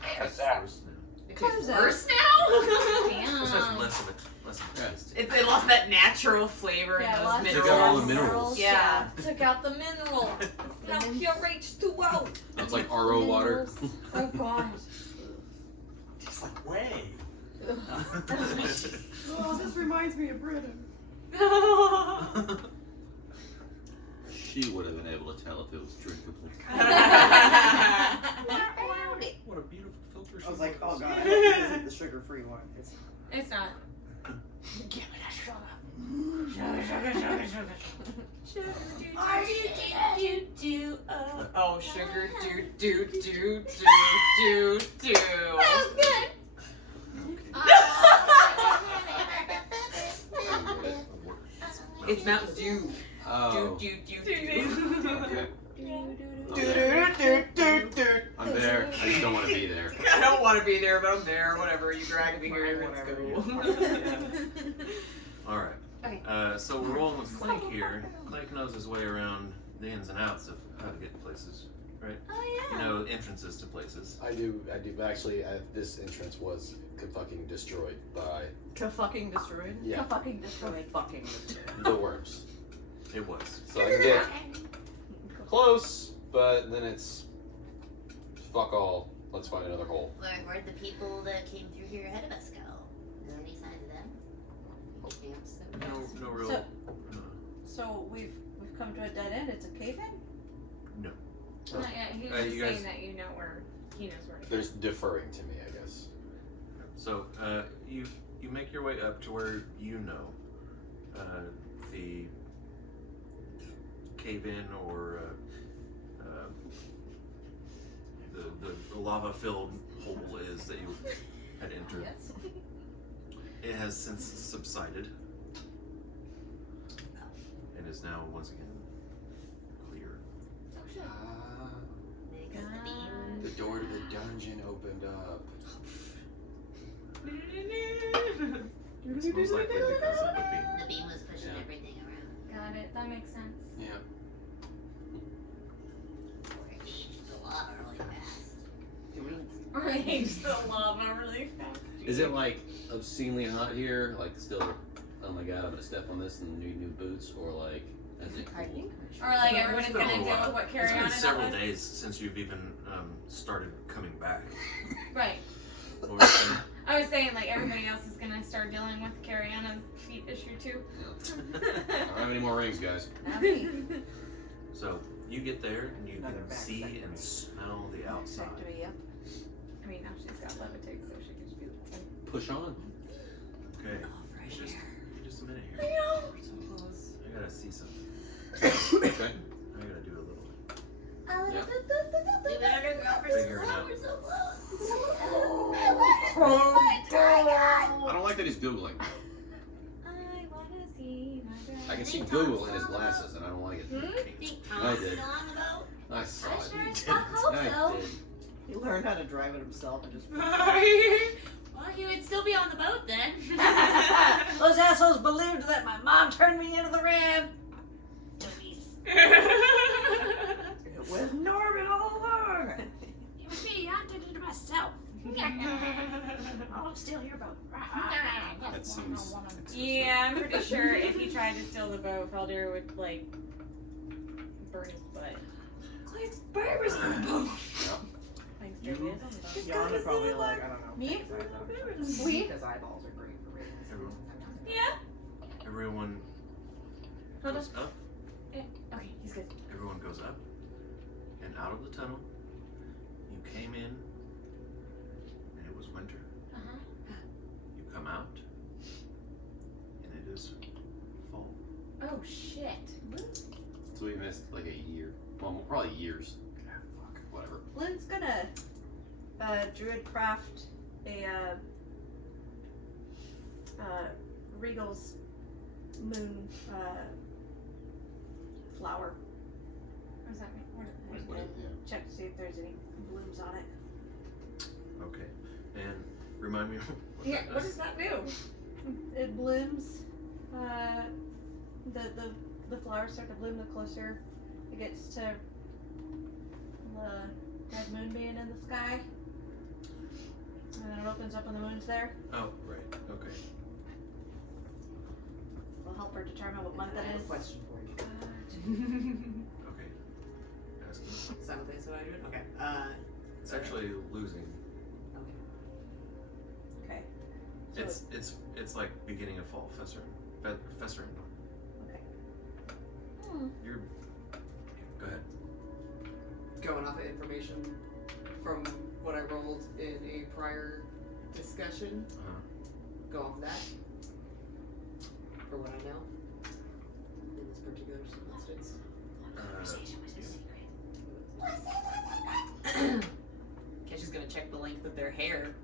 How's that? worse now. It tastes Close worse now? Damn. This has less of a taste. It lost that natural flavor Yeah, and lost those Took minerals. out all the minerals. Yeah. Took out the mineral. Now pH 2-0. That's like RO water. Oh god. Tastes like whey. Oh, this reminds me of Britain. She would have been able to tell if it was drinkable. What a beautiful filter. I was like, oh god, I hope this isn't the sugar-free one. It's not. Give me that sugar. Oh, sugar, do. That was good. It's Mountain Dew. Oh. Do. Okay. I'm there. I just don't want to be there. I don't want to be there, but I'm there. Whatever. You drag me here. Let's Whatever, go. All right. Okay. So we're rolling with Clank here. Clank knows his way around the ins and outs of how to get places, right? Oh You yeah. know entrances to places. I do. But actually, this entrance was fucking destroyed by Fucking destroyed. Fucking destroyed. Fucking destroyed. the worms. It was. So I can get close, but then it's fuck all. Let's find another hole. Where'd the people that came through here ahead of us go? Are there any signs of them? No real. So- So we've come to a dead end. It's a cave-in. No. Not yet. He was You just guys- saying that you know where he knows where to go. There's deferring to me, I guess. So you make your way up to where you know the cave-in or the lava-filled hole is that you had entered. Yes. It has since subsided and is now once again clear. Oh shit. Because the beam. The door to the dungeon opened up. It's most likely because of the beam. The beam was pushing Yeah. everything around. Got it. That makes sense. Yeah. Or it aged the lava really fast. Or age the lava really fast. Is it like obscenely hot here? Like still, oh my god, I'm gonna step on this and need new boots, or like, is it cool? Or like everybody's It's been a gonna do little while. what It's Carrie been on several days since you've even started coming back. Right. What were you saying? I was saying like everybody else is gonna start dealing with Carriana's feet issue too. I don't have any more rings, guys. So you get there and you Another can back see second. and smell the outside. I mean now she's got levitate so she can just be Push on. Okay. fresh Just, air. just a minute I here. know. We're so close. I gotta see something. Okay. I gotta do a little Yep. We've been underground for so Figuring long, out. we're so close. I don't like that he's googling. I wanna see my dragon. I can see Google in his glasses, and I don't like it. Think I Tom's did. still on the boat? I saw I it. sure as fuck hope I so. did. He learned how to drive it himself and just. Well, he would still be on the boat then. Those assholes believed that my mom turned me into the ram. Dummies. It was Norman all along. tried to steal the boat, Felder would like burn his butt. Cleg's Barbers on the boat. Thanks, You- David. Yana probably like, I don't know. Me? Because We? eyeballs are great for ratings. Everyone, Yeah. everyone Hold goes up. Okay, he's good. Everyone goes up and out of the tunnel. You came in, and it was winter. You come out, and it is fall. Oh shit. So we missed like a year. Well, probably years. Ah, fuck, whatever. Lynn's gonna druid craft a Regal's moon flower. What does that mean? What is- yeah. Check to see if there's any blooms on it. Okay. And remind me what Yeah, that what does. does that do? It blooms. The flowers start to bloom the closer it gets to the red moon being in the sky. And then it opens up when the moon's there. Oh, right. Okay. Will help her determine what month I it have a is. question for you. Okay. Ask me. Simultaneous what I do? Okay. It's actually losing. Okay. Okay. So It's like beginning of fall, festering. okay. You're. Go ahead. Going off of information from what I rolled in a prior discussion. Uh-huh. Go off that. For what I know. In this particular instance. Okay, she's gonna check the length of their hair.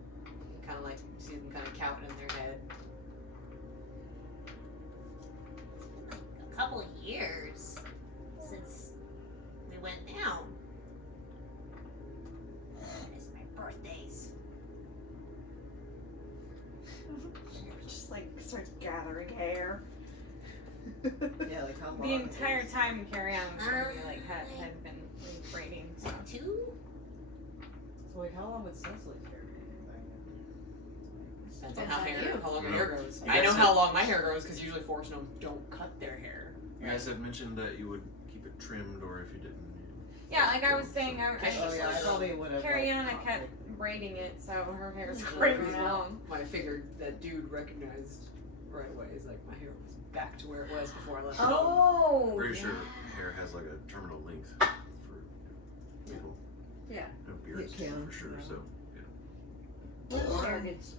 Kind of like see them kind of counting in their head. A couple of years since we went down. It's my birthdays. Just like starts gathering hair. Yeah, like how long The it entire is. time Carrie Ann like had been refraining. So. 2? So wait, how long would Cecily's hair be? Depends on Depends how on hair, you. how long her Yeah. hair grows. You I know guys how have- long my hair grows because usually Forest Gnomes don't cut their hair. You guys have mentioned that you would keep it trimmed, or if you didn't. Yeah, like I was saying, Okay. Oh yeah, I probably would have. Carrie Ann like, kept braiding it, so her hair's Right growing now, long. I figured that dude recognized right away. He's like, my hair was back to where it was before I left home. Oh. Pretty yeah. sure hair has like a terminal length for people. Yeah. No beards Yeah, for sure. yeah. So Lynn's hair gets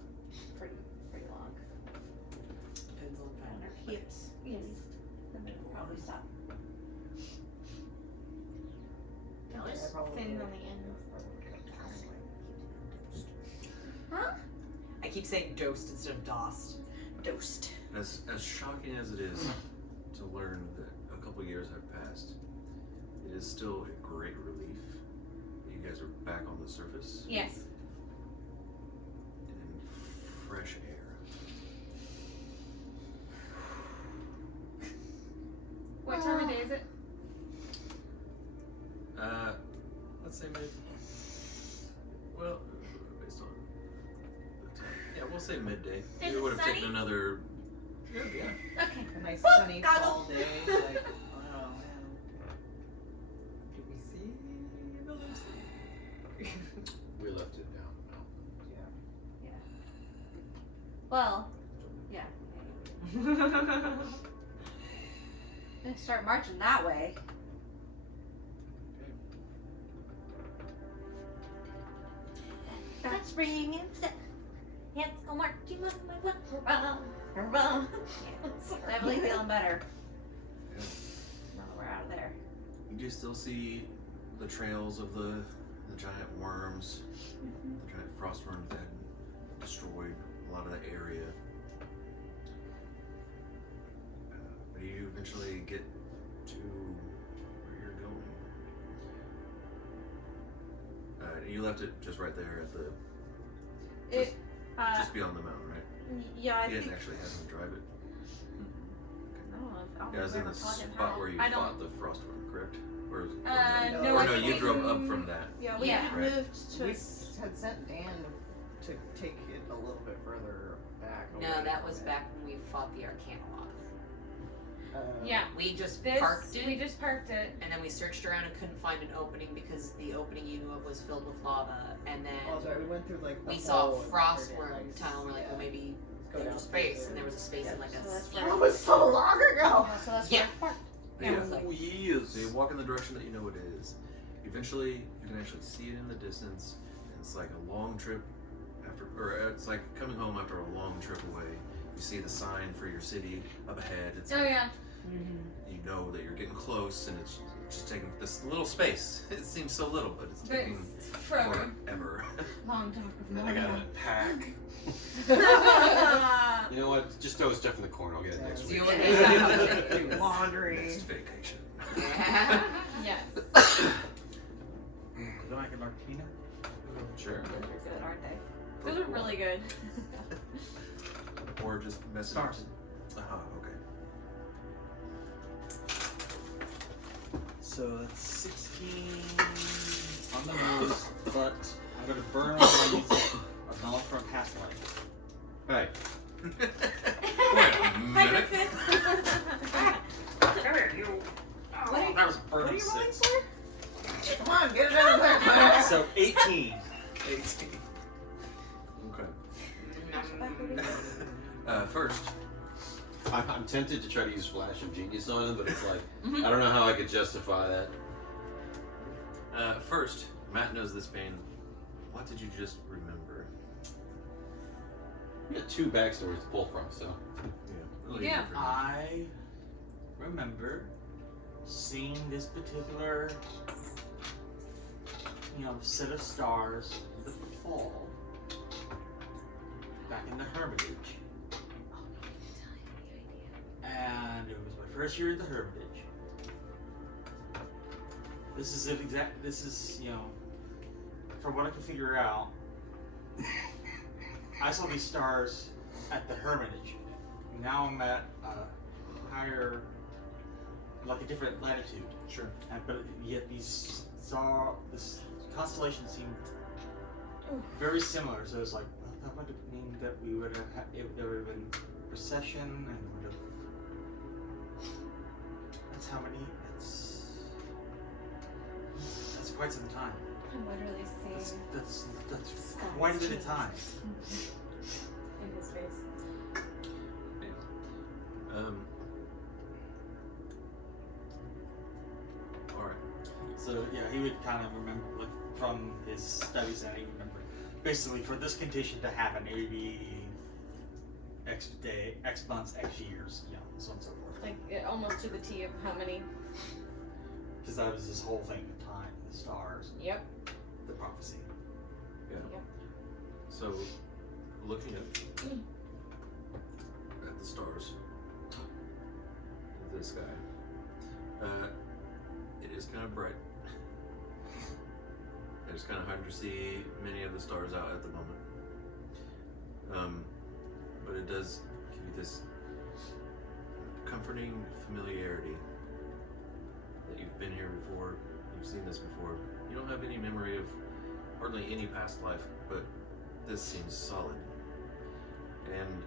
pretty long. Depends on On pattern. her hips, at least. Then it'll probably stop. Just probably thin would. on the ends. I keep saying dosed instead of dossed. Dosed. as shocking as it is to learn that a couple years have passed, it is still a great relief that you guys are back on the surface Yes. and in fresh air. What time of day is it? Let's say mid. Well, based on the time. Yeah, we'll say midday. Is it it would have taken sunny? another. Yeah. Okay. A nice Whoop, sunny got fall him. day. Like, oh man. Did we see the Lucy? We left it down. No. Well, yeah. Then start marching that way. Let's bring in the hands go marching on my way around, around. Definitely feeling better. Now that we're out of there. You do still see the trails of the giant worms, the giant frost worms that had destroyed a lot of the area. But you eventually get to where you're going. You left it just right there at the just beyond the mountain, right? Yeah, I You think. didn't actually have him drive it. I don't know if I'll Yeah, it was in ever the taught him spot how. where you I fought the frost worm, correct? Or no, or I no, think you we- drove up from that. Yeah, we Yeah. had Right. moved to. We had sent Dan to take it a little bit further back. No, away that from was it. back when we fought the Arcanaloth. Yeah. We just This, parked it. we just parked it. And then we searched around and couldn't find an opening because the opening you knew of was filled with lava. And then Oh, sorry, we went through like the we saw hole and Frostworm figured, tunnel. We're like, well, maybe go there's down a space, through and there was a space in like a. So that's skip. where- That was so long ago. Yeah, so that's Yeah. where it parked. Yeah, it was like, So you walk in the direction that you know it is. Eventually, you can actually see it in the distance. And it's like a long trip after, or it's like coming home after a long trip away. You see the sign for your city up ahead. It's Oh like, yeah. you know that you're getting close, and it's just taking this little space. It seems so little, but it's But taking it's forever. forever. Long talk of And then I gotta pack. morning. You know what? Just throw stuff in the corner. I'll get it next week. deal with it. Do laundry. Next vacation. Yeah. Yes. Do I like a martina? Sure. Those are good, aren't they? Those are really good. Or just message. Stars. Okay. So that's 16 on the nose, but I'm gonna burn one of these a knowledge from past life. Hey, Wait a Hi, minute. Princess. Come here, you. Oh, What are you- that was a What burn are you rolling 6. for? Come on, get it out of there. So 18. 18. Okay. First, I'm tempted to try to use Flash of Genius on him, but it's like I don't know how I could justify that. first, Matt knows this pain. What did you just remember? We got 2 backstories to pull from, so Really Yeah. different. I remember seeing this particular, set of stars in the fall back in the Hermitage. And it was my first year at the Hermitage. This is, from what I can figure out, I saw these stars at the Hermitage. Now I'm at a higher, like a different latitude. Sure. But yet this constellation seemed very similar. So it's like, well, that would have mean that we would have there would have been precession and would have. That's how many. That's quite some time. I'm literally seeing That's quite a bit of time. in his face. Alright. So yeah, he would kind of remember, like from his studies, that he remembered. Basically, for this condition to happen, it would be X day, X months, X years, so on and so forth. Like almost to the T of how many. Because that was this whole thing of time, the stars, Yep. the prophecy. Yeah. Yep. So, looking at the stars in the sky, it is kind of bright. It's kind of hard to see many of the stars out at the moment. But it does give you this comforting familiarity that you've been here before, you've seen this before. You don't have any memory of hardly any past life, but this seems solid. And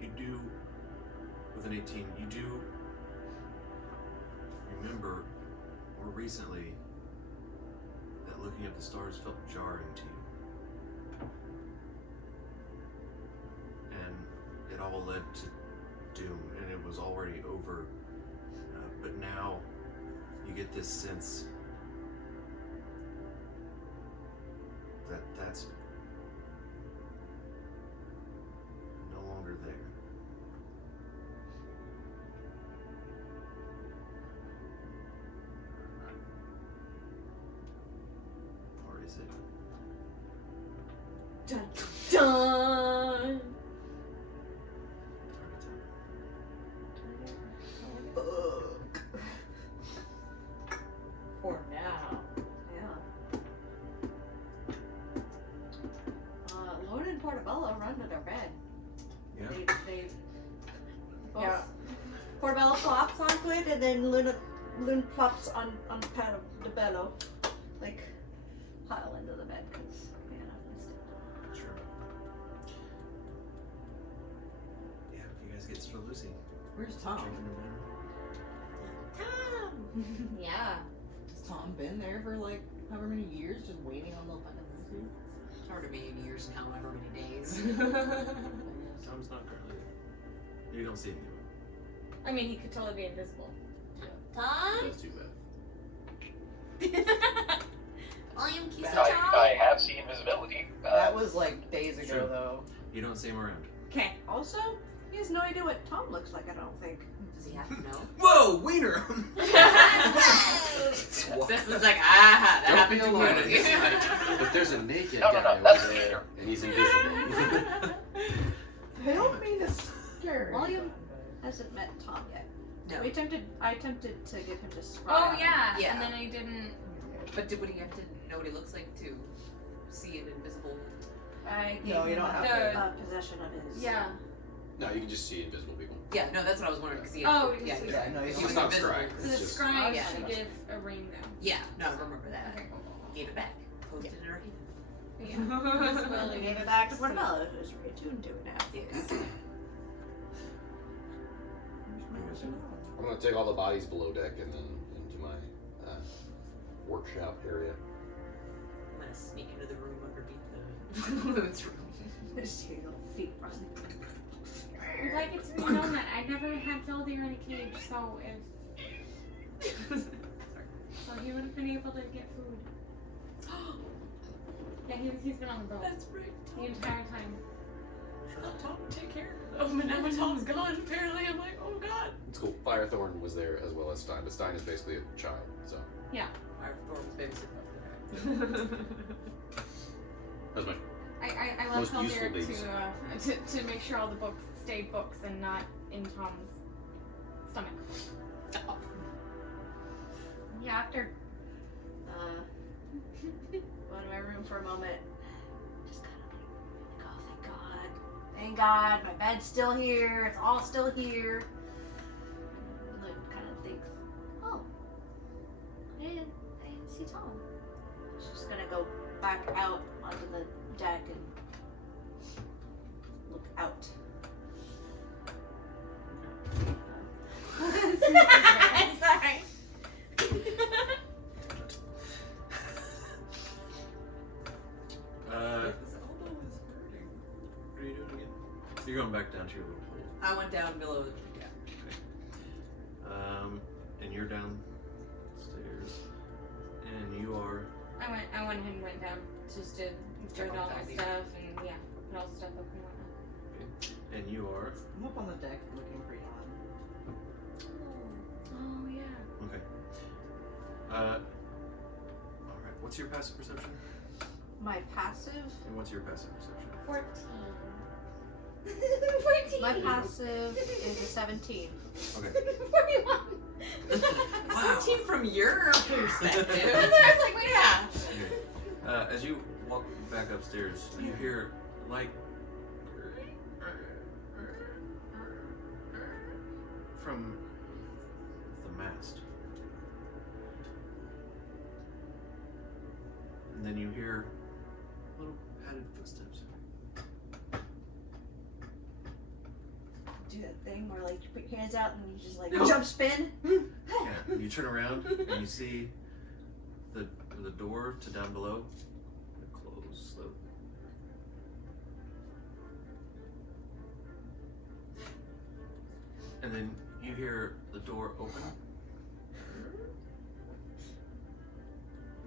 you do, with an 18, you do remember more recently that looking at the stars felt jarring to you. And it all led to doom, and it was already over. But now you get this sense that that's no longer there. Or is it? Dun dun. For now. Yeah. Lorne and Portobello run to their bed. Yeah. They both. Yeah. Portobello plops onto it, and then Lune plops on Portobello, like pile into the bed because man, I missed it. Sure. for Lucy. Where's Tom? Changing her banner. Tom. Yeah. Has Tom been there for like however many years, just waiting on the fucking Lucy? However many years and however many days. Tom's not currently there. You don't see him anywhere. I mean, he could totally be invisible. Tom. That's too bad. William Keys I have seen invisibility. That was like days ago, True. though. You don't see him around. Okay. Also, he has no idea what Tom looks like, I don't think. Does he have to know? Whoa, wiener! This is like, that Don't happened be to alarmed. Lucy. But there's a naked No, guy that's over there, Peter. and he's invisible. I don't mean to scare William anybody. hasn't met Tom yet. No. I attempted to get him to spy. Oh on him. yeah. Yeah. And then I didn't. But would he have to know what he looks like to see an invisible? I gave No, you him don't have possession of his. Yeah. No, you can just see invisible people. Yeah, no, that's what I was wondering because he. Oh, yeah, because Yeah, no, you he don't was It's not invisible. scrying. So the It's just- scrying Yeah. should give a ring though. Yeah, no, I remember that. Okay, cool. Gave it back. Posted it right. Yeah. Well, he gave it back to Portobello, who's reattuned to it now. Yes. I'm gonna take all the bodies below deck and then into my workshop area. I'm gonna sneak into the room underneath the women's room. Just hear little feet run. I'd like it to be known that I never had Felder in a cage, so if so he would have been able to get food. Yeah, he's been on the boat That's right. the entire time. I thought Tom would take care of him, and now when Tom's gone, apparently I'm like, oh god. It's cool. Firethorn was there as well as Stein, but Stein is basically a child, so Firethorn was babysitting up there. that's my I love Most useful Felder babies. to make sure all the books stayed books and not in Tom's stomach. Yeah, after going to my room for a moment, just kind of like, oh, thank God. Thank God, my bed's still here, it's all still here. And Luke kind of thinks, oh, I didn't see Tom. She's just gonna go back out onto the deck and look out. Sorry. This elbow is hurting. What are you doing again? You're going back down to your little hole. I went down below. Yeah. And you're downstairs. And you are. I went ahead and went down just to throw all my stuff and yeah, put all the stuff up and whatnot. And you are. I'm up on the deck looking for Jan. Oh yeah. Okay. Alright, what's your passive perception? My passive? And what's your passive perception? 14. 14. My passive is a 17. Okay. 41. 14 from your perspective. That's why I was like, wait, yeah. Okay. As you walk back upstairs, you hear like from the mast. And then you hear little padded footsteps. Do that thing where like you put your hands out and you just like No. jump spin. Yeah, you turn around and you see the door to down below close slowly. And then you hear the door open,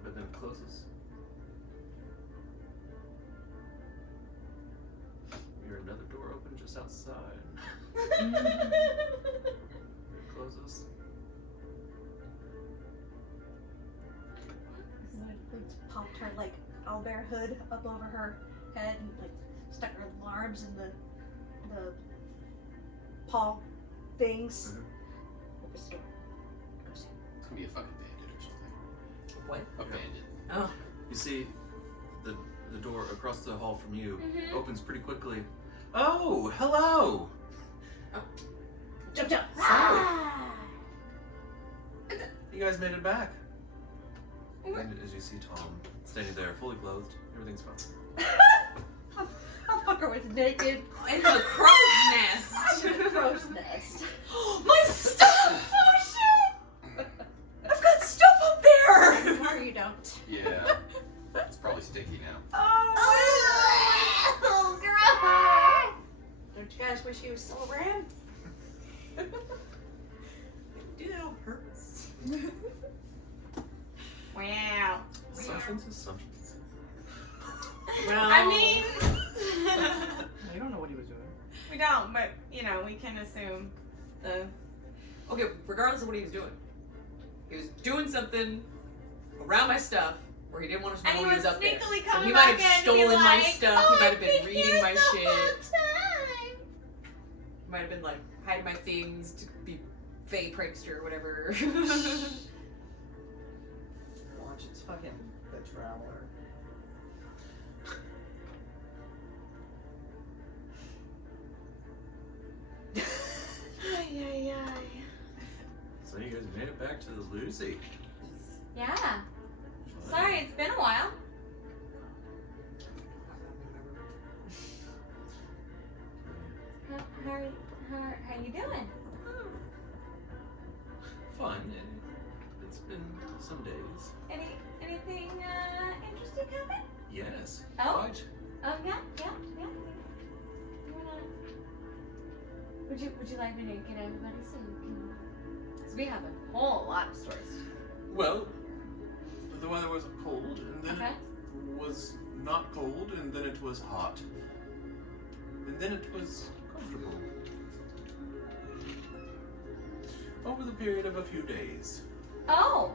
but then it closes. You hear another door open just outside. It closes. Luke's popped her like owlbear hood up over her head and like stuck her arms in the paw things. Opens the door. Goes in. It's gonna be a fucking bandit or something. What? A bandit. Oh. You see the door across the hall from you Mhm. opens pretty quickly. Oh, hello! Jump, jump. You guys made it back. And as you see Tom standing there, fully clothed, everything's fine. That fucker was naked. In a crow's nest. Crow's nest. for him. Do that on purpose. Wow. Assumptions. Well, I mean, You don't know what he was doing. we don't, but you know, we can assume the. okay, regardless of what he was doing something around my stuff where he didn't want us to And know he he was was up there. sneakily So coming he might back have in and be stolen my like, stuff. "Oh, He might have I've been been reading here my the shit. whole time." He might have been like hiding my things to be fey prankster or whatever. Watch, it's fucking the Traveler. Ay, ay, ay. So you guys made it back to Lucy. Yeah. Sorry, it's been a while. How you doing? Fun. It's been some days. Anything interesting happen? Yes. Oh? Quite. Oh yeah. You wanna? Would you like me to get everybody so you can? Because we have a whole lot of stories. Well, the weather was cold, and then Okay. it was not cold, and then it was hot, and then it was comfortable. Over the period of a few days. Oh,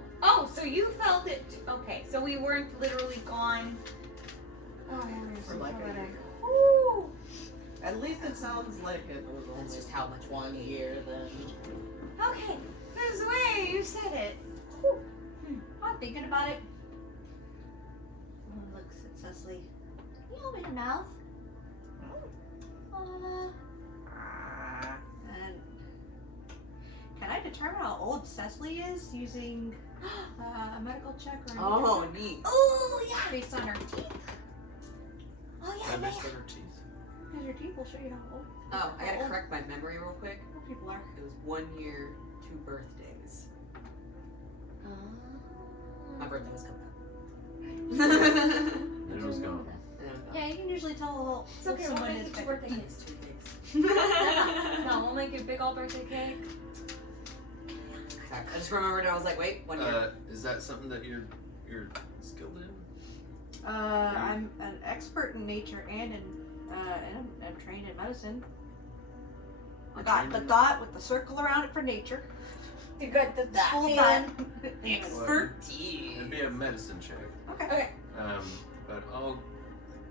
so you felt it. Okay, so we weren't literally gone. Oh, For like a year. Woo! At least it sounds like it was That's only just how much 1 year then. Okay, there's the way you said it. I'm thinking about it. Looks at Cecily. You open your mouth. And can I determine how old Cecily is using a medical check or a Oh, neat. Oh yeah, based on her teeth. Oh yeah, That yeah. makes better teeth. Because your teeth will show you how old. Oh, I gotta old correct my memory real quick. old people are. It was 1 year, 2 birthdays. My birthday was coming up. Then it was gone. Yeah, you can usually tell It's okay. We'll someone make is it your by birthday teeth. cake. No, we'll make you a big old birthday cake. I just remembered I was like, wait, 1 year. Is that something that you're skilled in? I'm an expert in nature and I'm trained in medicine. I got trained the in- dot with the circle around it for nature. You got the Full dot. dot. Expertise. It'd be a medicine check. Okay. Okay. But I'll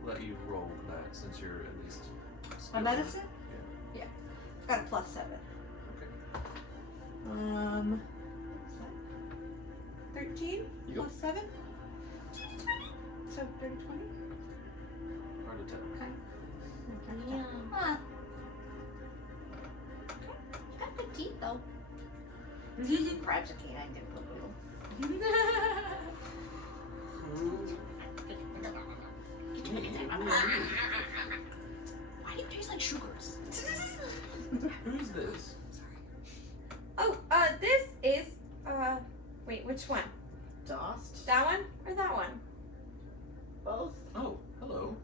let you roll that since you're at least A skilled in it. medicine? Yeah. I've got a +7. Okay. 13 You go. plus 7? So 30, 20? Hard to tell. Yeah. Huh. You got good teeth though. Perhaps a canine did put little. Why do you taste like sugars? Who's this? Oh, this is wait, which one? Dost? That one or that one? Both? Oh, hello.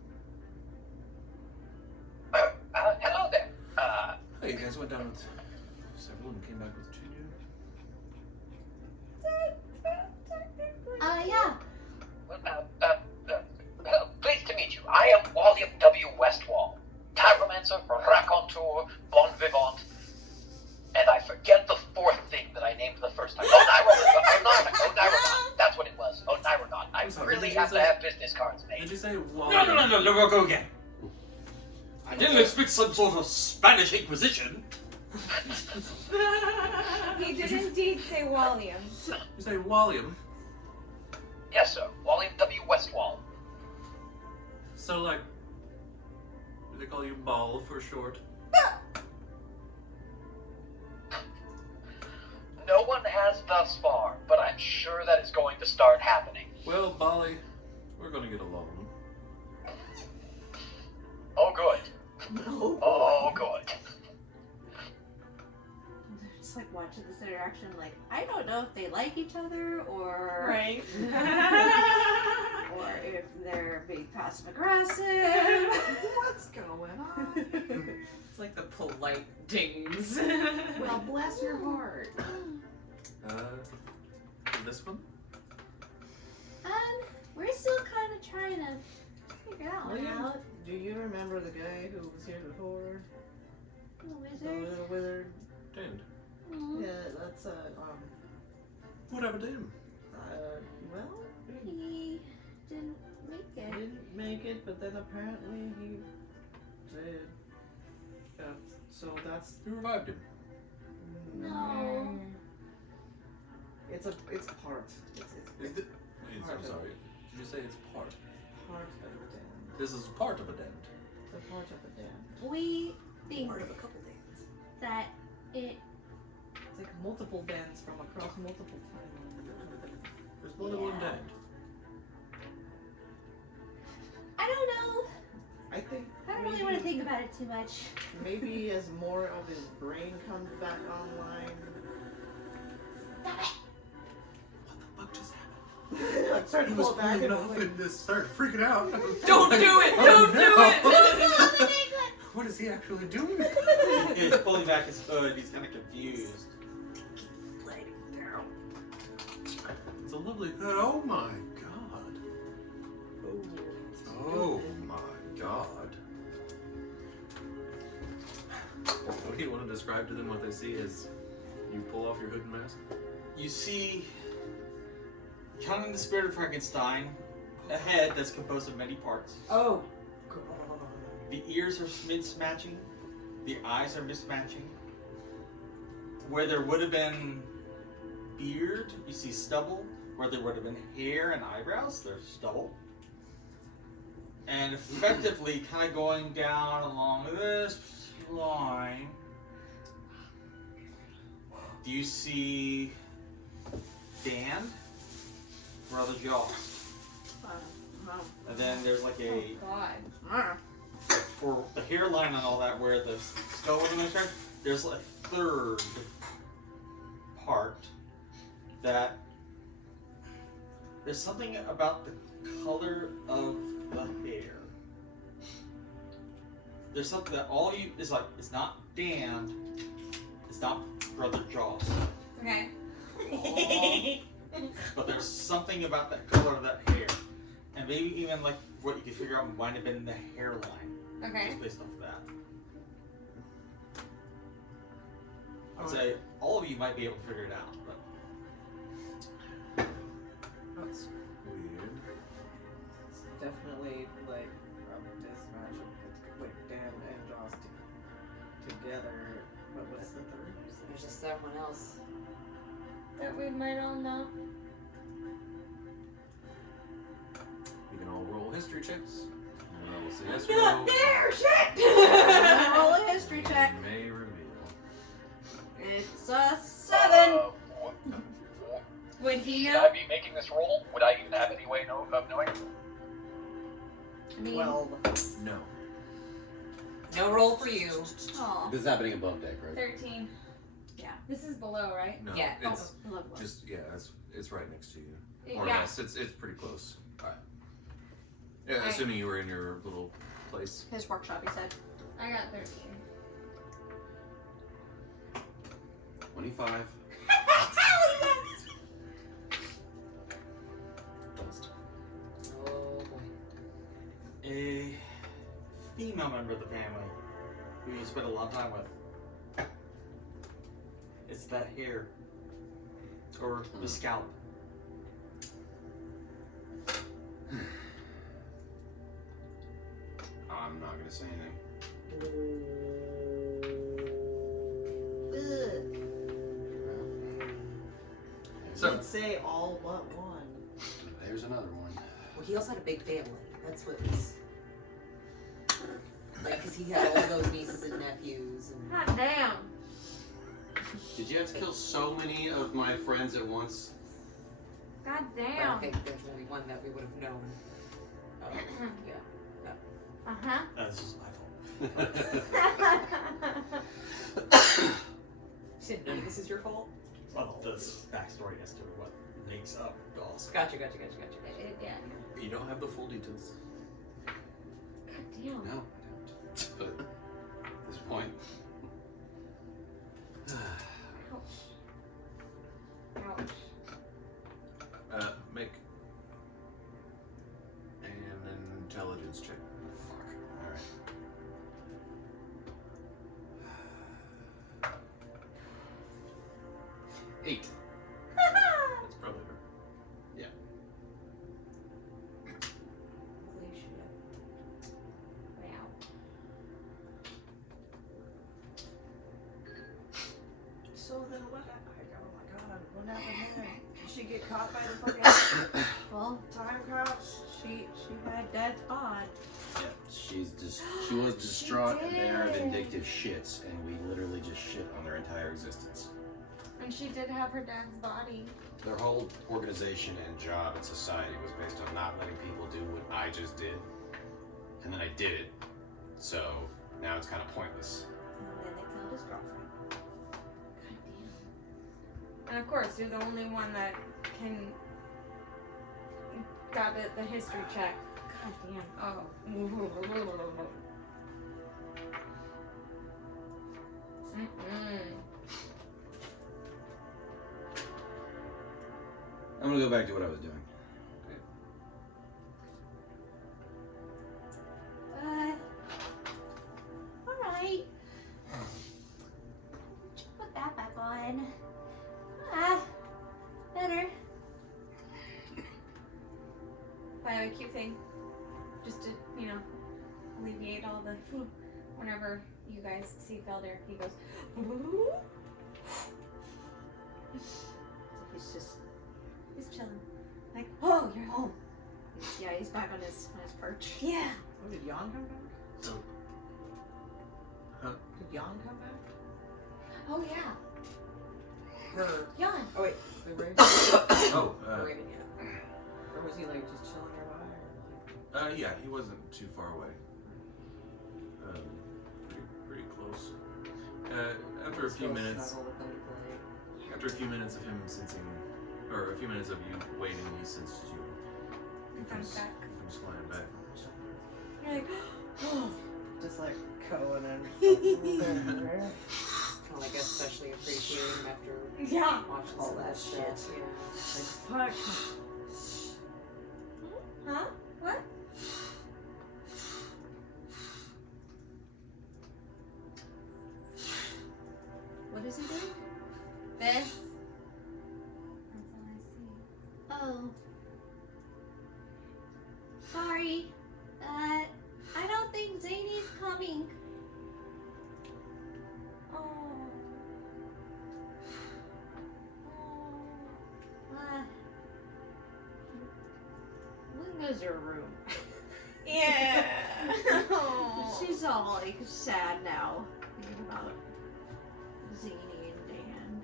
Hello there. Hey, you guys went down with several and came back with 2 new. Yeah. Well, pleased to meet you. I am William W. Westwall, Tyromancer, Raconteur, Bon Vivant, and I forget the 4th thing that I named the first time. Nyragon. That's what it was. Nyragon. I I'm sorry, really did you have to say- have business cards made. Did you say Wall? No, we'll go again. I didn't expect some sort of Spanish Inquisition. He did indeed say Walliam. You say Walliam? Yes, sir. William W. Westwall. So, like, do they call you Ball for short? No one has thus far, but I'm sure that is going to start happening. Well, Bali, we're gonna get along. Oh, good. Oh, good. just like watching this interaction, like I don't know if they like each other or Right. or if they're being passive aggressive. What's going on? It's like the polite dings. Well, bless your heart. This one? We're still kind of trying to figure that one Yeah. out. Do you remember the guy who was here before? The The wizard. little wizard? Damned. Aw, Yeah, that's What happened to him? well, he didn't make he it. didn't make it, but then apparently he did. So that's You revived him. No. It's part. It's Is it? I'm sorry. Did you say it's part? part of a den. This is part of a den. The part of a den. We think Part of a couple days. that it. It's like multiple dens from across multiple timelines. There's more than one Yeah. den. I don't know. I think I don't really want to think about it too much. maybe as more of his brain comes back online. Stop it. What the fuck just happened? Like start to He was pull back pulling and off like, and just started freaking out. Don't do it! Oh, Don't no. do it! What is he actually doing? He's pulling back his hood. He's kind of confused. It's a lovely hood. Oh my god. Oh my god. What do you want to describe to them what they see as you pull off your hood and mask? You see, kind of in the spirit of Frankenstein, a head that's composed of many parts. Oh. The ears are mismatching. The eyes are mismatching. Where there would have been beard, you see stubble. Where there would have been hair and eyebrows, there's stubble. And effectively, kind of going down along this line, do you see Dan? Brother Jaws. And then there's like a God. for the hairline and all that, where the skull was in the shirt, there's a third part that there's something about the color of the hair. There's something that all you is like. It's not Dan. It's not Brother Jaws. Okay. But there's something about that color of that hair, and maybe even like what you can figure out might have been the hairline. Okay. Just based off of that. I'd say all of you might be able to figure it out, but that's Weird. it's definitely like a mismatch of like Dan and Joss together. But what's the third? There's just someone else. That we might all know. We can all roll history checks. And I will say yes I'm or not no. there, shit! Roll a history check. You may reveal. It's a 7. Would he Should know? I be making this roll? Would I even have any way of knowing? I mean, 12. No. No roll for you. Aw. This is happening above deck, right? 13. Yeah. This is below, right? No. Yeah. It's I love one. just it's right next to you. More or Yeah. less. It's pretty close. Alright. Yeah, Right. assuming you were in your little place. His workshop, he said. I got 13. 25. Dust. Oh boy. a female member of the family who you spent a lot of time with. It's that hair. Or the scalp. I'm not gonna say anything. So- Did say all but one. There's another one. Well, he also had a big family. That's what was. Like, because he had all those nieces and nephews. And God damn. Did you have to kill so many of my friends at once? God but I damn. think there's only one that we would have known. Yeah. Uh-huh. That's just my fault. said none of this is your fault? Well, this backstory as to what makes up dolls. Gotcha. Yeah. You don't have the full details. God damn. No, I don't. But at this point, Ouch. Make an intelligence check. fuck. All right. Eight. That's probably her. Holy shit. Wow. So then what? Oh my god, what happened there? Did she get caught by the fucking Well, time cops? she had Dad's bod. Yeah, she was distraught and they are vindictive shits, and we literally just shit on their entire existence. And she did have her dad's body. Their whole organization and job in society was based on not letting people do what I just did, and then I did it. So now it's kind of pointless. And then they killed his girlfriend. God damn. And of course, you're the only one that can got the history check. God damn. Oh. I'm gonna go back to what I was doing. Alright. Put that back on. Better. If I have a cute thing, just to, alleviate all the whenever you guys see Felder, he goes, he's chilling. Like, oh, you're home. Yeah, he's back on his perch. Yeah. Oh, did Jan come back? So, Did Jan come back? Oh, yeah. Her. Jan. Oh, wait. The Raven? oh, The Raven, yeah. Or was he like just chilling nearby? Or like... yeah, he wasn't too far away. Pretty close. After a few minutes, snuggle with him to play? after a few minutes of him sensing, or a few minutes of you waiting, he sensed you. He Comes back. Comes flying back. You're like, oh. Just like Cohen and kind of like especially appreciating him after Yeah. watching all that shit. Yeah. Fuck. Huh? What? What is he doing? This. That's all I see. Oh. Sorry. I don't think Zanie's coming. Oh. Lynn goes to her room. Yeah. She's all like sad now, thinking about Zanie and Dan.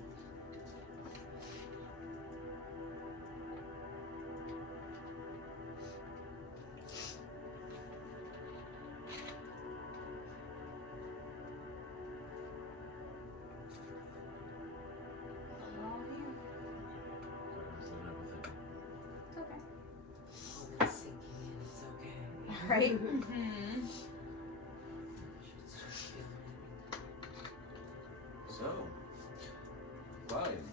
It's okay. All that's sinking in, it's okay. Right? Mm-hmm. She's just feeling it. So, Ryan,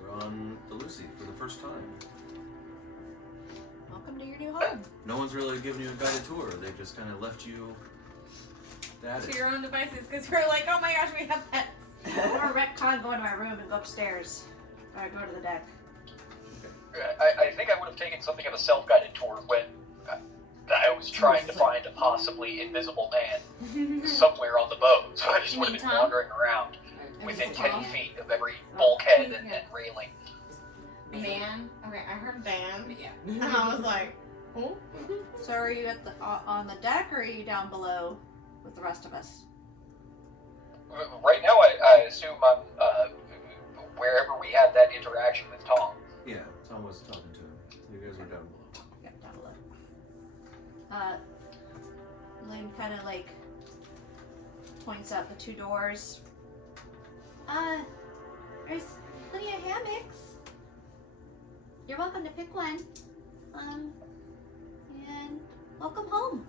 you're on the Lucy for the first time. Welcome to your new home. No one's really given you a guided tour. They've just kind of left you at To it. your own devices, because we're like, oh my gosh, we have pets. Or retcon, go into my room and go upstairs. Or go to the deck. I think I would have taken something of a self-guided tour when I was trying to find a possibly invisible man somewhere on the boat. So I just You would mean have been Tom? wandering around within Invisible 10 Tom? feet of every bulkhead and railing. Man. Okay, I heard band. Yeah. And I was like, oh. So are you at the on the deck or are you down below with the rest of us? Right now, I assume I'm wherever we had that interaction with Tom. Yeah, Tom was talking to him. You guys were down below. Yeah, down below. Lynn kind of like points out the two doors There's plenty of hammocks. You're welcome to pick one. And welcome home.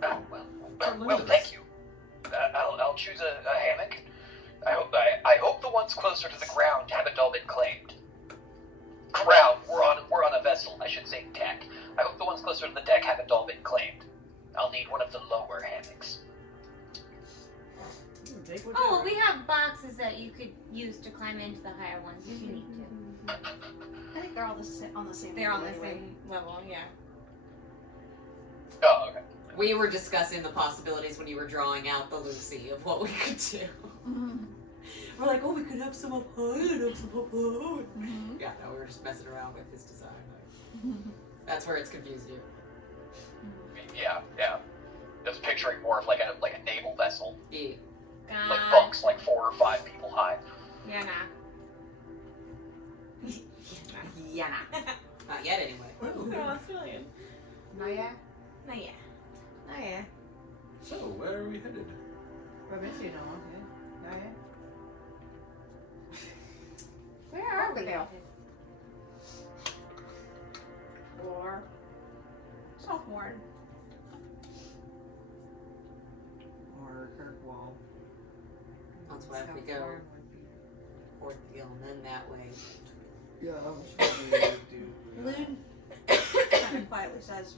Well, thank you. I'll choose a hammock. I hope the ones closer to the ground haven't all been claimed. Ground. We're on a vessel. I should say deck. I hope the ones closer to the deck haven't all been claimed. I'll need one of the lower hammocks. Oh, we have boxes that you could use to climb into the higher ones if you need to. I think they're all on the same. They're on level the anyway. same level, yeah. Oh, okay. We were discussing the possibilities when you were drawing out the Lucy of what we could do. Mm-hmm. We're like, oh, we could have some up high and have some up low. Mm-hmm. Yeah, no, we were just messing around with his design. That's where it's confused you. Yeah. I was picturing more of like a naval vessel. Yeah. Like bunks, like 4 or 5 people high. Yeah, nah. Yeah. Not yet, anyway. Ooh. So Australian. Not yet? Not yet. Not yet. So, where are we headed? Provincia, no, okay. Where are we? Riverdale. Or Southbourne. Or Kirkwall. That's why if we go Fort Deal and then that way. Yeah, that was probably what we do. Loon kind of quietly says,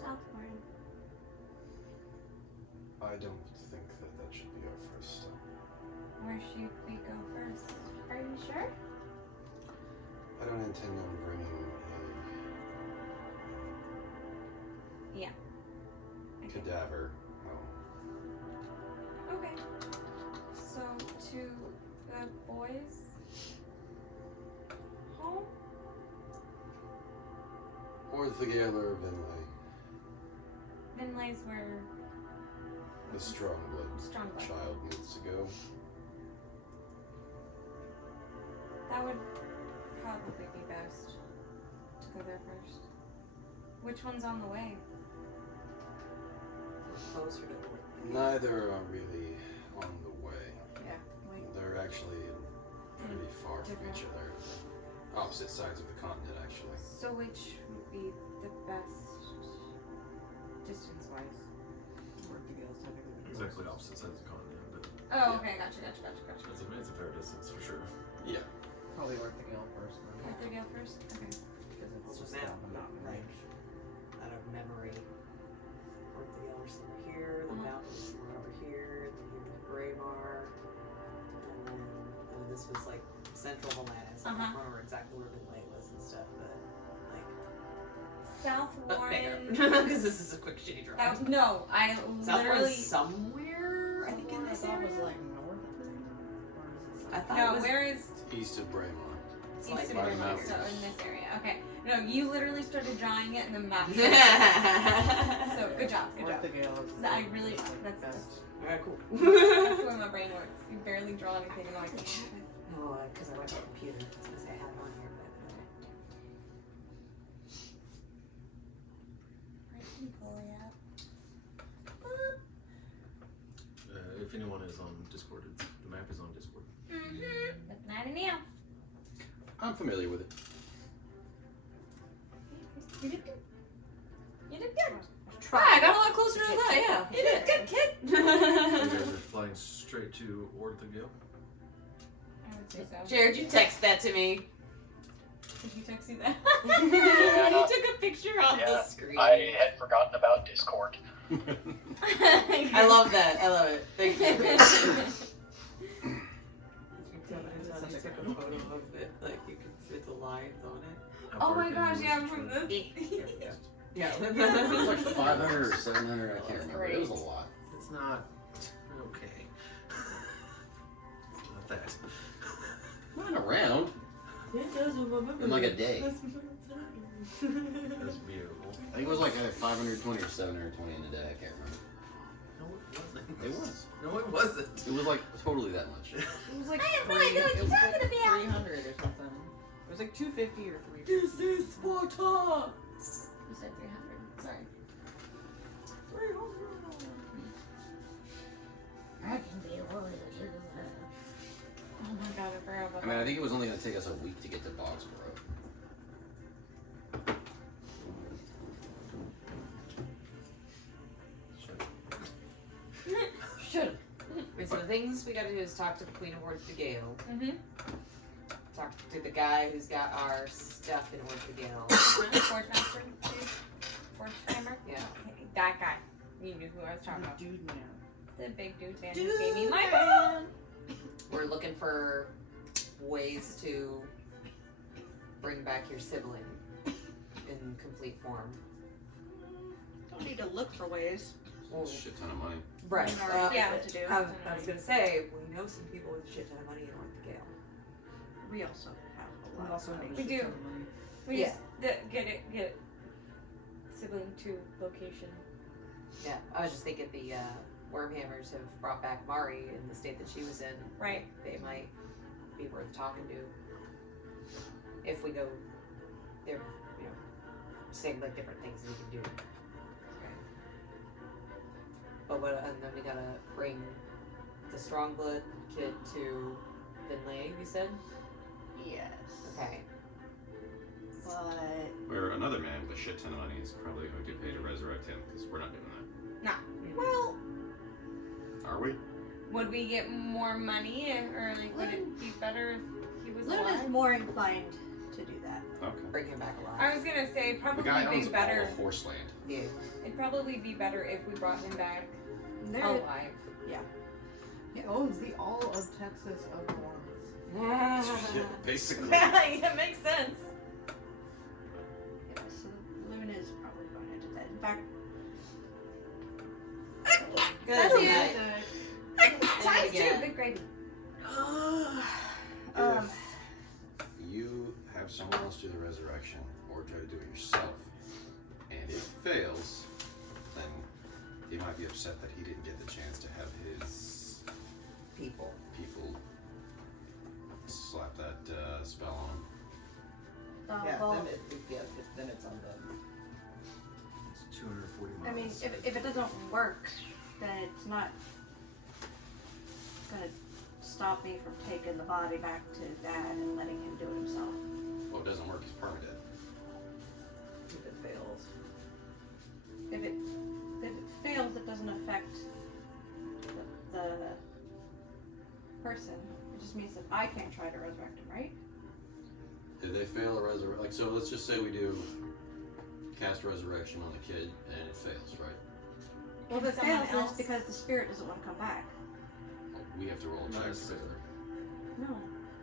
Southbourne. I don't think that should be our first stop. Where should we go first? Are you sure? I don't intend on bringing Yeah. a cadaver home. Okay. So, to the boys' home? Or the Galer of Vinlay, Vinlay's where the strong blood Strong-blood. child needs to go. that would probably be best to go there first. Which one's on the way? We're closer to the Neither are really on the way. Yeah. They're actually pretty far from each other. Opposite sides of the continent, actually. So which would be the best distance-wise? Exactly opposite sides of the continent, but Oh, okay, gotcha. it's a fair distance for sure. Yeah. Probably worth the gale first, though. Let them go first? Okay. Because it's Well, just the map, down the mountain like, range. out of memory. Fort Deal was somewhere here, the mountain was somewhere over here, then you went to Braemar, and then this was like central Atlantis. I don't remember exactly where Midway was and stuff, but like. South But bigger. Warren. Because this is a quick shitty drive. No, I South literally. Warren's somewhere, I think, in this area. was like north of it? Or is it I thought No, it was where is East of Braemar. it's East like of by the River? mountains. So in this area. Okay. No, you literally started drawing it and the map. So good job. Good Worth job. the gale is I the really. That's best. Alright, cool. that's the way my brain works. You barely draw anything and I'm like. No, because I went to the computer. I was gonna say I have it on here, but I can pull it up. If anyone is on Discord, the map is on Discord. Looking at it now. I'm familiar with it. You did good. You did good. I got a lot closer than I thought, yeah. You did good, kid. You guys are flying straight to Orthagale. I would say so. Jared, you text that to me. Did you text you that? You took a picture on Yeah, the screen. I had forgotten about Discord. I love that. I love it. Thank you. You took a photo of it, like you can see the lines on it. Oh my gosh, yeah, from this. Yeah. It was like 500 or 700, I can't remember. It was a lot. It's not okay. It's not that. Not around. It doesn't remember. In like a day. That's beautiful. I think it was like either 520 or 720 in a day. I can't remember. No, it wasn't. It was. No, it wasn't. It was like totally that much. It was like I have no idea what it you're was talking like about. 300 or something. It was like 250 or 350. This is Sparta. You said 300. Sorry. think it was only going to take us a week to get to Bogsboro. Should. And so the things we gotta do is talk to the Queen of Ord the Gale. Mm-hmm. Talk to the guy who's got our stuff in Ord the Gale. Forge master? Forge framer? Yeah. That guy. You knew who I was talking about. Dude man. The big dude man who gave me my van. We're looking for ways to bring back your sibling in complete form. Don't need to look for ways. Well, Shit ton of money. right. We already know yeah. what to do. I was gonna say, we know some people with a shit ton of money in Ord the Gale. We also have a lot. We also of make We shit do. ton of money. We Yeah. just get sibling to location. Yeah, I was just thinking the Wormhammers have brought back Mari in the state that she was in. Right. They might be worth talking to if we go. They're, saying like different things we can do. But and then we gotta bring the Strongblood kid to Finlay, you said? Yes. Okay. But Where another man with a shit ton of money is probably going to pay to resurrect him, because we're not doing that. well, Are we? Would we get more money, or like would it be better if he was Luna's alive? more inclined to do that. Okay. Bring him back alive. I was gonna say The probably guy owns be better. all horse land. Yeah. It'd probably be better if we brought him back There, alive. He owns the all of Texas of Mormons. Yeah, basically. Yeah, it makes sense. yeah, so Luna is probably going into that. In fact, That's you. it. Times again. two, big gravy. um, If you have someone else do the resurrection, or try to do it yourself, and it fails, then he might be upset that he didn't get the chance to have his People. people slap that spell on him. Yeah, well, then it's on them. It's 240 miles. I mean, if it doesn't work, then it's not gonna stop me from taking the body back to Dad and letting him do it himself. Well, it doesn't work, he's permanent. If it fails. If it fails, it doesn't affect the person. It just means that I can't try to resurrect him, right? If they fail a resurrection, like, so let's just say we do cast resurrection on the kid and it fails, right? Well, Can if it someone fails, else- it's because the spirit doesn't want to come back. Well, we have to roll a Not check. necessarily. No,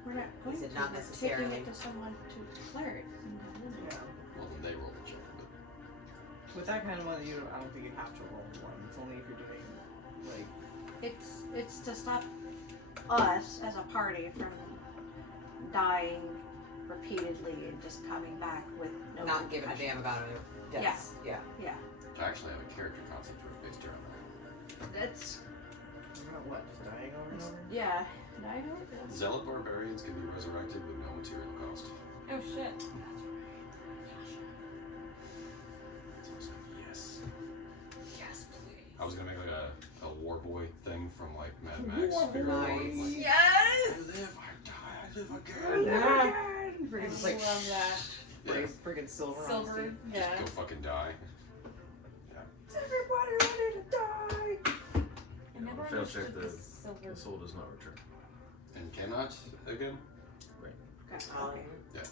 we're not going said to. not We're necessarily. taking it to someone to declare it. Yeah. Well, then they roll the check. But With that kind of money, I don't think you have to roll one. It's only if you're doing, like, It's to stop us as a party from dying repeatedly and just coming back with no Not giving a repercussions. damn about it. Deaths. Yeah. Yeah, I actually have a character concept based around that. that's about what? Just dying over and over? yeah. And I know that. Zealot barbarians can be resurrected with no material cost. Oh shit. So I was like, yes. Yes, please. I was gonna make like a war boy thing from like Mad Max. Fear of War, Nice. like, Yes! live, I die, I live again. I Freaking, like, love that. Yeah, freaking silver. Silver. On Yeah. go fucking die. Everybody ready to die. I never Fail understood check, the silver. the soul does not return. And cannot again. Um,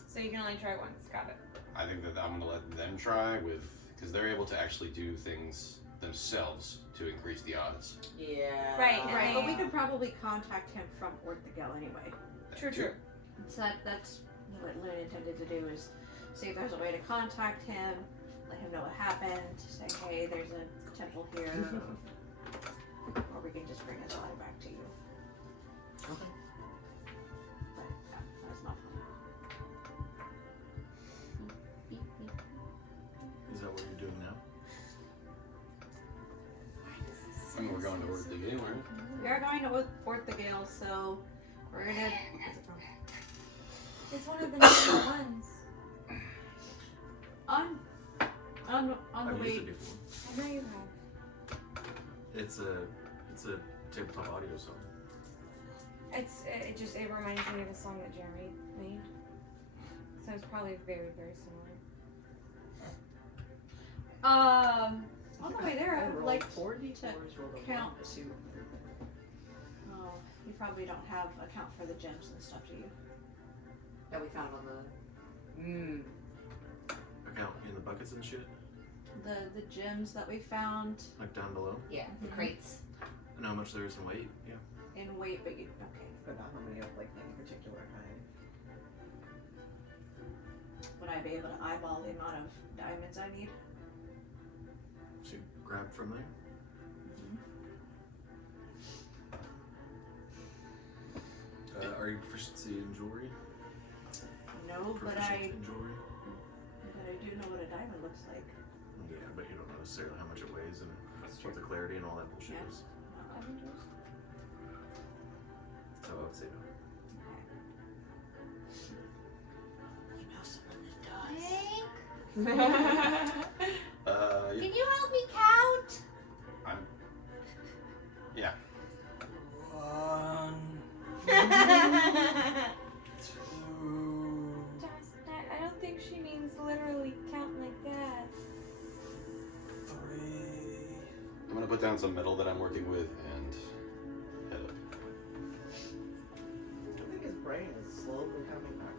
So you can only try once. Got it. I think that I'm gonna let them try with, because they're able to actually do things themselves to increase the odds. yeah. Right, Yeah, right. but we could probably contact him from Orthogel anyway. True, true. So that's what Luna intended to do, is see if there's a way to contact him, let him know what happened, say, hey, there's a temple here, or we can just bring his body back to you. Okay. But that's not fun. Is that what you're doing now? I mean, we're going towards the game, right? We are going to Orthogel, so we're gonna. It's one of the number ones. On the I've way. used it before. I know you have. It's a tabletop audio song. It reminds me of a song that Jeremy made. So it's probably very, very similar. On the way there, I would rolled like 40 to rolled a count. 1, 2. Oh, you probably don't have a count for the gems and stuff, do you? That we found on the. Account in the buckets and shit? The gems that we found Like down below? Yeah, the Mhm. crates. And how much there is in weight? Yeah. in weight, but you okay. But not how many of like any particular kind. Would I be able to eyeball the amount of diamonds I need? So you grab from there? Are you proficiency in jewelry? No, but Proficient in jewelry? I do know what a diamond looks like. Yeah, but you don't know necessarily how much it weighs and what the clarity and all that bullshit Yeah. is. Diamond jewels? So I would say no. You know someone that does. Can you help me count? Yeah. 1, 2. I don't think she means literally count like that. 3. I'm gonna put down some metal that I'm working with and head up. I think his brain is slowly coming back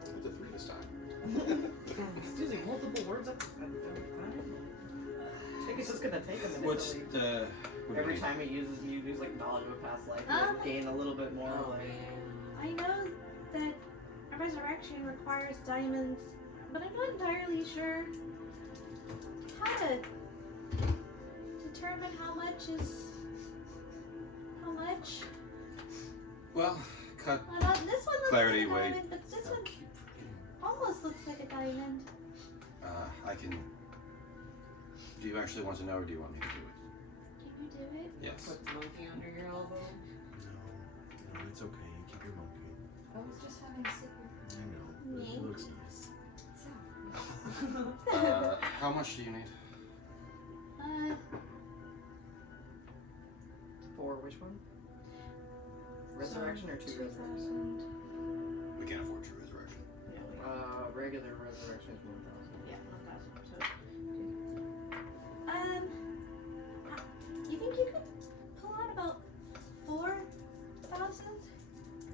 It's a 3 this time. online. He's using multiple words at the time. I think it's just gonna take him a minute. What's to, like, the? every time he uses like knowledge of a past life, he'll gain a little bit more. Like, I know that a resurrection requires diamonds, but I'm not entirely sure how to determine how much is how much. Well, cut. Well, this one looks Clarity, like a weight. diamond, but this one almost looks like a diamond. I can. Do you actually want to know, or do you want me to do it? Can you do it? Yes. Put the monkey under your elbow. No, it's okay. You keep your monkey. I was just having a sip I know. It Me? looks nice. How much do you need? for which one? Resurrection or two resurrections? 2,000. We can't afford true resurrection. Yeah, Regular resurrection is 1,000. yeah, 1,000. So, you think you could pull out about 4,000?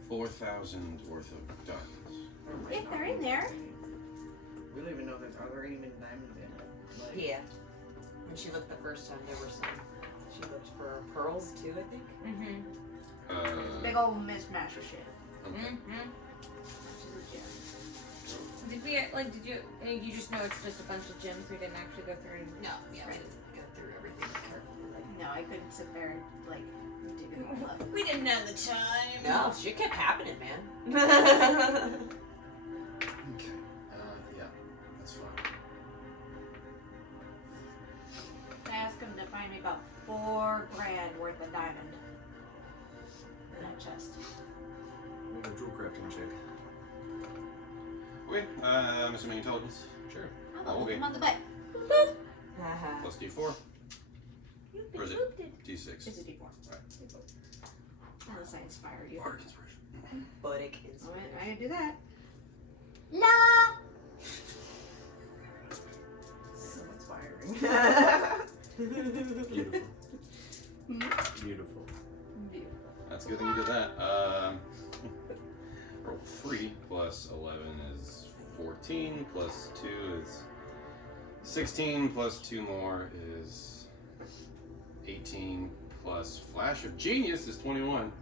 4,000 worth of diamonds. If they're in there. We don't even know if are there even diamonds in it. Like, Yeah. When she looked the first time, there were some. She looked for pearls too, I think. Big old mismatch of shit. Okay. Did we did you you just know it's just a bunch of gems, we didn't actually go through and No, yeah, we didn't go through everything carefully. Like, No, I couldn't sit there and dig it all up. We didn't know the time. no, shit kept happening, man. Okay. Yeah, that's fine. I asked him to find me about $4,000 worth of diamond in that chest. Make a jewel crafting check. Okay, I'm assuming intelligence. Sure. I'm Oh, gonna okay. him on the butt. Plus D4. Or is it D6? It's a D4. Right. Unless I inspired you. Bardic inspiration. Budic I inspiration. do that. La! So inspiring. Beautiful. Beautiful. That's a good thing you did that. Roll 3 plus 11 is 14, plus 2 is 16, plus 2 more is 18, plus Flash of Genius is 21.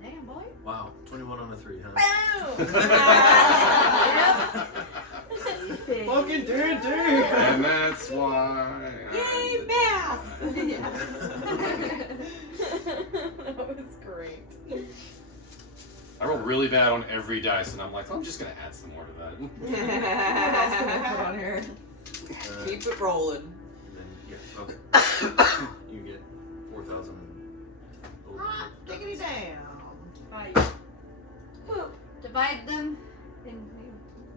Damn, boy. Wow, 21 on a 3, huh? Fucking D&D! And that's why. Yay, math! That was great. I rolled really bad on every dice, and I'm like, I'm just gonna add some more to that. Put on her. Keep it rolling. And then, yeah, okay. You get 4,000 over. Diggity down. Divide them in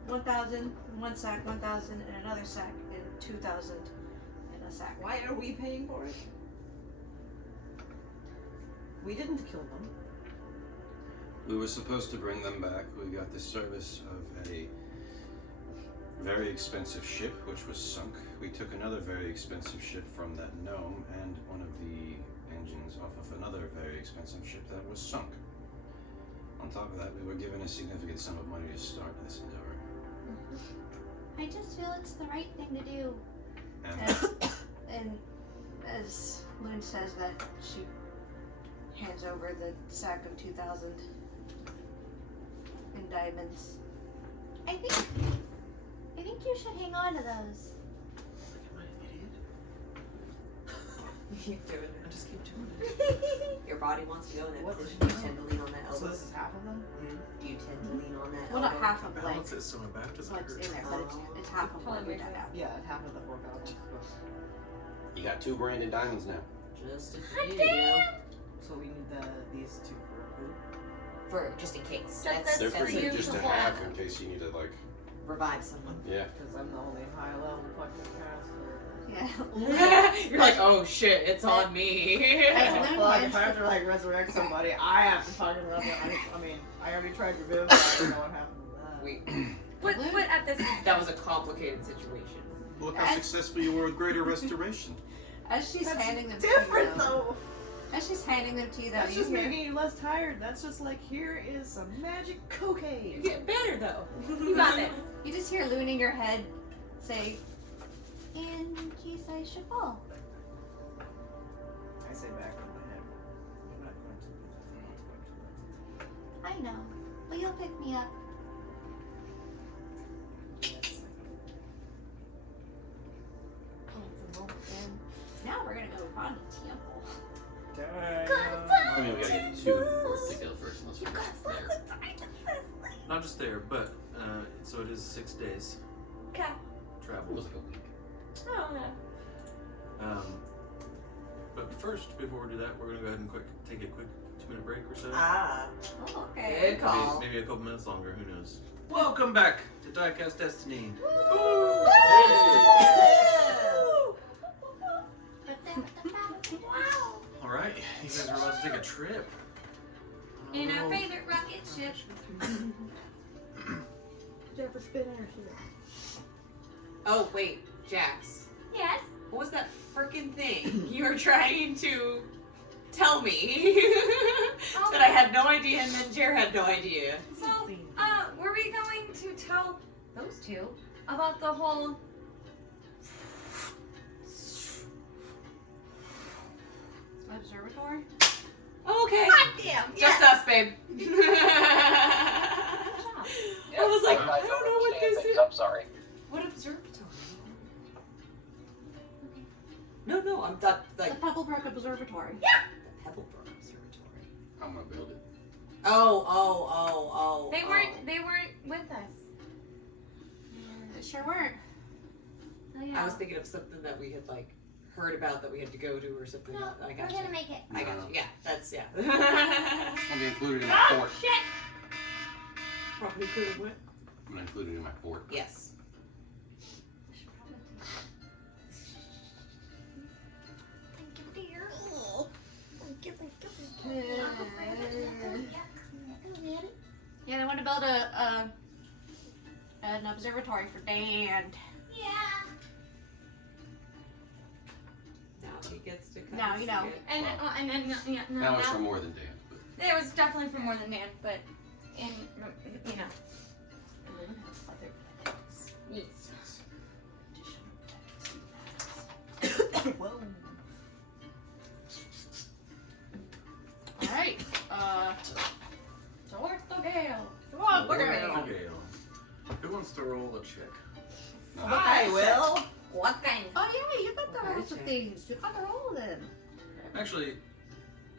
1,000 in one sack, 1,000 in another sack, and 2,000 in a sack. Why are we paying for it? We didn't kill them. We were supposed to bring them back. We got the service of a very expensive ship, which was sunk. We took another very expensive ship from that gnome and one of the engines off of another very expensive ship that was sunk. On top of that, we were given a significant sum of money to start this endeavor. I just feel it's the right thing to do. And as Loon says that, she hands over the sack of 2,000 in diamonds. I think you should hang on to those. Am I an idiot? Keep doing I it. just keep doing it. Your body wants to go in that What position. did You you tend to lean on that So elbow. this is half of them? Do you tend to lean on that Well, elbow? not half of like, Balance it so my back doesn't so it's hurt. in there, but it's half of what we dug out. Yeah, half of the 4,000. You got 2 branded diamonds now. Just a God few. damn! So we need these two for who? For just in case. Just That's They're That's for you you just to to have have. in case you need to, like, revive someone. yeah. Because I'm the only high level fucking caster. Yeah. You're like, oh shit, it's on me. As Oh, Loon fuck, if went, I have to like resurrect somebody, I have to fucking love it. I mean, I already tried revive, but I don't know what happened to that. Wait, But at this that was a complicated situation. Look how successful you were with Greater Restoration. as she's That's handing them different to you, though. as she's handing them to you, though, That's you just hear, making you less tired. That's just like, here is some magic You cocaine. get better though. you got this. you just hear Loon in your head say, "In case I should fall." I say back in my head. I'm not going to. I know, but you'll pick me up. Yes. Now we're gonna go find the temple. I mean, we gotta get to North to go first, unless we're there. Not just there, but so it is 6 days Okay. It travel. was like a week. Oh no. But first, before we do that, we're gonna go ahead and take a quick 2-minute break or so. Ah, Oh, okay. good call. Maybe a couple minutes longer. Who knows? Welcome back to Diecast Destiny. All right, you guys are about to take a trip. In our Oh. favorite rocket ship. Jeff, a spinner here. Oh wait, Jax. Yes. What was that freaking thing you were trying to tell me that I had no idea, and then Jer had no idea? So, were we going to tell those two about the whole Observatory? Oh, okay. damn? Just us, babe. I was like, I don't know what understand this things, is. I'm sorry. What observatory? No, I'm not The like Pebblebrook Observatory. Pebblebrook Observatory. I'm gonna build it. Oh. They weren't with us. They sure weren't. Oh, yeah. I was thinking of something that we had like heard about that we had to go to or something. No, I we're got gonna you. make it. I got you. Yeah, that's yeah. It's gonna be included in my Oh port. shit! Probably could have went. I'm gonna include it in my port. Yes. Thank you, dear. Yeah, they want to build an observatory for Dan. Yeah. Now he gets to come. Now you know. And then yeah, no, Now it's now- for more than Dan. But It was definitely for more than Dan, but in you know. Yes. Whoa. Alright. Sword the Gale. Sword the Gale. Who wants to roll a check? I will. What kind? Oh yeah, you got the roll of things. You got to roll them. Actually,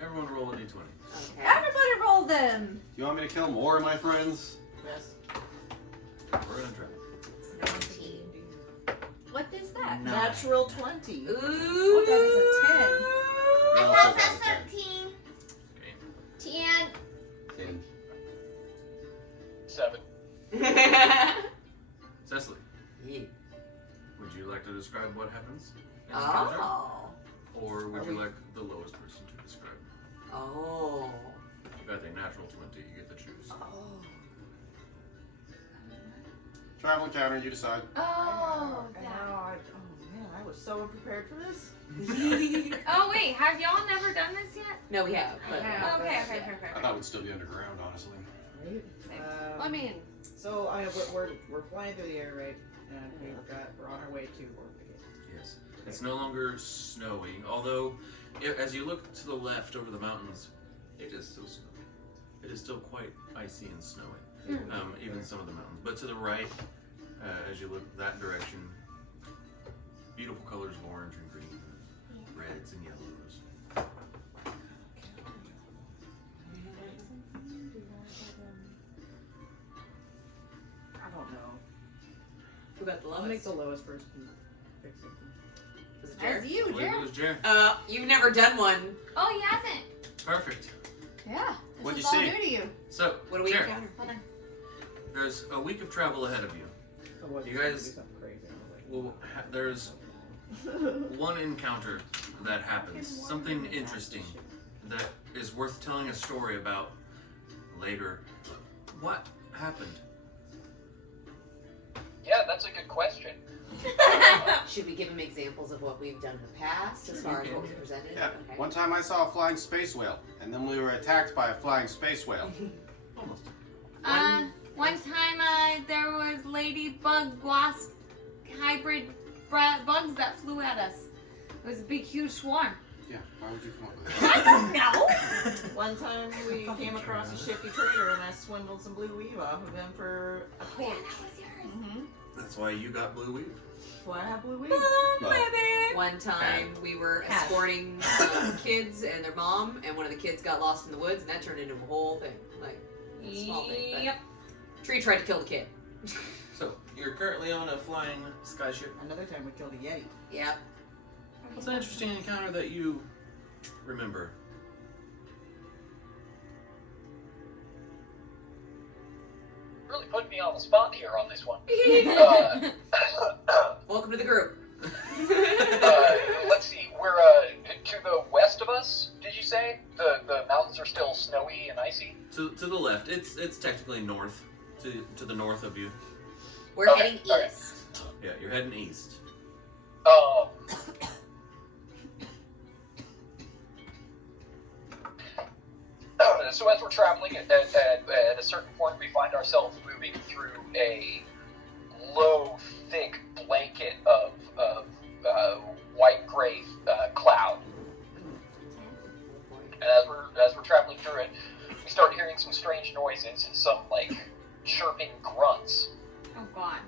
everyone roll a d20. Okay. Everybody roll them. you want me to kill more, my friends? Yes. We're gonna try. What is that? Natural 20. Ooh. What, that is a 10. I also got a 10. 10. 10. 7. Cecily, Yeah. would you like to describe what happens in the project? Oh. Or would you like the lowest person to describe? Oh. You got a natural 20. You get to choose. Oh. Travel encounter, you decide. Oh, And yeah. now oh man, I was so unprepared for this. Oh wait, have y'all never done this yet? No, we have. But, Yeah. Okay. I thought we'd still be underground, honestly. Right? I mean, So we're flying through the air, right? And we're on our way to Orphic. Yes. It's no longer snowy, although as you look to the left over the mountains, it is still snowy. It is still quite icy and snowy, even some of the mountains. But to the right, as you look that direction, beautiful colors of orange and green, reds and yellows. I don't know. Who got the I'll lowest? make the lowest person pick something. Was it as Jared? you, I believe it Jared. was Jer. You've never done one. Oh, he hasn't. Perfect. Yeah. What'd This you is all see? new to you. So, What do we Jer, encounter? Hold on. there's a week of travel ahead of you. Otherwise You it's gonna guys do something crazy. I was like, Well, there's one encounter that happens, something interesting that is worth telling a story about later. What happened? Yeah, that's a good question. Should we give him examples of what we've done in the past as far as what was presented? Yeah. Okay. One time I saw a flying space whale, and then we were attacked by a flying space whale. Almost. One time there was ladybug wasp hybrid bugs that flew at us. It was a big, huge swarm. Yeah, why would you come up with that? I don't know. One time we came across a shifty trader and I swindled some blue weave off of him for a Yeah, torch. that was yours. Mm-hmm. That's why you got blue weave. That's why I have blue weave. Baby. One time we were escorting kids and their mom, and one of the kids got lost in the woods, and that turned into a whole thing. Like, a small thing. But Yep. Tree tried to kill the kid. So, you're currently on a flying skyship. Another time we killed a yeti. Yep. What's an interesting encounter that you remember? Really putting me on the spot here on this one. Welcome to the group. Let's see. We're to the west of us. Did you say the mountains are still snowy and icy? To the left. It's technically north. To the north of you. We're Okay, heading alright. east. Yeah, you're heading east. So as we're traveling, at a certain point, we find ourselves moving through a low, thick blanket of white-gray cloud. And as we're traveling through it, we start hearing some strange noises, some like chirping grunts, Oh God.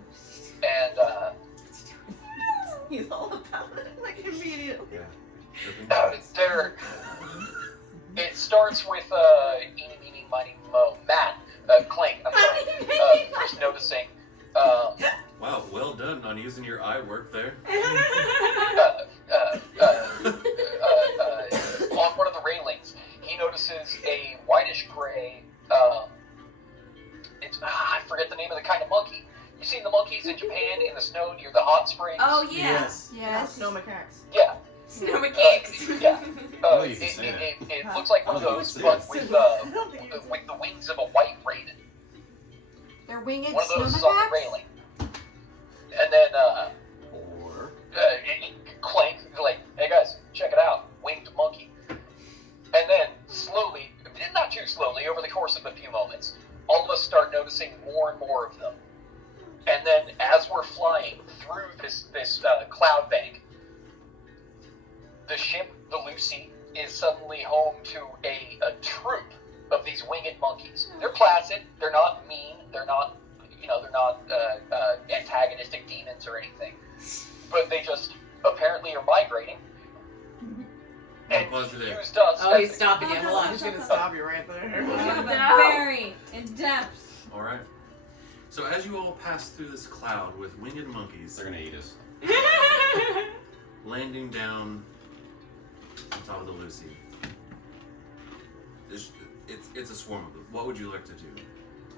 and He's all about it, like immediately. it starts with eeny, meeny, miny, mo, Matt, Clank, I'm sorry, just noticing, Wow, well done on using your eye work there. on one of the railings, he notices a whitish gray, I forget the name of the kind of monkey. You seen the monkeys in Japan in the snow near the hot springs? Oh yeah. Yes. Yes. Snow macaques. Yeah. Snow mechanics. Yeah. know you can say It looks like one of those, but with the wings of a white raven. They're winged One of those is on the snowmacks? railing. And then, Or Clank, like, hey guys, check it out, winged monkey. And then, slowly, not too slowly, over the course of a few moments, all of us start noticing more and more of them. And then, as we're flying through this cloud bank, the ship, the Lucy, is suddenly home to a troop of these winged monkeys. They're placid, they're not mean, they're not antagonistic demons or anything. But they just apparently are migrating. And Pause it there. used us. Oh, he's stopping you. Hold I'm on. just gonna stop you right there. Very in depth. All right. So as you all pass through this cloud with winged monkeys they're gonna eat us. landing down on top of the Lucy, it's a swarm of them. What would you like to do?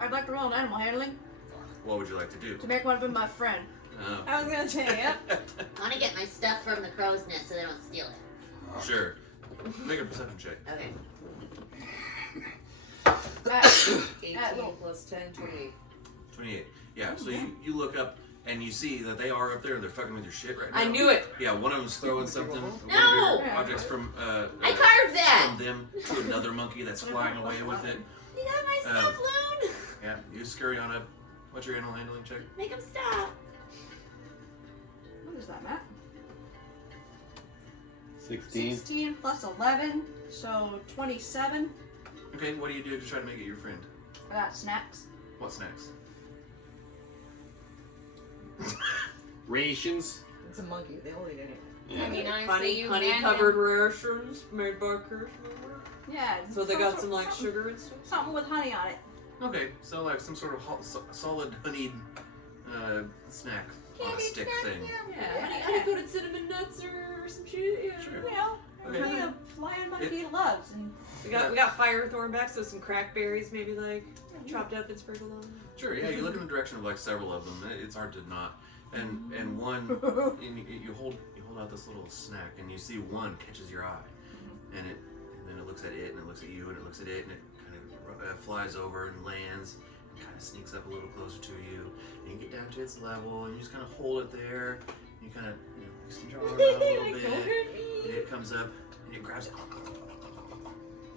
I'd like to roll an animal handling What would you like to do? to make one of them my friend. Oh. I was gonna say, yep. I want to get my stuff from the crow's nest so they don't steal it. Sure. Make a perception check. Okay. 18 well- plus 10, 28. 28. Yeah, so you look up and you see that they are up there and they're fucking with your shit right now. I knew it! Yeah, one of them's throwing something. One No! of your objects from I carved that! from them to another monkey that's flying away with it. You got my stuff, Loon! Yeah, you scurry on up. What's your animal handling check? Make him stop. What is that, Matt? 16. 16 plus 11, so 27. Okay, what do you do to try to make it your friend? I got snacks. What snacks? Rations. It's a monkey. They all eat it. I mean, honestly, Honey, you honey and covered rations made by Kirschner. Yeah. So they got some like something- sugar and stuff. Something with honey on it. Okay, so like some sort of solid honeyed snack on a stick thing. Yeah, honey coated cinnamon nuts or some shit. Yeah. Sure. You know, Okay. honey a flying monkey loves. And We got fire thornbacks, so some crackberries maybe like chopped up and sprinkled on. Sure, yeah, you look in the direction of like several of them. It's hard to not. And one, and you hold out this little snack, and you see one catches your eye, and then it looks at it, and it looks at you, and it looks at it, and it kind of flies over and lands, and kind of sneaks up a little closer to you, and you get down to its level, and you just kind of hold it there. And you kind of extend your arm out a little bit, and it comes up, and it grabs it,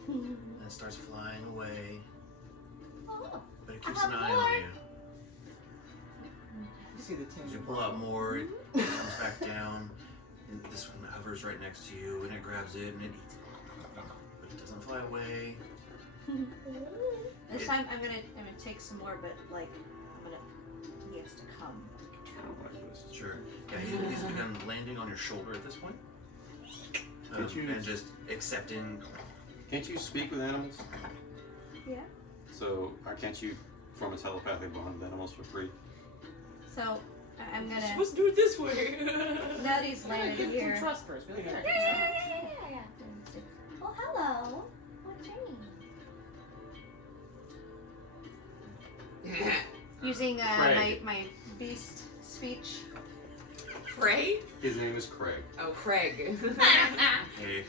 and it starts flying away, but it keeps an eye on you. You see the As tinge. you pull out more, it comes back down. And this one hovers right next to you, and it grabs it and it eats it. But it doesn't fly away. this time I'm gonna take some more, but like he has to come. Sure. Yeah, he's begun landing on your shoulder at this point. Can't you- And just accepting. Can't you speak with animals? Yeah. So can't you form a telepathic bond with animals for free? So I'm gonna. Supposed to do it this way. Now that he's landed Give here. some trust first. Really good. Yeah. Oh, hello. What's your name? Using Craig. my beast speech. Frey? His name is Craig. Oh, Craig. Hey,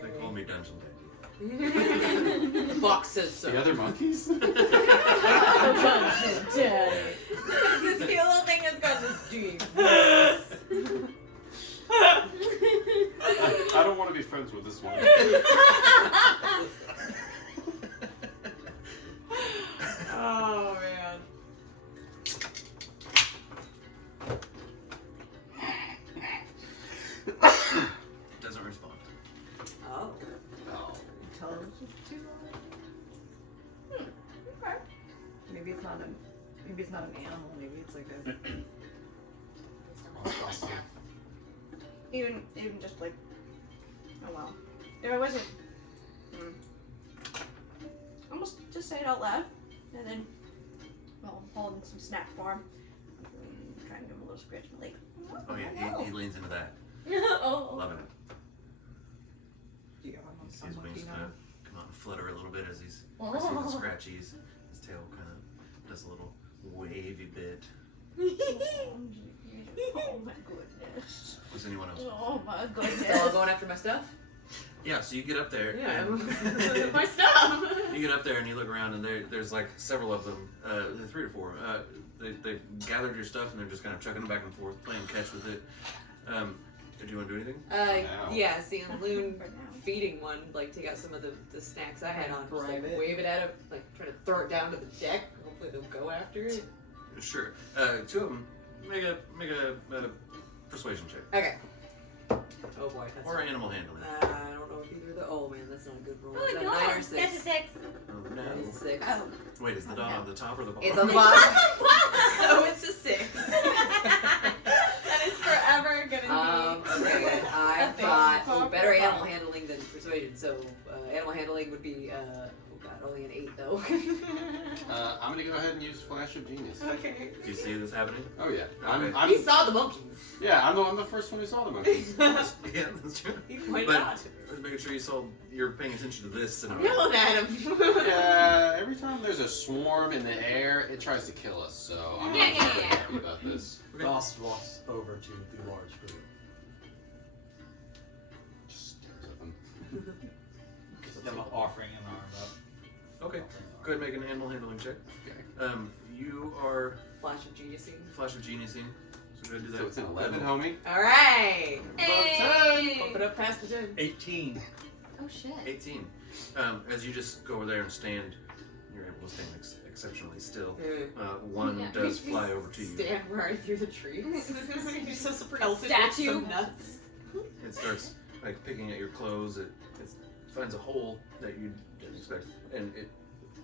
they call me Dungeon Daddy. The box says so. The other monkeys? Dungeon Daddy. This cute little thing has got this deep. I don't want to be friends with this one. Oh man. Doesn't respond. Oh. Oh. Intelligence too. Okay. Maybe it's not an animal. Maybe it's like a. Even just like. Oh well. If I wasn't. Almost just say it out loud, and then, well, holding some snack for him. Trying to give him a little scratch my leg. Oh yeah, he leans into that. Oh. Loving it. Do you got one You see on his wings monkey kind now? of come out and flutter a little bit as he's receiving the scratchies. His tail kind of does a little wavy bit. Oh my goodness. Was anyone else? Oh my Still all goodness. going after my stuff? Yeah, so you get up there. Yeah. and- My stuff. You get up there and you look around, and there's like several of them, 3 or 4. They've gathered your stuff and they're just kind of chucking it back and forth, playing catch with it. Do you want to do anything? Yeah, seeing Loon feeding one, like take out some of the snacks I had on, just like wave it at him, like try to throw it down to the deck. Hopefully they'll go after it. Sure. 2 of them make a persuasion check Okay. Oh boy, that's or animal handling. I don't know if either of the. Oh man, that's not a good roll. Oh, Is that no. 9 or 6? That's a 6. Oh, no. It's a 6. Oh. Wait, is the dot on the top or the bottom? It's on the bottom. So it's a 6. That is forever gonna be. Okay, I've got better animal handling than persuasion. So animal handling would be oh god, only an 8 though. I'm gonna go ahead and use Flash of Genius. Okay. Do you see this happening? Oh yeah. Okay. I'm He saw the monkeys. yeah. I'm the first one who saw the monkeys. Yeah, that's true. He pointed But out. I was making sure you're paying attention to this. And I'm yelling at him. Yeah. Every time there's a swarm in the air, it tries to kill us. So I'm not very happy about this. Ross walks over to the large group. Just stirs up Them offering an arm up. Okay. Go ahead and make an animal handling check. Okay. You are Flash of geniusing. Flash of Geniusing. So go ahead and do that. So it's an 11, homie. Alright! Hey! Bump it up past the 10. 18. Oh shit. 18. As you just go over there and stand, you're able to stand exceptionally still. One Yeah. does fly over to you. Stand right through the trees. You're so pelted with Statue. some nuts. It starts like picking at your clothes. It finds a hole that you didn't expect, and it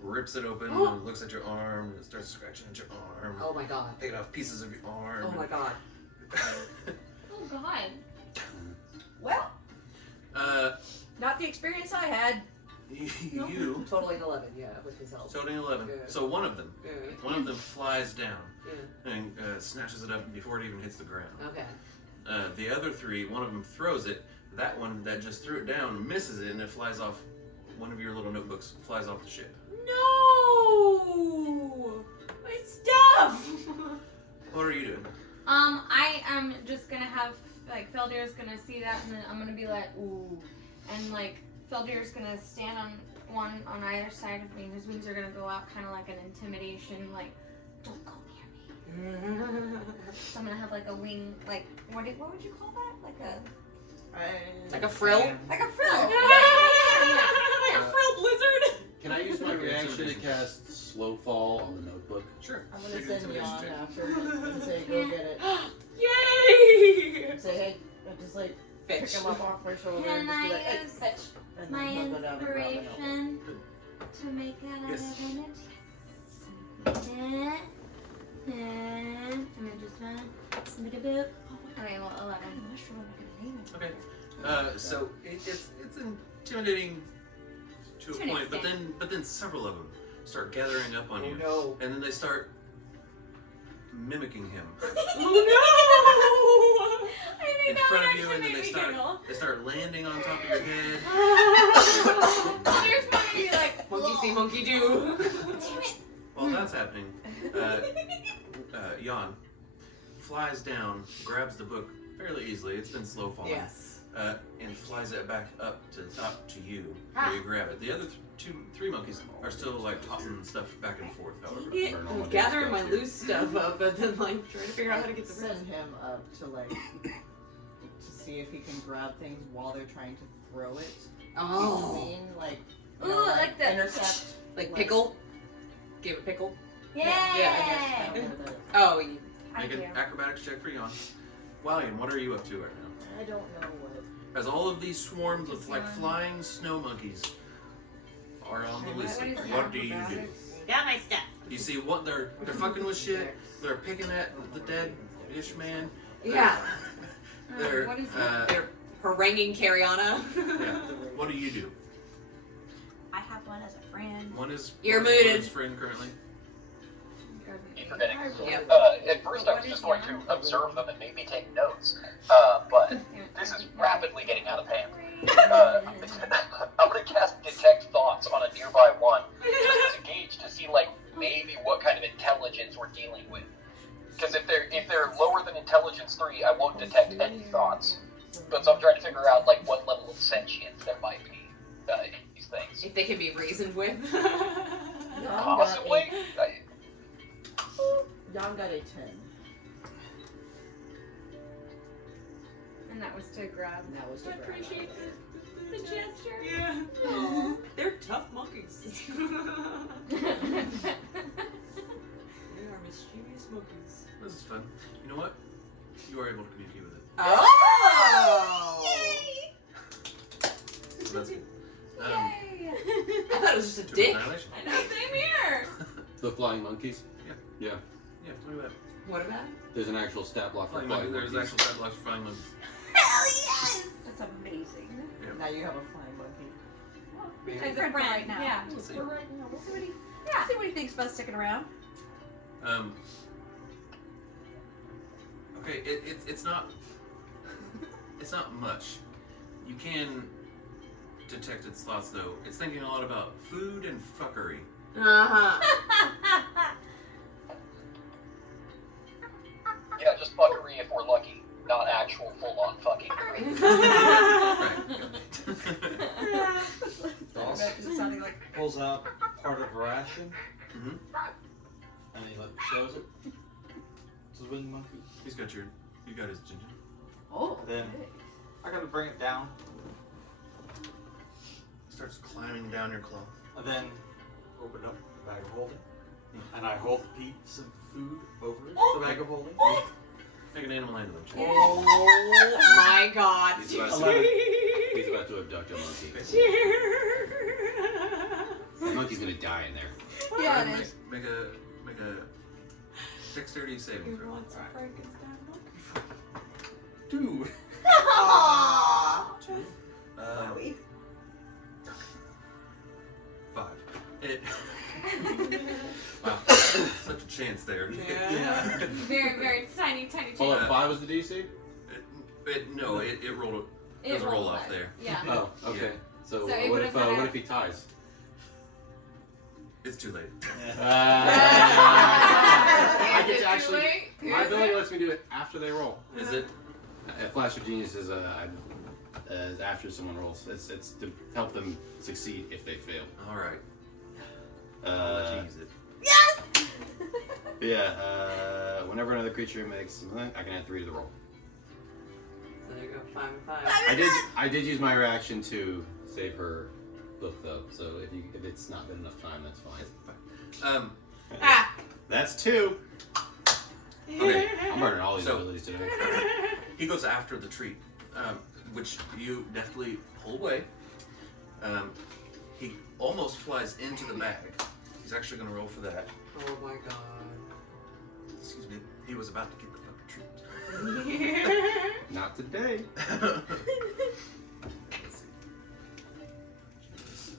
rips it open and looks at your arm, and it starts scratching at your arm. Oh my god. Taking off pieces of your arm. Oh my god. Oh god. Well, Uh, not the experience I had. you Totaling 11, yeah, with his help. totaling 11. Yeah. So one of them flies down Yeah. and snatches it up before it even hits the ground. Okay. The other three, one of them throws it. That one that just threw it down misses it, and it flies off. One of your little notebooks flies off the ship. No! My stuff! What are you doing? I am just gonna have, like, Feldir's gonna see that, and then I'm gonna be like, ooh. And, like, Feldir's gonna stand on one on either side of me, and his wings are gonna go out kind of like an intimidation, like, don't go near me. So I'm gonna have, like, a wing, like, what would you call that? Like a... Like a frill? Like a frill! Like a frilled lizard! Can I use my reaction to cast Slow Fall on the notebook? Sure. I'm Make gonna an send intimidation Jan check. after and say, go get it. Yay! Say, hey, just like pick Fetch. him up off my shoulder Can and just be I like, hey, use fetch. And my then he'll go down and grab my notebook. inspiration to make it out Yes. of image one. Okay, well, 11. Okay. So it's intimidating to a To an point, extent. but then several of them start gathering up on Oh you, no. and then they start mimicking him Oh no! in front of you, and then they start landing on top of your head. Here's one of you like, Monkey see, monkey do. damn it! While that's happening, Jan flies down, grabs the book fairly easily. It's been slow falling. Yes. And flies it back up to the top to you, where you grab it. The other three monkeys are still like tossing stuff back and forth, however. I'm gathering my loose stuff up and then like trying to figure out how to get the rest. Send him up to like to see if he can grab things while they're trying to throw it. Oh. Between, like, you Ooh, know, like the- intercept. Like pickle? Give a pickle? Yeah! Yeah, I guess. I don't know that. Oh, you. Make an acrobatics check for Jan. Wallian, what are you up to right now? I don't know what. As all of these swarms of like flying snow monkeys are on the list, what do you do? Got my stuff. You see what they're fucking with shit. They're picking at the dead-ish man. Yeah. They're what is They're haranguing Cariana. yeah. What do you do? I have one as a friend. One is You're one muted. is friend currently. Keep forgetting. Yep. At first, I was just going to observe them and maybe take notes, but this is rapidly getting out of hand. I'm going to cast Detect Thoughts on a nearby one, just as a gauge to see, like, maybe what kind of intelligence we're dealing with. Because if they're lower than Intelligence 3, I won't detect any thoughts. But so I'm trying to figure out, like, what level of sentience there might be in these things. If they can be reasoned with. Possibly? Jan got a 10. And that was to grab. And that was I to grab. appreciate the gesture. Yeah. They're tough monkeys. They are mischievous monkeys. This is fun. You know what? You are able to communicate with it. Oh! So that's good. I thought it was just a to dick. annihilation. I know, same here! The flying monkeys? Yeah, tell me about it. What about it? There's an actual stat block for Flying flying monkey. There's monkeys. actual stat blocks for flying monkeys. Hell yes! That's amazing. Now you have a flying monkey. As As a friend right now. Yeah. Let's see. For right now. We'll see what he thinks about sticking around. Okay, it's not much. You can detect its thoughts though. It's thinking a lot about food and fuckery. Uh-huh. Yeah, just fuckery if we're lucky. Not actual full-on fucking. Right. pulls out part of a ration Mm-hmm. and he like shows it to the winged monkey. You got his ginger. Oh. Then I gotta bring it down, Starts climbing down your cloth. and then open up the bag of holding, and I hold the piece of food over the bag of holding. Make an animal handling check. Oh my god. He's about to abduct a monkey. The monkey's gonna die in there. Yeah, Go ahead it and is. Make a dexterity saving throw. Two. Aww. Uh, 5. It. Wow. Such a chance there. Yeah. Very, very tiny Pull chance. up 5 was the DC? No, it rolled. There's a roll off there. Yeah. Oh, okay. So, So it what would've if had what if he ties? It's too late. I get to actually. My ability lets me do it after they roll. Is it? A Flash of Genius is after someone rolls. It's to help them succeed if they fail. All right. I'll let you use it. Yeah. Whenever another creature makes something, I can add 3 to the roll. So there you go, 5 and 5. I did use my reaction to save her book though. So if it's not been enough time, that's fine. That's 2. Okay. I'm burning all these So- abilities today. He goes after the treat, which you deftly pull away. He almost flies into the bag. He's actually going to roll for that. Oh my god. Excuse me. He was about to get the fucking treat. Not today. Let's see.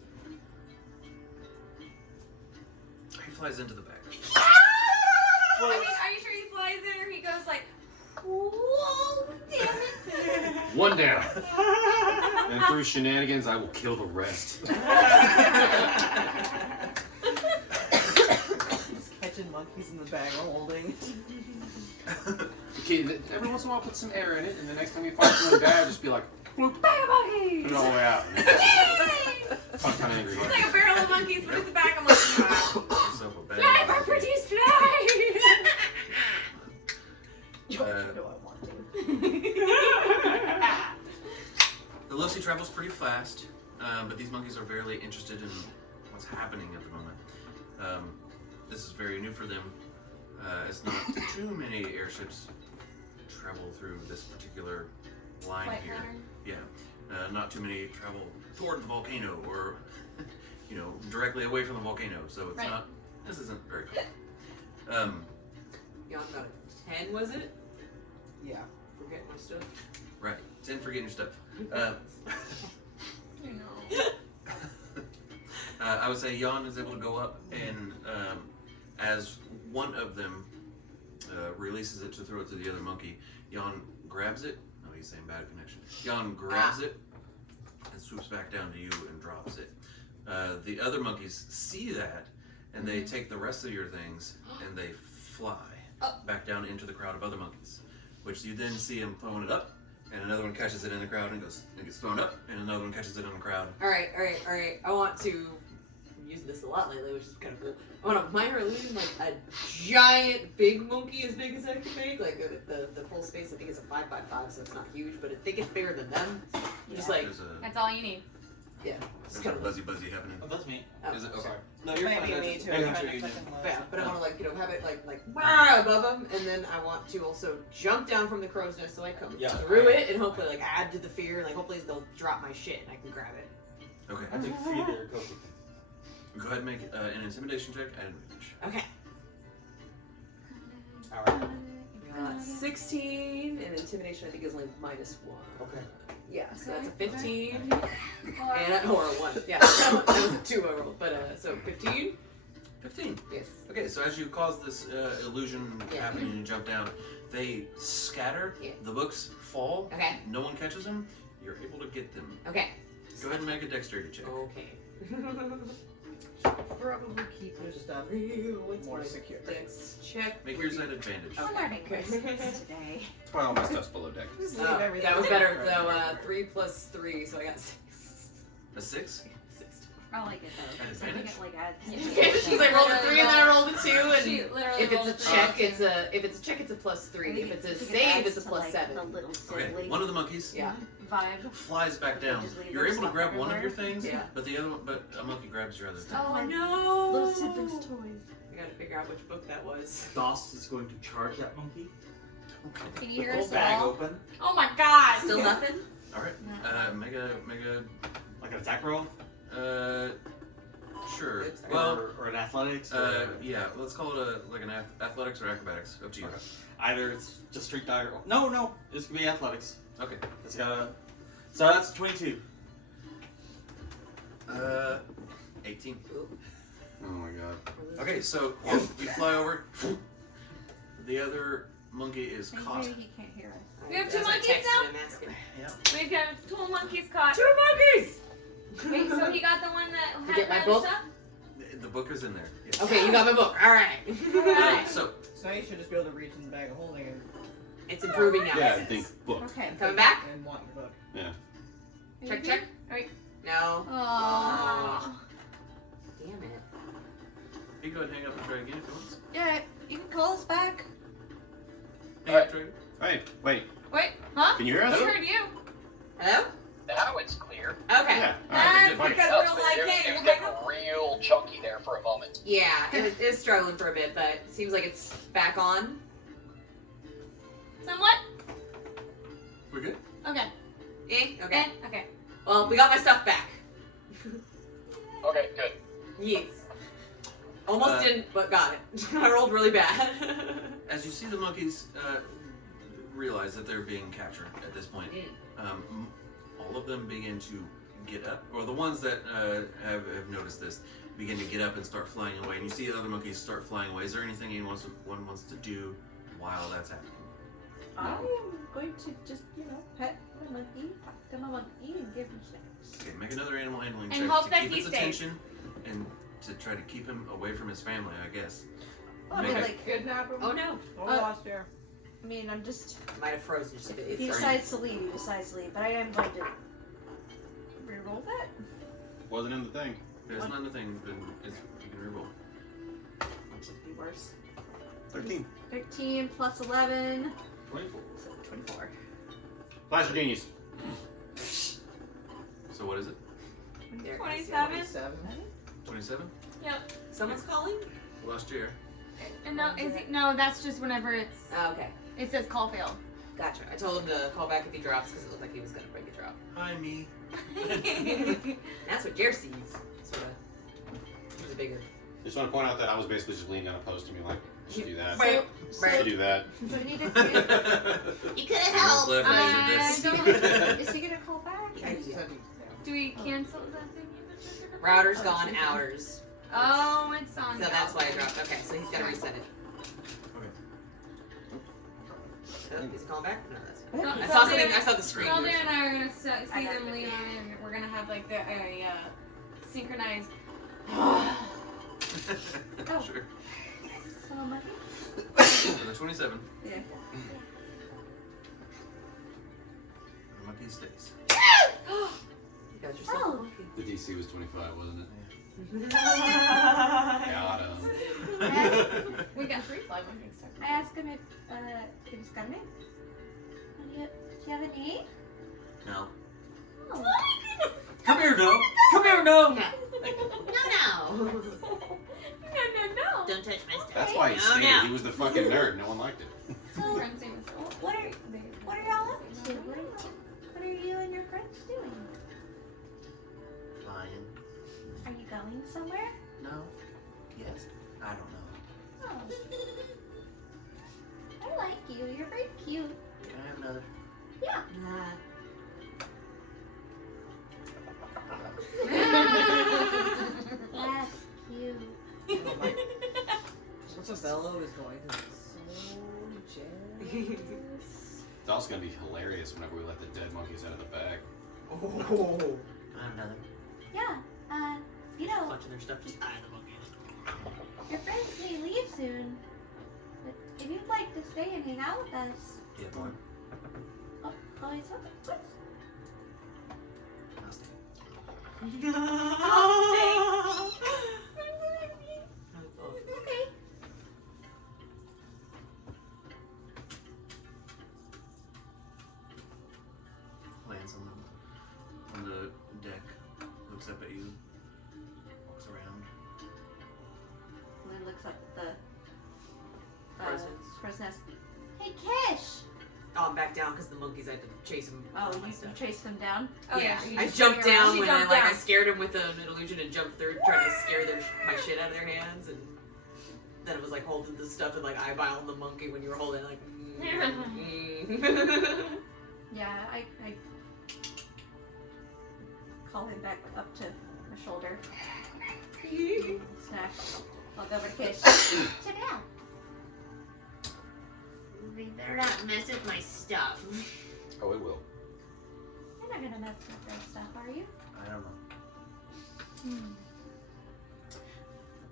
He flies into the bag. Are you sure he flies in or he goes like, whoa, damn it. 1 down. And through shenanigans, I will kill the rest. Just catching monkeys in the bag of holding. Okay, every once in a while, put some air in it, and the next time you find something bad, just be like, bloop, Bag of monkeys. put it all the way out. Yay! I'm kind of angry. It's like a barrel of monkeys, but it's a bag of monkeys. Yourself a bag. Fly, Properties, fly! The Lucy travels pretty fast, but these monkeys are very interested in what's happening at the moment. This is very new for them, as not too many airships travel through this particular line Flight here. pattern. Yeah, not too many travel toward the volcano or, directly away from the volcano. So it's Right. not. This isn't very cool. Beyond about a 10, was it? Yeah. Forget my stuff. Right, 10 for getting your stuff. You know. I would say Jan is able to go up, and as one of them releases it to throw it to the other monkey, Jan grabs it. Oh, he's saying bad connection. Jan grabs it and swoops back down to you and drops it. The other monkeys see that, and they take the rest of your things and they fly back down into the crowd of other monkeys, which you then see him throwing it up, and another one catches it in the crowd and gets thrown up, and another one catches it in the crowd. Alright. I want to. I'm using this a lot lately, which is kind of cool. I want a minor illusion, like a giant big monkey as big as I can make. Like the full space, I think is a 5x5, so it's not huge, but I think it's bigger than them. Just like, That's all you need. yeah. There's a buzzy happening. Oh, that's me. Oh, Is it? Okay. sorry. No, you're Maybe fine. me Just too. making I'm sure trying you to do. fucking Yeah, last. but I want to have it above them, and then I want to also jump down from the crow's nest so I come Yeah. through it and hopefully add to the fear, and hopefully they'll drop my shit and I can grab it. Okay. I think 3 there, go. Go ahead and make an intimidation check at advantage. Okay. Alright. 16 and intimidation I think is only -1. Okay. Yeah, so that's a 15 Or- and a 1. Yeah, that was a 2 I rolled, but so 15. 15. Yes. Okay, so as you cause this illusion happening and you jump down, they scatter. Yeah. The books fall. Okay. No one catches them. You're able to get them. Okay. Go ahead and make a dexterity check. Okay. Probably keep your stuff more secure. Dex check. Make yours at advantage. We're learning Okay. words today. Well, my stuff's below deck. Just leave Oh, everything. that was better. So 3 + 3, so I got 6. A 6? 6. I like it though. At 'Cause I think advantage? it like adds. She's like rolled a 3 and then I rolled a 2, She and literally if it's rolled a three. check, it's a plus 3. If it's a save, it's a plus 7. The little Okay, silly one of the monkeys Yeah. vibe. flies back down. Just leave You're their able to stuff grab one of your everywhere. things, Yeah. but a monkey grabs your other thing. Oh My no! Little siblings' toys. I gotta figure out which book that was. Das is going to charge that monkey. Can you The hear whole us bag all? open. Oh my god! Still nothing? All right. Make a. Like an attack roll? Sure. Well, Or an athletics? yeah. Let's call it an athletics or acrobatics. Up to you. Okay. Either it's just straight die roll. No. This could be athletics. Okay. It's got a. So that's 22. 18. Oh my god. Okay, so you fly over. The other monkey is caught. Maybe he can't hear us. We have two That's what I monkeys texted now? him asking. Yeah. We've got 2 monkeys caught. 2 monkeys! Wait, so he got the one that You had get my the book? stuff? The book is in there. Yes. Okay, you got my book. Alright. Alright. So So you should just be able to reach in the bag of holding and, It's improving now. Yeah, I think book. Okay. Coming back? and want your book. Yeah. Check, check. Wait. No. Oh. Damn it. you go ahead and hang up and try again if you want. Yeah, you can call us back. Hang up, try again. Hey, wait. Wait, huh? Can you hear us? I heard you. Hello? Now it's clear. Okay. Yeah. That's Alright, because No, we're like, it hey, was we're getting gonna go. real chunky there for a moment. Yeah, it was struggling for a bit, but it seems like it's back on. Somewhat? We're good. Okay. Okay. Okay. Well, we got my stuff back. Okay, good. Yes. Almost Uh, didn't, but got it. I rolled really bad. As you see the monkeys realize that they're being captured at this point, all of them begin to get up, or the ones that have noticed this begin to get up and start flying away. And you see the other monkeys start flying away. Is there anything anyone wants to do while that's happening? I'm going to just, pet my monkey, talk to my monkey, and give him snacks. Okay, make another animal handling And check hope to that keep he its stays. attention and to try to keep him away from his family, I guess. Oh, Make no, a- like, Kidnap him? Oh no. Oh, Uh, lost here. I mean, I'm just. Might have frozen just a bit. If he It's decides to leave, he decides to leave. But I am going to reroll that. Wasn't in the thing. If it's not the thing, then you can reroll. Which would be worse. 13. 13 plus 11. 24. So 24. Flash of genius. So what is it? There. 27? 27. 27? Yep. Someone's calling? Last year. And no, is it? No, that's just whenever it's. Oh, okay. It says call failed. Gotcha. I told him to call back if he drops because it looked like he was going to break a drop. Hi, me. That's what Jer sees. Sort of. He was bigger. Just want to point out that I was basically just leaning on a post and being like, you should do that. Right. You should do that. So we need to do. You could have helped. Clever I as don't- this. Is he gonna call back? Do we cancel that thing? Router's gone, outers. Oh, it's on. So that's why I dropped. Okay, so he's got to reset it. Okay. Oh, is he calling back? No, that's No, I so saw then- something. I saw the screen. Zelda and I are gonna see them lean on, and we're gonna have like the synchronized. Sure. So monkey? So the 27. Yeah. The monkey stays. You got yourself a monkey. The DC was 25, wasn't it? I Got him. We got 3 fly monkeys. asked him if he's got a name. Do you have a name? No. Oh. Come here, no. Come here, no. No. No. Don't touch my stuff. That's why he No, stayed. no. He was the fucking nerd. No one liked it. So, what are y'all up to? What are you and your friends doing? Flying. Are you going somewhere? No. Yes. I don't know. Oh. I like you. You're very cute. Can I have another? Yeah. That's cute. What's a fellow is going to be so jealous. It's also going to be hilarious whenever we let the dead monkeys out of the bag. Oh. Can I have another? Yeah. You know, Clutching their stuff, just eye the monkeys. your friends may leave soon, but if you'd like to stay and hang out with us, Yeah, boy. oh, it's what? I'll stay. I'll stay. on the deck, looks up at you, walks around. And then looks up at the crow's nest. Hey, Kish! Oh, I'm back down because the monkeys, I had to chase them. Oh, you chased them down? Oh, yeah, she I just jumped running around. down She when jumped I down. scared them with an illusion and jumped through, trying to scare my shit out of their hands, and then it was like holding the stuff and like eyeballing the monkey when you were holding it, like. Yeah, I call him back up to my shoulder. Snack. Walk over to Kish. Check it out. We better not mess with my stuff. Oh, it will. You're not gonna mess with their stuff, are you? I don't know. I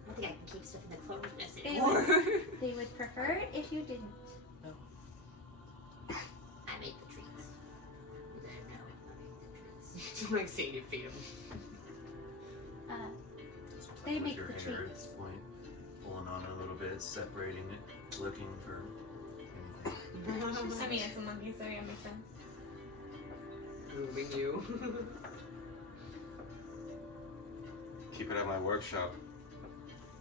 don't think I can keep stuff in the clover's nest They anymore. they would prefer it if you didn't. I make the treats. I make the treats. like seeing you feed them. Just They playing with make your the hair treats. at this point, pulling on it a little bit, separating it, looking for anything. I mean, it's a monkey, so yeah, makes sense. Moving you. Keep it at my workshop.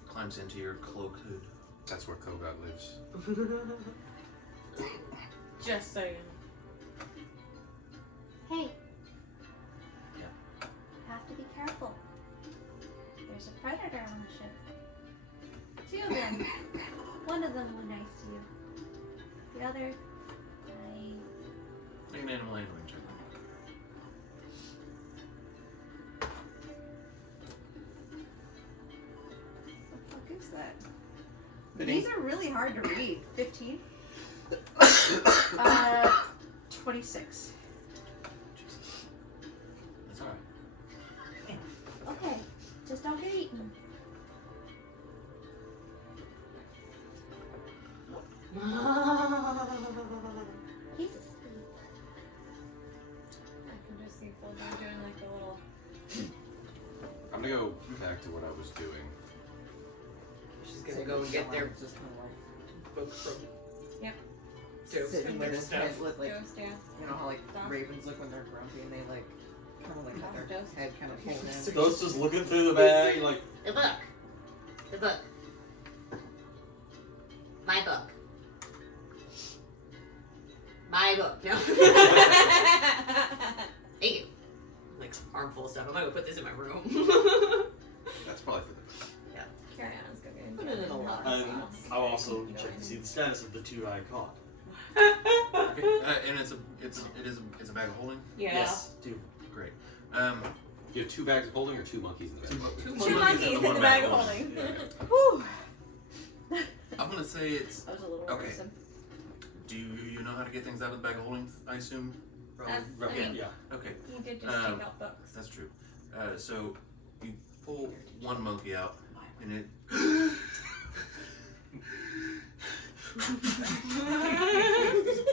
Climbs into your cloak hood. That's where Kogot lives. Just so you know. Hey. Yeah. Have to be careful. There's a predator on the ship. 2 of them. One of them was nice to you. The other, Make an animal handling check. What the fuck is that? These are really hard to read. 15? 26. That's alright. Okay, just don't get eaten. He's asleep. I can just see Folder doing like a little. I'm gonna go back to what I was doing. She's gonna go and get their just kind of like book from. Yep. sitting with his head with like, Ghost, yeah. you know how like Dust. ravens look when they're grumpy and they like kind of like have their Dust. head kind of pulled in. Ghost is looking through the bag, like, The book. The book. My book. My book. No. Thank you. Like armful of stuff. I'm gonna put this in my room. That's probably for the Carry on, it's good. Put it in a lot. and I'll also check to see the status of the 2 I caught. Okay. And it's a bag of holding. Yeah. Yes, 2. Great. You have 2 bags of holding or 2 monkeys in the bag? Two Two monkeys in the one bag of of holding. Whew. I'm gonna say it's. That was a little Okay. worrisome. Do you know how to get things out of the bag of holding? I assume. That's, I Roughly. mean, Yeah. Okay. he did just Um, take out books. That's true. So you pull one monkey out, and it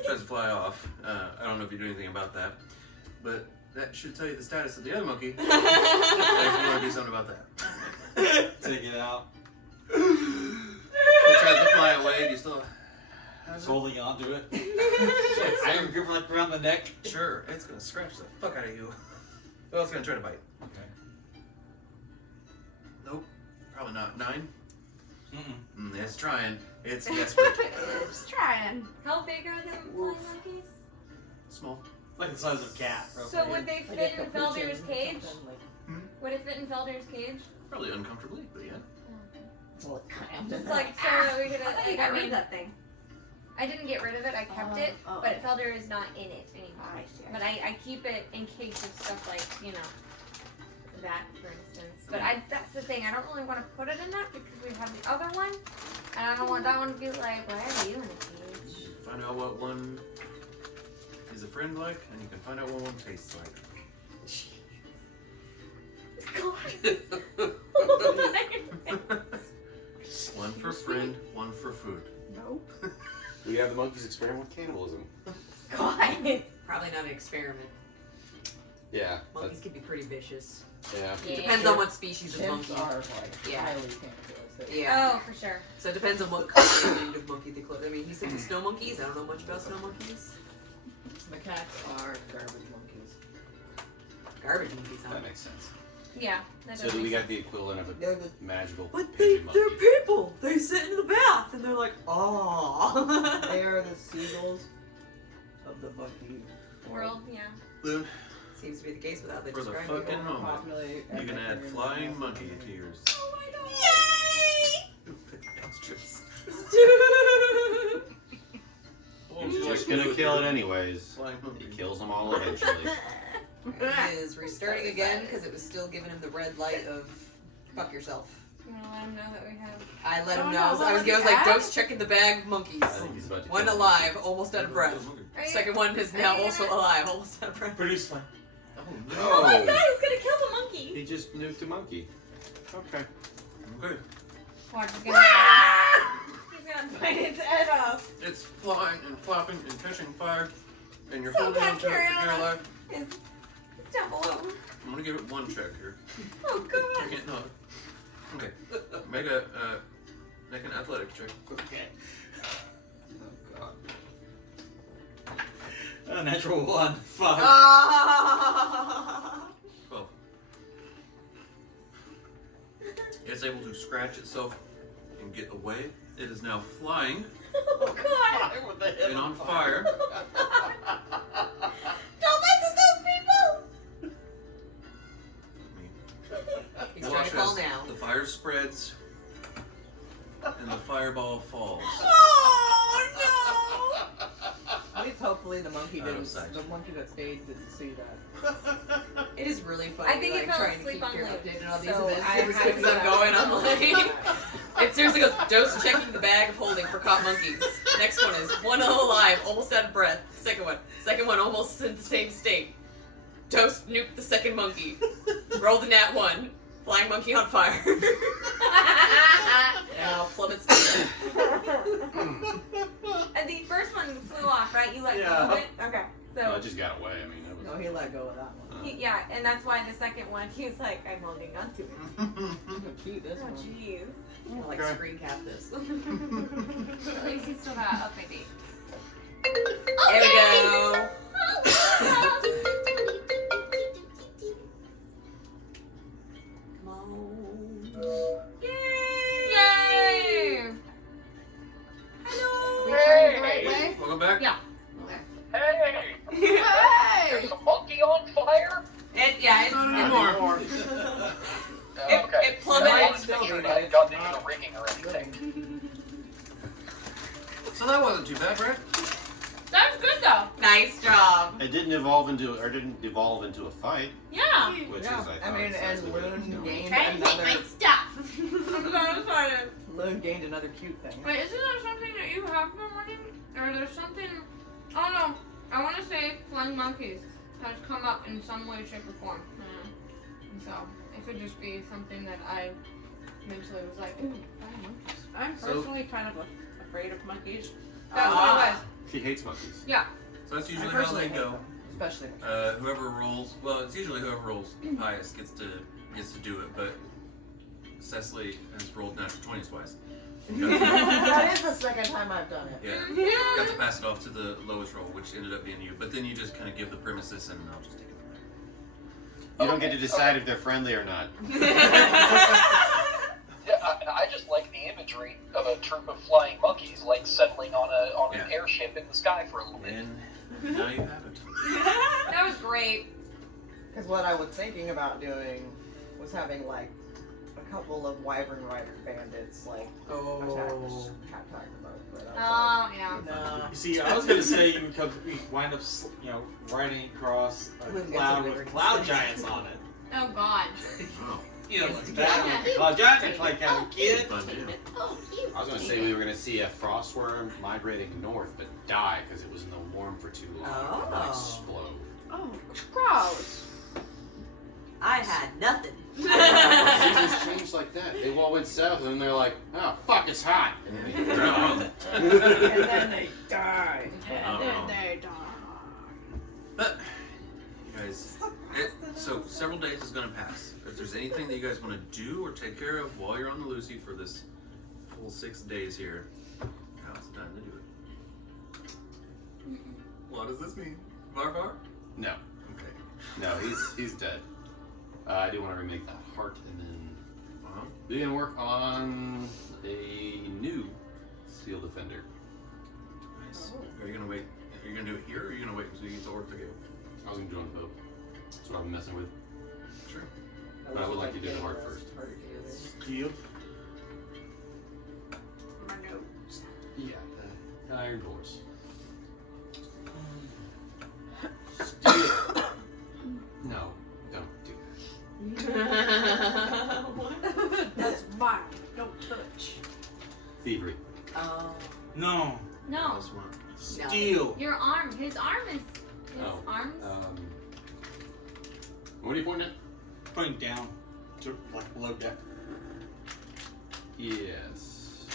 tries to fly off. I don't know if you do anything about that, but that should tell you the status of the other monkey. If you want to do something about that. Take it out. It tries to fly away. Do you still? It's holding on to it. Iron grip like around the neck. Sure, it's gonna scratch the fuck out of you. Oh, it's gonna try to bite. Okay. Nope, probably not. 9? Mm-mm. It's trying. It's desperate. It's trying. How big are the flying monkeys? Small. Like the size of a cat. So roughly. would they Like fit a in capuchin Felder's or cage? something, like, Would it fit in Felder's cage? Probably uncomfortably, but yeah. so it's cramped in Just there. like so that we could. I thought you Like, got I rid mean, of that thing. I didn't get rid of it. I kept it, Oh. but Felder is not in it anymore. I see. But I keep it in case of stuff like that, for instance. But that's the thing. I don't really want to put it in that because we have the other one, and I don't want that one to be like, why are you in a cage? Find out what one is a friend like, and you can find out what one tastes like. One for friend, one for food. Nope. We have the monkeys experiment with cannibalism. God. Probably not an experiment. Yeah. Monkeys can be pretty vicious. Yeah. Yeah. Depends on what species of Chimps monkey. are like Yeah. highly cancerous. Yeah. Oh, for sure. So it depends on what kind of monkey they close. I mean, he said the snow monkeys. I don't know much about snow monkeys. Macaques are garbage monkeys. Garbage monkeys, huh? That makes sense. Yeah. That So does do we make got the equivalent of a They're the- magical But pigeon monkey? they're people. They sit in the bath and they're like, oh. They are the seagulls of the monkey world, yeah. Loon, Seems to be the case without the for the describing. fucking moment, populate. you can add flying monkey to yours. Oh my god. Extras. He's just gonna kill it anyways. Flying He monkey. kills them all eventually. He is restarting again because it was still giving him the red light of fuck yourself. You wanna let him know that we have. I let him Oh, know. no, I was let me like, add? Dose checking the bag of monkeys. I think he's about to One kill him. alive, almost out of breath. Are you- Second one is are now you also gonna- alive, almost out of breath. Produce flame. Oh my god, he's gonna kill the monkey. He just nuked a monkey. Okay. Okay. Watch, he's gonna bite its head off. It's flying and flopping and catching fire, and you're So holding on to it for bacteria. dear life. It's down below. I'm gonna give it one check here. Oh god. I can't not. Okay. Make an athletics check. Okay. Oh god. A natural 1. 5. 12. It's able to scratch itself and get away. It is now flying Oh god. and on fire. Don't mess with those people. He's trying Watch to call as now. the fire spreads and the fireball falls. Oh At least hopefully the monkey Out of didn't. sight. The monkey that stayed didn't see that. It is really funny. I think like, it fell trying to asleep keep on your Luke, updated on these so events I as had quick as to I'm going. I'm like, it seriously goes. Dose checking the bag of holding for caught monkeys. Next one is one alive, almost out of breath. Second one almost in the same state. Dose nuked the second monkey. Rolled a nat 1. Flying monkey on fire. Now plummets to death. And the first one flew off, right? You let go Yeah. of it? Okay. No, So, it just got away. I mean, it was. No, he let go of that one. yeah, and that's why the second one, he was like, I'm holding on to it. Look cute this Oh, one. jeez. I'll, like Okay. screen cap this. At least he's still got up, maybe. There we go. Come on. Yay! Are we turning the right way? Welcome back. Yeah. Hey! Hey! There's a monkey on fire? It Anymore. Okay. it plummeted. I wanted to make sure it hadn't gotten into the rigging or anything. So that wasn't too bad, right? That's good though. Nice job. It didn't devolve into a fight, Yeah. which Yeah, is I I thought mean, exactly and what it was Loon doing. gained Try to take my another. stuff. I'm so excited. Loon gained another cute thing. Wait, isn't there something that you have been wanting? Or there's something. Oh no. I want to say flying monkeys has come up in some way, shape, or form. And so it could just be something that I mentally was like, ooh, flying monkeys. I'm So- personally kind of afraid of monkeys. That's what it was. She hates monkeys. So that's usually I how personally they hate go. them, especially. Whoever rolls, well, it's usually whoever rolls highest gets to do it. But Cecily has rolled natural 20s twice. That is the second time I've done it. Yeah, got to pass it off to the lowest roll, which ended up being you. But then you just kind of give the premises, and I'll just take it from there. You don't get to decide if they're friendly or not. Yeah, I just like the imagery of a troop of flying monkeys like settling on an Yeah. airship in the sky for a little bit. And now you have it. That was great. Because what I was thinking about doing was having like a couple of wyvern rider bandits like attack the boat. But I was Oh yeah. like, no. You see, I was gonna say you could wind up, riding across a Loon gets cloud a with bigger cloud distance. giants on it. Oh god. Oh, You know, like that. Like cloud giants, like have a kid. fun, yeah. Oh, cute. I was gonna say we were gonna see a frostworm migrating north, but die because it was in the warm for too long. It would Oh. explode. Oh, gross. I had nothing. Seasons changed like that. They all went south, and then they're like, "Oh fuck, it's hot," and then they drown. And then they died. And then they die. But you guys, so several days is gonna pass. If there's anything that you guys want to do or take care of while you're on the Lucy for this full 6 days here, now's the time to do it. What does this mean? Var? No. Okay. No, he's dead. I do want to remake that heart and then we're gonna work on a new Steel Defender. Nice. Are you gonna wait? Are you gonna do it here, or are you gonna wait until you get to work to go? I was gonna do it on the boat. That's what I've been messing with. Sure. But I would like to do the heart first. Steel. My notes. Yeah, the iron doors. Steel. No, don't do That's mine. Don't touch. thievery. Oh. No. No. This one. Steel. Your arm. His arm is. His Oh. arms. What are you pointing at? Pointing down to like below deck. Yes.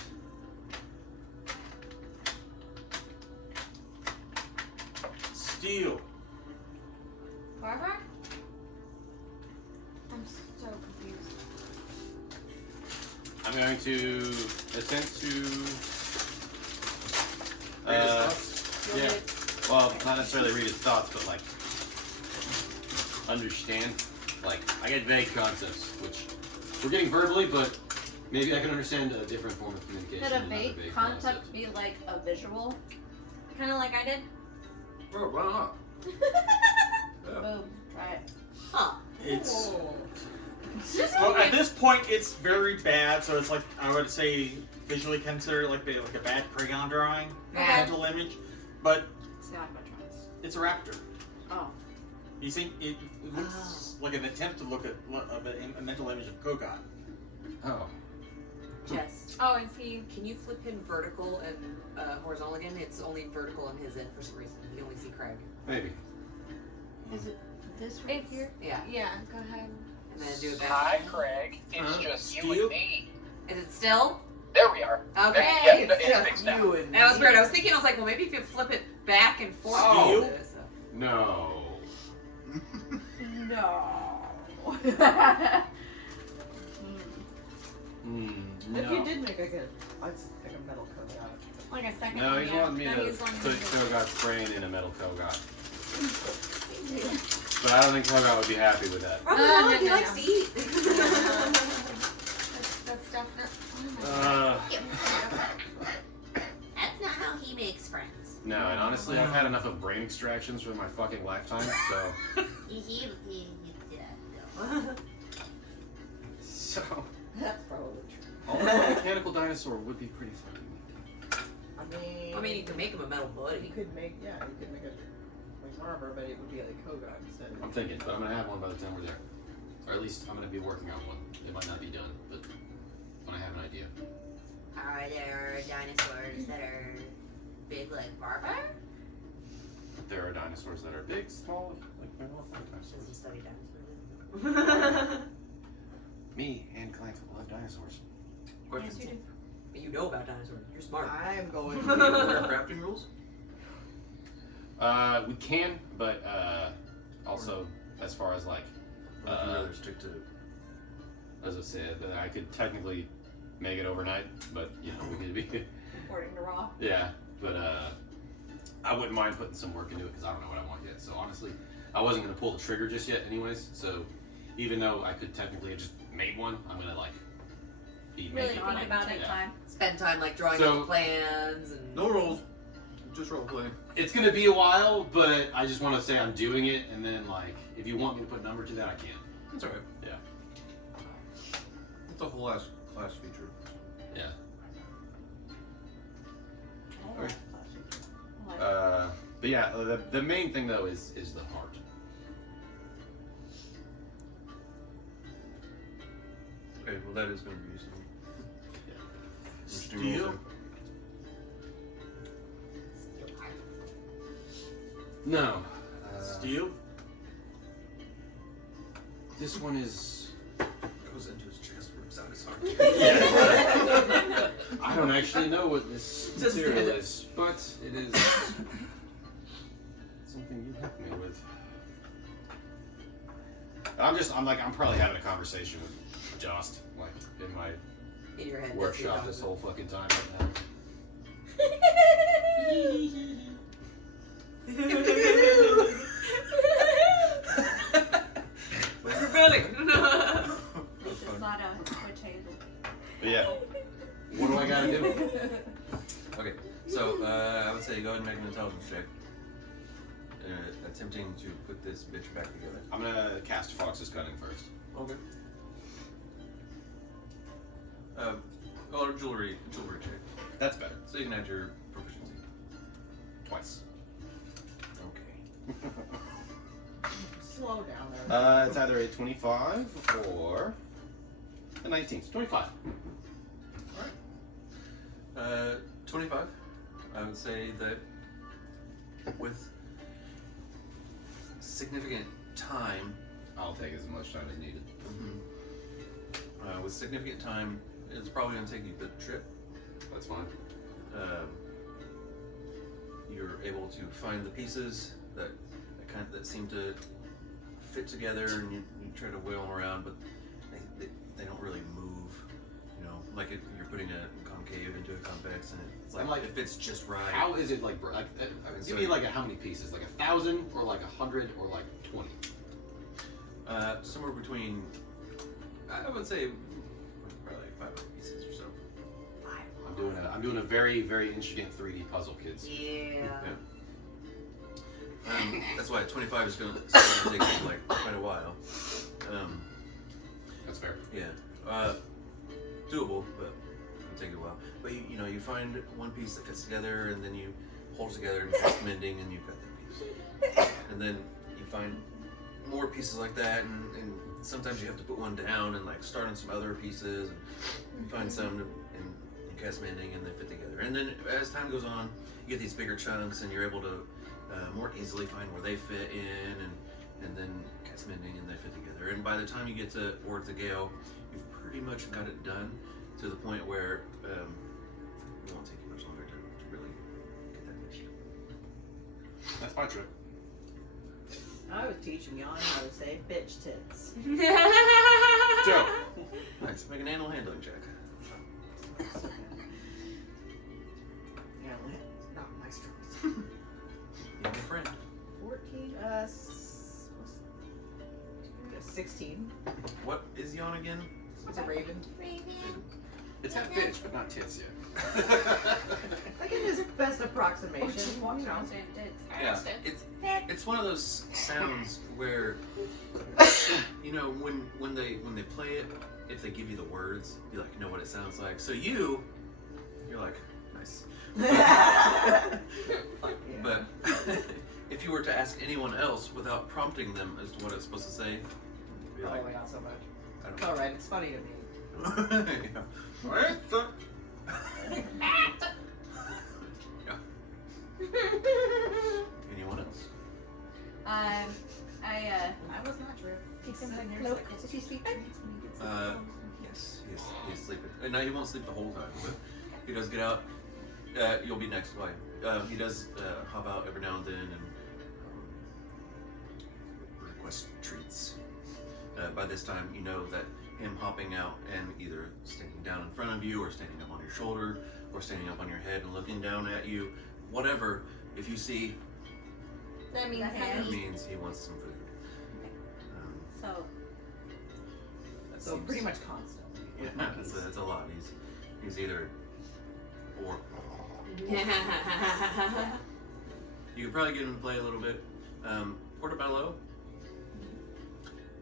Steel. Barbara? I'm so confused. I'm going to attempt to. Read his thoughts? Yeah. Well, not necessarily read his thoughts, but like understand. Like I get vague concepts, which we're getting verbally, but maybe I can understand a different form of communication. Could a than another vague concept be like a visual? Kind of like I did. Oh, why not? Boom. Try it. Huh. It's. Just Well, at this point, it's very bad. So it's like I would say visually consider it like a bad crayon drawing, mental image, but It's not much choice. it's a raptor. Oh. You think it looks like an attempt to look at a mental image of Kogot. Oh. Jess. Oh, is he? Can you flip him vertical and horizontal again? It's only vertical on his end for some reason. You only see Craig. Maybe. Is it this right It's here? Yeah. Yeah. Go ahead. And then do it Hi, back. Craig. It's just you Steel? and me. Is it still? There we are. Okay. Yeah, it's fixed now. That was weird. I was thinking, I was like, well, maybe if you flip it back and forth. Steel? like this, No. No. If No. you did make I'd stick a metal coat out. Like a second. No, one, he's yeah. wanting me No, to he's wanting put me to- Kogot's brain in a metal Kogot. But I don't think Kogot would be happy with that. Oh, no, he no, likes no. to eat. That's definitely. Oh That's not how he makes friends. No, and honestly, I've had enough of brain extractions for my fucking lifetime, so. He did that. So. That's probably true. Although a mechanical dinosaur would be pretty fucking neat. I mean, you can make him a metal you buddy. could make you could make a barber, but it would be like Koga instead of. I'm thinking, but I'm gonna have one by the time we're there. Or at least I'm gonna be working on one. It might not be done, but when I have an idea. Are there dinosaurs that are big like Barbara? But there are dinosaurs that are big, small, like my little Does he dinosaurs. study dinosaurs? Me and Clank love dinosaurs. Yes, you do. But you know about dinosaurs. You're smart. I'm going Are there crafting rules? We can, but also as far as like, Or would you rather stick to? as I said, I could technically make it overnight, but you know we could be. According to Raw. Yeah, but I wouldn't mind putting some work into it because I don't know what I want yet. So honestly, I wasn't gonna pull the trigger just yet, anyways. So even though I could technically have just made one, I'm gonna like be Really making think one. about it. Yeah. Time. Spend time like drawing So- out the plans and. No rolls. Just role play. It's gonna be a while, but I just want to say I'm doing it, and then like if you want me to put a number to that, I can. That's alright. Yeah. It's a whole ass class feature. Yeah. I Okay. like it. But yeah, the main thing though is the heart. Okay, well that is going to be useful. Steel. No. Steel. This one is. Goes into his chest, rips out his heart. I don't actually know what this Just material did it. is, but it is something you helped me with. I'm probably having a conversation with Jost, like in my In your head. workshop this whole fucking time right now. early. This is not a witch hazel. But yeah. What do I gotta do? Okay, so I would say go ahead and make an intelligence check. Attempting to put this bitch back together. I'm gonna cast Fox's Cunning first. Okay. Or jewelry check. That's better. So you can add your proficiency. Twice. Okay. Slow down there. It's either a 25 or a 19. So 25. 25. I would say that with significant time, I'll take as much time as needed. with significant time, it's probably going to take you the trip. That's fine. You're able to find the pieces that seem to fit together, and you try to wheel them around, but they don't really move. You know, like you're putting a concave into a convex, and it's like it fits just right. How is it like? Give me like how many pieces? Like 1,000 or like 100 or like 20? Somewhere between, I would say, probably like 500 pieces or so. I'm doing a very, very intricate 3D puzzle, kids. Yeah. That's why 25 is going to take like quite a while. That's fair. Yeah. Doable, but it'll take a while. But you find one piece that fits together, and then you hold it together and cast mending, and you've got that piece. And then you find more pieces like that, and sometimes you have to put one down and like start on some other pieces, and you find some and you cast mending, and they fit together. And then as time goes on, you get these bigger chunks, and you're able to more easily find where they fit in, and then cast mending, and they fit together. And by the time you get towards the Gale, you've pretty much got it done to the point where it won't take you much longer to really get that much. That's my trick. I was teaching y'all how to say bitch tits. Joe. Nice. Make an animal handling check. Yeah, not my strength. You have a friend. 14, 16. What is Yon again? It's a raven. It's had bitch, but not tits yet. I get his best approximation. Just walks around saying tits. Yeah, it's one of those sounds where when they play it, if they give you the words, you like know what it sounds like. So you're like, nice. But if you were to ask anyone else without prompting them as to what it's supposed to say, you'd be like, Probably not so much. I don't It's know. alright, it's funny to me. Yeah. Anyone else? I was not true. keep him Sitting there, cloak. it's like, Does he sleep? Yes, he's sleeping. And now he won't sleep the whole time, but he does get out. You'll be next. Why? He does hop out every now and then and request treats. By this time, you know that him hopping out and either standing down in front of you, or standing up on your shoulder, or standing up on your head and looking down at you, whatever. If you see, That means that means he wants some food. So That So seems- pretty much constant. Yeah, that's a lot. He's either or. You could probably get him to play a little bit. Portobello,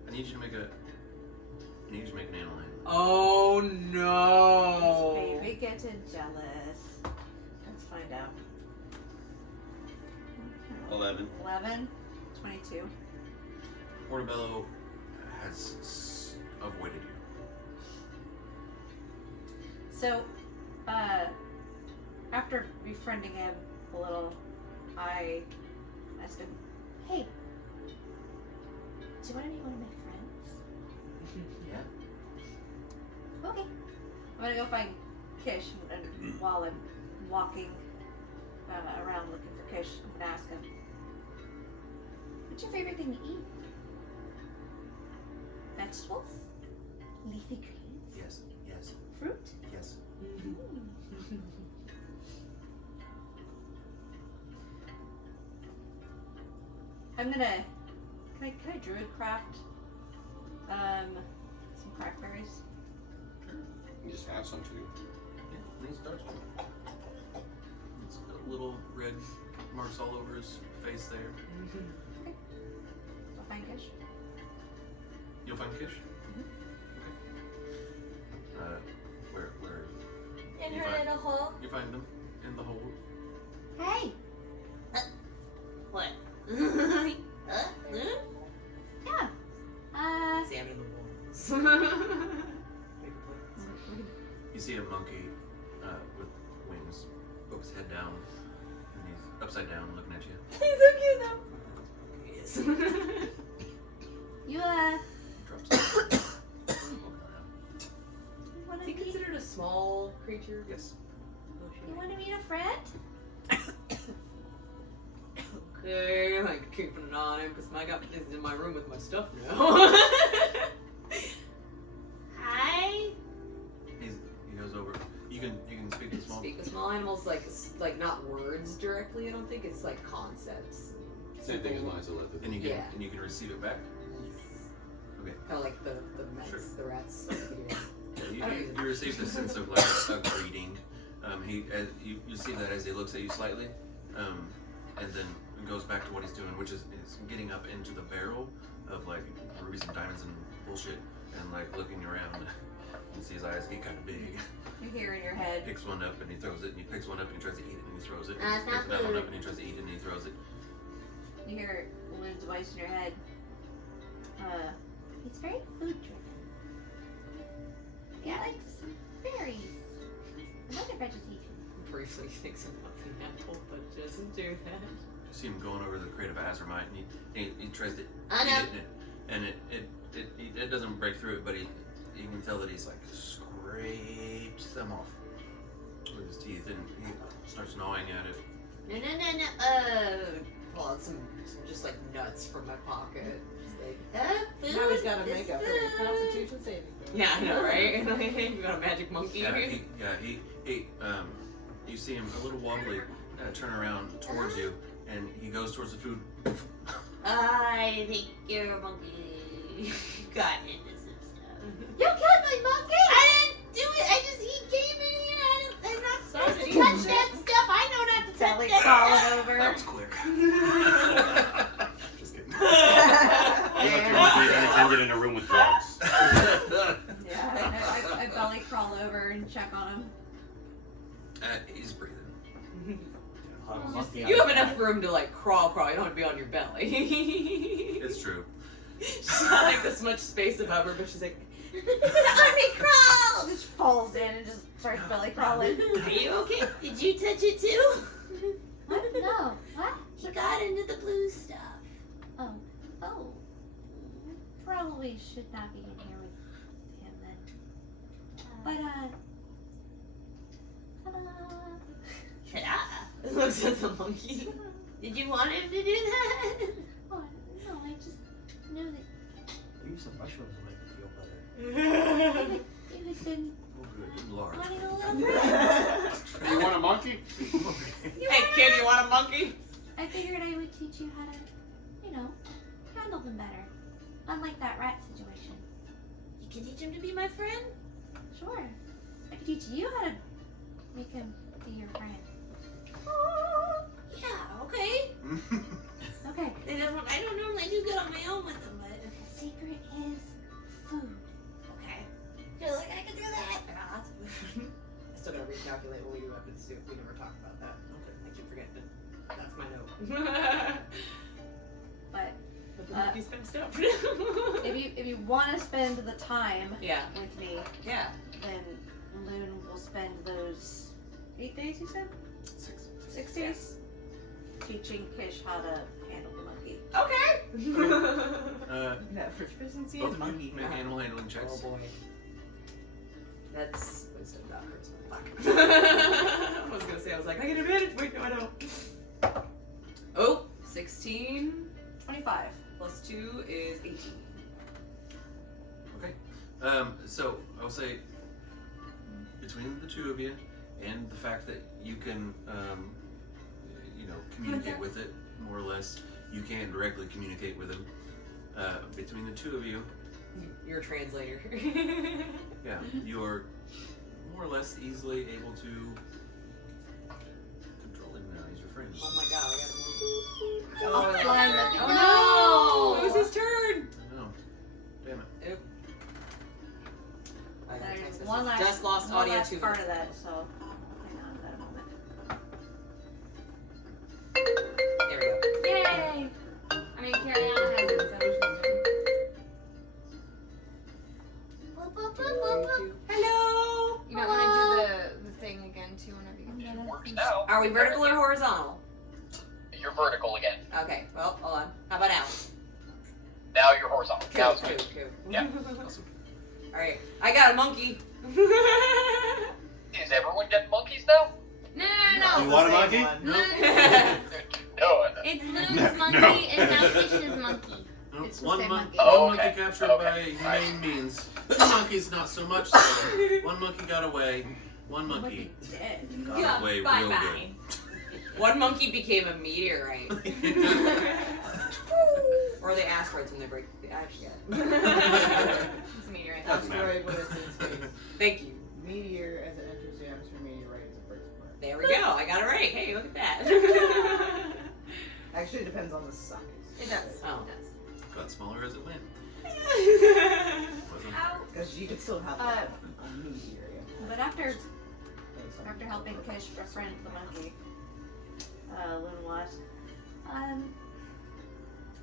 I need you to make an animal handling. Oh no! baby getting jealous. Let's find out. 11. 11, 22. Portobello has avoided you. So, after befriending him a little, I asked him, "Hey, do you want to meet one of my friends?" Yeah. Okay. I'm gonna go find Kish, and while I'm walking around looking for Kish, I'm gonna ask him, "What's your favorite thing to eat? Vegetables? Leafy greens? Yes. Yes. Fruit?" Yes. I'm gonna. Can I druid craft Some crackberries. You just have some too. Yeah, he starts to. It's got little red marks all over his face there. I'll find Kish. You'll find Kish? Mm-hmm. Okay. Where are you? In You her find- little hole. You find them in the hole. Hey! What? Loon? Yeah. Salmon in the walls. You see a monkey with wings, poke his head down, and he's upside down looking at you. He's so cute though. You, Drops down. wanna Is he meet, considered a small creature? Yes. Oh, shit. you wanna meet a friend? Okay, like keeping an eye on him because I got this in my room with my stuff now. Hi. He goes over. You can speak to small. Speak of small animals, like not words directly. I don't think it's like concepts. Same thing as mine, so let the And you can Yeah. and you can receive it back. Okay. Kind of like the mice, Sure. the rats. Yeah, you receive the sense of like a greeting. You see that as he looks at you slightly, and then goes back to what he's doing, which is getting up into the barrel of like rubies and diamonds and bullshit, and like looking around. You see his eyes get kind of big. You hear in your head. Picks one up and he throws it, and he picks one up and he tries to eat it and he throws it. It's Picks not that one food. up and he tries to eat it and he throws it. You hear Loon's voice in your head. It's very food driven. He likes berries and other vegetation. Briefly thinks about the apple, but doesn't do that. You see him going over the crate of azurite and he tries to I eat know. it, and it doesn't break through it, but you can tell that he's like scraped some off with his teeth, and he starts gnawing at it. No. Pull out some just like nuts from my pocket. Just like, Food. Now he's got to is make a food. Constitution saving throw. yeah, I know, right? You got a magic monkey. You see him a little wobbly turn around towards you, and he goes towards the food. I think you're a monkey. Got into some stuff. You killed my monkey! I didn't do it. He came in here. I'm not supposed to touch that stuff. I know not to touch Belly that crawling stuff. over. That was quick. Just kidding. You left your monkey unattended in a room with drugs. Yeah, I belly crawl over and check on him. He's breathing. You have enough room to like crawl. You don't have to be on your belly. It's true. She's not like this much space above her, but she's like, Army crawl. Just falls in and just starts belly crawling. Are you okay? Did you touch it too? What? No. What? He got into the blue stuff. Oh. Probably should not be in here with him then. But, Ta-da. looks at the monkey. Did you want him to do that? oh, no, I just knew that Maybe some mushrooms will make it feel better. you had been Oh, good. Large. wanting a little bit. You want a monkey? Hey kid, you want a monkey? I figured I would teach you how to, handle them better. Unlike that rat situation. You can teach him to be my friend? Sure. I could teach you how to make him be your friend. Yeah, okay. Okay. I don't normally do good on my own with them, but The secret is food. okay. You're like, I can do that. I still gotta recalculate what we do after the soup. We never talked about that. Okay. I keep forgetting it. That's my note. But But the monkey's messed up. if you want to spend the time Yeah. with me, Yeah. then Loon will spend those 8 days. You said 6. 6 days teaching Kish how to handle the monkey. Okay. Yeah, for proficiency Both in of you monkey. make animal handling Oh checks. boy. That's wisdom, not charisma. Fuck. I was gonna say, I was like, I get advantage. Wait, no, I don't. Oh, 16 25. plus 2 is 18. Okay. So I'll say between the two of you, and the fact that you can, communicate with it more or less, you can directly communicate with him. Between the two of you, You're a translator. Yeah, you are more or less easily able to control him now. He's your friend. Oh my god, I gotta move. Oh, no! It was his turn! Oh, damn it. Oop. I got a There's text one message. last, Just lost one audio last 2 part of minutes that, ago. so hang on that a moment. There we go. Yay! I mean, Carriana has it, so she's doing. Boop, boop, boop, boop, boop. Hello! You might want to do the thing again too whenever you get It works now. Are we vertical or horizontal? You're vertical again. Okay, well, hold on. How about now? Now you're horizontal. Now Cool, it's good. cool. Yeah. Awesome. Alright, I got a monkey. Is everyone getting monkeys now? No, You want a monkey? no. No. It's Loon's No, monkey no. and now Fish's monkey. No, It's the one same monkey. one Oh, monkey okay. captured Okay. by humane means. Two monkeys, not so much so. One monkey got away. One monkey Dead. got away real Bye-bye. One monkey became a meteorite. Or the asteroids when they break. I forget. It's a meteorite. Asteroid when it's in space. Thank you. Meteor as it enters the atmosphere, meteorite as it breaks apart. There we go. I got it right. Hey, look at that. Actually, it depends on the size. It does. Oh. It does. Got smaller as it went. Wasn't Ow. Because you could still have Uh, a meteor. But after And some- helping Kish befriend the monkey, Luna was, are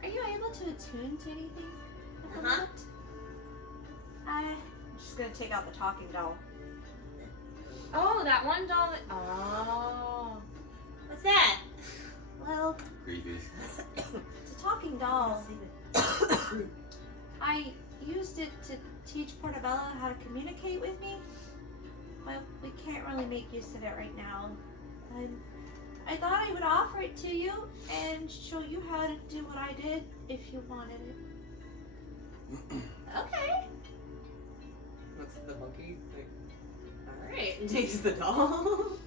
you able to attune to anything at the moment? I'm just gonna take out the talking doll. Oh, that one doll that. Oh. What's that? Well, Creepy. it's a talking doll. I used it to teach Portobello how to communicate with me, but we can't really make use of it right now. I thought I would offer it to you and show you how to do what I did if you wanted it. Okay. What's the monkey? Alright. Takes the doll.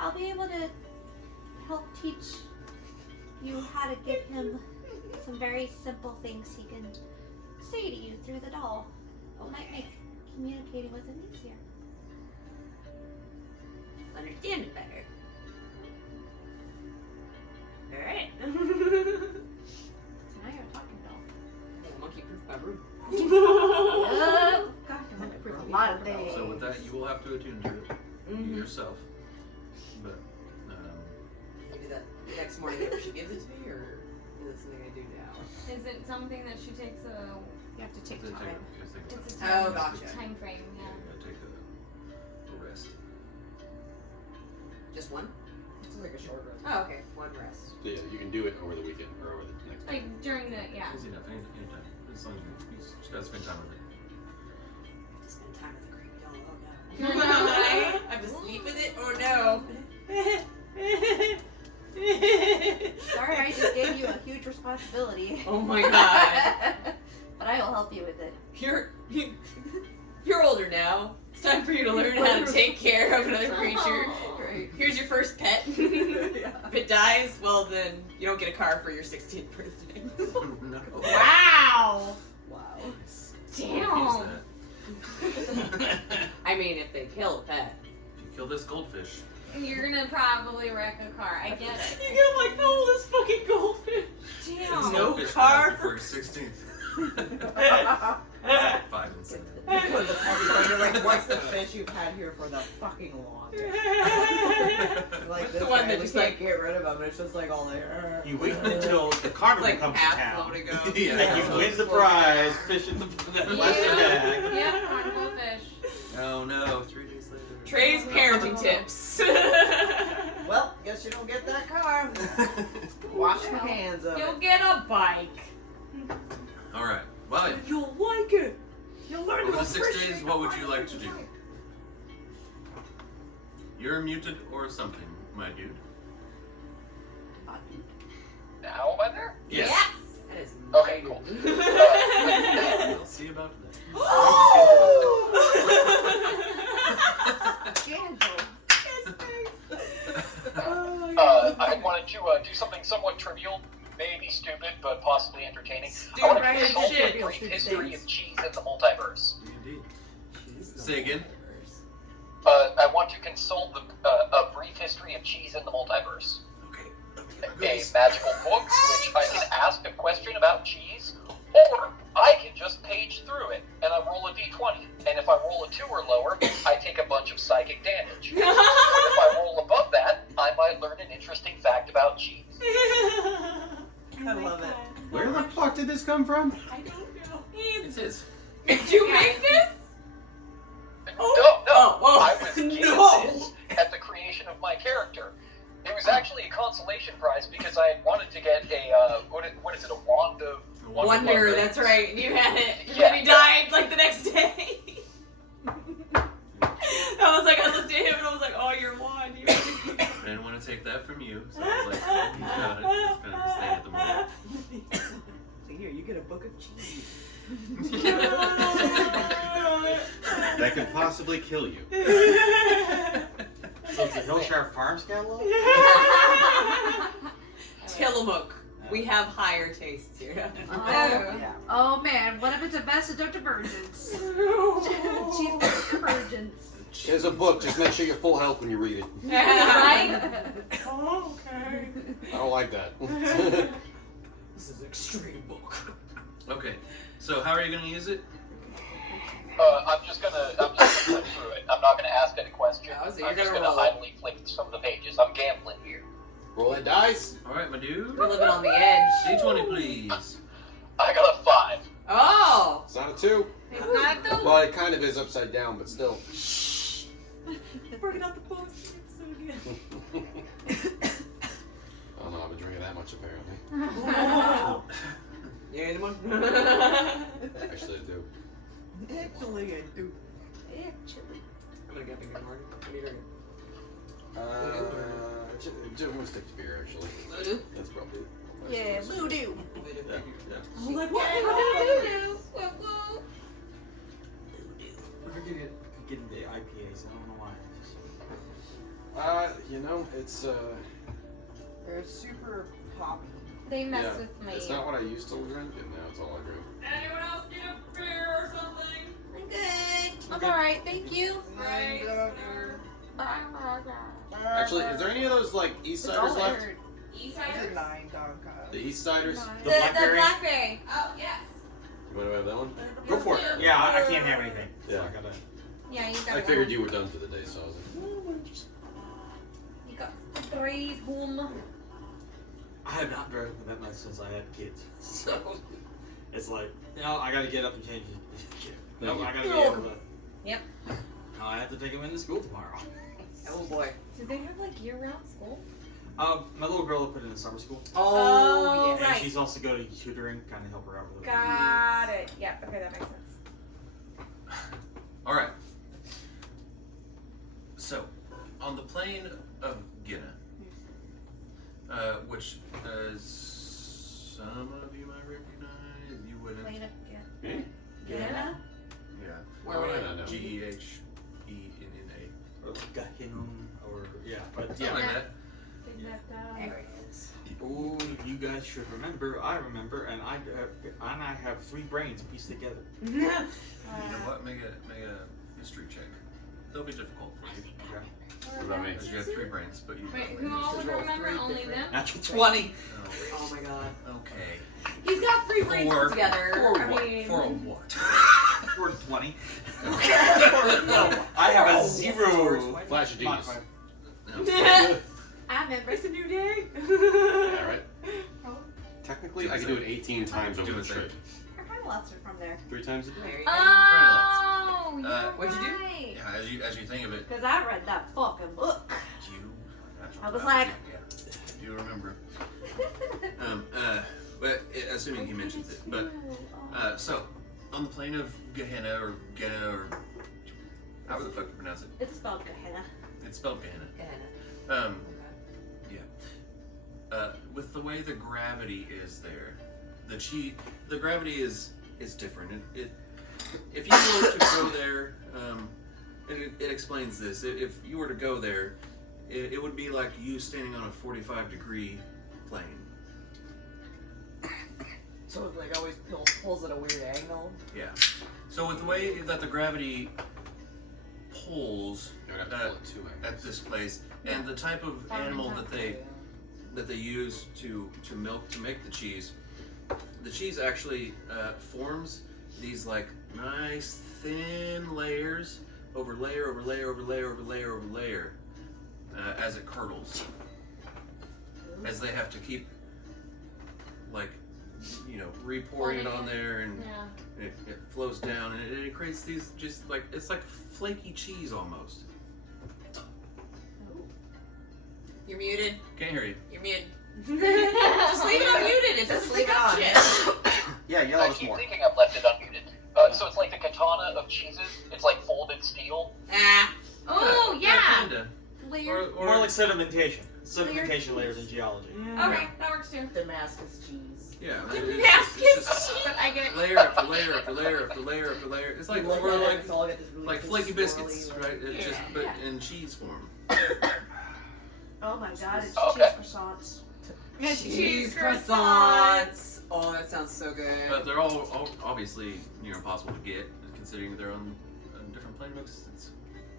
I'll be able to help teach you how to give him some very simple things he can say to you through the doll. It might make communicating with him easier. Understand it better. Alright. So now you're a talking doll. Monkey proof my room. God, you're monkey proof a lot of things. So with that, you will have to attune to it Mm-hmm. yourself. But I do that next morning after she gives it to me, or is it something I do now? Is it something that she takes a? You have to take it's a time. It's a Oh, time, gotcha. time frame. Yeah, Yeah. you gotta take a rest. Just one? It's like a short rest. Oh, okay. One rest. So yeah, you can do it over the weekend or over the next day. Like during the Easy enough, anytime. As long as you just gotta spend time with it. To spend time with the creepy doll. Oh no. I know, right? I have to sleep with it or no? Sorry, I just gave you a huge responsibility. Oh my god. But I will help you with it. You're older now. It's time for you to learn how to take care of another creature. Great. Here's your first pet. If it dies, well then you don't get a car for your 16th birthday. No. Wow. Wow. Damn. I mean, if they kill a pet. If you kill this goldfish, You're gonna probably wreck a car. I get it. You get like the oldest fucking goldfish. Damn. this No goldfish car dies before your 16th. 5 and 6. Before the party, you're like, what's the fish you've had here for the fucking longest? Like What's this the one guy, that we just, can't like- get rid of him. It's just like all there. You wait until the It's carnival like comes to half town. float ago. Yeah. And you win the prize, fish in the that plastic bag. Yep, carnival fish. Oh no, 3 days later. Trey's parenting tips. Well, guess you don't get that car. Wash my hands of You'll it. get a bike. Alright, well, You'll like it. You'll learn over to the 6 days, what would you like to do? You're muted or something, my dude. Now am I there? Yes. That is Okay, cool. We'll see about that. I wanted to do something somewhat trivial, maybe stupid, but possibly entertaining. I Stupid want to be a shit. soldier for brief history of cheese in the multiverse. Indeed. Say again. I want to consult a brief history of cheese in the multiverse. Okay. A magical book which I can ask a question about cheese, or I can just page through it and I roll a d20. And if I roll a 2 or lower, I take a bunch of psychic damage. But if I roll above that, I might learn an interesting fact about cheese. I love it. Where the fuck did this come from? I don't know. It's his. Did you make this? No, Oh, I was geniuses at the creation of my character. It was actually a consolation prize because I had wanted to get a, what is it, a wand of... Wonder, that's right. You had it. And Yeah. then he died like the next day. I was like, I looked at him and I was like, oh, you're one. I didn't want to take that from you, so I was like, he's got it. It's kind of his thing at the moment. So here, you get a book of cheese. That could possibly kill you. So it's a Hillshire Farms catalog? Tillamook. We have higher tastes here. Yeah. Oh man, what if it's a mess of Dr. Virgins? Cheese Dr. Virgins. There's a book. Just make sure you're full health when you read it. Right? Oh, okay. I don't like that. This is extreme book. Okay. So how are you going to use it? I'm just gonna flip through it. I'm not gonna ask any questions. Oh, so you're I'm just gonna gonna roll it. idly flick some of the pages. I'm gambling here. Roll that dice. All right, my dude. We're living on the edge. D20, please. I got a 5. Oh! It's not a 2. It's not the Well, it kind of is upside down, but still. Working out the post. So good. I don't know. I've been drinking that much apparently. You ain't one? Actually, I do. Actually, I do. Actually. I'm gonna get me good morning. What are you drinking? I'm gonna stick to beer actually. That's probably. Yeah, voodoo. Yeah. I'm like, what? We're getting the IPAs. I don't know why. You know, it's They're super poppy. They mess yeah, with me. it's not what I used to drink, and now it's all I drink. Anyone else need a beer or something? I'm good. I'm alright, thank you. Right. Actually, is there any of those like East Siders left? East Those are Siders? 9 dog cups. The East Siders? The Blackberry? Blackberry. Oh, yes. You want to have that one? Go for it. Yeah, I can't have anything. So Yeah. I gotta. Yeah, you got I figured you were done for the day, so I was like, You got 3 boom. I have not drunk that much since I had kids. So it's like, you know, I gotta get up and change it. No, I gotta get able to. Yep. No, I have to take him into school tomorrow. Oh boy. Do they have like year-round school? My little girl will put in summer school. Oh, And right. she's also going to tutoring, kind of help her out with it. Got it. Yep. Okay, that makes sense. All right. So, on the plane of Gina, which some of you might recognize, you wouldn't. Plane of Me? Gina? Yeah. Where would I know? Gehenna. Gehinnom, or yeah, but Something yeah. like that. There it is. Oh, you guys should remember. I remember, and I have 3 brains pieced together. You know what? Make a history check. They'll be difficult for you. Okay. what about me? Because you have 3 brains, but you Wait, have who all would remember? Only them? Natural 20. Oh my god. Okay. He's got 3 brains For- together. For I what? mean, For a what? For 20. Okay. I have a 0. Flash of genius. modifier. No. I remember. it's a new day. Yeah, right. Technically, I could do it 18 times over Do the it, say. trip. Our final lots are from there. 3 times a day. There you go. Oh, you're What'd you do? right. Yeah, as you think of it, Because I read that fucking book. you. I was like- Yeah, you remember. But assuming he mentions it, but so on the plane of Gehenna or Gehenna or however the fuck you pronounce it, It's spelled Gehenna. it's spelled Gehenna. Gehenna. Yeah. With the way the gravity is there, the gravity is different. If you were to go there, it explains this. If you were to go there, it would be like you standing on a 45-degree plane. So it like always pulls at a weird angle. Yeah. So with the way that the gravity pulls You would have to pull it 2 angles. at this place, and the type of animal that they use to make the cheese actually forms these like nice thin layers over layer over layer over layer over layer over layer as it curdles. As they have to keep like re-pouring it on there, and it flows down, and it creates these just like it's like flaky cheese almost. You're muted. Can't hear you. You're muted. Just leave it unmuted. It doesn't leave it on. Yeah, yell I at us keep more. thinking I've left it unmuted. So it's like the katana of cheeses. It's like folded steel. Ah. Oh yeah. Kinda. Layer. Or More like sedimentation. Sedimentation layers in geology. Okay, that works too. Damascus cheese. Yeah. Damascus cheese. I get. Layer after layer after layer after layer after layer. It's like Look we're at it, like it's all got this really like good flaky swirly, biscuits, like- right? It just but in cheese form. Oh my god, it's Okay. cheese croissants. Cheese croissants. Oh, that sounds so good. But they're all obviously impossible to get, considering they're on different plane of existence.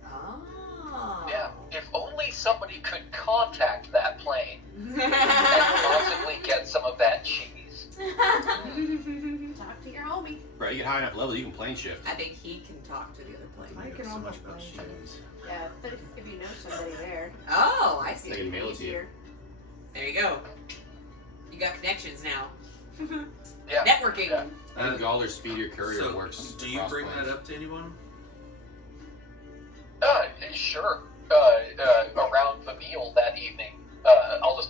Oh. Yeah. If only somebody could contact that plane and possibly get some of that cheese. Talk to your homie. Right, you get high enough level, you can plane shift. I think he can talk to the other plane. I can so almost much about plane cheese. Yeah, but if you know somebody there, Oh, I see. They can mail it to you. easier. There you go. You got connections now. Yeah. Networking. Yeah. I think Galler's speedier courier So, works. do you across bring planes. that up to anyone? Sure. Around the meal that evening, I'll just.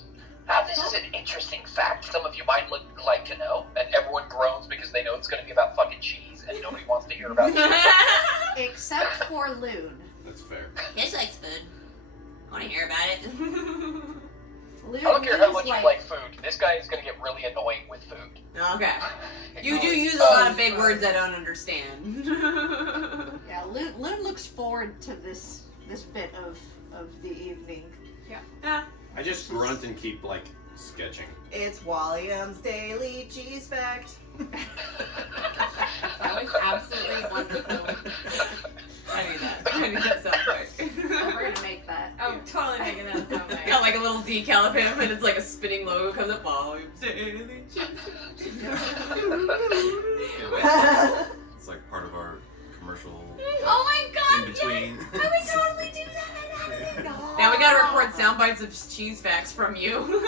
This is an interesting fact. Some of you might like to know, and everyone groans because they know it's going to be about fucking cheese, and nobody wants to hear about cheese. Except for Loon. That's fair. Kish likes food. I want to hear about it. Loon I don't care how is much you like, like food. This guy is going to get really annoying with food. Okay. You do Oh, use a lot of big words I don't understand. Yeah, Loon looks forward to this bit of the evening. Yeah. I just grunt and keep, like, sketching. It's Walliam's Daily Cheese Fact. That was absolutely wonderful. I need that sound effect. We're gonna make that. Oh, totally making that sound Got nice. like a little decal of him, and it's like a spinning logo comes up. Walliam's Daily Cheese. It's like part of our commercial Oh my god, in between. yes! I would totally do that. Now we gotta record sound bites of cheese facts from you.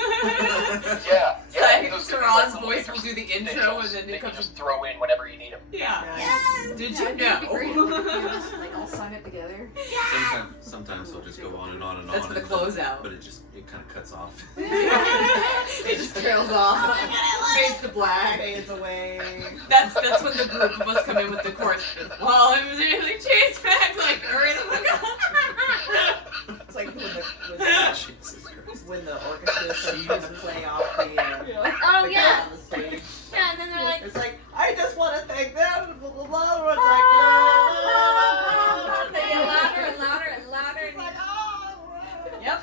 Yeah. So Ron's voice will do the intro, and then they it can comes. just throw in whenever you need them. Yeah. Yes. Did Yeah, you it'd be great know? if we just like all sung it together. Sometimes they'll just go on and on and That's on. for the and- closeout. But it kind of cuts off. It just trails off. Fades to black. Fades away. That's when the group of us come in with the chorus. Well, it was really cheese facts. Like, hurry the fuck up. It's like Jesus Christ. when the orchestra starts to play off the, Oh the guy yeah. on the stage. Yeah, and then they're like, It's like, I just want to thank them, blah, blah, blah. It's like, they get louder and louder and louder. It's like, oh, Yep.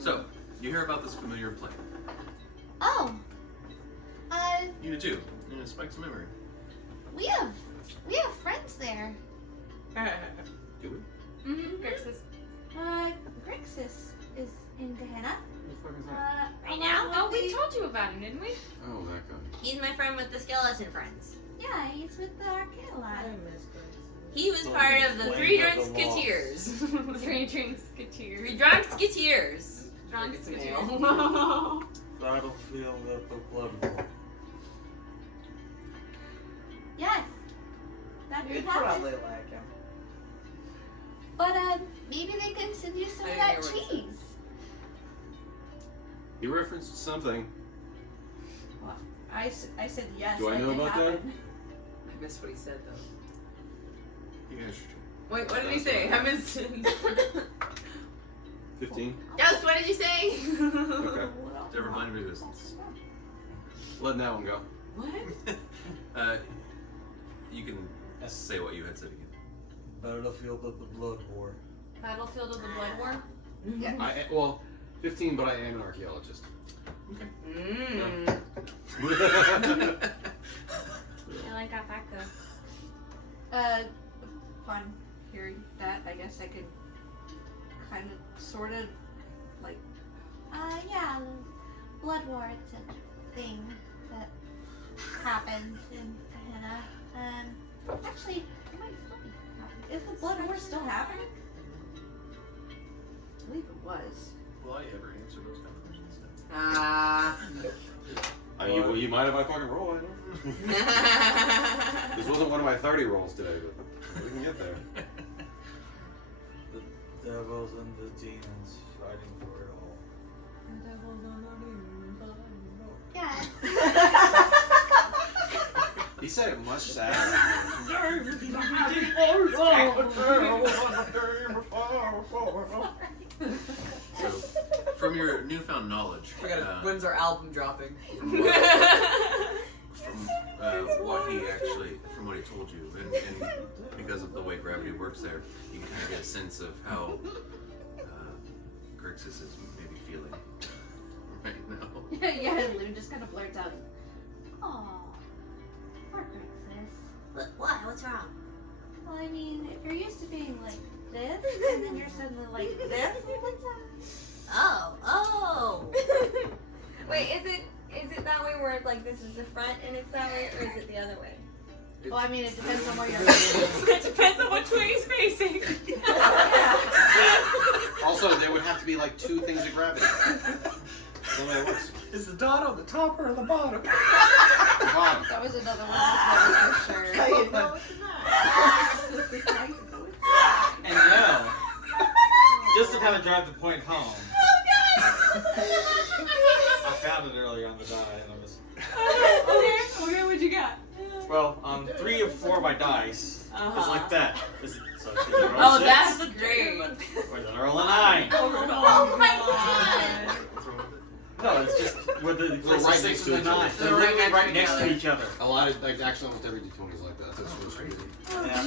So, you hear about this familiar plane. Oh. You do too. It spikes memory. We have friends there. Do we? Mm-hmm. Grixis. Grixis is in Gehenna. Who the fuck is that? Right now? Oh, we told you about him, didn't we? Oh, that guy. He's my friend with the skeleton friends. Yeah, he's with the Arcana I lad. miss Grace. He was Well, part of the Flame Three of Drunk the Lost. Skiteers. Three drinks, Skiteers. Three Drunk Skiteers. Drunk It's a Skiteers. male. Battlefield at the Blood Bowl. Yes. That You'd did happen. probably like him. But maybe they can send you some I of didn't that hear what he cheese. He referenced something. Well, I said yes. Do I that know did about that? happen. I missed what he said though. You guys should. Wait, what did he say? I missed it. 15. Ghost, what did you say? Okay. That reminded me of this. Letting that one go. What? You can say what you had said again. Battlefield of the Blood War. Battlefield of the Blood War. Yeah. Well, 15, but I am an archaeologist. I like alpaca. Upon hearing that, I guess I could kind of, sort of, like. Yeah, blood war. It's a thing that happens in Gehenna. Actually, it might still be happening. Is the blood war still happening? I believe it was. Will I ever answer those kind of questions? I mean, well, you mind if I fucking roll? I don't. This wasn't one of my 30 rolls today, but we can get there. The devils and the demons fighting for it all. Yeah. He said it much sadder. So, from your newfound knowledge, When's our album dropping? from what he told you, and because of the way gravity works there, you can kind of get a sense of how Grixis is maybe feeling right now. Yeah, and Loon just kind of blurts out, Aw, poor Grixis. Why? What's wrong? Well, I mean, if you're used to being like this, and then you're suddenly like this, what's up? Oh. Wait, is it that way where like this is the front and it's that way, or is it the other way? well, I mean, it depends on where you're It depends on which way he's facing. Also, there would have to be like two things of gravity. That's the way it works. Is the dot on the top or on the bottom? The bottom. That was another one that was for sure. You know And now, just to kind of drive the point home, I found it earlier on the die, and I was. Okay, what'd you got? Well, on 3 of 4 of my dice, it's like that. So it's either roll Oh, 6, that's great. or then roll a 9. Oh my god. No, it's just with the They're right next to each other. They're literally right next to each other. A lot of, like, actually almost every D20 is like that. That's what's crazy. Yeah.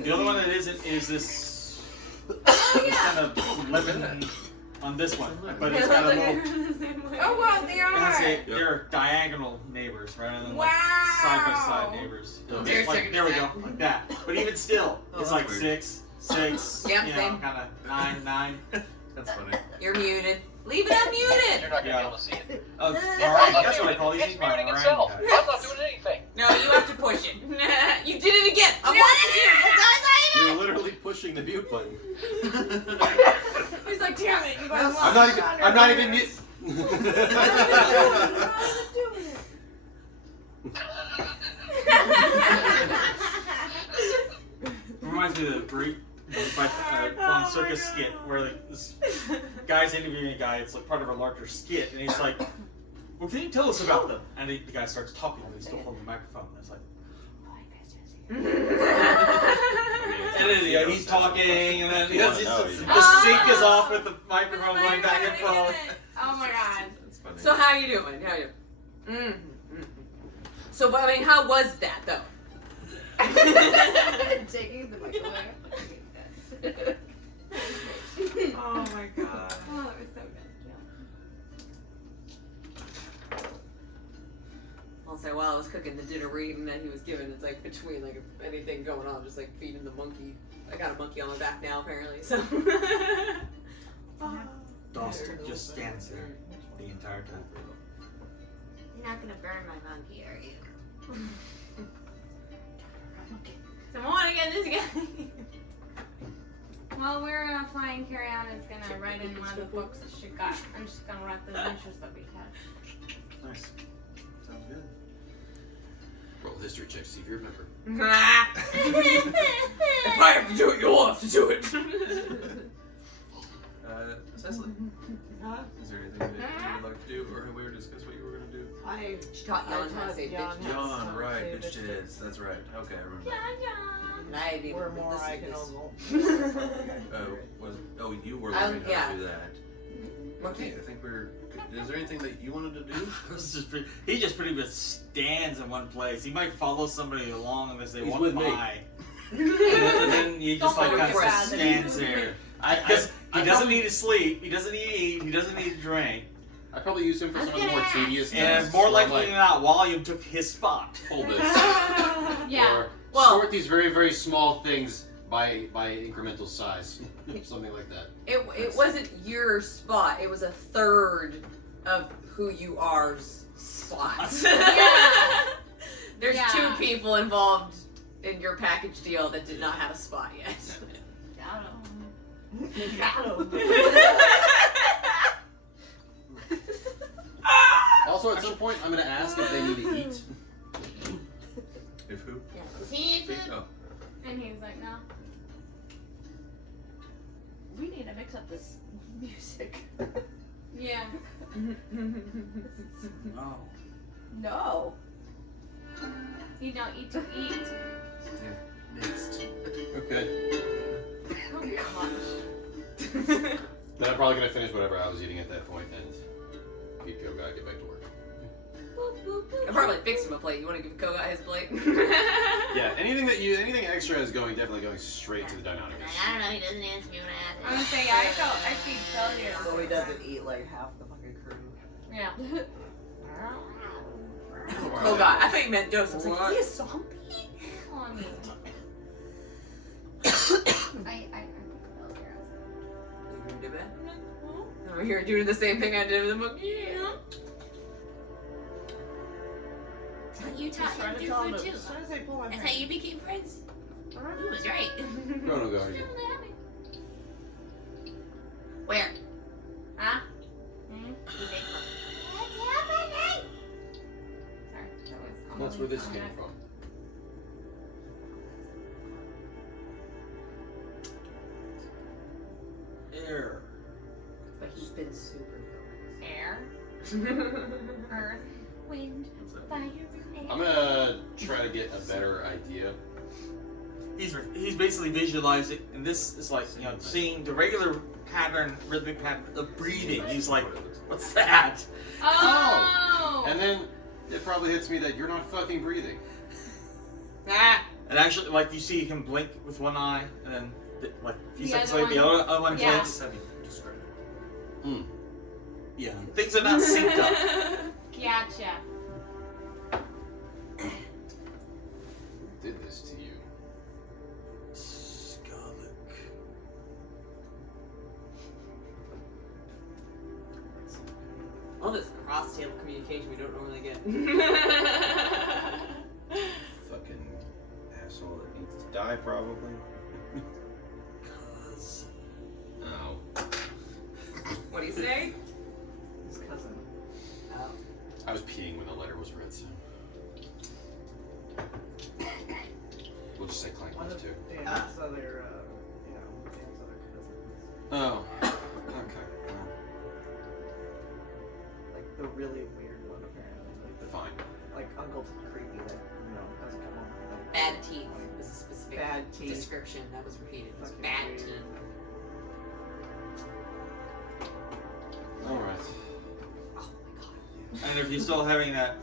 The only one that isn't is this kind of lemon on this one, but it's got a little. Oh wow, they are. They're diagonal neighbors rather than like Wow. side by side neighbors. So There's it's like, second there we go, percent. like that. But even still, it's like weird. 6, 6, Yep, you know, same. kind of 9, 9. That's funny. You're muted. Leave it unmuted. You're not gonna Yeah. be able to see it. Alright, that's what I call these It's things, my muting meringue itself. guys. I'm not doing anything. No, you have to push it. You did it again. I'm watching you. You're literally pushing the mute button. He's like, damn it, you guys I'm not even mute. Reminds me of the Greek Clown Circus skit where like, this guy's interviewing a guy. It's like part of a larger skit, and he's like, "Well, can you tell us about them?" And the guy starts talking, and he's still holding the microphone. And it's like, and then yeah, he's talking, and then the sync is off with the microphone going back and forth. Oh my god. That's funny. So how you doing? How you? So, but I mean, how was that though? taking the mic away. Oh my god. Oh, that was so good. I'll say while I was cooking the dinner reading that he was given, it's like between like anything going on, just like feeding the monkey. I got a monkey on my back now apparently, so. Dawson just stands there the entire time. You're not gonna burn my monkey, are you? Someone want to get this guy. Well, we're flying carry-on is gonna write in one of the books that she got. I'm just gonna write the adventures that we had. Nice. Sounds good. Roll history check to see if you remember. If I have to do it, you'll have to do it. Cecily, is there anything that you would like to do, or have we already discussed what you were going to do? She taught Jan how to say bitch. Yawn, right, bitch tits. That's right. Okay, I remember. We're more iconographical. You were learning how yeah. to do that. Okay, I think we're. Is there anything that you wanted to do? He just pretty much stands in one place. He might follow somebody along unless they He's walk with me. by. and then he just like kind of stands there. Because he doesn't need to sleep, he doesn't need to eat, he doesn't need to drink. I probably used him for some of the more tedious And tasks. more so I'm likely like, than not, Volume took his spot. hold this. Yeah. Or Well- sort these very, very small things by incremental size. Something like that. It wasn't your spot. It was a third of who you are's spot. Yeah. There's Yeah. 2 people involved in your package deal that did not have a spot yet. Also, at some point, I'm going to ask if they need to eat. If who? Yeah. Does he need food? Oh. And he was like, no. We need to mix up this music. Yeah. No. No. You don't eat to eat. Next. Okay. Oh gosh. Then I'm probably going to finish whatever I was eating at that point and keep Koga, get back to work. I probably fixed him a plate. You want to give Koga his plate? Yeah, anything extra is definitely going straight to the Deinonychus. I don't know. He doesn't answer me when I ask him. I'm gonna say, yeah, I feed failure. So he doesn't eat like half the fucking crew. Yeah. Koga. I thought you meant Joseph. I was like, What? is he a zombie? Oh, I mean. I put failure. You gonna do that? Oh, you're doing the same thing I did with the monkey. Yeah. You taught him to do food too. As soon as I pull my That's how you became friends. He was right. Chrono Guardian. Where? Huh? He said, Sorry, that was. That's where this came from. Air. But he's been super Air, earth, wind, fire, and I'm gonna try to get a better idea. He's basically visualizing, and this is like, you know, seeing the regular pattern, rhythmic pattern of breathing. He's like, what's that? Oh! And then it probably hits me that you're not fucking breathing. Ah! And actually, like, you see him blink with one eye, and then, like, a few The seconds other later, the one- other one yeah. blinks. Hmm. Yeah, things are not synced up. Gotcha. Did this to you? Scarlet. All this cross-table communication we don't normally get. Fucking asshole that needs to die, probably. Cause. Oh. What do you say? His cousin. Oh. I was peeing when the letter was read, so. We'll just say Clank One was of too. Dan's other, Dan's other cousins. Oh. Okay. Well, Like the really weird one, apparently. Like the fine. like Uncle Creepy that doesn't come home. Like, Bad teeth was a specific Bad teeth. description that was repeated. It was Fucking bad weird. teeth. Alright. And if you're still having that,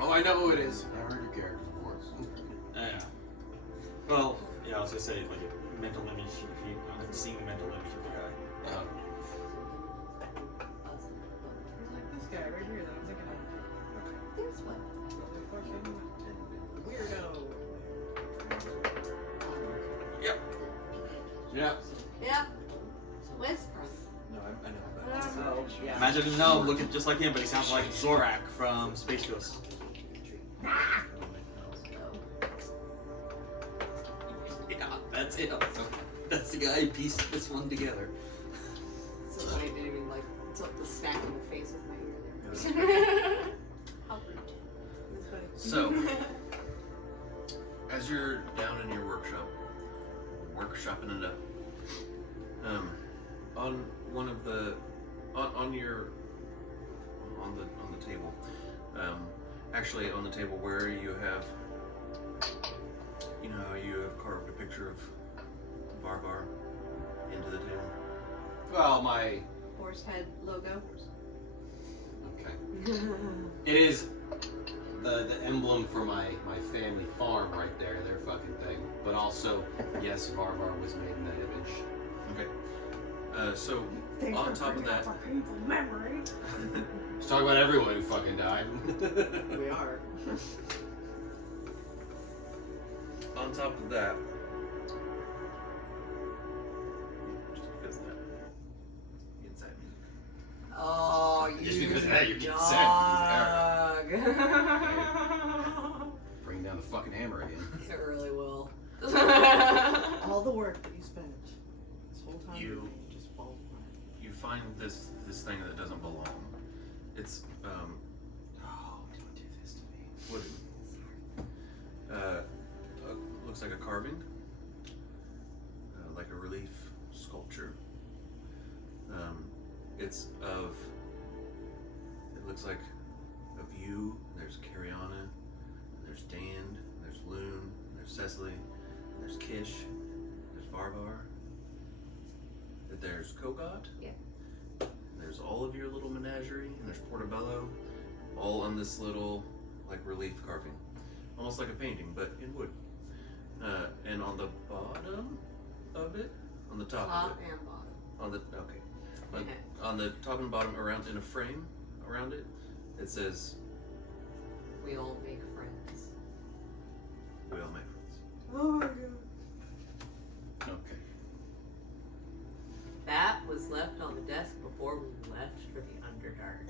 Oh, I know who it is. I heard your character's voice. yeah. Well, yeah, I was gonna say, like, a mental image, if you are seeing the mental image of the guy. like this guy right here that I'm thinking of. This one. The fucking weirdo. Yep. Yeah. Yep. Whispers. No, I know. So, yeah. Imagine him now looking just like him, but he sounds like Zorak from Space Ghost. Yeah, that's it. That's the guy who pieced this one together. So funny, I didn't even like the smack in the face with my ear there. How rude. That's funny. So, as you're down in your workshop, workshopping it up, on one of the on the table, actually on the table where you have, you know how you have carved a picture of Barbar into the table. Well, my. Horse head logo. Okay. It is the emblem for my family farm right there, their fucking thing. But also, yes, Varvar was made in that image. Okay. So Thanks on for top of bringing that, up a painful memory. Let's talk about everyone who fucking died. We are. on top of that, just because of that, inside me. Oh, you Just because of that, you're getting dog. Bring down the fucking hammer again. It really will. All the work that you spent this whole time You- with me just falls apart. You find this thing that doesn't belong. It's Oh, don't do this to me. wooden. Looks like a carving, like a relief sculpture. It's of. It looks like of you. There's Cariana. There's Dan. There's Loon. There's Cecily. There's Kish. There's Varvar. There's Kogot. Yeah. There's all of your little menagerie, and there's Portobello, all on this little like relief carving, almost like a painting, but in wood. And on the bottom of it, on the top Top of it, and bottom. on the on the top and bottom around in a frame around it, it says, We all make friends. "We all make friends." Oh my god. Okay. That was left on the desk before we left for the Underdark.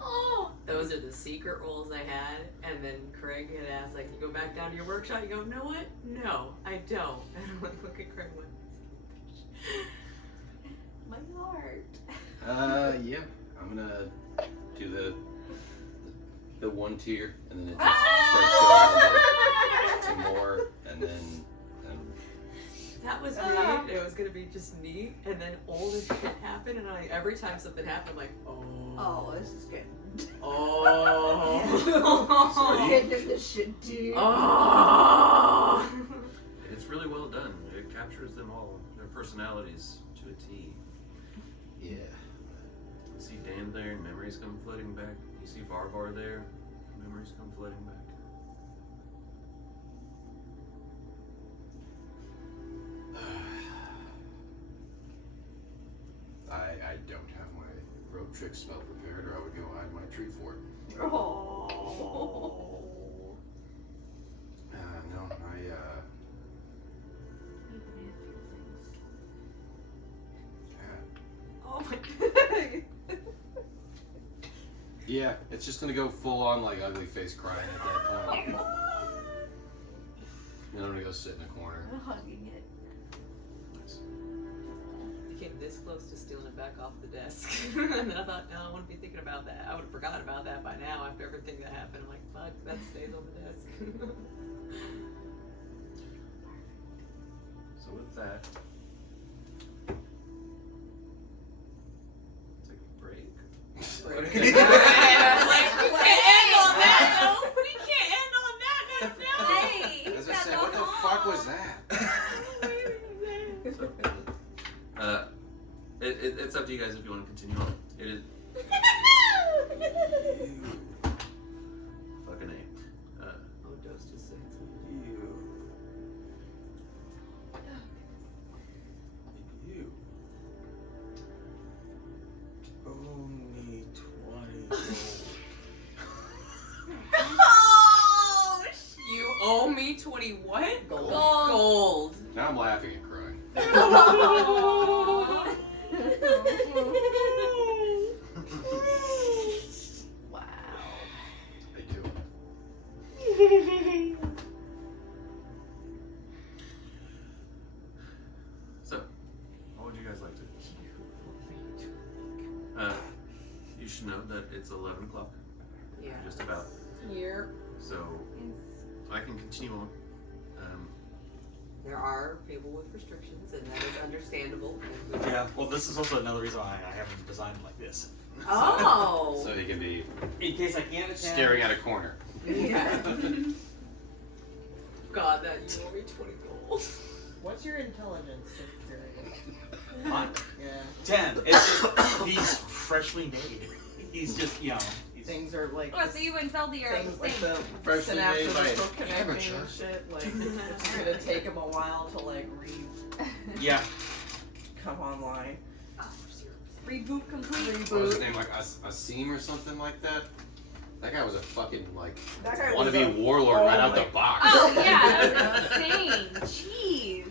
Oh! Those are the secret rolls I had, and then Craig had asked, like, you go back down to your workshop? You go, know what? No, I don't. And I'm like, look at Craig, like, My heart. Yeah. I'm gonna do the one tier, and then it just starts going to more, and then that was neat. It was gonna be just neat, and then all this shit happened, and every time something happened, I'm like, Oh, this is good. oh. I'm getting into this shit too. Oh. It's really well done. It captures them all, their personalities to a T. yeah. You see Dan there, and memories come flooding back. You see Varvar there, memories come flooding back. I don't have my road trick spell prepared, or I would go hide my tree fort. Oh. No, Oh my god. yeah, it's just gonna go full on like ugly face crying at that point. Then I'm gonna go sit in a corner. I'm hugging it. Came this close to stealing it back off the desk. And then I thought, no, I wouldn't be thinking about that. I would have forgot about that by now after everything that happened. I'm like, fuck, that stays on the desk. So with that, take a break. Like, we can't end on that note. We can't end on that note now. Hey, As I said, what the fuck was that? It's up to you guys if you want to continue on. It is fucking A. Oh, Dose just saying You owe me 20 Oh, you owe me 20 what? Gold. Now I'm laughing and crying. Wow. I do. So, what would you guys like to do? You should know that it's 11 o'clock. Yeah. Just about. Here. So, I can continue on. There are people with restrictions, and that is understandable. Yeah, well, this is also another reason why I haven't designed it like this. Oh! So he can be In case I can't attend. staring at a corner. Yeah. God, that you owe me 20 gold. What's your intelligence? Just curious. Mine? Yeah. 10. It's just, he's freshly made. He's just, you know. Things are like. Oh, so you can tell the Things like the Freshly made synapses by are an still connecting amateur. and shit. Like, it's gonna take him a while to like Yeah. come online. Reboot complete. What was his name? Like Asim or something like that? That guy was a fucking, like, That guy was wannabe a- warlord oh right out my- the box. Oh yeah, that's insane. Jeez.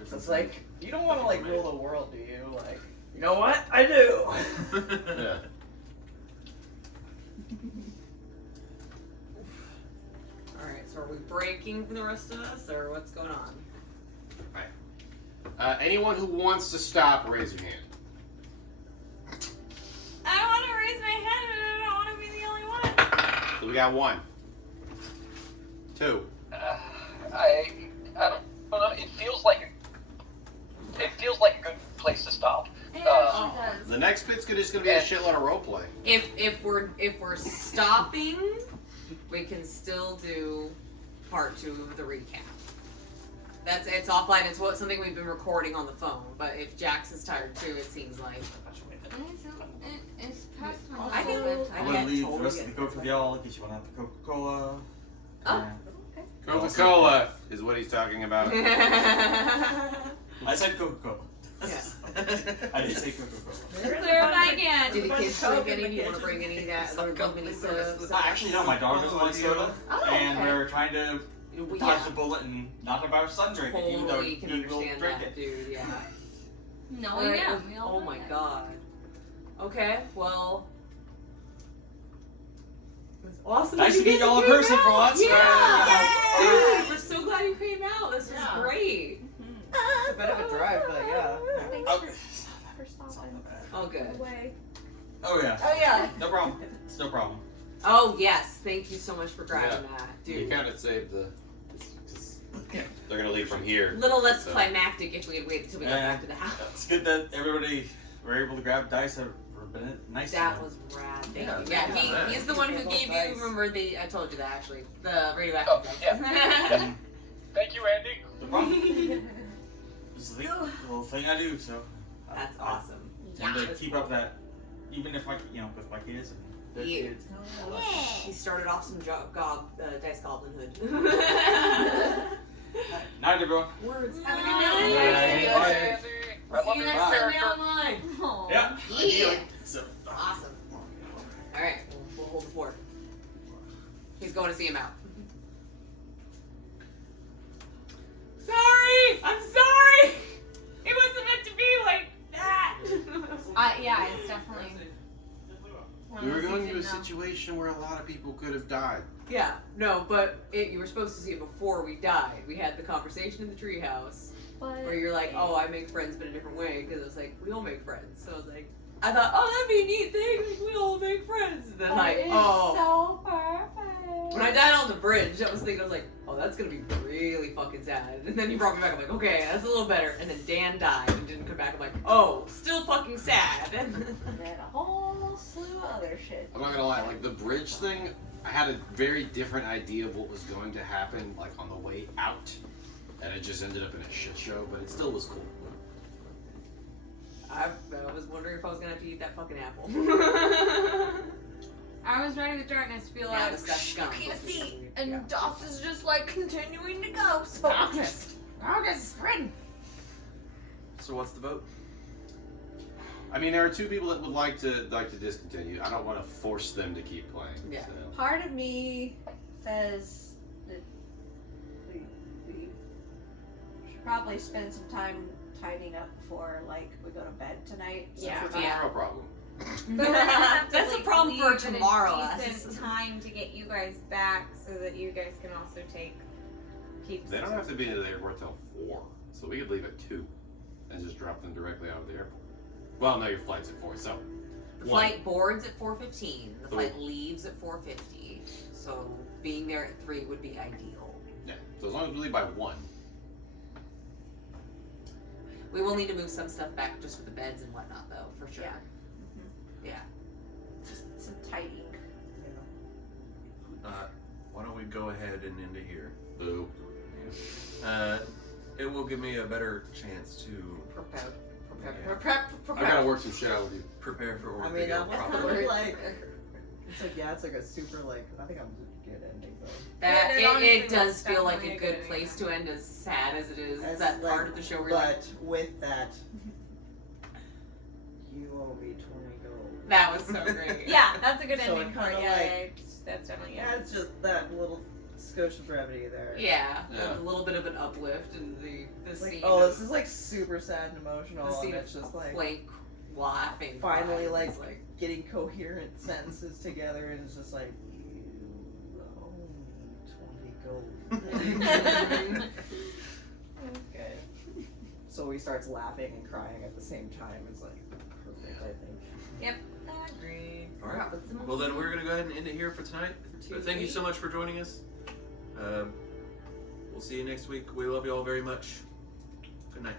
It's like, you don't want to like rule the world, do you? Like, you know what? I do. Yeah. Alright, so are we breaking from the rest of us, or what's going on? Anyone who wants to stop, raise your hand. I don't want to raise my hand, and I don't want to be the only one. So we got 1. 2. I don't know. It feels like a good place to stop. It actually does. The next bit's just gonna be a shitload of roleplay. If we're stopping, we can still do part 2 of the recap. It's offline. It's something we've been recording on the phone. But if Jax is tired too, it seems like. It's past my I can- bedtime. I'm gonna leave the rest of the Coke with y'all in case you want to have the Coca-Cola. Oh. Coca-Cola is what he's talking about. I said Coca-Cola. Yeah. I didn't say Coca-Cola. Clarify again. Do the kids drink any? Do you want to bring any of that? Actually, no, my dog doesn't like soda. Oh, And okay. we're trying to Yeah. dodge the bullet and not have our son drink it, even though Totally can he will understand drink that, it. dude. Yeah. No, Alright, yeah. We all Oh know my that. god. Okay, well. It was awesome. Nice that to meet you y'all in came person for out. once. Yeah. Yay! Dude, we're so glad you came out. This was Yeah. great. It's a bit of a drive, but yeah. Thanks for stopping. Oh, good. Away. Oh yeah. Oh yeah. No problem. It's no problem. Oh yes, thank you so much for grabbing that, You dude. kind of saved the. They're gonna leave from here. A little less so. climactic if we had waited till we got Yeah. back to the house. It's good that everybody were able to grab dice. That were nice. to That know. was rad. Thank Yeah, you. Yeah, yeah. he's the one who gave you. Nice. Remember the? I told you that actually. The radioactive. Oh, yeah. Thank you, Andy. No problem. This is the little thing I do. So. That's awesome. And to keep up that, even if with my kids and their Yeah. kids. He started off some dice goblinhood. Night, everyone. Words. Have a good Bye. night. Bye. See you next Bye. Sunday online. Aw. Yeah. Yeah. So. Awesome. All right, we'll hold the fort. He's going to see him out. Sorry, I'm sorry. It wasn't meant to be like that. Yeah, it's definitely. We were going to a situation where a lot of people could have died. Yeah, no, but you were supposed to see it before we died. We had the conversation in the treehouse where you're like, "Oh, I make friends, but a different way." Because I was like, "We all make friends." So I was like, I thought, "Oh, that'd be a neat thing. Like, we all make friends." And then like, oh, so perfect. when I died on the bridge, I was like, "Oh, that's gonna be really fucking sad." And then you brought me back. I'm like, "Okay, that's a little better." And then Dan died and didn't come back. I'm like, "Oh, still fucking sad." And then a whole slew of other shit. I'm not gonna lie, like the bridge thing, I had a very different idea of what was going to happen, like on the way out, and it just ended up in a shit show. But it still was cool. I was wondering if I was gonna have to eat that fucking apple. I was ready with darkness to be Yeah, like, that's that scum. can't see. Yeah. And Doss is just like continuing to go. So Darkness is spreading. So what's the vote? I mean, there are 2 people that would like to discontinue. I don't want to force them to keep playing. Yeah. So. Part of me says that we should probably spend some time tidying up before like we go to bed tonight. Yeah. That's a tomorrow problem. That's a problem for tomorrow. A decent time to get you guys back so that you guys can also keep. They don't have to be at the airport till 4, so we could leave at 2 and just drop them directly out of the airport. Well, no, your flight's at 4, so. The flight boards at 4:15. The flight leaves at 4:50. So being there at 3 would be ideal. Yeah, so as long as we leave by 1. We will need to move some stuff back just for the beds and whatnot, though, for sure. Yeah. Yeah. Just some tidying. Why don't we go ahead and end it here? Boo. It will give me a better chance to Prepare. I gotta work some shit out with you. prepare for I mean, that was kind properly. of like. It's like, yeah, it's like a super, like, I think I'm a good ending, though. That, Yeah, honestly, it does that's feel like definitely a a good good place idea. to end, as sad as it is. It's That like- part of the show where you're like, But with that, You owe me 20 gold. That was so great. Yeah, that's a good So ending it for it. kinda Yeah, like- yeah, that's definitely Yeah, it's just that little skosh of brevity there. Yeah, Yeah. a little bit of an uplift in the Like, scene. oh, of, this is like super sad and emotional, the scene and of it's just like Blake laughing. finally crying. like, It's getting coherent sentences together, and it's just like you owe me 20 gold. That's good. So he starts laughing and crying at the same time. It's like perfect, I think. Yep, I agree. All right. Well, then we're going to go ahead and end it here for tonight. But thank you so much for joining us. We'll see you next week. We love you all very much. Good night.